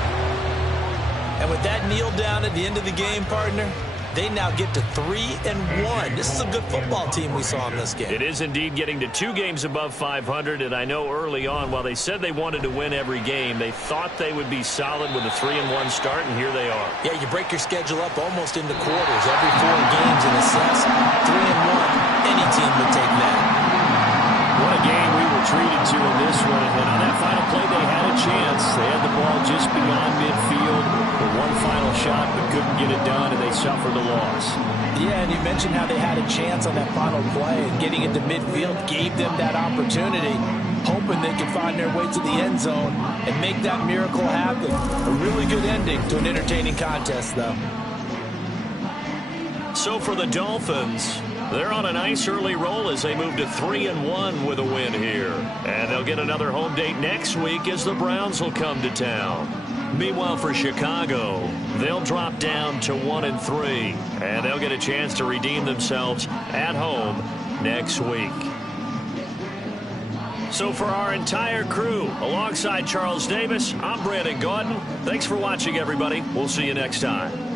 And with that kneel down at the end of the game, partner, they now get to 3-1. This is a good football team we saw in this game. It is indeed getting to 2 games above 500, and I know early on, while they said they wanted to win every game, they thought they would be solid with a 3-1 start, and here they are. Yeah, you break your schedule up almost into quarters. Every 4 games in a sense. 3-1. Any team would take that. What a game we were treated to in this one. And on that final play, they had a chance. They had the ball just beyond midfield for one final shot, but couldn't get it done, and they suffered a loss. Yeah, and you mentioned how they had a chance on that final play, and getting into midfield gave them that opportunity, hoping they could find their way to the end zone and make that miracle happen. A really good ending to an entertaining contest, though. So for the Dolphins, they're on a nice early roll as they move to 3-1 with a win here. And they'll get another home date next week as the Browns will come to town. Meanwhile, for Chicago, they'll drop down to 1-3. And they'll get a chance to redeem themselves at home next week. So for our entire crew, alongside Charles Davis, I'm Brandon Gaudin. Thanks for watching, everybody. We'll see you next time.